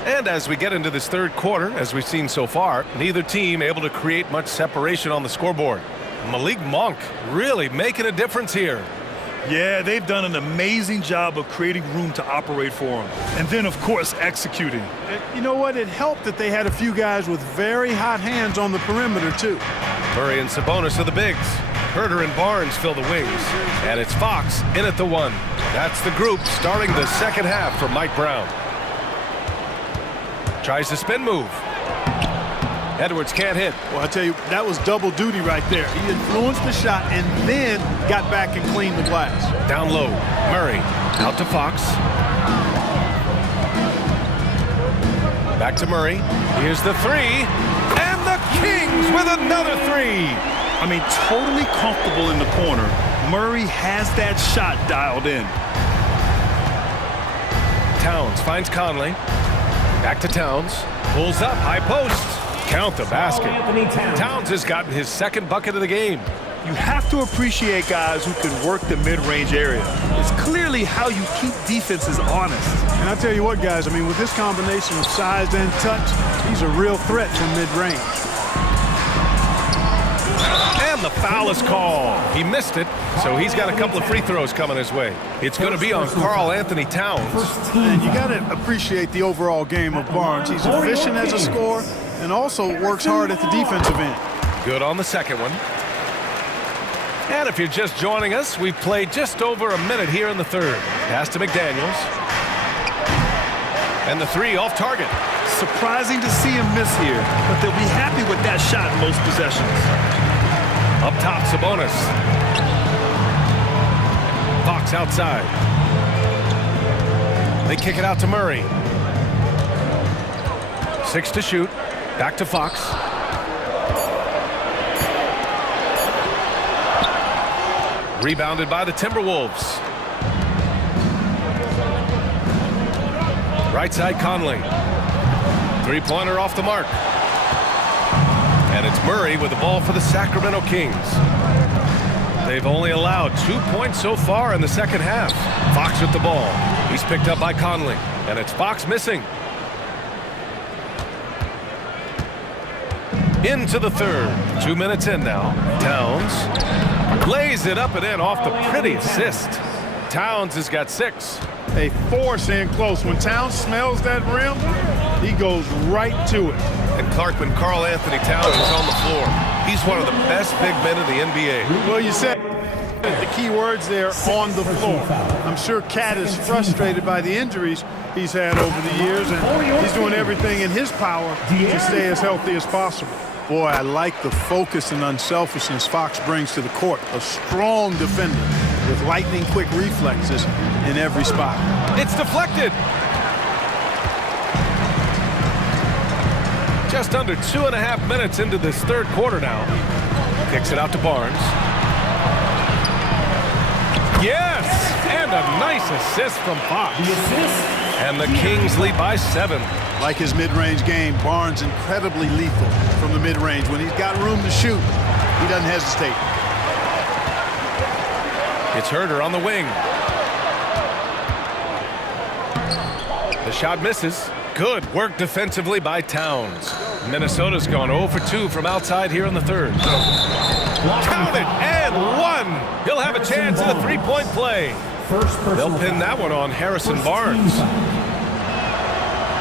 And as we get into this third quarter, as we've seen so far, neither team able to create much separation on the scoreboard. Malik Monk really making a difference here. Yeah, they've done an amazing job of creating room to operate for him. And then, of course, executing. You know what? It helped that they had a few guys with very hot hands on the perimeter, too. Murray and Sabonis are the bigs. Herter and Barnes fill the wings. And it's Fox in at the 1. That's the group starting the second half for Mike Brown. Tries the spin move. Edwards can't hit. Well, I tell you, that was double duty right there. He influenced the shot and then got back and cleaned the glass. Down low, Murray out to Fox. Back to Murray. Here's the 3. And the Kings with another 3. I mean, totally comfortable in the corner. Murray has that shot dialed in. Towns finds Conley. Back to Towns. Pulls up, high post. Count the basket. Towns has gotten his second bucket of the game. You have to appreciate guys who can work the mid-range area. It's clearly how you keep defenses honest. And I'll tell you what, guys, I mean, with this combination of size and touch, he's a real threat from mid-range. And the foul is called. He missed it, so he's got a couple of free throws coming his way. It's going to be on Karl Anthony Towns. And you got to appreciate the overall game of Barnes. He's efficient as a scorer and also works hard at the defensive end. Good on the second one. And if you're just joining us, we've played just over a minute here in the third. Pass to McDaniels. And the 3 off target. Surprising to see him miss here, but they'll be happy with that shot in most possessions. Up top, Sabonis. Fox outside. They kick it out to Murray. 6 to shoot. Back to Fox. Rebounded by the Timberwolves. Right side Conley. Three-pointer off the mark. And it's Murray with the ball for the Sacramento Kings. They've only allowed 2 points so far in the second half. Fox with the ball. He's picked up by Conley. And it's Fox missing. Into the third. 2 minutes in now. Towns lays it up and in off the pretty assist. Towns has got 6. They force in close. When Towns smells that rim, he goes right to it. And Clark, when Karl Anthony Towns is on the floor, he's one of the best big men in the NBA. Well, you said the key words there, on the floor. I'm sure Cat is frustrated by the injuries he's had over the years, and he's doing everything in his power to stay as healthy as possible. Boy, I like the focus and unselfishness Fox brings to the court. A strong defender with lightning-quick reflexes in every spot. It's deflected. Just under 2.5 minutes into this third quarter now. Kicks it out to Barnes. Yes! And a nice assist from Fox. And the Kings lead by 7. Like his mid-range game, Barnes incredibly lethal from the mid-range. When he's got room to shoot, he doesn't hesitate. It's Herter on the wing. The shot misses. Good work defensively by Towns. Minnesota's gone 0 for 2 from outside here in the third. Count it, and 1. He'll have a chance in the three-point play. They'll pin that one on Harrison Barnes.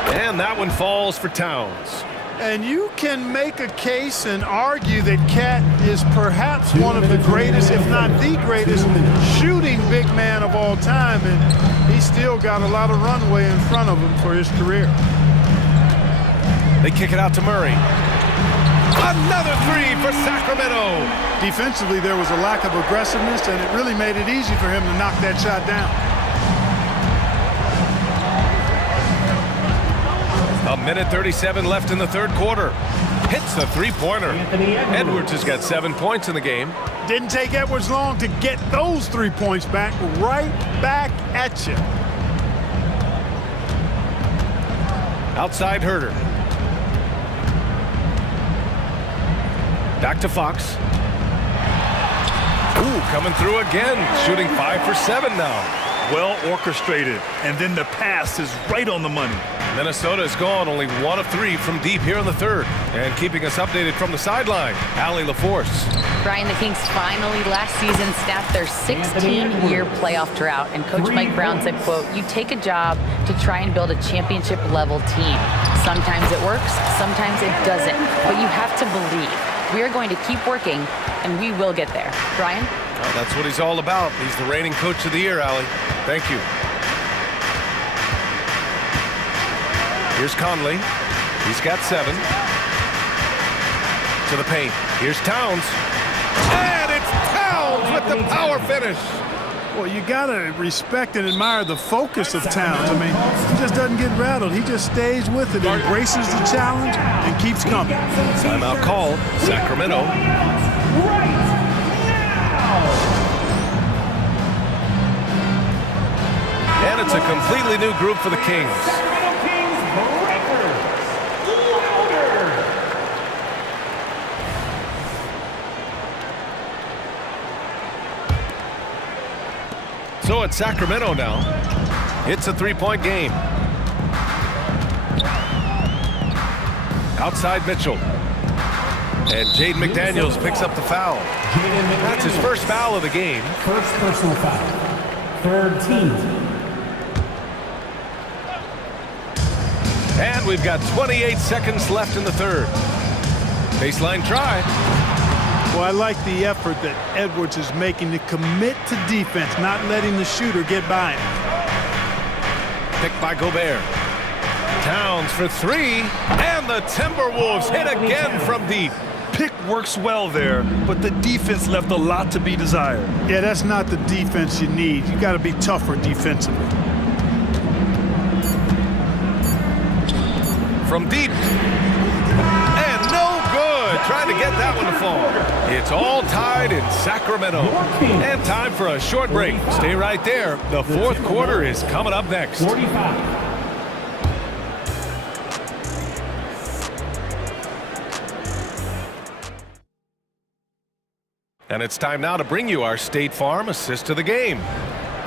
And that one falls for Towns. And you can make a case and argue that Cat is perhaps one of the greatest, if not the greatest, shooting big man of all time, and he's still got a lot of runway in front of him for his career. They kick it out to Murray. Another 3 for Sacramento. Defensively, there was a lack of aggressiveness, and it really made it easy for him to knock that shot down. A minute 37 left in the third quarter. Hits the three-pointer. Edwards has got 7 points in the game. Didn't take Edwards long to get those 3 points back. Right back at you. Outside Herter. Back to Fox. Ooh, coming through again. Shooting 5 for 7 now. Well orchestrated, and then the pass is right on the money. Minnesota is gone only 1 of 3 from deep here in the third. And keeping us updated from the sideline, Allie LaForce. Brian, the Kings finally last season snapped their 16-year playoff drought, and Coach Mike Brown said, quote, "You take a job to try and build a championship-level team. Sometimes it works, sometimes it doesn't, but you have to believe. We are going to keep working, and we will get there." Brian? Well, that's what he's all about. He's the reigning coach of the year, Allie. Thank you. Here's Conley. He's got 7. To the paint. Here's Towns. And it's Towns with the power finish. Well, you got to respect and admire the focus of Towns. I mean, he just doesn't get rattled. He just stays with it, embraces the challenge, and keeps coming. Timeout called. Sacramento. And it's a completely new group for the Kings. So it's Sacramento now. It's a 3-point game. Outside Mitchell. And Jaden McDaniels picks up the foul. That's his first foul of the game. First personal foul. Third team. And we've got 28 seconds left in the third. Baseline try. Well, I like the effort that Edwards is making to commit to defense, not letting the shooter get by him. Picked by Gobert. Towns for 3. And the Timberwolves hit again from deep. Pick works well there, but the defense left a lot to be desired. Yeah, that's not the defense you need. You got to be tougher defensively. From deep. trying to get that one to fall. It's all tied in Sacramento. And time for a short break. Stay right there. The fourth quarter is coming up next. 45. And it's time now to bring you our State Farm assist to the game.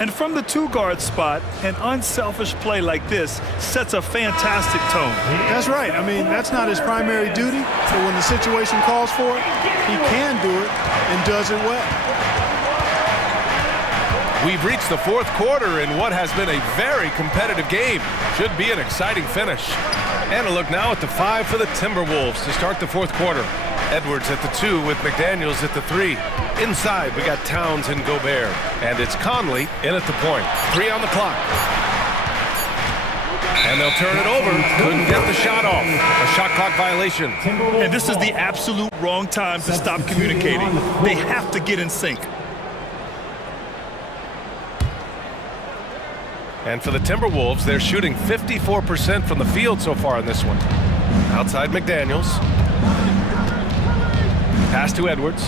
And from the two-guard spot, an unselfish play like this sets a fantastic tone. That's right. I mean, that's not his primary duty, but when the situation calls for it, he can do it and does it well. We've reached the fourth quarter in what has been a very competitive game. Should be an exciting finish. And a look now at the 5 for the Timberwolves to start the fourth quarter. Edwards at the 2 with McDaniels at the 3. Inside, we got Towns and Gobert. And it's Conley in at the point. 3 on the clock. And they'll turn it over. Couldn't get the shot off. A shot clock violation. And this is the absolute wrong time to stop communicating. They have to get in sync. And for the Timberwolves, they're shooting 54% from the field so far in this one. Outside McDaniels. Pass to Edwards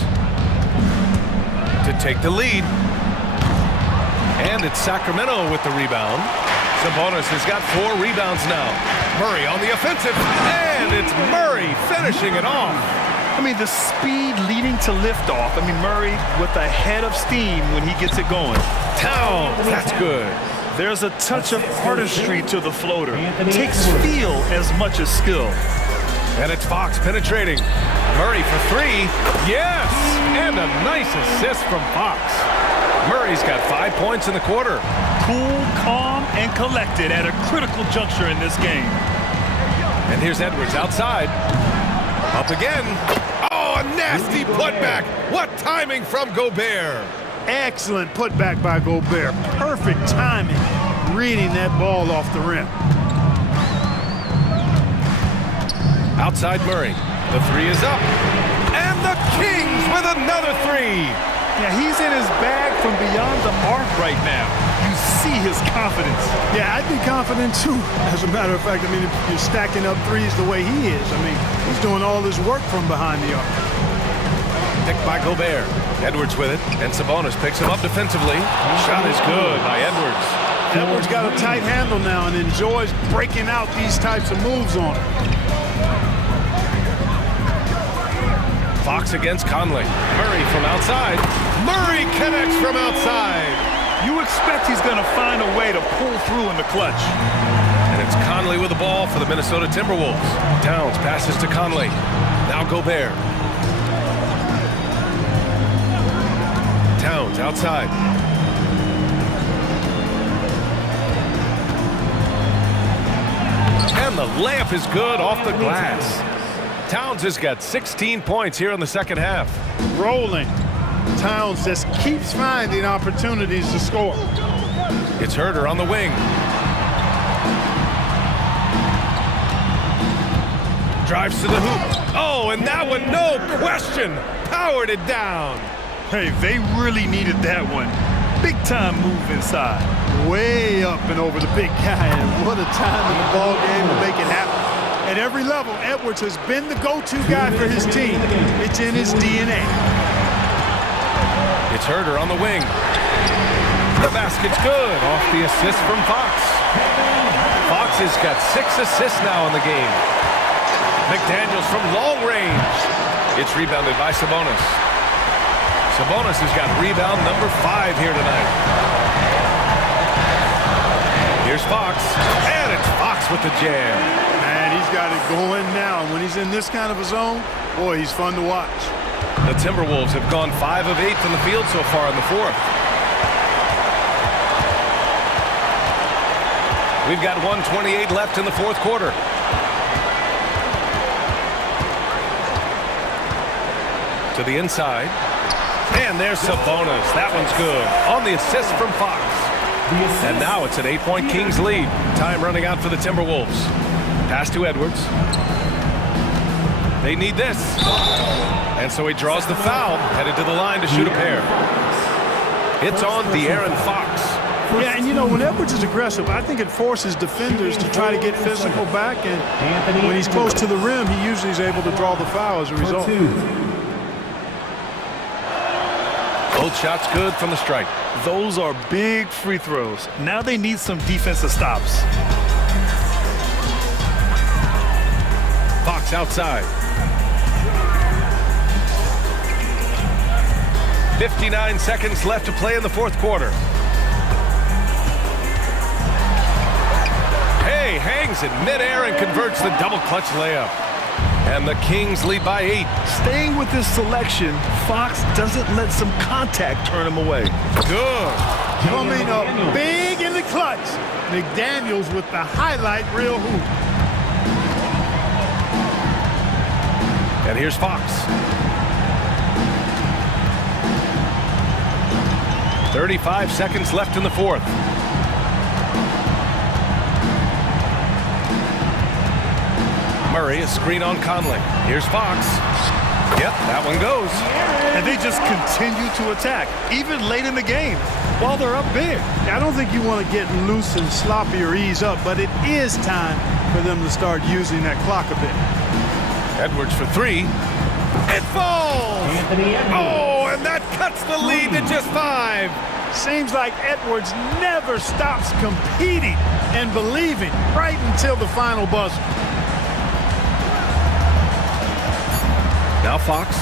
to take the lead. And it's Sacramento with the rebound. Sabonis has got 4 rebounds now. Murray on the offensive. And it's Murray finishing it off. I mean, the speed leading to liftoff. I mean, Murray with a head of steam when he gets it going. Towns, that's good. There's a touch of artistry to the floater. It takes feel as much as skill. And it's Fox penetrating. Murray for 3. Yes! And a nice assist from Fox. Murray's got 5 points in the quarter. Cool, calm, and collected at a critical juncture in this game. And here's Edwards outside. Up again. Oh, a nasty putback. What timing from Gobert. Excellent putback by Gobert. Perfect timing, reading that ball off the rim. Outside Murray. The 3 is up. And the Kings with another 3. Yeah, he's in his bag from beyond the arc right now. You see his confidence. Yeah, I'd be confident too. As a matter of fact, I mean, if you're stacking up threes the way he is, I mean, he's doing all his work from behind the arc. Picked by Gobert. Edwards with it, and Sabonis picks him up defensively. Shot is good by Edwards. Edwards got a tight handle now and enjoys breaking out these types of moves on him. Fox against Conley. Murray from outside. Murray connects from outside. You expect he's going to find a way to pull through in the clutch. And it's Conley with the ball for the Minnesota Timberwolves. Towns passes to Conley. Now Gobert. Towns outside. And the layup is good off the glass. Towns has got 16 points here in the second half. Rolling. Towns just keeps finding opportunities to score. It's Herter on the wing. Drives to the hoop. Oh, and that one, no question, powered it down. Hey, they really needed that one. Big time move inside. Way up and over the big guy, and what a time in the ball game to make it happen. At every level, Edwards has been the go-to guy for his team. It's in his DNA. It's Herter on the wing. The basket's good off the assist from Fox. Fox has got 6 assists now in the game. McDaniels from long range. It's rebounded by Sabonis. Sabonis has got rebound number 5 here tonight. Here's Fox, and it's Fox with the jam. Man, he's got it going now. When he's in this kind of a zone, boy, he's fun to watch. The Timberwolves have gone 5 of 8 from the field so far in the fourth. We've got 1:28 left in the fourth quarter. To the inside. And there's Sabonis. That one's good. On the assist from Fox. And now it's an 8-point Kings lead. Time running out for the Timberwolves. Pass to Edwards. They need this. And so he draws the foul, headed to the line to shoot a pair. It's on De'Aaron Fox. Yeah, and you know, when Edwards is aggressive, I think it forces defenders to try to get physical back, and when he's close to the rim, he usually is able to draw the foul as a result. Both shots good from the strike. Those are big free throws. Now they need some defensive stops. Fox outside. 59 seconds left to play in the fourth quarter. Hay hangs in midair and converts the double clutch layup. And the Kings lead by 8. Staying with this selection, Fox doesn't let some contact turn him away. Good. Coming up big in the clutch. McDaniels with the highlight reel hoop. And here's Fox. 35 seconds left in the fourth. Murray, a screen on Conley. Here's Fox. Yep, that one goes. And they just continue to attack, even late in the game, while they're up big. I don't think you want to get loose and sloppy or ease up, but it is time for them to start using that clock a bit. Edwards for 3. It falls! Oh, and that cuts the lead to just 5. Seems like Edwards never stops competing and believing right until the final buzzer. Now Fox.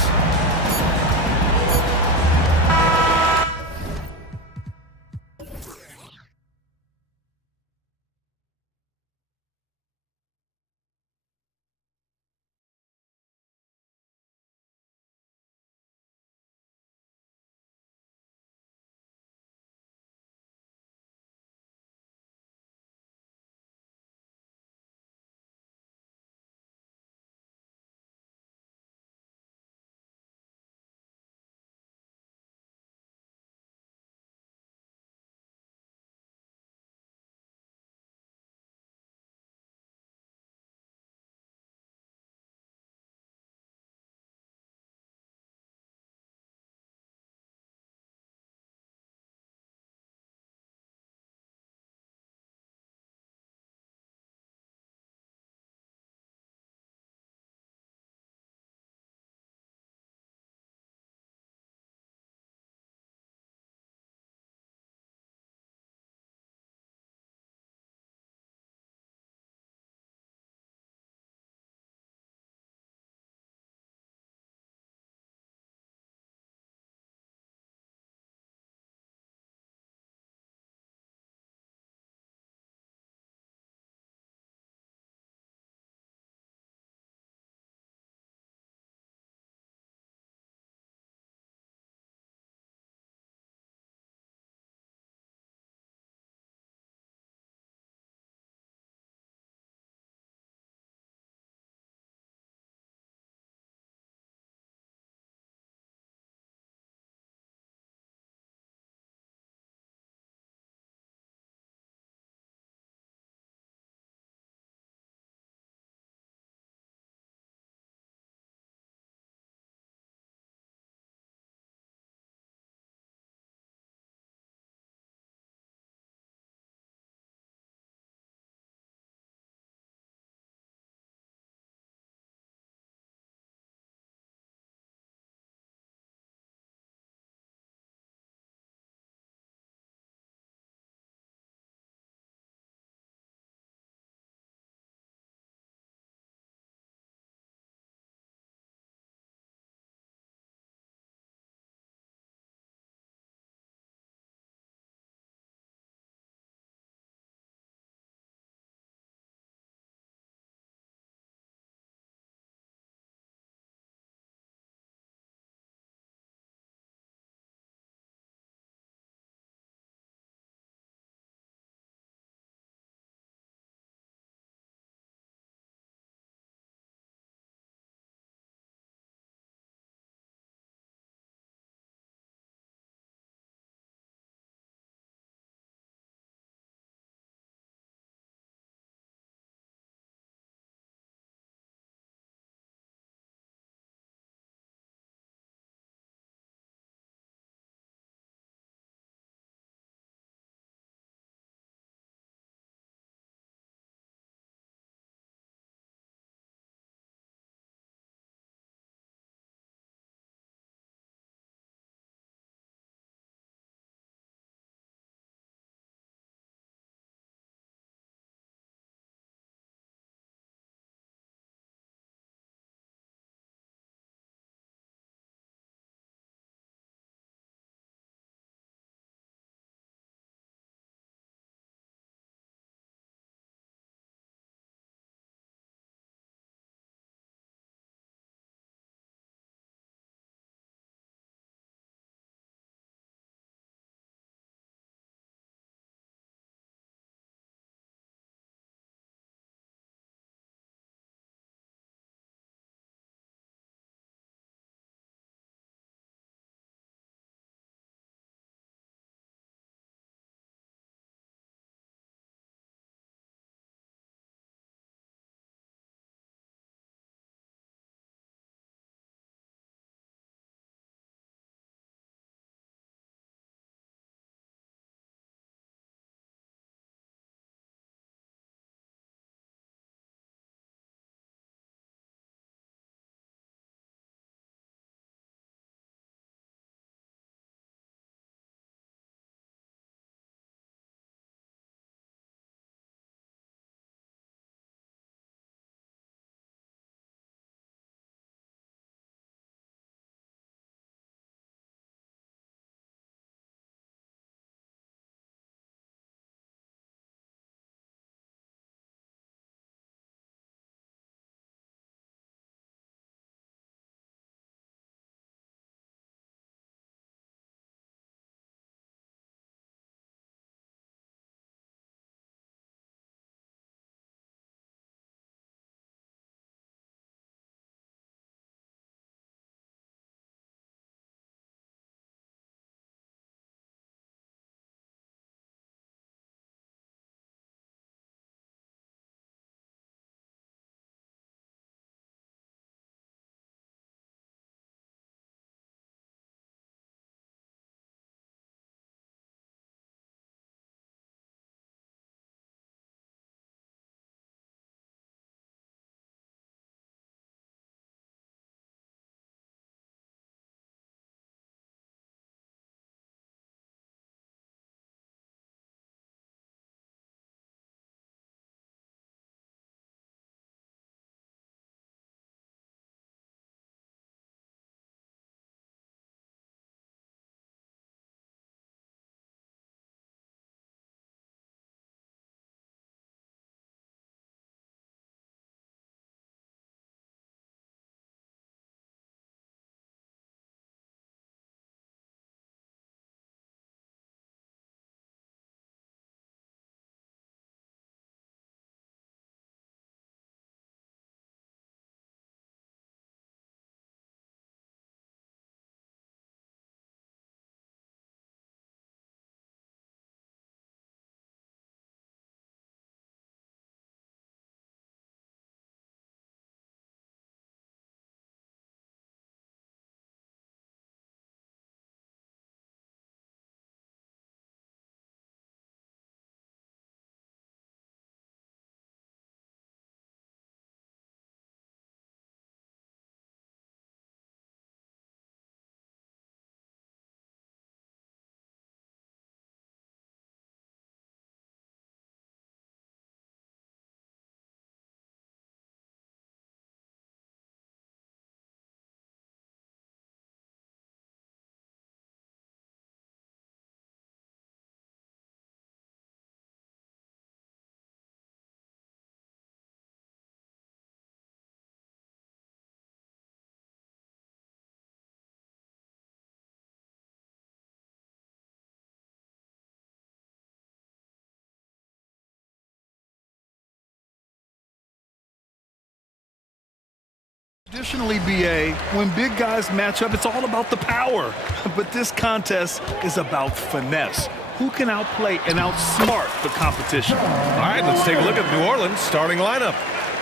Traditionally, BA, when big guys match up, it's all about the power. But this contest is about finesse. Who can outplay and outsmart the competition? All right, let's take a look at New Orleans' starting lineup.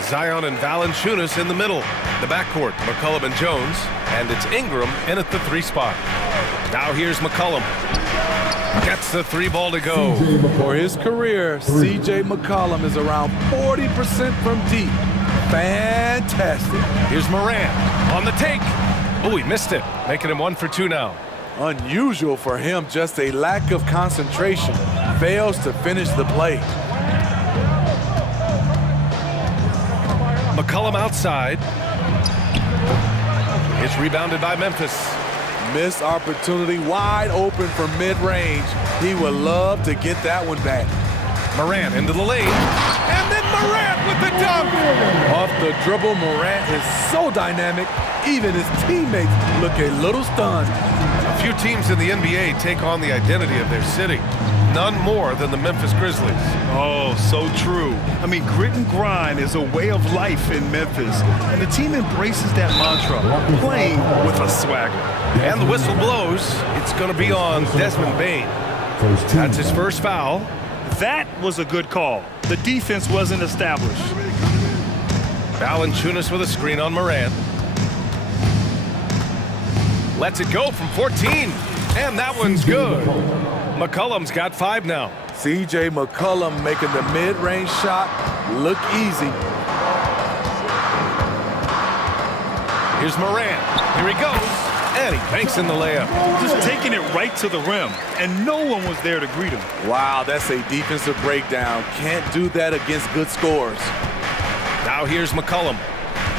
Zion and Valanciunas in the middle. The backcourt, McCollum and Jones. And it's Ingram in at the 3 spot. Now here's McCollum. Gets the 3 ball to go. For his career, C.J. McCollum is around 40% from deep. Fantastic. Here's Morant on the take. Oh, he missed it, making him 1 for 2 now. Unusual for him, just a lack of concentration. Fails to finish the play. McCollum outside. It's rebounded by Memphis. Missed opportunity, wide open from mid-range. He would love to get that one back. Morant into the lane. And then Morant with the dunk. Off the dribble, Morant is so dynamic, even his teammates look a little stunned. A few teams in the NBA take on the identity of their city. None more than the Memphis Grizzlies. Oh, so true. I mean, grit and grind is a way of life in Memphis, and the team embraces that mantra, playing with a swagger. And the whistle blows. It's going to be on Desmond Bane. That's his first foul. That was a good call. The defense wasn't established. Valanciunas with a screen on Morant. Lets it go from 14. And that one's good. McCollum's got 5 now. C.J. McCollum making the mid-range shot look easy. Here's Morant. Here he goes. And he banks in the layup. Just taking it right to the rim, and no one was there to greet him. Wow, that's a defensive breakdown. Can't do that against good scores. Now here's McCollum.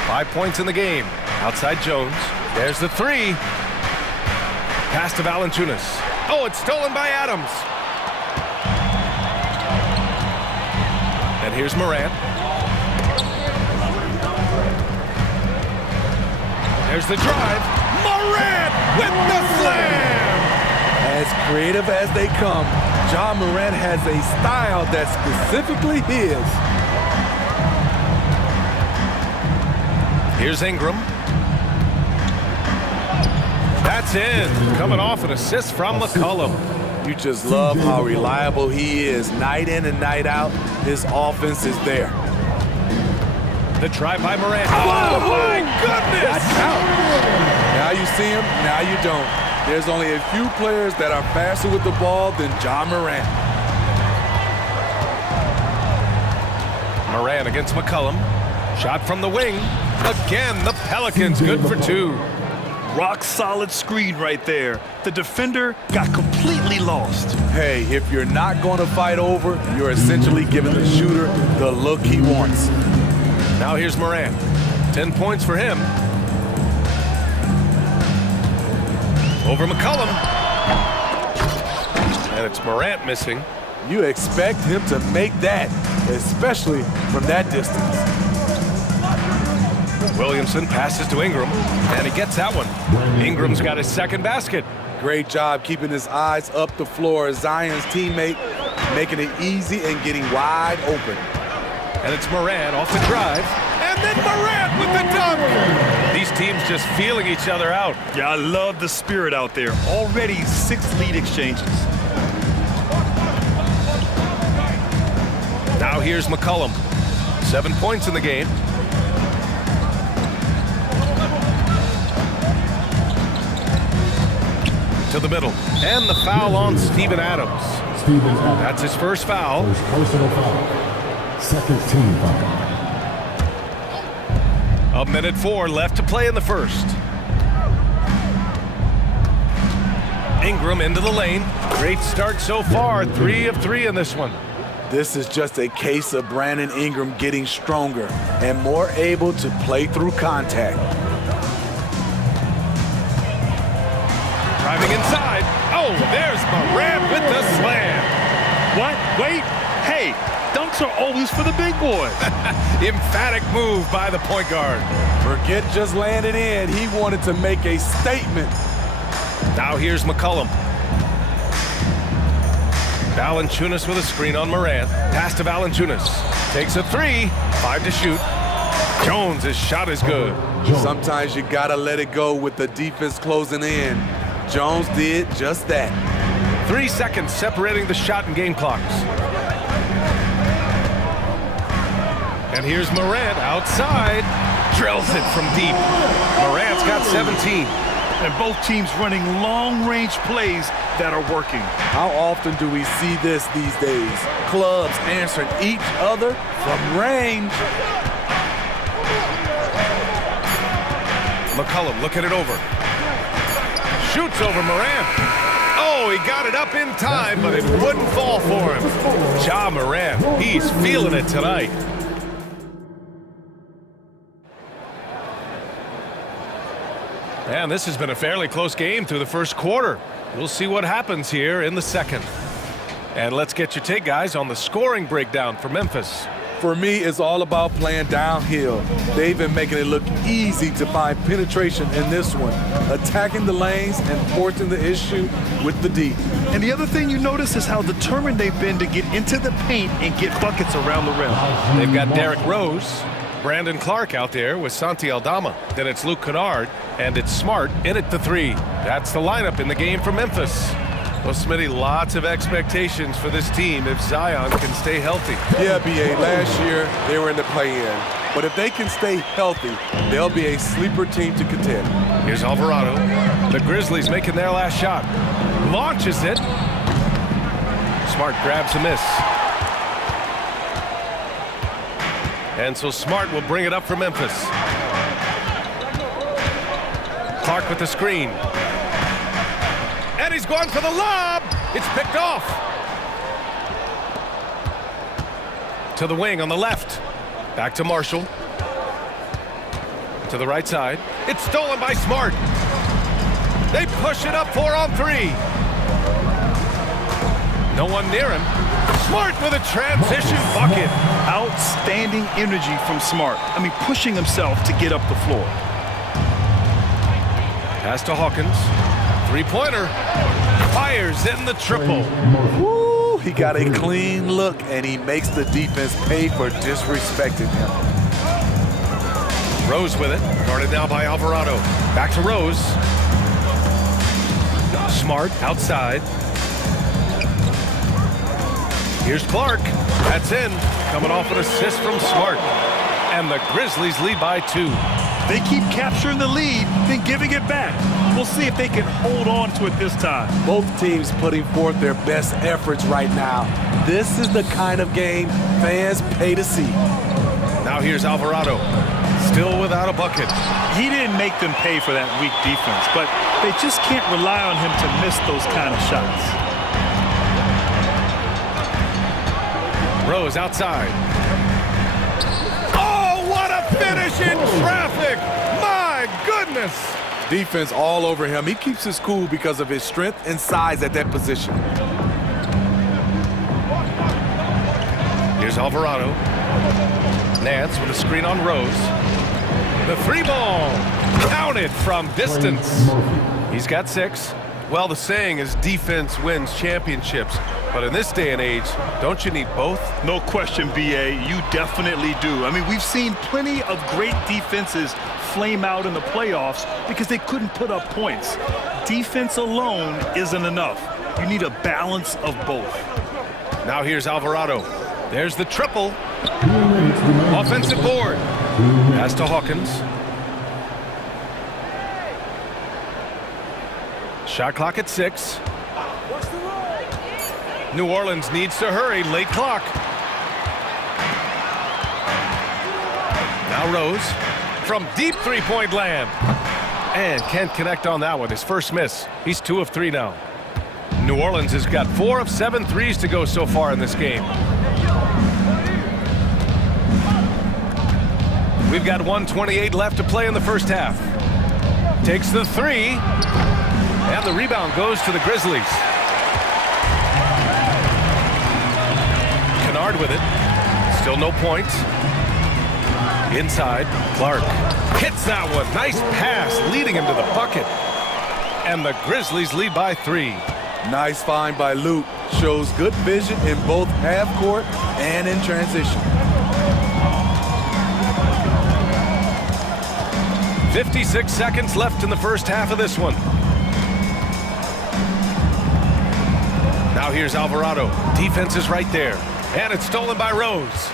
5 points in the game. Outside Jones. There's the 3. Pass to Valanciunas. Oh, it's stolen by Adams. And here's Morant. There's the drive. Morant with the slam! As creative as they come, Ja Morant has a style that's specifically his. Here's Ingram. That's in. Coming off an assist from McCollum. You just love how reliable he is. Night in and night out, his offense is there. The try by Morant. Oh, my goodness! That's out. Now you see him, now you don't. There's only a few players that are faster with the ball than Ja Morant. Morant against McCollum. Shot from the wing. Again, the Pelicans good for 2. Rock solid screen right there. The defender got completely lost. Hey, if you're not going to fight over, you're essentially giving the shooter the look he wants. Now here's Morant. 10 points for him. Over McCollum. And it's Morant missing. You expect him to make that, especially from that distance. Williamson passes to Ingram, and he gets that one. Ingram's got his second basket. Great job keeping his eyes up the floor. Zion's teammate making it easy and getting wide open. And it's Morant off the drive. And then Morant with the dunk. These teams just feeling each other out. Yeah, I love the spirit out there. Already 6 lead exchanges. Now here's McCollum. 7 points in the game. To the middle. And the foul on Steven Adams. That's his first foul. First personal foul. Second team foul. 1:04 left to play in the first. Ingram into the lane. Great start so far. 3 of 3 in this one. This is just a case of Brandon Ingram getting stronger and more able to play through contact. Driving inside. Oh, there's Morant with the slam. What? Wait. Hey, dunks are always for the big boys. Emphatic move by the point guard. Forget just landing in. He wanted to make a statement. Now here's McCollum. Valanciunas with a screen on Morant. Pass to Valanciunas. Takes a 3. 5 to shoot. Jones' shot is good. Sometimes you gotta let it go with the defense closing in. Jones did just that. 3 seconds separating the shot and game clocks. And here's Morant outside. Drills it from deep. Morant's got 17. And both teams running long-range plays that are working. How often do we see this these days? Clubs answering each other from range. McCollum looking it over. Shoots over Morant. Oh, he got it up in time, but it wouldn't fall for him. Ja Morant, he's feeling it tonight. And this has been a fairly close game through the first quarter. We'll see what happens here in the second. And let's get your take, guys, on the scoring breakdown for Memphis. For me, it's all about playing downhill. They've been making it look easy to find penetration in this one, attacking the lanes and forcing the issue with the D. And the other thing you notice is how determined they've been to get into the paint and get buckets around the rim. They've got Derrick Rose, Brandon Clark out there with Santi Aldama. Then it's Luke Kennard, and it's Smart in at the 3. That's the lineup in the game for Memphis. Well, Smitty, lots of expectations for this team if Zion can stay healthy. Yeah, B.A., last year they were in the play-in. But if they can stay healthy, they'll be a sleeper team to contend. Here's Alvarado. The Grizzlies making their last shot. Launches it. Smart grabs a miss. And so Smart will bring it up for Memphis. Clark with the screen. And he's going for the lob. It's picked off. To the wing on the left. Back to Marshall. To the right side. It's stolen by Smart. They push it up 4-on-3. No one near him. Smart with a transition bucket. Outstanding energy from Smart. I mean, pushing himself to get up the floor. Pass to Hawkins. Three-pointer. Fires in the triple. Woo, he got a clean look, and he makes the defense pay for disrespecting him. Rose with it. Guarded now by Alvarado. Back to Rose. Smart outside. Here's Clark. That's in. Coming off an assist from Smart. And the Grizzlies lead by 2. They keep capturing the lead, then giving it back. We'll see if they can hold on to it this time. Both teams putting forth their best efforts right now. This is the kind of game fans pay to see. Now here's Alvarado. Still without a bucket. He didn't make them pay for that weak defense, but they just can't rely on him to miss those kind of shots. Rose outside. Oh, what a finish in traffic! My goodness! Defense all over him. He keeps his cool because of his strength and size at that position. Here's Alvarado. Nance with a screen on Rose. The 3-ball. Counted from distance. He's got 6. Well, the saying is defense wins championships. But in this day and age, don't you need both? No question, B.A. You definitely do. I mean, we've seen plenty of great defenses flame out in the playoffs because they couldn't put up points. Defense alone isn't enough. You need a balance of both. Now here's Alvarado. There's the triple. Offensive board. Pass to Hawkins. Shot clock at 6. New Orleans needs to hurry. Late clock. Now Rose from deep three-point land. And can't connect on that one. His first miss. He's 2 of 3 now. New Orleans has got 4 of 7 threes to go so far in this game. We've got 1:28 left to play in the first half. Takes the 3. And the rebound goes to the Grizzlies. Kennard with it. Still no points. Inside, Clark hits that one. Nice pass, leading him to the bucket. And the Grizzlies lead by 3. Nice find by Luke. Shows good vision in both half court and in transition. 56 seconds left in the first half of this one. Now here's Alvarado. Defense is right there. And it's stolen by Rose.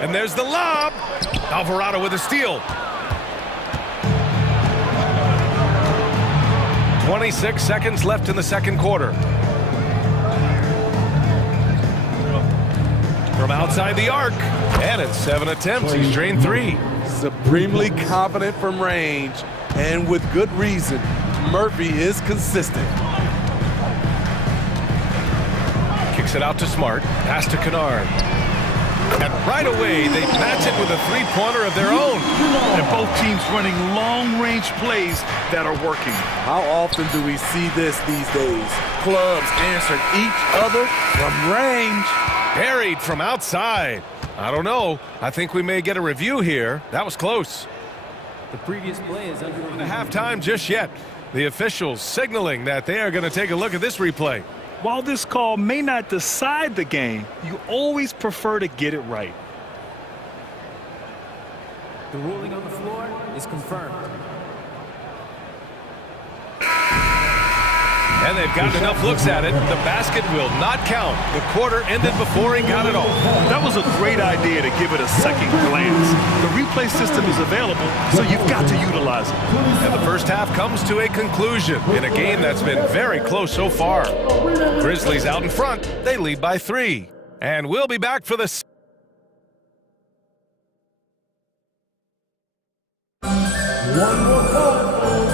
And there's the lob. Alvarado with a steal. 26 seconds left in the second quarter. From outside the arc. And in 7 attempts, he's drained 3. Supremely confident from range. And with good reason. Murphy is consistent. Kicks it out to Smart. Pass to Kennard. And right away, they match it with a three-pointer of their own. And both teams running long-range plays that are working. How often do we see this these days? Clubs answering each other from range. Buried from outside. I don't know. I think we may get a review here. That was close. The previous play is under the halftime just yet. The officials signaling that they are going to take a look at this replay. While this call may not decide the game, you always prefer to get it right. The ruling on the floor is confirmed. And they've gotten enough looks at it. The basket will not count. The quarter ended before he got it all. That was a great idea to give it a second glance. The replay system is available, so you've got to utilize it. And the first half comes to a conclusion in a game that's been very close so far. Grizzlies out in front. They lead by 3. And we'll be back for this.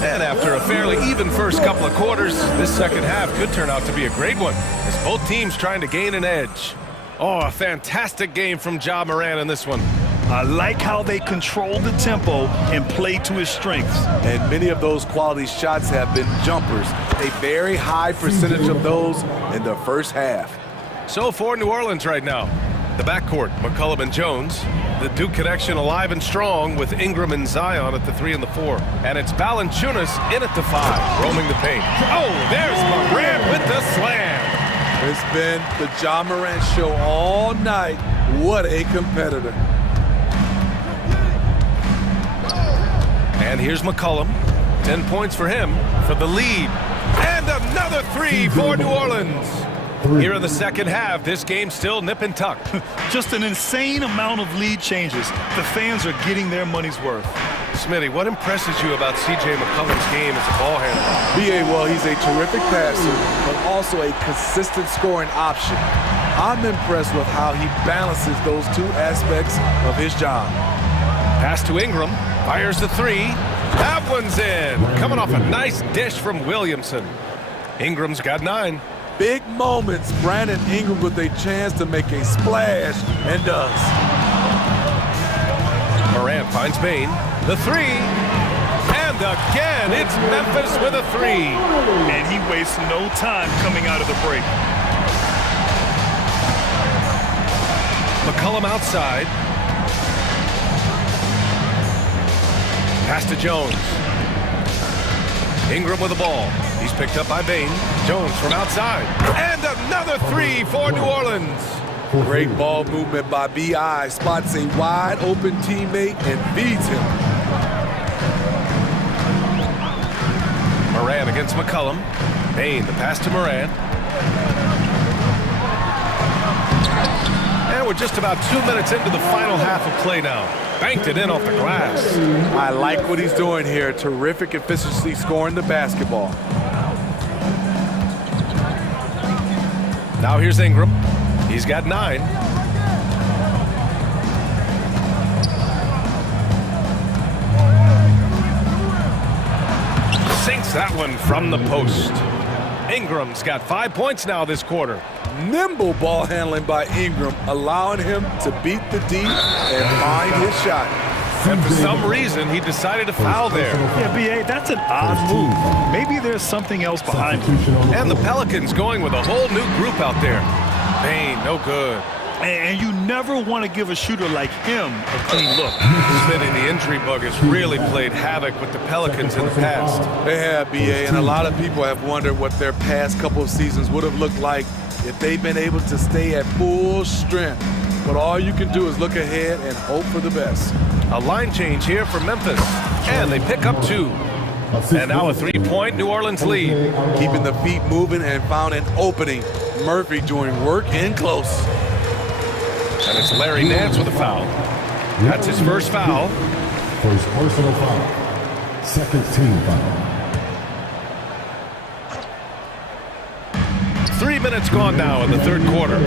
And after a fairly even first couple of quarters, this second half could turn out to be a great one, as both teams trying to gain an edge. Oh, a fantastic game from Ja Morant in this one. I like how they control the tempo and play to his strengths. And many of those quality shots have been jumpers. A very high percentage of those in the first half. So for New Orleans right now, the backcourt, McCollum and Jones. The Duke connection alive and strong with Ingram and Zion at the 3 and the 4. And it's Valanciunas in at the 5, roaming the paint. Oh, there's Morant with the slam. It's been the Ja Morant show all night. What a competitor. And here's McCollum. 10 points for him for the lead. And another 3 for New Orleans. Here in the second half, this game still nip and tuck. Just an insane amount of lead changes. The fans are getting their money's worth. Smitty, what impresses you about C.J. McCollum's game as a ball handler? B.A., well, he's a terrific passer, but also a consistent scoring option. I'm impressed with how he balances those two aspects of his job. Pass to Ingram. Fires the 3. That one's in. Coming off a nice dish from Williamson. Ingram's got 9. Big moments. Brandon Ingram with a chance to make a splash, and does. Morant finds Bain. The 3. And again, it's Memphis with a 3. And he wastes no time coming out of the break. McCollum outside. Pass to Jones. Ingram with the ball. He's picked up by Bain. Jones from outside. And another 3 for New Orleans. Great ball movement by B.I. Spots a wide open teammate and feeds him. Morant against McCollum. Bain, the pass to Morant. And we're just about 2 minutes into the final half of play now. Banked it in off the glass. I like what he's doing here. Terrific efficiency scoring the basketball. Now here's Ingram. He's got 9. Sinks that one from the post. Ingram's got 5 points now this quarter. Nimble ball handling by Ingram, allowing him to beat the D and find his shot. And for some reason, he decided to foul there. Yeah, B.A., that's an odd move. Maybe there's something else behind it. And the Pelicans going with a whole new group out there. Bain, no good. And you never want to give a shooter like him a clean look. Smitty, the injury bug has really played havoc with the Pelicans in the past. They have, BA, and a lot of people have wondered what their past couple of seasons would have looked like if they've been able to stay at full strength. But all you can do is look ahead and hope for the best. A line change here for Memphis, and they pick up 2. And now a 3-point New Orleans lead. Keeping the feet moving and found an opening. Murphy doing work in close. And it's Larry Nance with a foul. That's his first foul. First personal foul. Second team foul. 3 minutes gone now in the third quarter.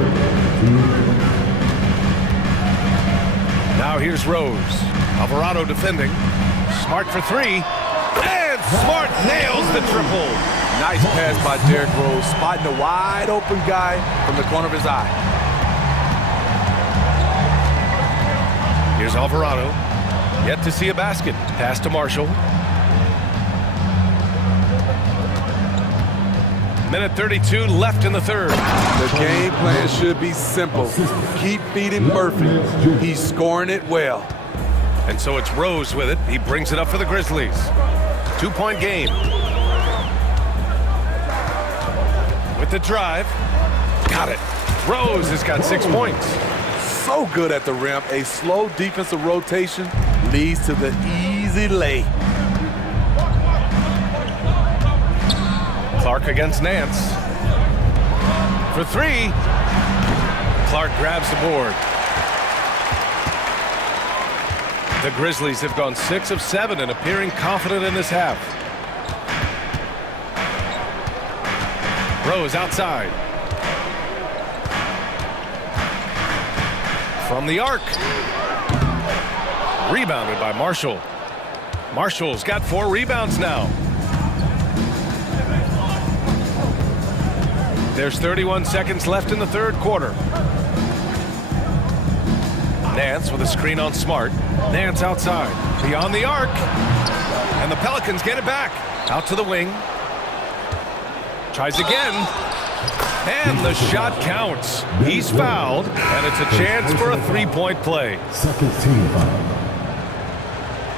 Now here's Rose. Alvarado defending. Smart for 3. And Smart nails the triple. Nice pass by Derrick Rose, spotting a wide open guy from the corner of his eye. Here's Alvarado. Yet to see a basket. Pass to Marshall. Minute 32 left in the third. The game plan should be simple. Keep feeding Murphy. He's scoring it well. And so it's Rose with it. He brings it up for the Grizzlies. 2-point game. With the drive. Got it. Rose has got 6 points. So good at the rim. A slow defensive rotation leads to the easy lay. Clark against Nance. For 3. Clark grabs the board. The Grizzlies have gone 6 of 7 and appearing confident in this half. Rose outside. From the arc. Rebounded by Marshall. Marshall's got 4 rebounds now. There's 31 seconds left in the third quarter. Nance with a screen on Smart. Nance outside. Beyond the arc. And the Pelicans get it back. Out to the wing. Tries again. And the shot counts. He's fouled. And it's a chance for a 3-point play. Second team foul.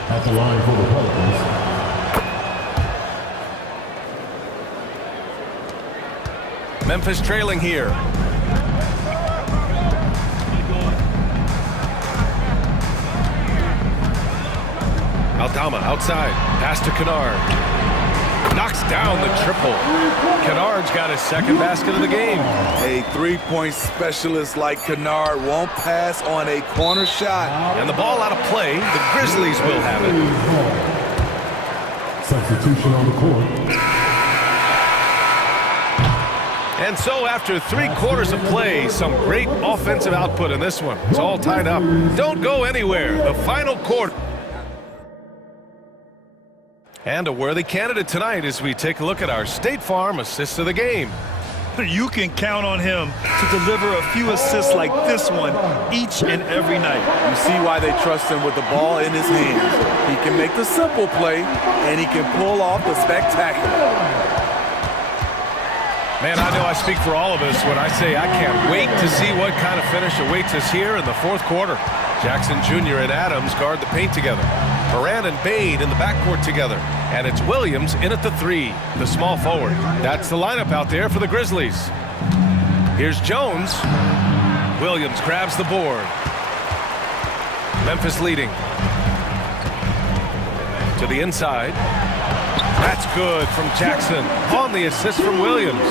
At the line for the Pelicans. Memphis trailing here. Aldama outside. Pass to Kennard. Knocks down the triple. Kennard's got his second basket of the game. A 3-point specialist like Kennard won't pass on a corner shot. And the ball out of play. The Grizzlies will have it. Substitution on the court. And so after 3 quarters of play, some great offensive output in this one. It's all tied up. Don't go anywhere. The final quarter. And a worthy candidate tonight as we take a look at our State Farm assist of the game. You can count on him to deliver a few assists like this one each and every night. You see why they trust him with the ball in his hands. He can make the simple play, and he can pull off the spectacular. Man, I know I speak for all of us when I say I can't wait to see what kind of finish awaits us here in the fourth quarter. Jackson Jr. and Adams guard the paint together. Moran and Bade in the backcourt together. And it's Williams in at the 3, the small forward. That's the lineup out there for the Grizzlies. Here's Jones. Williams grabs the board. Memphis leading. To the inside. That's good from Jackson on the assist from Williams.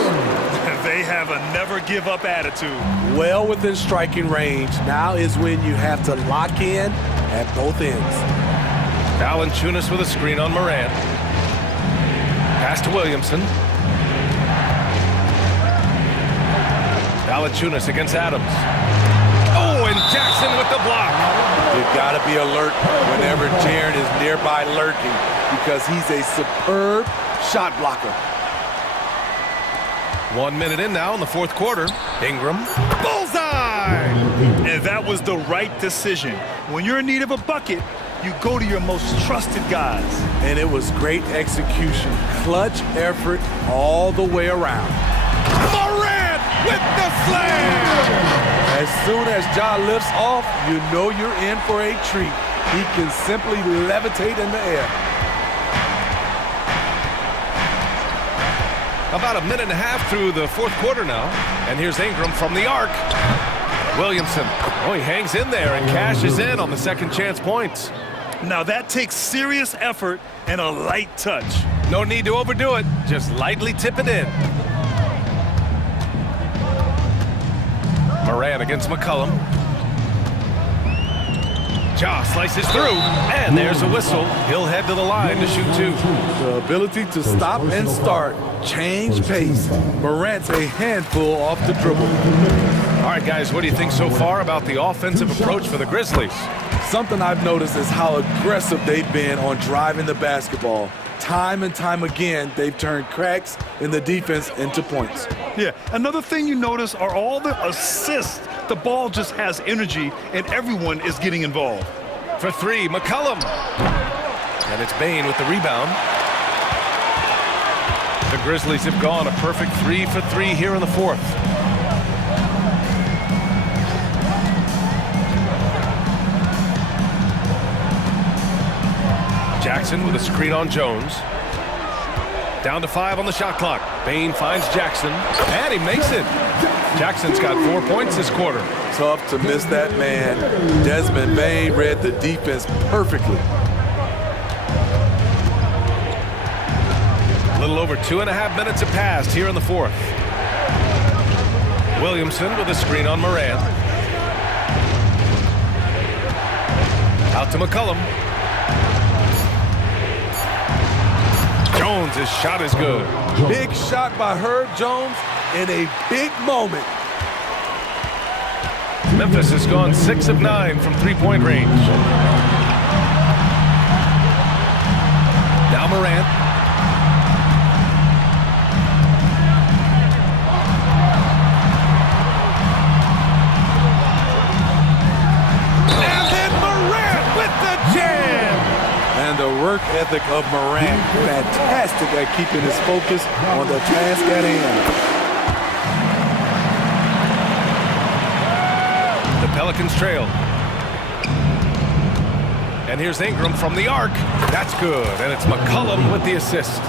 They have a never-give-up attitude. Well within striking range. Now is when you have to lock in at both ends. Valanciunas with a screen on Moran. Pass to Williamson. Valanciunas against Adams. Oh, and Jackson with the block. You've got to be alert whenever Jaren is nearby lurking because he's a superb shot blocker. 1 minute in now in the fourth quarter. Ingram. Bullseye! And that was the right decision. When you're in need of a bucket, you go to your most trusted guys. And it was great execution. Clutch effort all the way around. Morant with the slam! As soon as Ja lifts off, you know you're in for a treat. He can simply levitate in the air. About a minute and a half through the fourth quarter now. And here's Ingram from the arc. Williamson, oh, he hangs in there and cashes in on the second chance points. Now that takes serious effort and a light touch. No need to overdo it, just lightly tip it in. Moran against McCollum. Ja slices through, and there's a whistle. He'll head to the line to shoot two. The ability to stop and start, change pace. Morant's a handful off the dribble. All right, guys, what do you think so far about the offensive approach for the Grizzlies? Something I've noticed is how aggressive they've been on driving the basketball. Time and time again, they've turned cracks in the defense into points. Yeah, another thing you notice are all the assists. The ball just has energy, and everyone is getting involved. For three, McCollum. And it's Bain with the rebound. The Grizzlies have gone a perfect 3 for 3 here in the fourth. Jackson with a screen on Jones. Down to 5 on the shot clock. Bain finds Jackson, and he makes it. Jackson's got 4 points this quarter. Tough to miss that man. Desmond Bain read the defense perfectly. A little over 2.5 minutes have passed here in the fourth. Williamson with a screen on Moran. Out to McCollum. Jones, his shot is good. Big shot by Herb Jones in a big moment. Memphis has gone 6 of 9 from three-point range. Now Morant. And then Morant with the jam. And the work ethic of Morant, fantastic at keeping his focus on the task at hand. The Pelicans trail. And here's Ingram from the arc. That's good. And it's McCollum with the assist.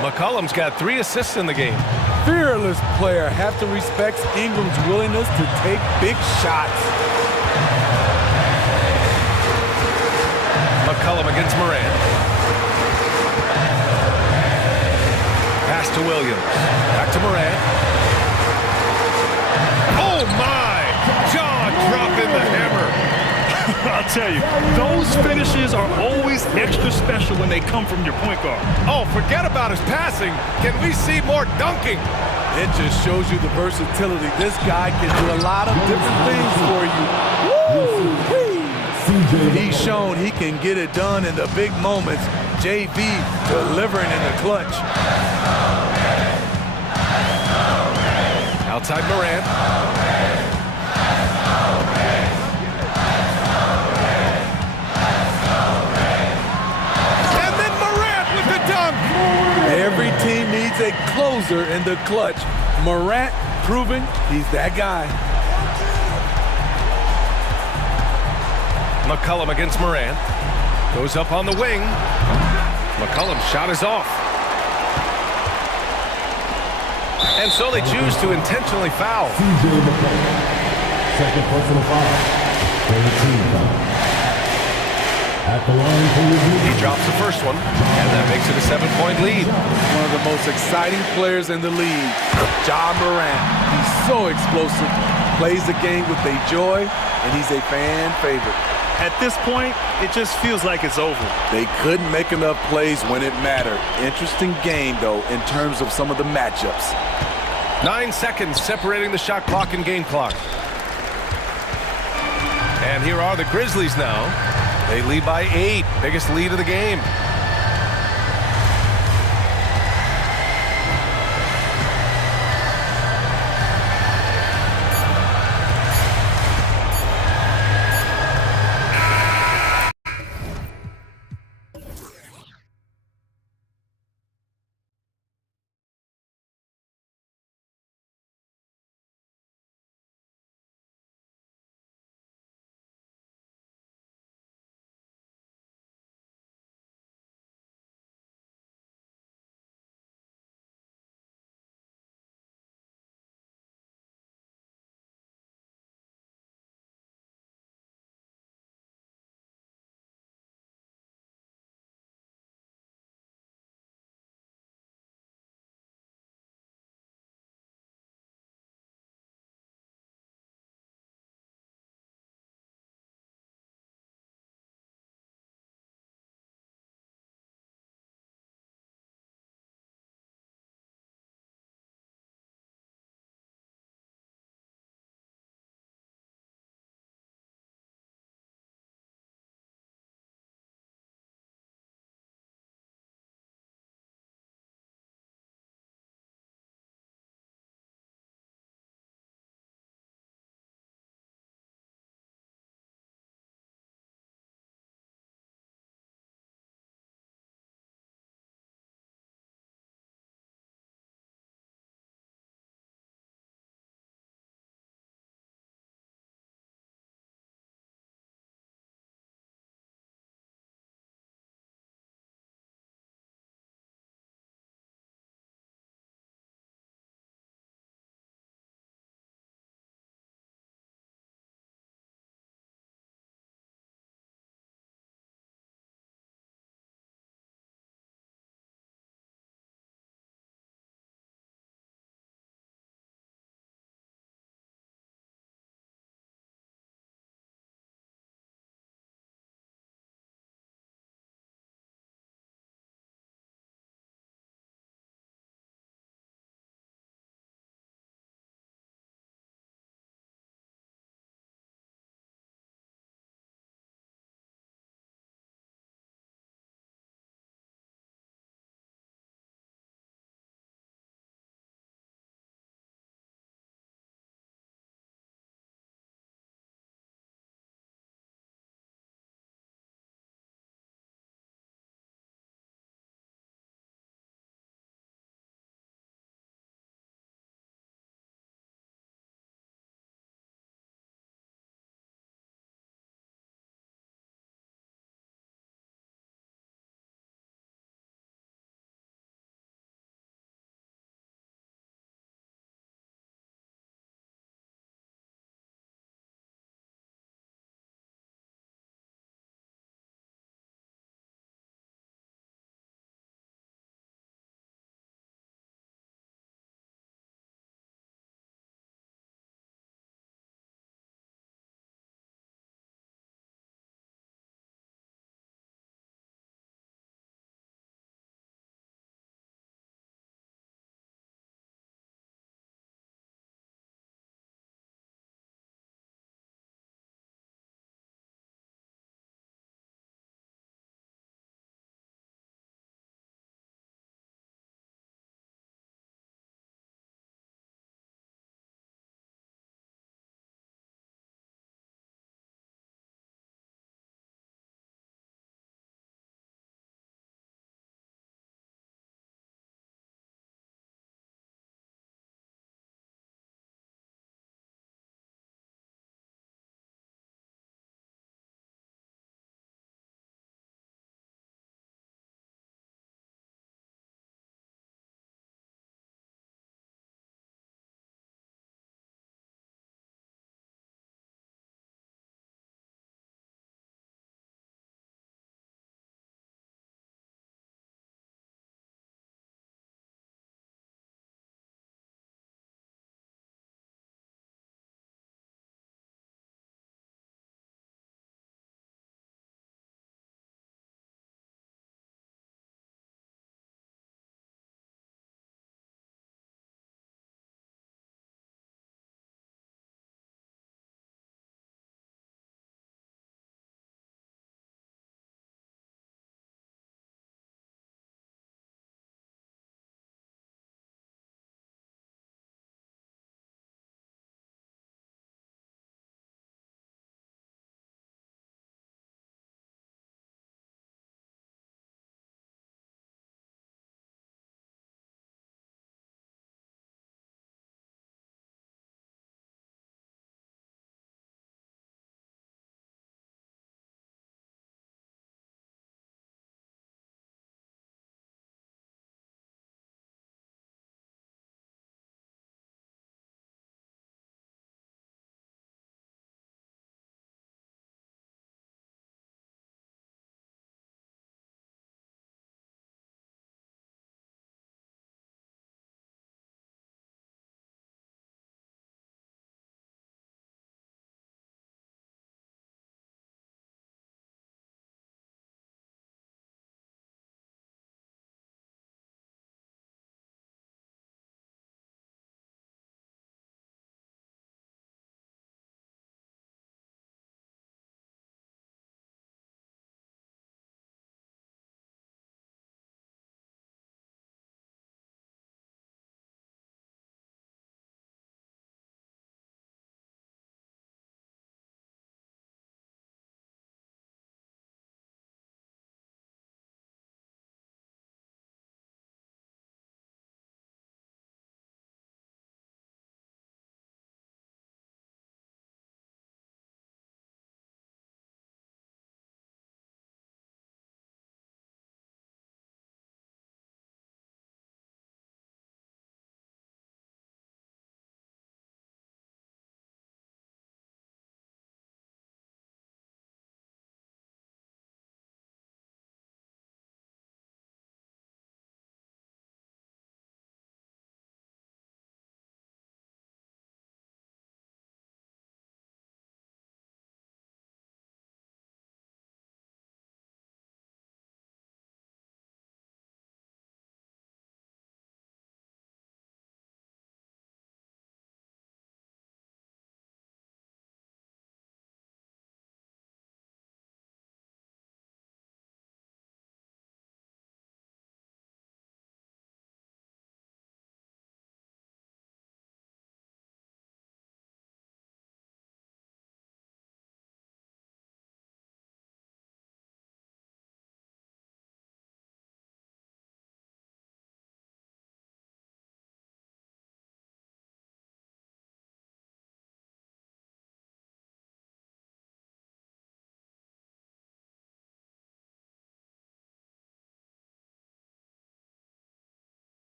McCollum's got 3 assists in the game. Fearless player. Have to respect Ingram's willingness to take big shots. McCollum against Moran. Pass to Williams. Back to Moran. Oh, my! Dropping the hammer. I'll tell you, those finishes are always extra special when they come from your point guard. Oh, forget about his passing. Can we see more dunking? It just shows you the versatility. This guy can do a lot of different things for you. He's shown he can get it done in the big moments. JV delivering in the clutch. Outside Moran. Every team needs a closer in the clutch. Morant proving he's that guy. McCollum against Moran. Goes up on the wing. McCollum's shot is off. And so they choose to intentionally foul. Second personal foul. At the line for review. He drops the first one, and that makes it a 7-point lead. One of the most exciting players in the league, Ja Morant. He's so explosive, plays the game with a joy, and he's a fan favorite. At this point, it just feels like it's over. They couldn't make enough plays when it mattered. Interesting game, though, in terms of some of the matchups. 9 seconds separating the shot clock and game clock. And here are the Grizzlies now. They lead by 8, biggest lead of the game.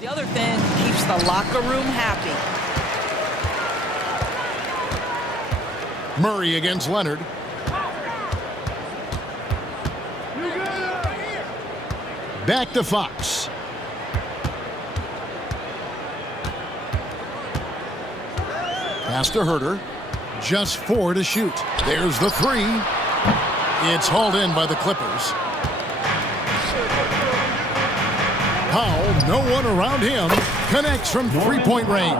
The other thing keeps the locker room happy. Murray against Leonard. Back to Fox. Pass to Herter. Just 4 to shoot. There's the 3. It's hauled in by the Clippers. Powell, no one around him, connects from three-point range.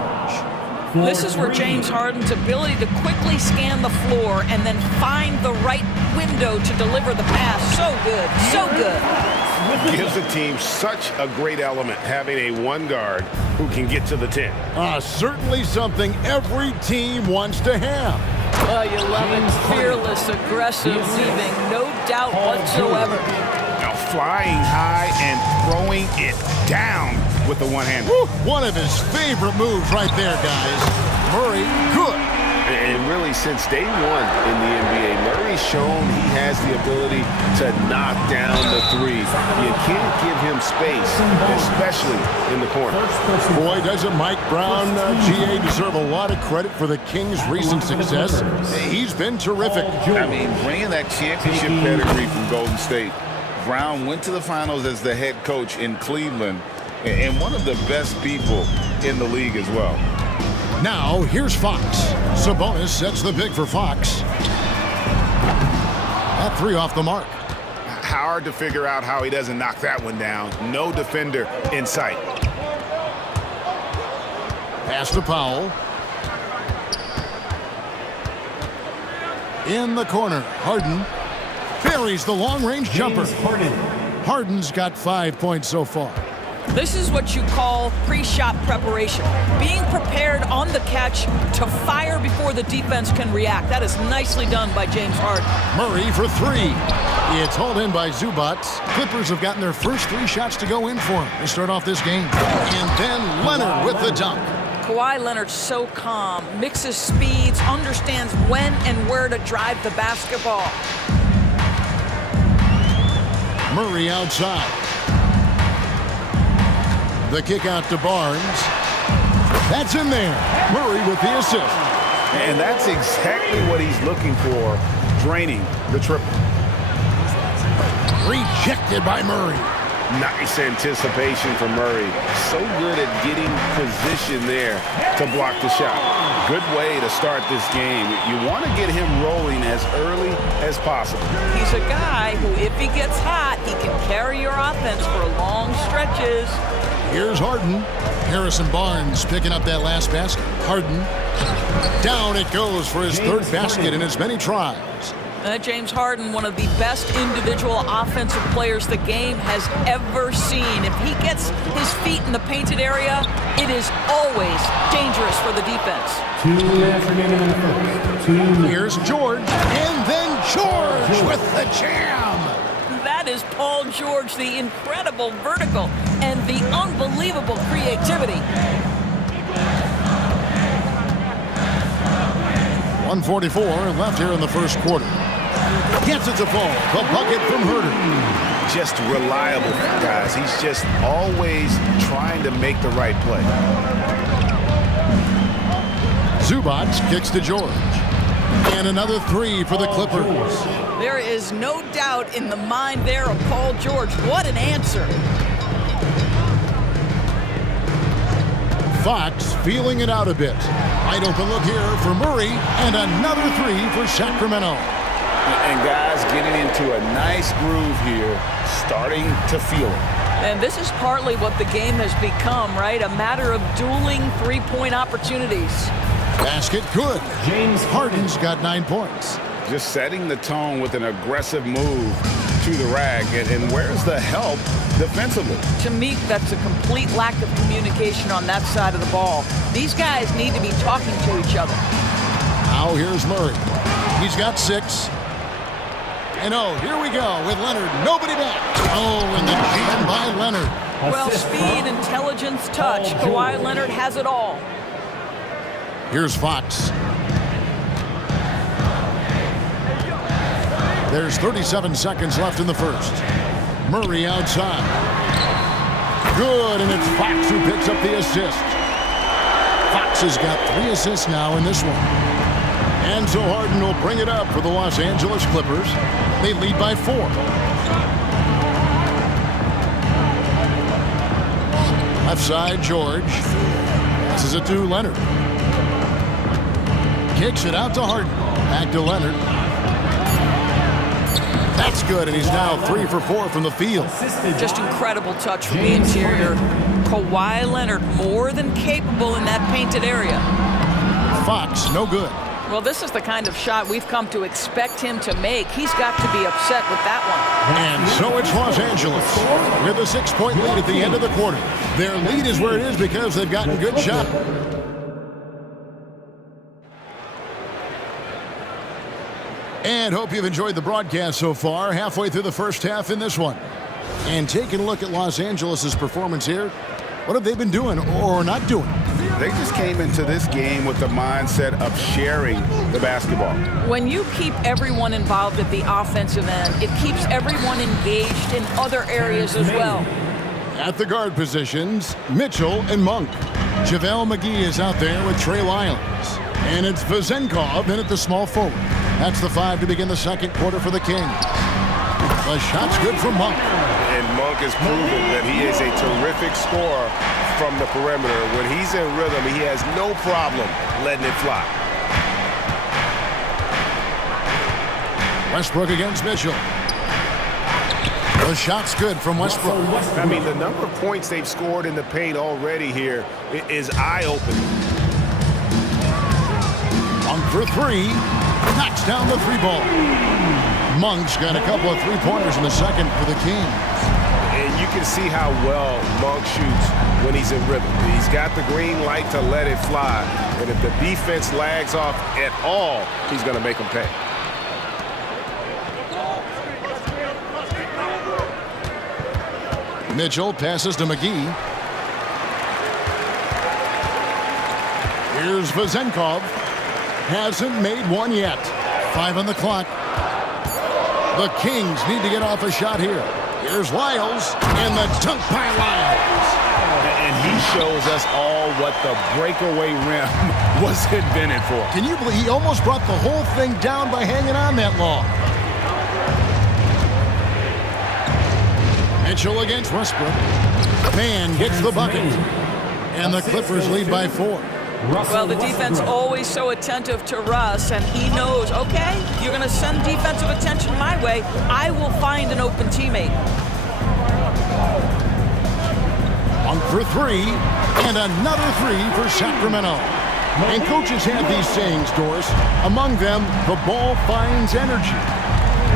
This is where James Harden's ability to quickly scan the floor and then find the right window to deliver the pass. So good, so good. Gives the team such a great element, having a one guard who can get to the 10. Certainly something every team wants to have. Oh, you love it. Fearless, aggressive, leaving no doubt whatsoever. Now flying high and throwing it down with the one-hander. One of his favorite moves right there, guys. Murray, good. And really, since day one in the NBA, Murray's shown he has the ability to knock down the three. You can't give him space, especially in the corner. Boy, doesn't Mike Brown, GA, deserve a lot of credit for the Kings' recent success. He's been terrific. I mean, bringing that championship pedigree from Golden State. Brown went to the finals as the head coach in Cleveland and one of the best people in the league as well. Now, here's Fox. Sabonis sets the pick for Fox. That 3 off the mark. Hard to figure out how he doesn't knock that one down. No defender in sight. Pass to Powell. In the corner, Harden buries the long-range jumper. Harden's got 5 points so far. This is what you call pre-shot preparation. Being prepared on the catch to fire before the defense can react. That is nicely done by James Harden. Murray for 3. It's hauled in by Zubac. Clippers have gotten their first 3 shots to go in for him to start off this game. And then Leonard with the dunk. Kawhi Leonard's so calm, mixes speeds, understands when and where to drive the basketball. Murray outside. The kick out to Barnes. That's in there. Murray with the assist. And that's exactly what he's looking for, draining the triple. Rejected by Murray. Nice anticipation for Murray. So good at getting position there to block the shot. Good way to start this game. You want to get him rolling as early as possible. He's a guy who, if he gets hot, he can carry your offense for long stretches. Here's Harden. Harrison Barnes picking up that last basket. Harden. Down it goes for his third basket in as many tries. James Harden, one of the best individual offensive players the game has ever seen. If he gets his feet in the painted area, it is always dangerous for the defense. 2 minutes remaining in the first. Here's George, and then George with the jam. That is Paul George, the incredible vertical and the unbelievable creativity. 1:44 left here in the first quarter. Gets it to fall. The bucket from Herter. Just reliable, guys. He's just always trying to make the right play. Zubac kicks to George. And another 3 for the Clippers. There is no doubt in the mind there of Paul George. What an answer. Fox feeling it out a bit. Wide open look here for Murray, and another 3 for Sacramento. And guys getting into a nice groove here, starting to feel it. And this is partly what the game has become, right? A matter of dueling three-point opportunities. Basket good. James Harden's got 9 points. Just setting the tone with an aggressive move to the rack. And where's the help defensively? To me, that's a complete lack of communication on that side of the ball. These guys need to be talking to each other. Now here's Murray. He's got 6. And here we go with Leonard. Nobody back. And the jam by Leonard. Well, speed, intelligence, touch. Kawhi Leonard has it all. Here's Fox. There's 37 seconds left in the first. Murray outside. Good, and it's Fox who picks up the assist. Fox has got 3 assists now in this one. And so Harden will bring it up for the Los Angeles Clippers. They lead by 4. Left side, George. Passes it to Leonard. Kicks it out to Harden. Back to Leonard. That's good, and he's now 3 for 4 from the field. Just incredible touch from the interior. Kawhi Leonard more than capable in that painted area. Fox, no good. Well, this is the kind of shot we've come to expect him to make. He's got to be upset with that one. And so it's Los Angeles with a 6-point lead at the end of the quarter. Their lead is where it is because they've gotten good shots. And hope you've enjoyed the broadcast so far. Halfway through the first half in this one. And taking a look at Los Angeles' performance here, what have they been doing or not doing? They just came into this game with the mindset of sharing the basketball. When you keep everyone involved at the offensive end, it keeps everyone engaged in other areas as well. At the guard positions, Mitchell and Monk. JaVale McGee is out there with Trey Lyons. And it's Vezenkov in at the small forward. That's the 5 to begin the second quarter for the Kings. The shot's good from Monk. And Monk has proven that he is a terrific scorer from the perimeter. When he's in rhythm, he has no problem letting it fly. Westbrook against Mitchell. The shot's good from Westbrook. I mean, the number of points they've scored in the paint already here is eye-opening. Monk for 3. Knocks down the 3-ball. Monk's got a couple of 3-pointers in the second for the Kings. And you can see how well Monk shoots when he's in rhythm. He's got the green light to let it fly. And if the defense lags off at all, he's going to make them pay. Mitchell passes to McGee. Here's Vezenkov. Hasn't made one yet. 5 on the clock. The Kings need to get off a shot here. Here's Lyles, and the dunk by Lyles. And he shows us all what the breakaway rim was invented for. Can you believe he almost brought the whole thing down by hanging on that long? Mitchell against Westbrook. Man gets the bucket. And the Clippers lead by 4. Well, the defense always so attentive to Russ, and he knows, okay, you're going to send defensive attention my way. I will find an open teammate. Monk for 3, and another 3 for Sacramento. And coaches have these sayings, Doris. Among them, the ball finds energy.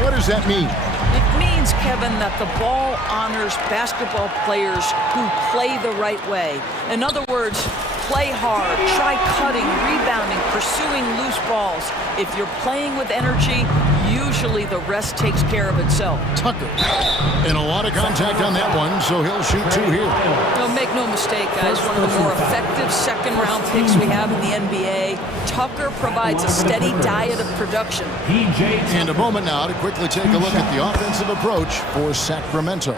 What does that mean? It means, Kevin, that the ball honors basketball players who play the right way. In other words, play hard, try cutting, rebounding, pursuing loose balls. If you're playing with energy, usually the rest takes care of itself. Tucker. And a lot of contact on that one, so he'll shoot 2 here. No, make no mistake, guys, one of the more effective second-round picks we have in the NBA. Tucker provides a steady diet of production. And a moment now to quickly take a look at the offensive approach for Sacramento.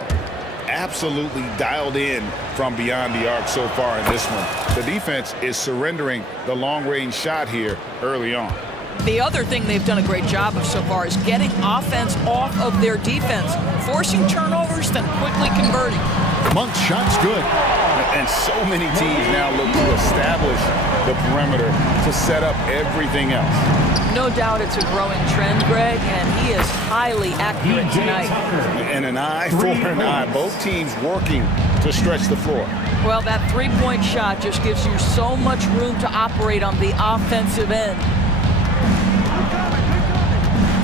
Absolutely dialed in from beyond the arc so far in this one. The defense is surrendering the long-range shot here early on. The other thing they've done a great job of so far is getting offense off of their defense, forcing turnovers, then quickly converting. Monk's shot's good. And so many teams now look to establish the perimeter to set up everything else. No doubt it's a growing trend, Greg, and he is highly accurate tonight. And an eye for an eye. Both teams working to stretch the floor. Well, that 3-point shot just gives you so much room to operate on the offensive end.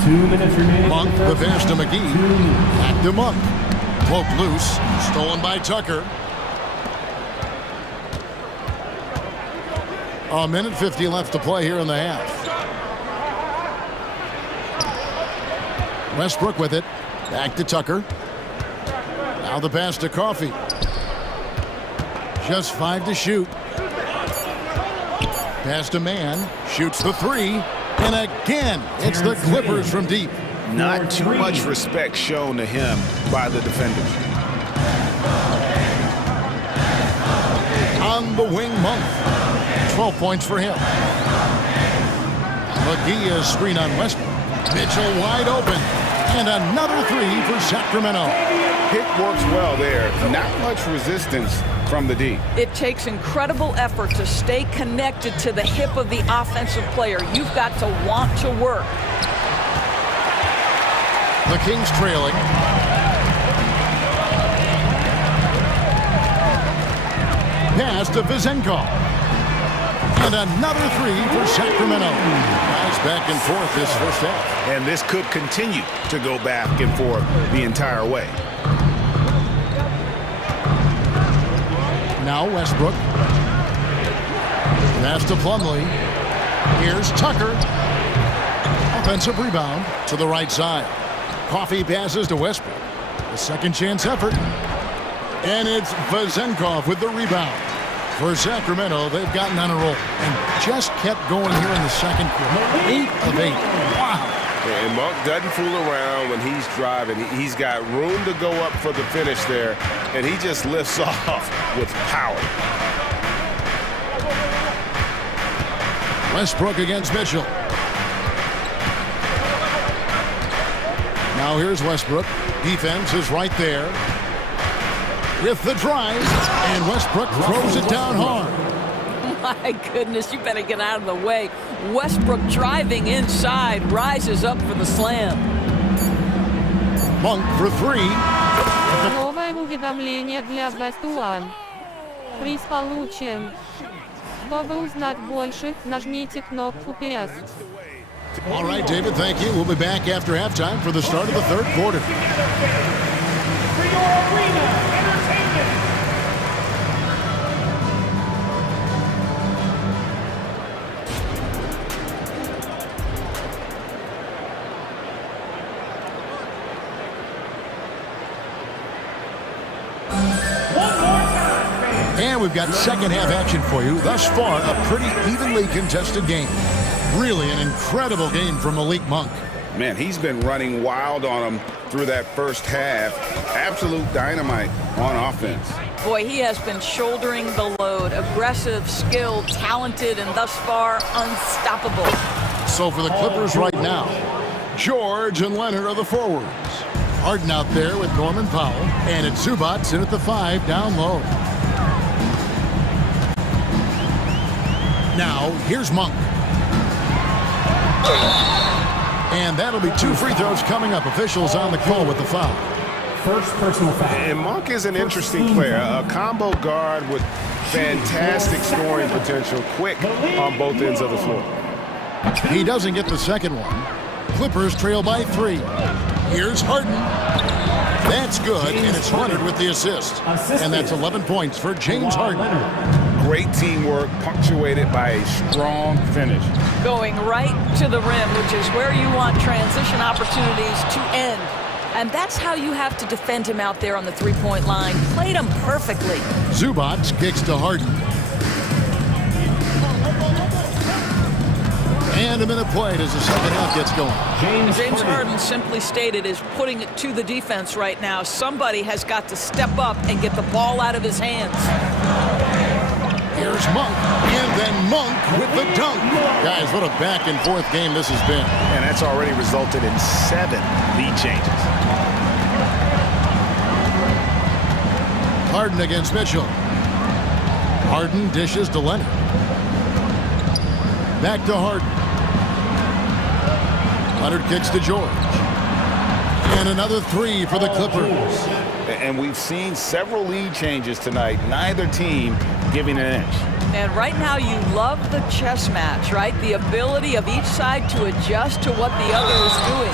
2 minutes remaining. Monk, the pass to McGee. Back to Monk. Cloak loose. Stolen by Tucker. A minute 50 left to play here in the half. Westbrook with it. Back to Tucker. Now the pass to Coffey. Just 5 to shoot. Pass to Man. Shoots the 3. And again, it's the Clippers from deep. Not too much respect shown to him by the defenders. On the wing, Monk. 12 points for him. McGee screen on Westbrook. Mitchell wide open. And another three for Sacramento. Pick works well there. Not much resistance from the D. It takes incredible effort to stay connected to the hip of the offensive player. You've got to want to work. The Kings trailing. Pass to Vizenkov. And another three for Sacramento. Guys back and forth this first half. And this could continue to go back and forth the entire way. Now Westbrook. Pass to Plumlee. Here's Tucker. Offensive rebound to the right side. Coffey passes to Westbrook. A second chance effort. And it's Vizenkov with the rebound. For Sacramento, they've gotten on a roll and just kept going here in the second quarter. 8 of 8. Wow. And Monk doesn't fool around when he's driving. He's got room to go up for the finish there, and he just lifts off with power. Westbrook against Mitchell. Now here's Westbrook. Defense is right there. With the drive, and Westbrook throws it down hard. My goodness, you better get out of the way. Westbrook driving inside, rises up for the slam. Monk for three. Новое уведомление для Best1. Приз получен. Чтобы узнать больше, нажмите кнопку «Пресс». All right, David, thank you. We'll be back after halftime for the start of the third quarter. For your arena entertainment. And we've got second half action for you. Thus far, a pretty evenly contested game. Really an incredible game from Malik Monk. Man, he's been running wild on him through that first half. Absolute dynamite on offense. Boy, he has been shouldering the load. Aggressive, skilled, talented, and thus far, unstoppable. So for the Clippers right now, George and Leonard are the forwards. Harden out there with Norman Powell. And it's Zubac in at the 5 down low. Now, here's Monk. And that'll be 2 free throws coming up. Officials on the call with the foul. First personal foul. And Monk is an interesting player. A combo guard with fantastic scoring potential. Quick on both ends of the floor. He doesn't get the second one. Clippers trail by 3. Here's Harden. That's good, and it's Leonard with the assist. And that's 11 points for James Harden. Great teamwork, punctuated by a strong finish. Going right to the rim, which is where you want transition opportunities to end. And that's how you have to defend him out there on the three-point line. Played him perfectly. Zubac kicks to Harden. And a minute played as the second half gets going. James Harden, simply stated, is putting it to the defense right now. Somebody has got to step up and get the ball out of his hands. Here's Monk, and then Monk with the dunk. Guys, what a back-and-forth game this has been. And that's already resulted in 7 lead changes. Harden against Mitchell. Harden dishes to Leonard. Back to Harden. Leonard kicks to George. And another 3 for the Clippers. And we've seen several lead changes tonight. Neither team giving an inch. And right now you love the chess match, right? The ability of each side to adjust to what the other is doing.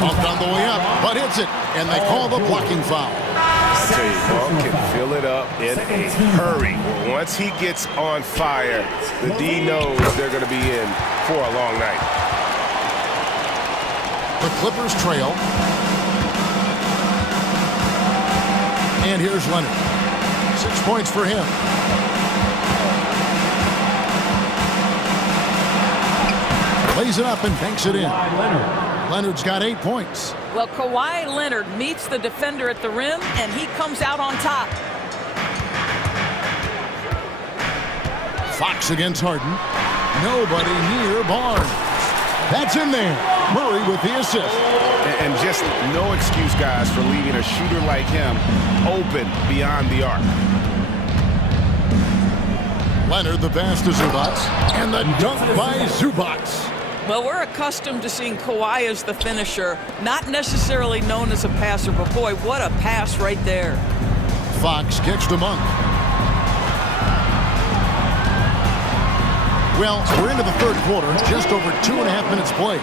Bumped on the way up, but hits it. And they call the blocking foul. I tell you, Monk can fill it up in a hurry. Once he gets on fire, the D knows they're going to be in for a long night. The Clippers trail. And here's Leonard. 6 points for him. Lays it up and banks it in. Leonard's got 8 points. Well, Kawhi Leonard meets the defender at the rim, and he comes out on top. Fox against Harden. Nobody near Barnes. That's in there. Murray with the assist. And just no excuse, guys, for leaving a shooter like him open beyond the arc. Leonard the pass to Zubac. And the dunk by Zubac. Well, we're accustomed to seeing Kawhi as the finisher, not necessarily known as a passer, but boy, what a pass right there. Fox kicks to Monk. Well, we're into the third quarter, just over 2.5 minutes played.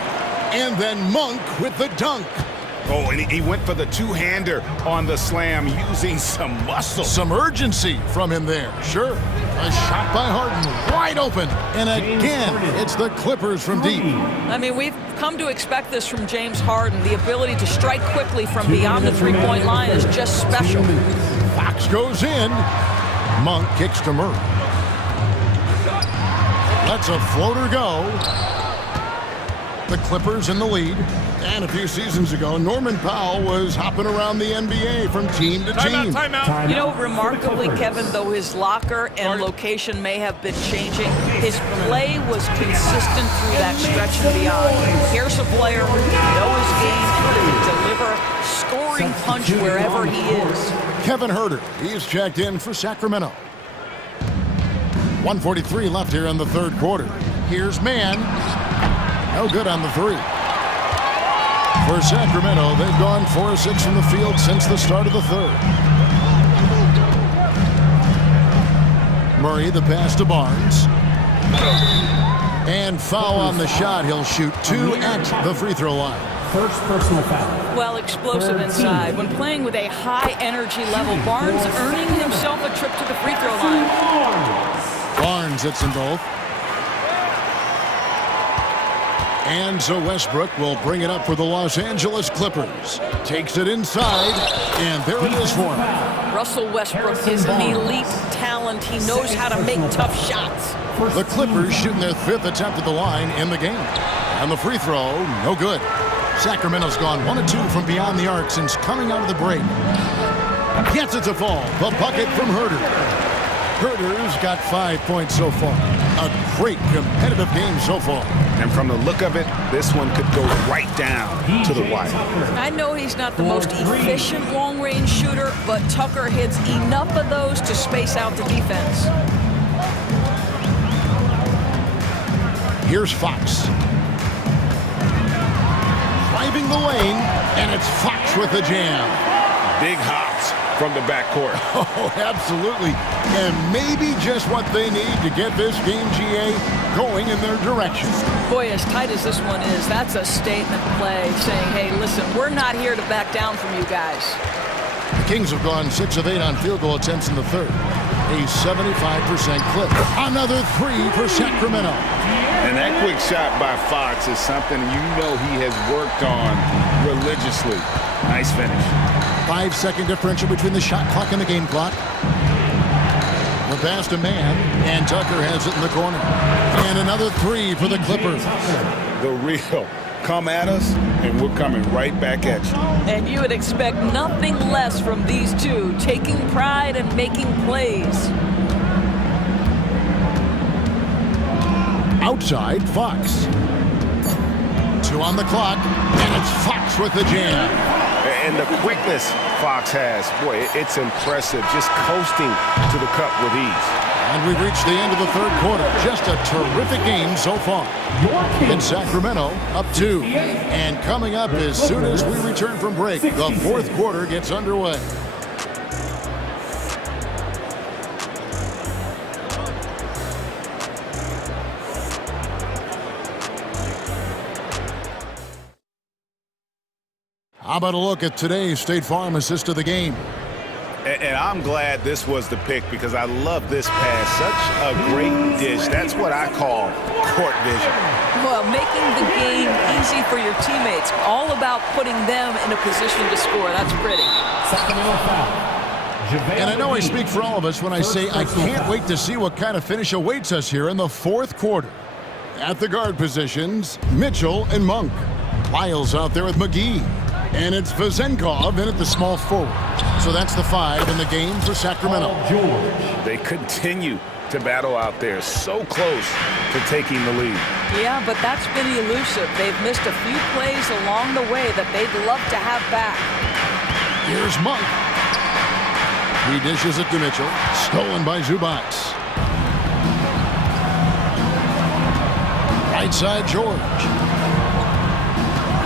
And then Monk with the dunk. Oh, and he went for the two-hander on the slam using some muscle. Some urgency from him there, sure. A shot by Harden, wide open. And again, it's the Clippers from deep. I mean, we've come to expect this from James Harden. The ability to strike quickly from beyond the three-point line is just special. Fox goes in. Monk kicks to Murray. Lets a floater go. The Clippers in the lead. And a few seasons ago, Norman Powell was hopping around the NBA from team to team. Timeout. You know, remarkably, Kevin, though his locker and location may have been changing, his play was consistent through that stretch and beyond. Here's a player who knows his game and can deliver scoring punch wherever he is. Kevin Huerter, he's checked in for Sacramento. 1:43 left here in the third quarter. Here's Mann. No good on the three. For Sacramento, they've gone 4 of 6 from the field since the start of the third. Murray, the pass to Barnes. And foul on the shot. He'll shoot 2 at the free throw line. First personal foul. Well, explosive inside. When playing with a high energy level, Barnes earning himself a trip to the free throw line. Barnes hits them both. And so Westbrook will bring it up for the Los Angeles Clippers. Takes it inside, and there it is for him. Russell Westbrook is an elite talent. He knows how to make tough shots. The Clippers shooting their 5th attempt at the line in the game. And the free throw, no good. Sacramento's gone 1 of 2 from beyond the arc since coming out of the break. Yes, it's a fall. The bucket from Huerter. Huerter's got 5 points so far. A great competitive game so far. And from the look of it, this one could go right down to the wire. I know he's not the most efficient long-range shooter, but Tucker hits enough of those to space out the defense. Here's Fox. Driving the lane, and it's Fox with the jam. Big hops from the backcourt. Oh, absolutely. And maybe just what they need to get this game, GA, going in their direction. Boy, as tight as this one is, that's a statement play saying, hey, listen, we're not here to back down from you guys. The Kings have gone 6 of 8 on field goal attempts in the third. A 75% clip. Another 3 for Sacramento. And that quick shot by Fox is something you know he has worked on religiously. Nice finish. 5-second differential between the shot clock and the game clock. The pass to Mann, and Tucker has it in the corner. And another 3 for the Clippers. The real. Come at us, and we're coming right back at you. And you would expect nothing less from these two, taking pride and making plays. Outside, Fox. 2 on the clock, and it's Fox with the jam. And the quickness Fox has, boy, it's impressive. Just coasting to the cup with ease. And we've reached the end of the third quarter. Just a terrific game so far. In Sacramento, up 2. And coming up as soon as we return from break, the fourth quarter gets underway. How about a look at today's State Farm assist of the game? And I'm glad this was the pick because I love this pass. Such a great dish. That's what I call court vision. Well, making the game easy for your teammates. All about putting them in a position to score. That's pretty. And I know I speak for all of us when I say I can't wait to see what kind of finish awaits us here in the fourth quarter. At the guard positions, Mitchell and Monk. Lyles out there with McGee. And it's Vezenkov in at the small forward. So that's the 5 in the game for Sacramento. They continue to battle out there, so close to taking the lead. Yeah, but that's been elusive. They've missed a few plays along the way that they'd love to have back. Here's Monk. He dishes it to Mitchell. Stolen by Zubats. Right side, George.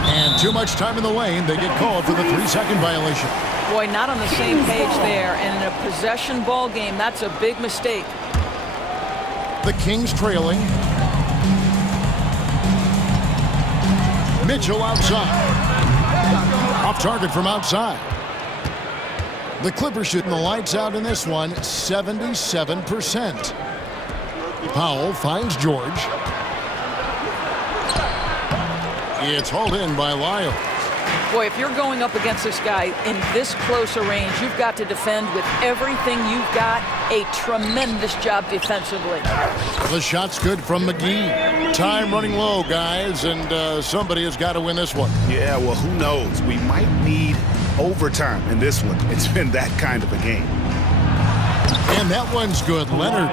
And too much time in the lane. They get called for the 3-second violation. Boy, not on the same page there. And in a possession ball game, that's a big mistake. The Kings trailing. Mitchell outside. Off target from outside. The Clippers shooting the lights out in this one, 77%. Powell finds George. It's hauled in by Lyles. Boy, if you're going up against this guy in this close a range, you've got to defend with everything you've got. A tremendous job defensively. The shot's good from McGee. Time running low, guys, and somebody has got to win this one. Yeah, well, who knows? We might need overtime in this one. It's been that kind of a game. And that one's good. Leonard.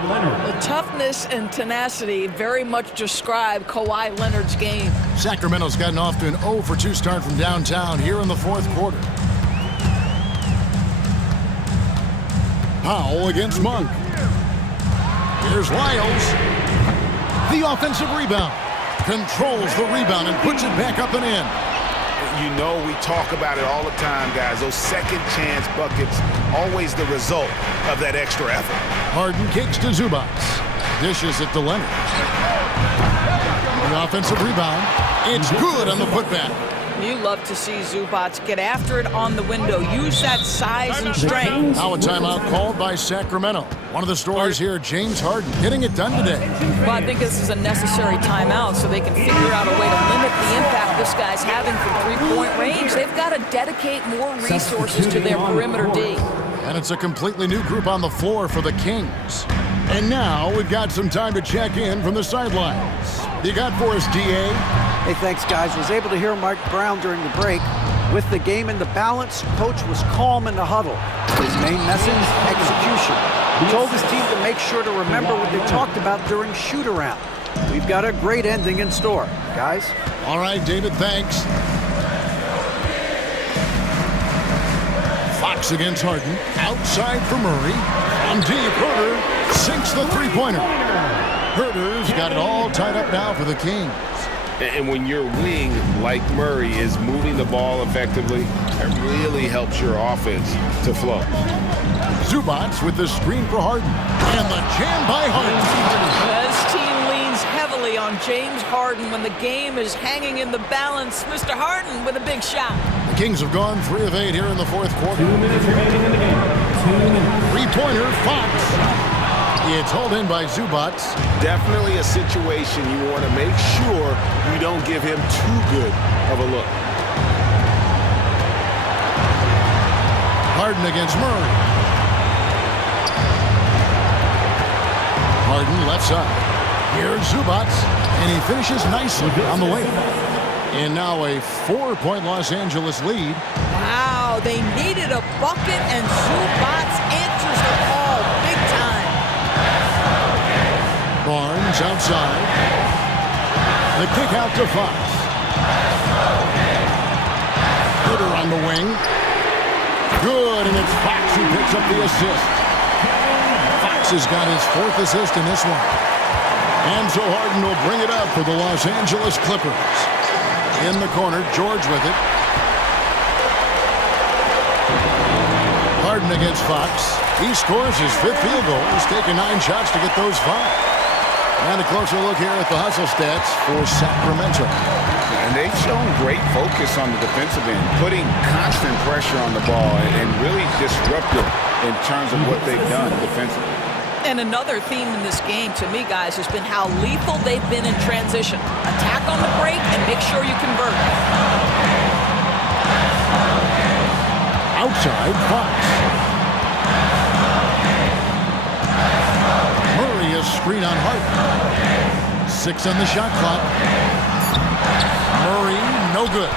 The toughness and tenacity very much describe Kawhi Leonard's game. Sacramento's gotten off to an 0-for-2 start from downtown here in the fourth quarter. Powell against Monk. Here's Lyles. The offensive rebound. Controls the rebound and puts it back up and in. You know, we talk about it all the time, guys. Those second chance buckets, always the result of that extra effort. Harden kicks to Zubats. Dishes it to Leonard. The offensive rebound. It's good on the putback. You love to see Zubats get after it on the window. Use that size and strength. Now a timeout called by Sacramento. One of the stories here, James Harden getting it done today. Well, I think this is a necessary timeout so they can figure out a way to limit the impact this guy's having from three-point range. They've got to dedicate more resources to their perimeter D. And it's a completely new group on the floor for the Kings. And now we've got some time to check in from the sidelines. You got for us, DA? Hey, thanks, guys. Was able to hear Mike Brown during the break. With the game in the balance, coach was calm in the huddle. His main message, execution. He told his team to make sure to remember what they talked about during shoot-around. We've got a great ending in store, guys. All right, David, thanks. Fox against Harden. Outside for Murray. From deep, Herter sinks the three-pointer. Herter's got it all tied up now for the Kings. And when your wing, like Murray, is moving the ball effectively, it really helps your offense to flow. Zubats with the screen for Harden. And the jam by Harden. This team leans heavily on James Harden when the game is hanging in the balance. Mr. Harden with a big shot. The Kings have gone 3 of 8 here in the fourth quarter. 2 minutes remaining in the game. 2 minutes. Three-pointer, Fox. It's hauled in by Zubats. Definitely a situation you want to make sure you don't give him too good of a look. Harden against Murray. Harden left side. Here's Zubats, and he finishes nicely on the way. And now a 4-point Los Angeles lead. Wow, they needed a bucket, and Zubats answers the call big time. Barnes outside. The kick out to Fox. Gooder on the wing. Good, and it's Fox who picks up the assist. Fox has got his 4th assist in this one. And so Harden will bring it up for the Los Angeles Clippers. In the corner, George with it. Harden against Fox. He scores his 5th field goal. He's taken 9 shots to get those 5. And a closer look here at the hustle stats for Sacramento. And they've shown great focus on the defensive end, putting constant pressure on the ball and really disruptive in terms of what they've done defensively. And another theme in this game, to me, guys, has been how lethal they've been in transition. Attack on the break and make sure you convert. Outside, Fox. Murray is screen on Harden. 6 on the shot clock. Murray, no good.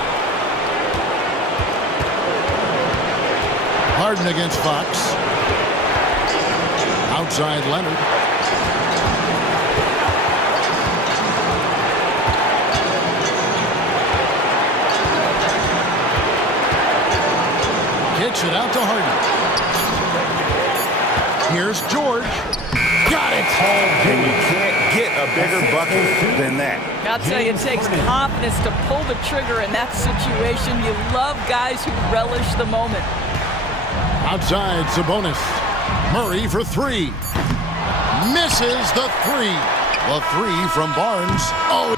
Harden against Fox. Outside Leonard. Kicks it out to Harden. Here's George. Got it. And you can't get a bigger bucket than that. I'll tell you, it takes confidence to pull the trigger in that situation. You love guys who relish the moment. Outside Sabonis. Murray for three. Misses the three. The three from Barnes. Oh.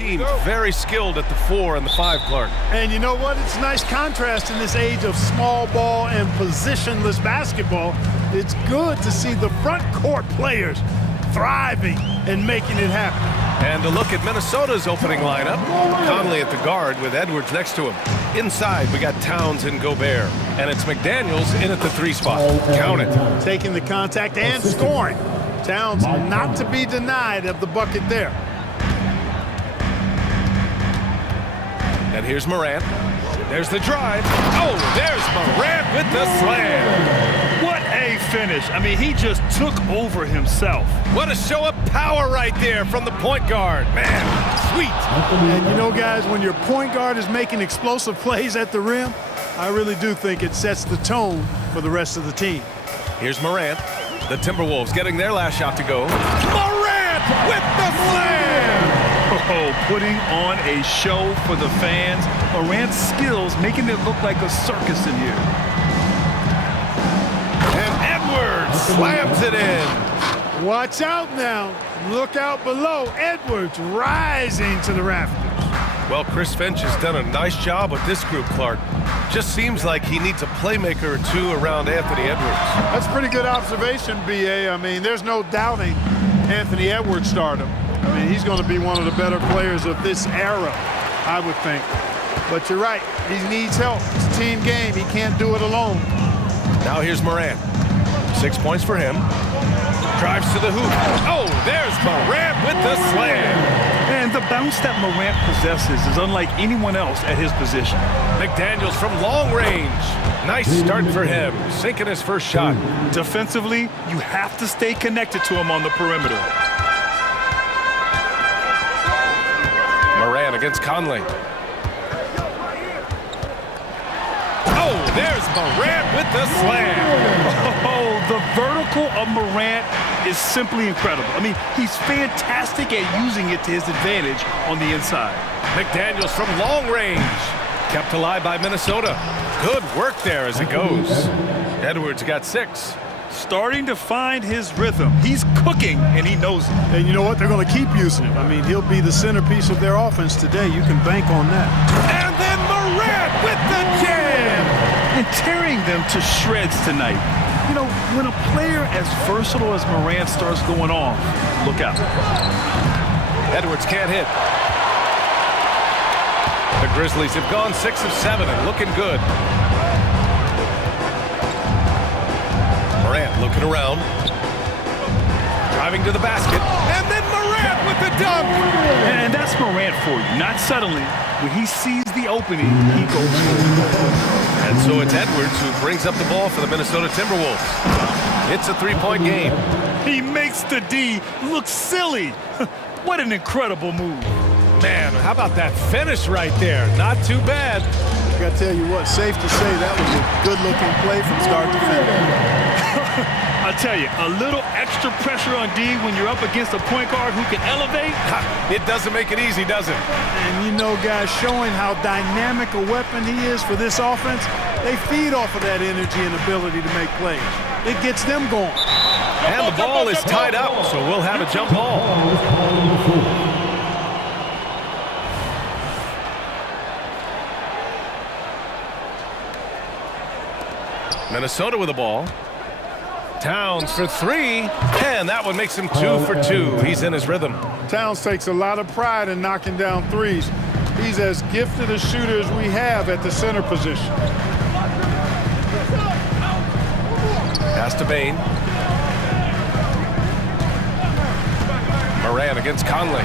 teams very skilled at the 4 and the 5, Clark. And you know what? It's a nice contrast in this age of small ball and positionless basketball. It's good to see the front court players thriving and making it happen. And a look at Minnesota's opening lineup. Conley at the guard with Edwards next to him. Inside, we got Towns and Gobert. And it's McDaniels in at the 3 spot. Count it. Taking the contact and scoring. Towns not to be denied of the bucket there. And here's Morant. There's the drive. Oh, there's Morant with the slam. What a finish. I mean, he just took over himself. What a show of power right there from the point guard. Man, sweet. And you know, guys, when your point guard is making explosive plays at the rim, I really do think it sets the tone for the rest of the team. Here's Morant. The Timberwolves getting their last shot to go. Morant with the slam! Oh, putting on a show for the fans. Morant's skills making it look like a circus in here. And Edwards slams it in. Watch out now. Look out below. Edwards rising to the rafters. Well, Chris Finch has done a nice job with this group, Clark. Just seems like he needs a playmaker or two around Anthony Edwards. That's a pretty good observation, B.A. I mean, there's no doubting Anthony Edwards' stardom. I mean, he's going to be one of the better players of this era, I would think. But you're right. He needs help. It's a team game. He can't do it alone. Now here's Morant. 6 points for him. Drives to the hoop. Oh, there's Morant with the slam. And the bounce that Morant possesses is unlike anyone else at his position. McDaniels from long range. Nice start for him, sinking his first shot. Defensively, you have to stay connected to him on the perimeter. Morant against Conley. Oh, there's Morant with the slam. Oh, the vertical of Morant is simply incredible. I mean, he's fantastic at using it to his advantage on the inside. McDaniels from long range. Kept alive by Minnesota. Good work there as it goes. Edwards got 6. Starting to find his rhythm. He's cooking, and he knows it. And you know what? They're going to keep using him. I mean, he'll be the centerpiece of their offense today. You can bank on that. And then Morant with the jam! And tearing them to shreds tonight. You know, when a player as versatile as Morant starts going off, look out. Edwards can't hit. The Grizzlies have gone 6 of 7 and looking good. Morant looking around. Driving to the basket. And then Morant with the dunk! And that's Morant for you. Not suddenly. When he sees the opening, he goes for it. And so it's Edwards who brings up the ball for the Minnesota Timberwolves. It's a 3-point game. He makes the D look silly. What an incredible move. Man, how about that finish right there? Not too bad. I got to tell you what, safe to say that was a good-looking play from start to finish. I tell you, a little extra pressure on D when you're up against a point guard who can elevate. It doesn't make it easy, does it? And you know, guys, showing how dynamic a weapon he is for this offense, they feed off of that energy and ability to make plays. It gets them going. And the ball is tied up, so we'll have a jump ball. Minnesota with the ball. Towns for 3, and that one makes him 2 for 2. He's in his rhythm. Towns takes a lot of pride in knocking down threes. He's as gifted a shooter as we have at the center position. Pass to Bain. Morant against Conley.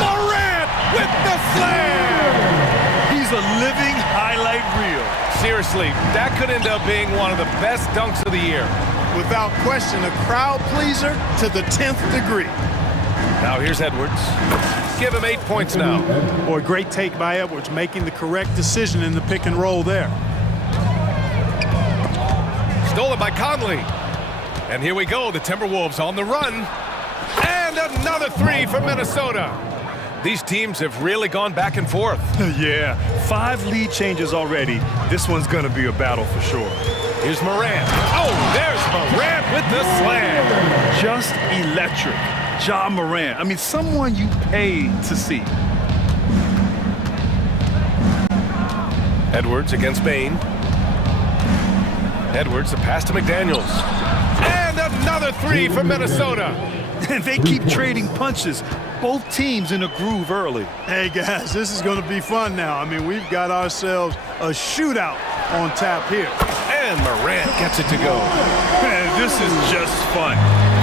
Morant with the slam! He's a living highlight reel. Seriously, that could end up being one of the best dunks of the year. Without question, a crowd pleaser to the 10th degree. Now here's Edwards. Give him 8 points now. Boy, great take by Edwards, making the correct decision in the pick and roll there. Stolen by Conley. And here we go, the Timberwolves on the run. And another 3 for Minnesota. These teams have really gone back and forth. Yeah, 5 lead changes already. This one's going to be a battle for sure. Here's Morant. Oh, there's Morant with the slam. Just electric. Ja Morant. I mean, someone you pay to see. Edwards against Bain. Edwards, the pass to McDaniels. And another three for Minnesota. And they keep trading punches. Both teams in a groove early. Hey, guys, this is going to be fun now. I mean, we've got ourselves a shootout on tap here. And Morant gets it to go. Man, this is just fun.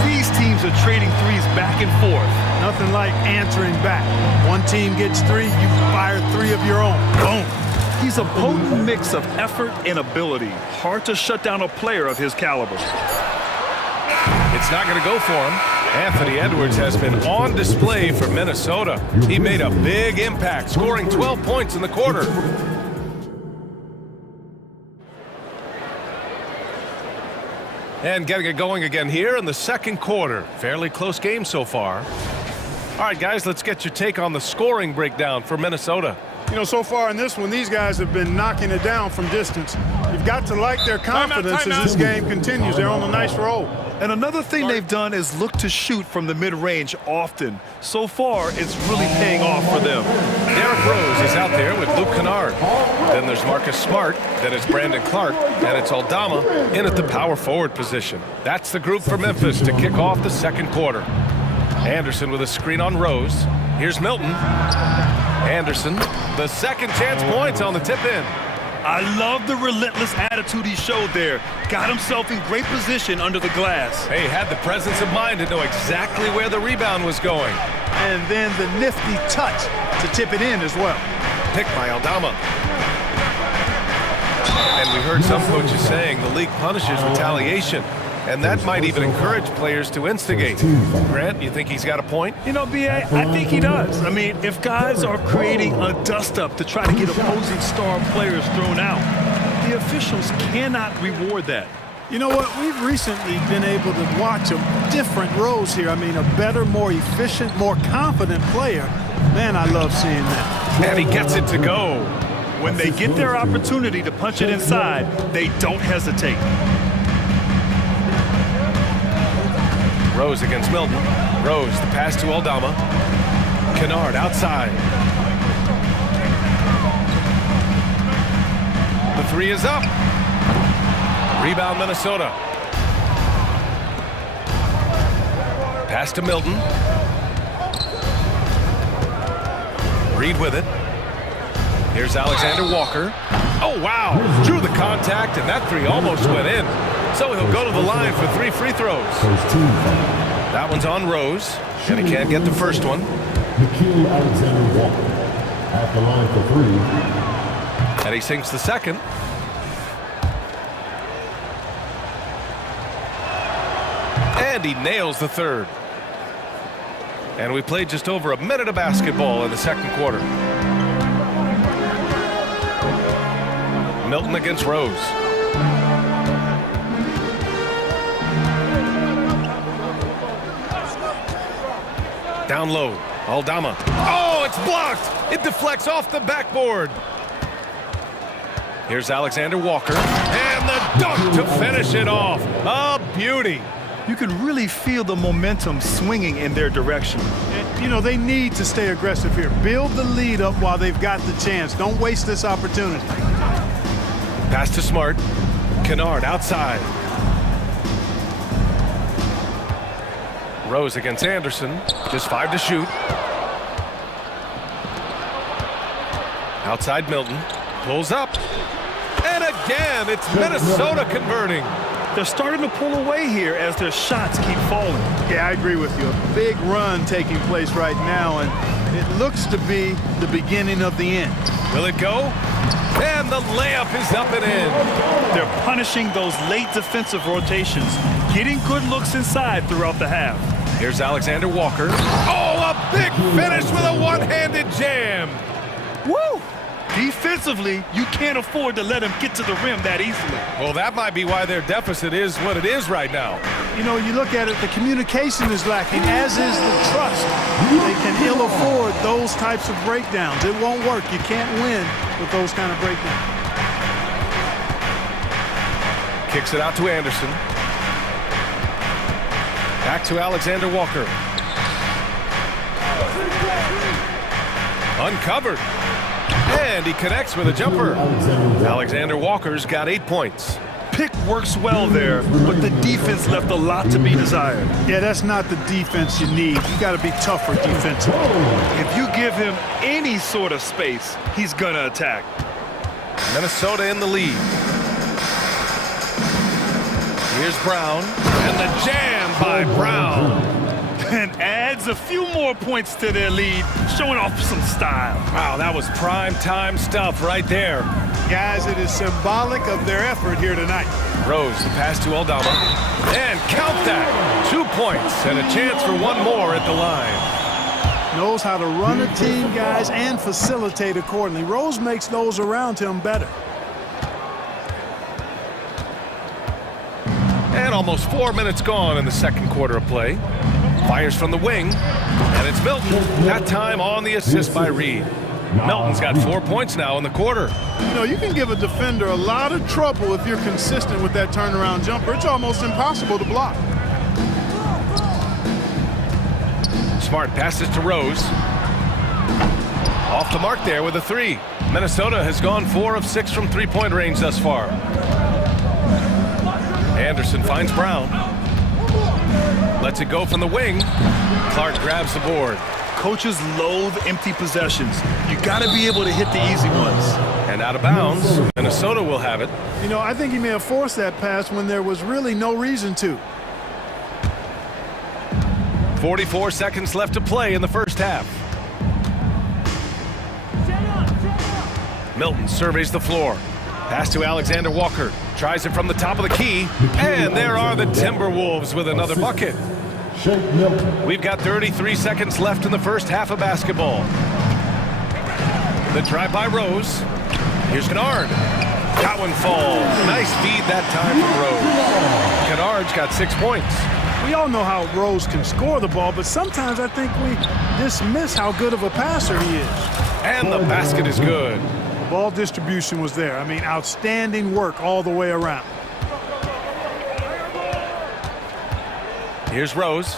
These teams are trading threes back and forth. Nothing like answering back. One team gets three, you fire three of your own. Boom. He's a potent mix of effort and ability. Hard to shut down a player of his caliber. It's not going to go for him. Anthony Edwards has been on display for Minnesota. He made a big impact, scoring 12 points in the quarter. And getting it going again here in the second quarter. Fairly close game so far. All right, guys, let's get your take on the scoring breakdown for Minnesota. You know, so far in this one, these guys have been knocking it down from distance. You've got to like their confidence as this game continues. They're on a nice roll. And another thing they've done is look to shoot from the mid-range often. So far, it's really paying off for them. Derrick Rose is out there with Luke Kennard. Then there's Marcus Smart. Then it's Brandon Clark. And it's Aldama in at the power forward position. That's the group for Memphis to kick off the second quarter. Anderson with a screen on Rose. Here's Milton. Anderson, the second chance points on the tip-in. I love the relentless attitude he showed there. Got himself in great position under the glass. Hey, had the presence of mind to know exactly where the rebound was going. And then the nifty touch to tip it in as well. Picked by Aldama. And we heard some coaches saying the league punishes retaliation. And that might even encourage players to instigate. Grant, you think he's got a point? You know, B.A., I think he does. I mean, if guys are creating a dust-up to try to get opposing star players thrown out, the officials cannot reward that. You know what? We've recently been able to watch a different Rose here. I mean, a better, more efficient, more confident player. Man, I love seeing that. And he gets it to go. When they get their opportunity to punch it inside, they don't hesitate. Rose against Milton. Rose, the pass to Aldama. Kennard outside. The three is up. Rebound Minnesota. Pass to Milton. Reed with it. Here's Alexander Walker. Oh, wow. Drew the contact, and that three almost went in. So he'll go to the line for 3 free throws. That one's on Rose, and he can't get the first one. Alexander Walker at the line for 3. And he sinks the second. And he nails the third. And we played just over a minute of basketball in the second quarter. Milton against Rose. Down low, Aldama. Oh, it's blocked! It deflects off the backboard. Here's Alexander Walker. And the dunk to finish it off. A beauty. You can really feel the momentum swinging in their direction. And, you know, they need to stay aggressive here. Build the lead up while they've got the chance. Don't waste this opportunity. Pass to Smart. Kennard outside. Rose against Anderson. Just 5 to shoot. Outside Milton. Pulls up. And again, it's Minnesota converting. They're starting to pull away here as their shots keep falling. Yeah, I agree with you. A big run taking place right now, and it looks to be the beginning of the end. Will it go? And the layup is up and in. They're punishing those late defensive rotations, getting good looks inside throughout the half. Here's Alexander Walker. Oh, a big finish with a one-handed jam. Woo! Defensively, you can't afford to let him get to the rim that easily. Well, that might be why their deficit is what it is right now. You know, you look at it, the communication is lacking, as is the trust. They can ill afford those types of breakdowns. It won't work. You can't win with those kind of breakdowns. Kicks it out to Anderson. Back to Alexander Walker. Uncovered. And he connects with a jumper. Alexander Walker's got 8 points. Pick works well there, but the defense left a lot to be desired. Yeah, that's not the defense you need. You got to be tougher defensively. If you give him any sort of space, he's gonna attack. Minnesota in the lead. Here's Brown, and the jam by Brown. And adds a few more points to their lead, showing off some style. Wow, that was prime time stuff right there. Guys, it is symbolic of their effort here tonight. Rose, the pass to Aldama. And count that. 2 points and a chance for one more at the line. Knows how to run a team, guys, and facilitate accordingly. Rose makes those around him better. And almost 4 minutes gone in the second quarter of play. Fires from the wing, and it's Milton. That time on the assist by Reed. Milton's got 4 points now in the quarter. You know, you can give a defender a lot of trouble if you're consistent with that turnaround jumper. It's almost impossible to block. Smart passes to Rose. Off the mark there with a 3. Minnesota has gone 4 of 6 from three-point range thus far. Anderson finds Brown. Lets it go from the wing. Clark grabs the board. Coaches loathe empty possessions. You got to be able to hit the easy ones. And out of bounds, Minnesota will have it. You know, I think he may have forced that pass when there was really no reason to. 44 seconds left to play in the first half. Milton surveys the floor. Pass to Alexander Walker. Tries it from the top of the key. And there are the Timberwolves with another bucket. We've got 33 seconds left in the first half of basketball. The drive by Rose. Here's Kennard. That one falls. Nice feed that time from Rose. Kennard's got 6 points. We all know how Rose can score the ball, but sometimes I think we dismiss how good of a passer he is. And the basket is good. Ball distribution was there. I mean, outstanding work all the way around. Here's Rose.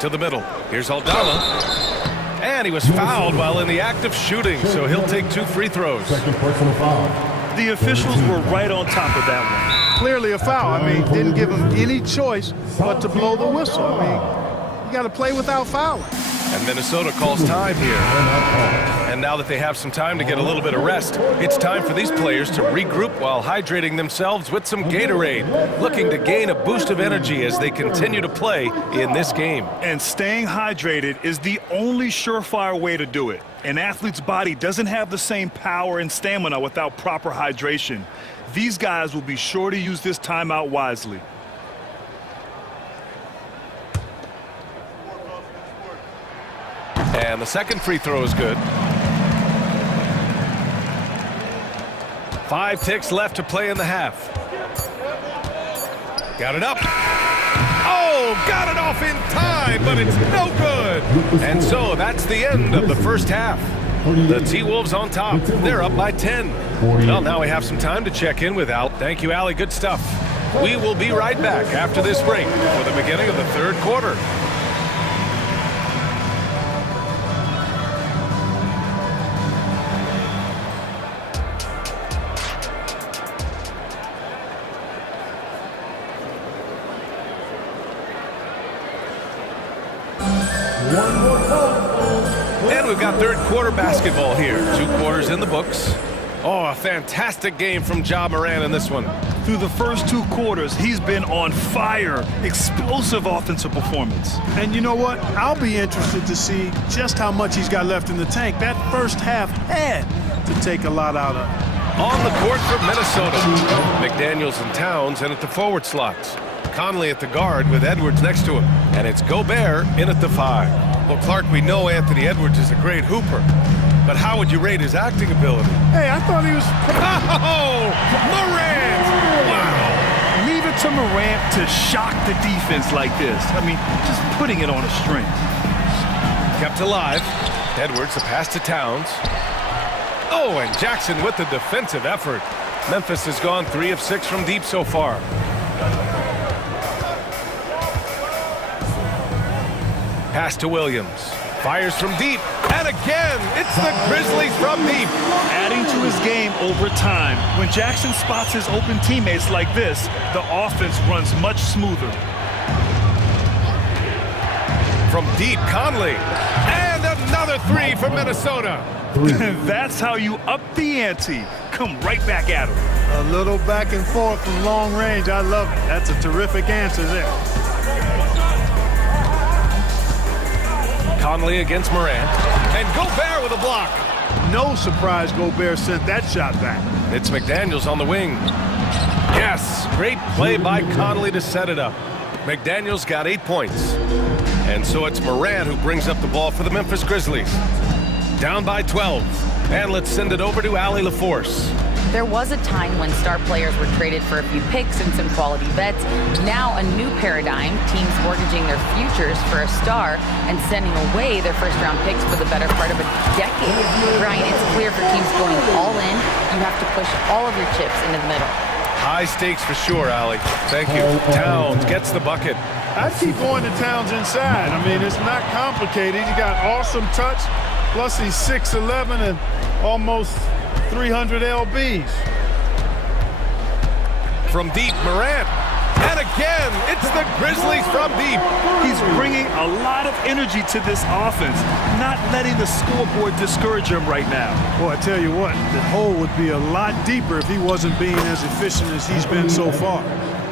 To the middle. Here's Aldama. And he was fouled while in the act of shooting, so he'll take 2 free throws. Second personal foul. The officials were right on top of that one. Clearly a foul. I mean, didn't give him any choice but to blow the whistle. I mean, you got to play without fouling. And Minnesota calls time here. And now that they have some time to get a little bit of rest, it's time for these players to regroup while hydrating themselves with some Gatorade, looking to gain a boost of energy as they continue to play in this game. And staying hydrated is the only surefire way to do it. An athlete's body doesn't have the same power and stamina without proper hydration. These guys will be sure to use this timeout wisely. And the second free throw is good. 5 ticks left to play in the half. Got it up. Oh, got it off in time, but it's no good. And so that's the end of the first half. The T-Wolves on top. They're up by 10. Well, now we have some time to check in with Al. Thank you, Allie. Good stuff. We will be right back after this break for the beginning of the third quarter. And we've got third quarter basketball here. 2 quarters in the books. Oh, a fantastic game from Ja Morant in this one. Through the first 2 quarters, he's been on fire. Explosive offensive performance. And you know what? I'll be interested to see just how much he's got left in the tank. That first half had to take a lot out of it. On the court for Minnesota, McDaniels and Towns in at the forward slots. Conley at the guard with Edwards next to him. And it's Gobert in at the 5. Well, Clark, we know Anthony Edwards is a great hooper. But how would you rate his acting ability? Hey, I thought he was... Oh, Morant! Wow! Leave it to Morant to shock the defense like this. I mean, just putting it on a string. Kept alive. Edwards, a pass to Towns. Oh, and Jackson with the defensive effort. Memphis has gone 3 of 6 from deep so far. Pass to Williams. Fires from deep, and again, it's the Grizzlies from deep. Adding to his game over time. When Jackson spots his open teammates like this, the offense runs much smoother. From deep, Conley, and another three from Minnesota. That's how you up the ante. Come right back at him. A little back and forth from long range. I love it. That's a terrific answer there. Conley against Morant, and Gobert with a block. No surprise Gobert sent that shot back. It's McDaniels on the wing. Yes, great play by Conley to set it up. McDaniels got 8 points. And so it's Morant who brings up the ball for the Memphis Grizzlies. Down by 12. And let's send it over to Allie LaForce. There was a time when star players were traded for a few picks and some quality vets. Now a new paradigm, teams mortgaging their futures for a star and sending away their first-round picks for the better part of a decade. Brian, it's clear for teams going all in, you have to push all of your chips into the middle. High stakes for sure, Allie. Thank you. Towns gets the bucket. I'd keep going to Towns inside. I mean, it's not complicated. He got awesome touch, plus he's 6'11" and almost 300 lbs. From deep, Morant. And again, it's the Grizzlies from deep. He's bringing a lot of energy to this offense, not letting the scoreboard discourage him right now. Boy, I tell you what, the hole would be a lot deeper if he wasn't being as efficient as he's been so far.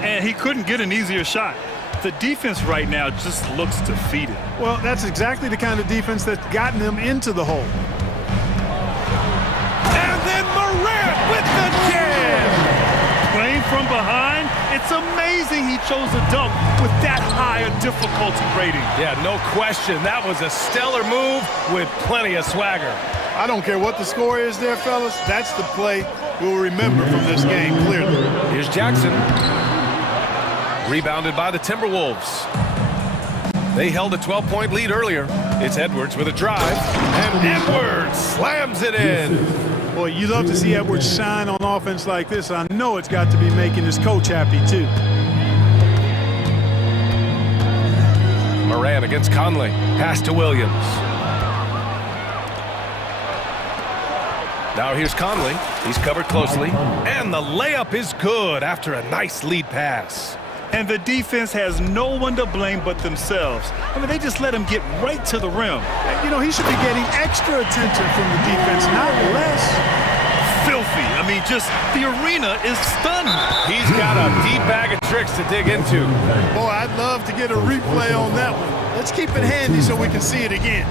And he couldn't get an easier shot. The defense right now just looks defeated. Well, that's exactly the kind of defense that's gotten them into the hole. And then Morant with the jam! Playing from behind, it's amazing he chose a dunk with that high a difficulty rating. Yeah, no question. That was a stellar move with plenty of swagger. I don't care what the score is there, fellas. That's the play we'll remember from this game, clearly. Here's Jackson. Rebounded by the Timberwolves. They held a 12-point lead earlier. It's Edwards with a drive, and Edwards slams it in. Boy, you love to see Edwards shine on offense like this. I know it's got to be making his coach happy, too. Morant against Conley. Pass to Williams. Now here's Conley. He's covered closely, and the layup is good after a nice lead pass. And the defense has no one to blame but themselves. I mean, they just let him get right to the rim. You know, he should be getting extra attention from the defense, not less. Filthy. I mean, just the arena is stunned. He's got a deep bag of tricks to dig into. Boy, I'd love to get a replay on that one. Let's keep it handy so we can see it again.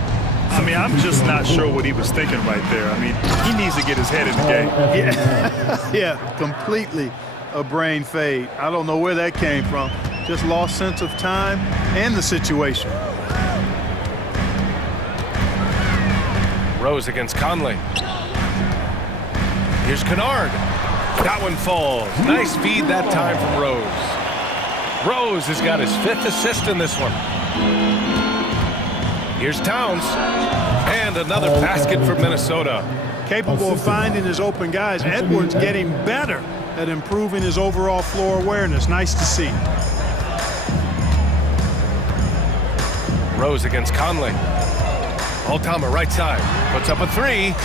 I mean, I'm just not sure what he was thinking right there. I mean, he needs to get his head in the game. Yeah, yeah, completely. A brain fade. I don't know where that came from. Just lost sense of time and the situation. Rose against Conley. Here's Kennard. That one falls. Nice feed that time from Rose. Rose has got his 5th assist in this one. Here's Towns. And another basket for Minnesota. Capable of finding his open guys. Edwards getting better at improving his overall floor awareness. Nice to see. Rose against Conley. Altama right side. Puts up a 3.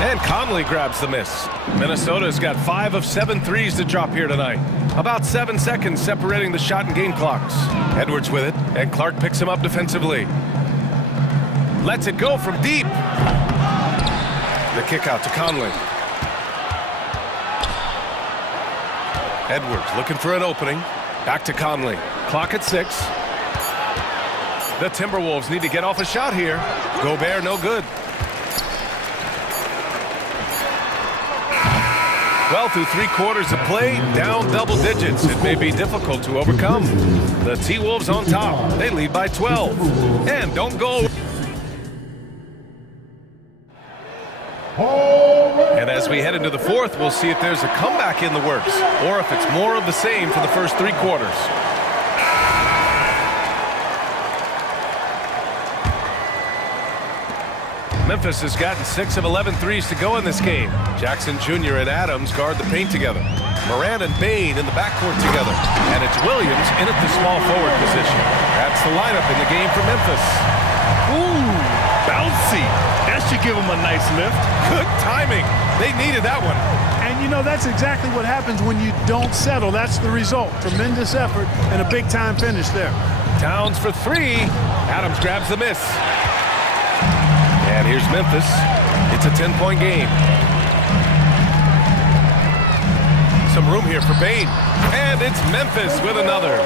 And Conley grabs the miss. Minnesota's got 5 of 7 threes to drop here tonight. About 7 seconds separating the shot and game clocks. Edwards with it, and Clark picks him up defensively. Lets it go from deep. The kick out to Conley. Edwards looking for an opening. Back to Conley. Clock at 6. The Timberwolves need to get off a shot here. Gobert no good. Well, through 3 quarters of play, down double digits. It may be difficult to overcome. The T-Wolves on top. They lead by 12. And don't go. And as we head into the 4th, we'll see if there's a comeback in the works, or if it's more of the same for the first 3 quarters. Memphis has gotten 6 of 11 threes to go in this game. Jackson Jr. and Adams guard the paint together. Morant and Bain in the backcourt together. And it's Williams in at the small forward position. That's the lineup in the game for Memphis. Ooh, bouncy. That should give him a nice lift. Good timing. They needed that one. And you know, that's exactly what happens when you don't settle. That's the result. Tremendous effort and a big-time finish there. Towns for three. Adams grabs the miss. And here's Memphis. It's a 10-point game. Some room here for Bain. And it's Memphis with another.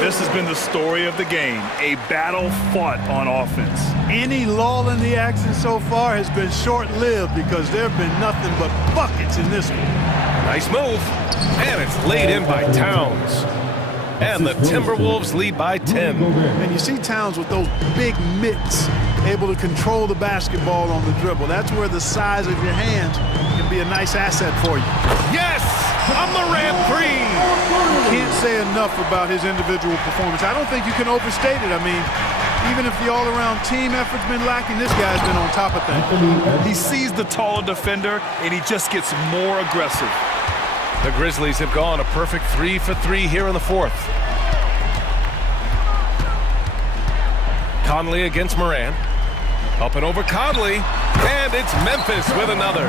This has been the story of the game. A battle fought on offense. Any lull in the action so far has been short-lived because there have been nothing but buckets in this one. Nice move. And it's laid in by Towns. And the Timberwolves lead by 10. And you see Towns with those big mitts, able to control the basketball on the dribble. That's where the size of your hands can be a nice asset for you. Yes! A Morant three! Can't say enough about his individual performance. I don't think you can overstate it. I mean, even if the all-around team effort's been lacking, this guy's been on top of things. He sees the taller defender, and he just gets more aggressive. The Grizzlies have gone a perfect 3 for 3 here in the fourth. Conley against Morant. Up and over Conley, and it's Memphis with another.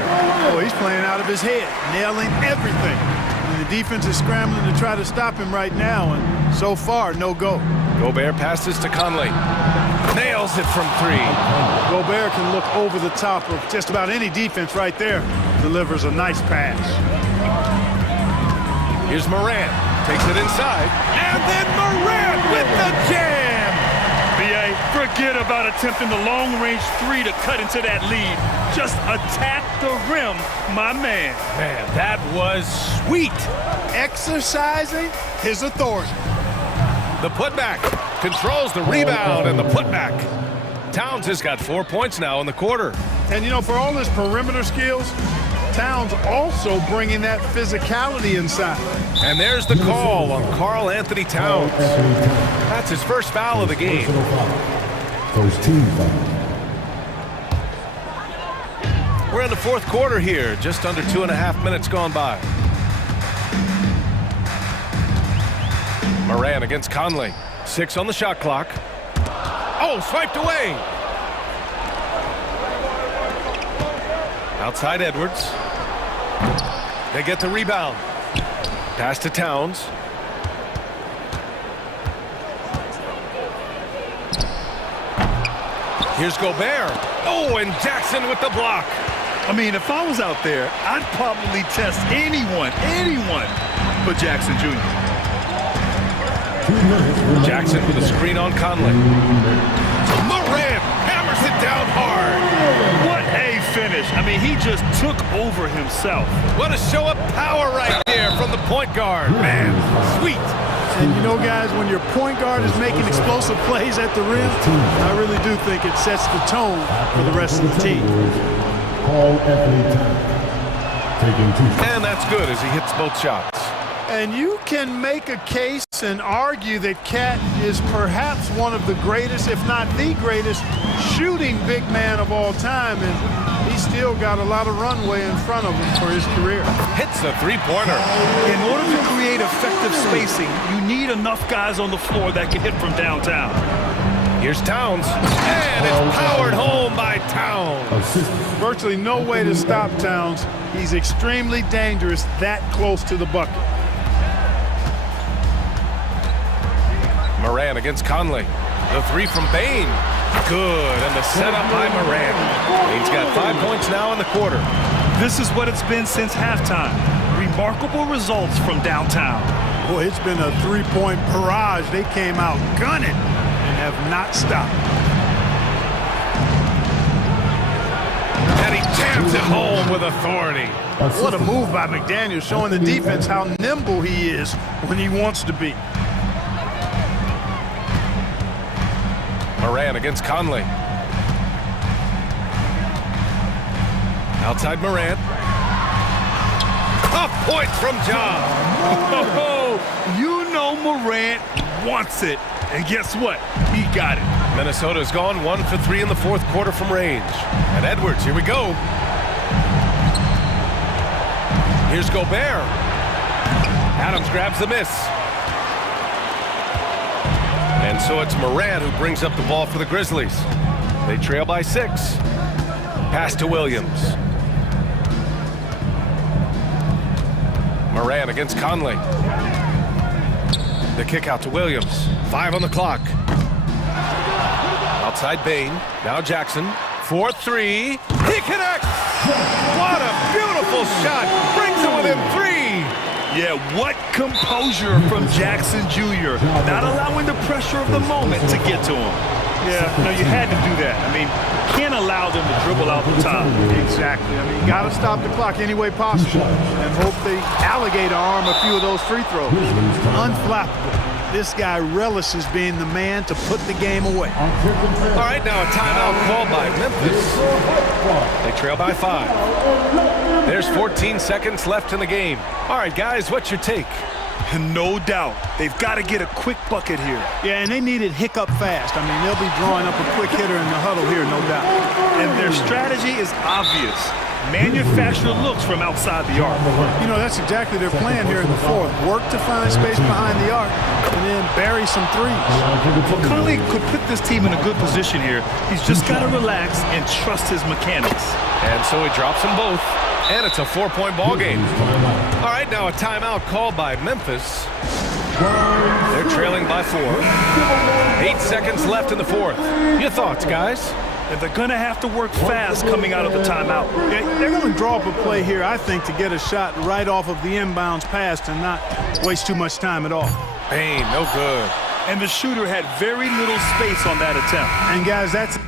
Oh, he's playing out of his head, nailing everything. And the defense is scrambling to try to stop him right now, and so far, no go. Gobert passes to Conley. Nails it from three. Gobert can look over the top of just about any defense right there. Delivers a nice pass. Here's Morant. Takes it inside. And then Morant with the jam! B.A., forget about attempting the long-range three to cut into that lead. Just attack the rim, my man. Man, that was sweet. Exercising his authority. The putback controls the rebound and the putback. Towns has got 4 points now in the quarter. And, you know, for all his perimeter skills, Towns also bringing that physicality inside. And there's the call on Karl Anthony Towns. That's his first foul of the game. First team foul. We're in the fourth quarter here, just under 2.5 minutes gone by. Morant against Conley. 6 on the shot clock. Oh, swiped away. Outside Edwards. They get the rebound. Pass to Towns. Here's Gobert. Oh, and Jackson with the block. I mean, if I was out there, I'd probably test anyone but Jackson Jr. Jackson with a screen on Conley. Morant hammers it down hard. What a finish. I mean, he just took over himself. What a show of power right there from the point guard. Man, sweet. And you know, guys, when your point guard is making explosive plays at the rim, I really do think it sets the tone for the rest of the team. Karl Anthony Towns taking 2. And that's good as he hits both shots. And you can make a case and argue that Cat is perhaps one of the greatest, if not the greatest, shooting big man of all time. And he's still got a lot of runway in front of him for his career. Hits the three-pointer. In order to create effective spacing, you need enough guys on the floor that can hit from downtown. Here's Towns. And it's powered home by Towns. Virtually no way to stop Towns. He's extremely dangerous that close to the bucket. Morant against Conley. The three from Bain. Good, and the setup by Morant. Bain's got 5 points now in the quarter. This is what it's been since halftime. Remarkable results from downtown. Boy, it's been a three-point barrage. They came out gunning and have not stopped. And he jams it home with authority. What a move by McDaniel, showing the defense how nimble he is when he wants to be. Morant against Conley. Outside Morant. A point from Ja. Oh, you know Morant wants it. And guess what? He got it. Minnesota's gone 1 for 3 in the fourth quarter from range. And Edwards, here we go. Here's Gobert. Adams grabs the miss. And so it's Morant who brings up the ball for the Grizzlies. They trail by 6. Pass to Williams. Moran against Conley. The kick out to Williams. 5 on the clock. Outside Bain. Now Jackson. 4-3. He connects! What a beautiful shot. Brings it within 3. Yeah, what composure from Jackson Jr. Not allowing the pressure of the moment to get to him. Yeah, no, you had to do that. I mean, you can't allow them to dribble out the top. Exactly. I mean, you got to stop the clock any way possible and hope they alligator arm a few of those free throws. Unflappable. This guy relishes being the man to put the game away. All right, now a timeout called by Memphis. They trail by 5. There's 14 seconds left in the game. All right, guys, what's your take? No doubt. They've got to get a quick bucket here. Yeah, and they need it hiccup fast. I mean, they'll be drawing up a quick hitter in the huddle here, no doubt. And their strategy is obvious. Manufacture looks from outside the arc. You know, that's exactly their plan here in the fourth. Work to find space behind the arc and then bury some threes. Well, Conley could put this team in a good position here. He's just got to relax and trust his mechanics. And so he drops them both. And it's a 4-point ball game. All right, now a timeout called by Memphis. They're trailing by 4. 8 seconds left in the fourth. Your thoughts, guys? And they're going to have to work fast coming out of the timeout. They're going to draw up a play here, I think, to get a shot right off of the inbounds pass and not waste too much time at all. Bain, no good. And the shooter had very little space on that attempt. And, guys, that's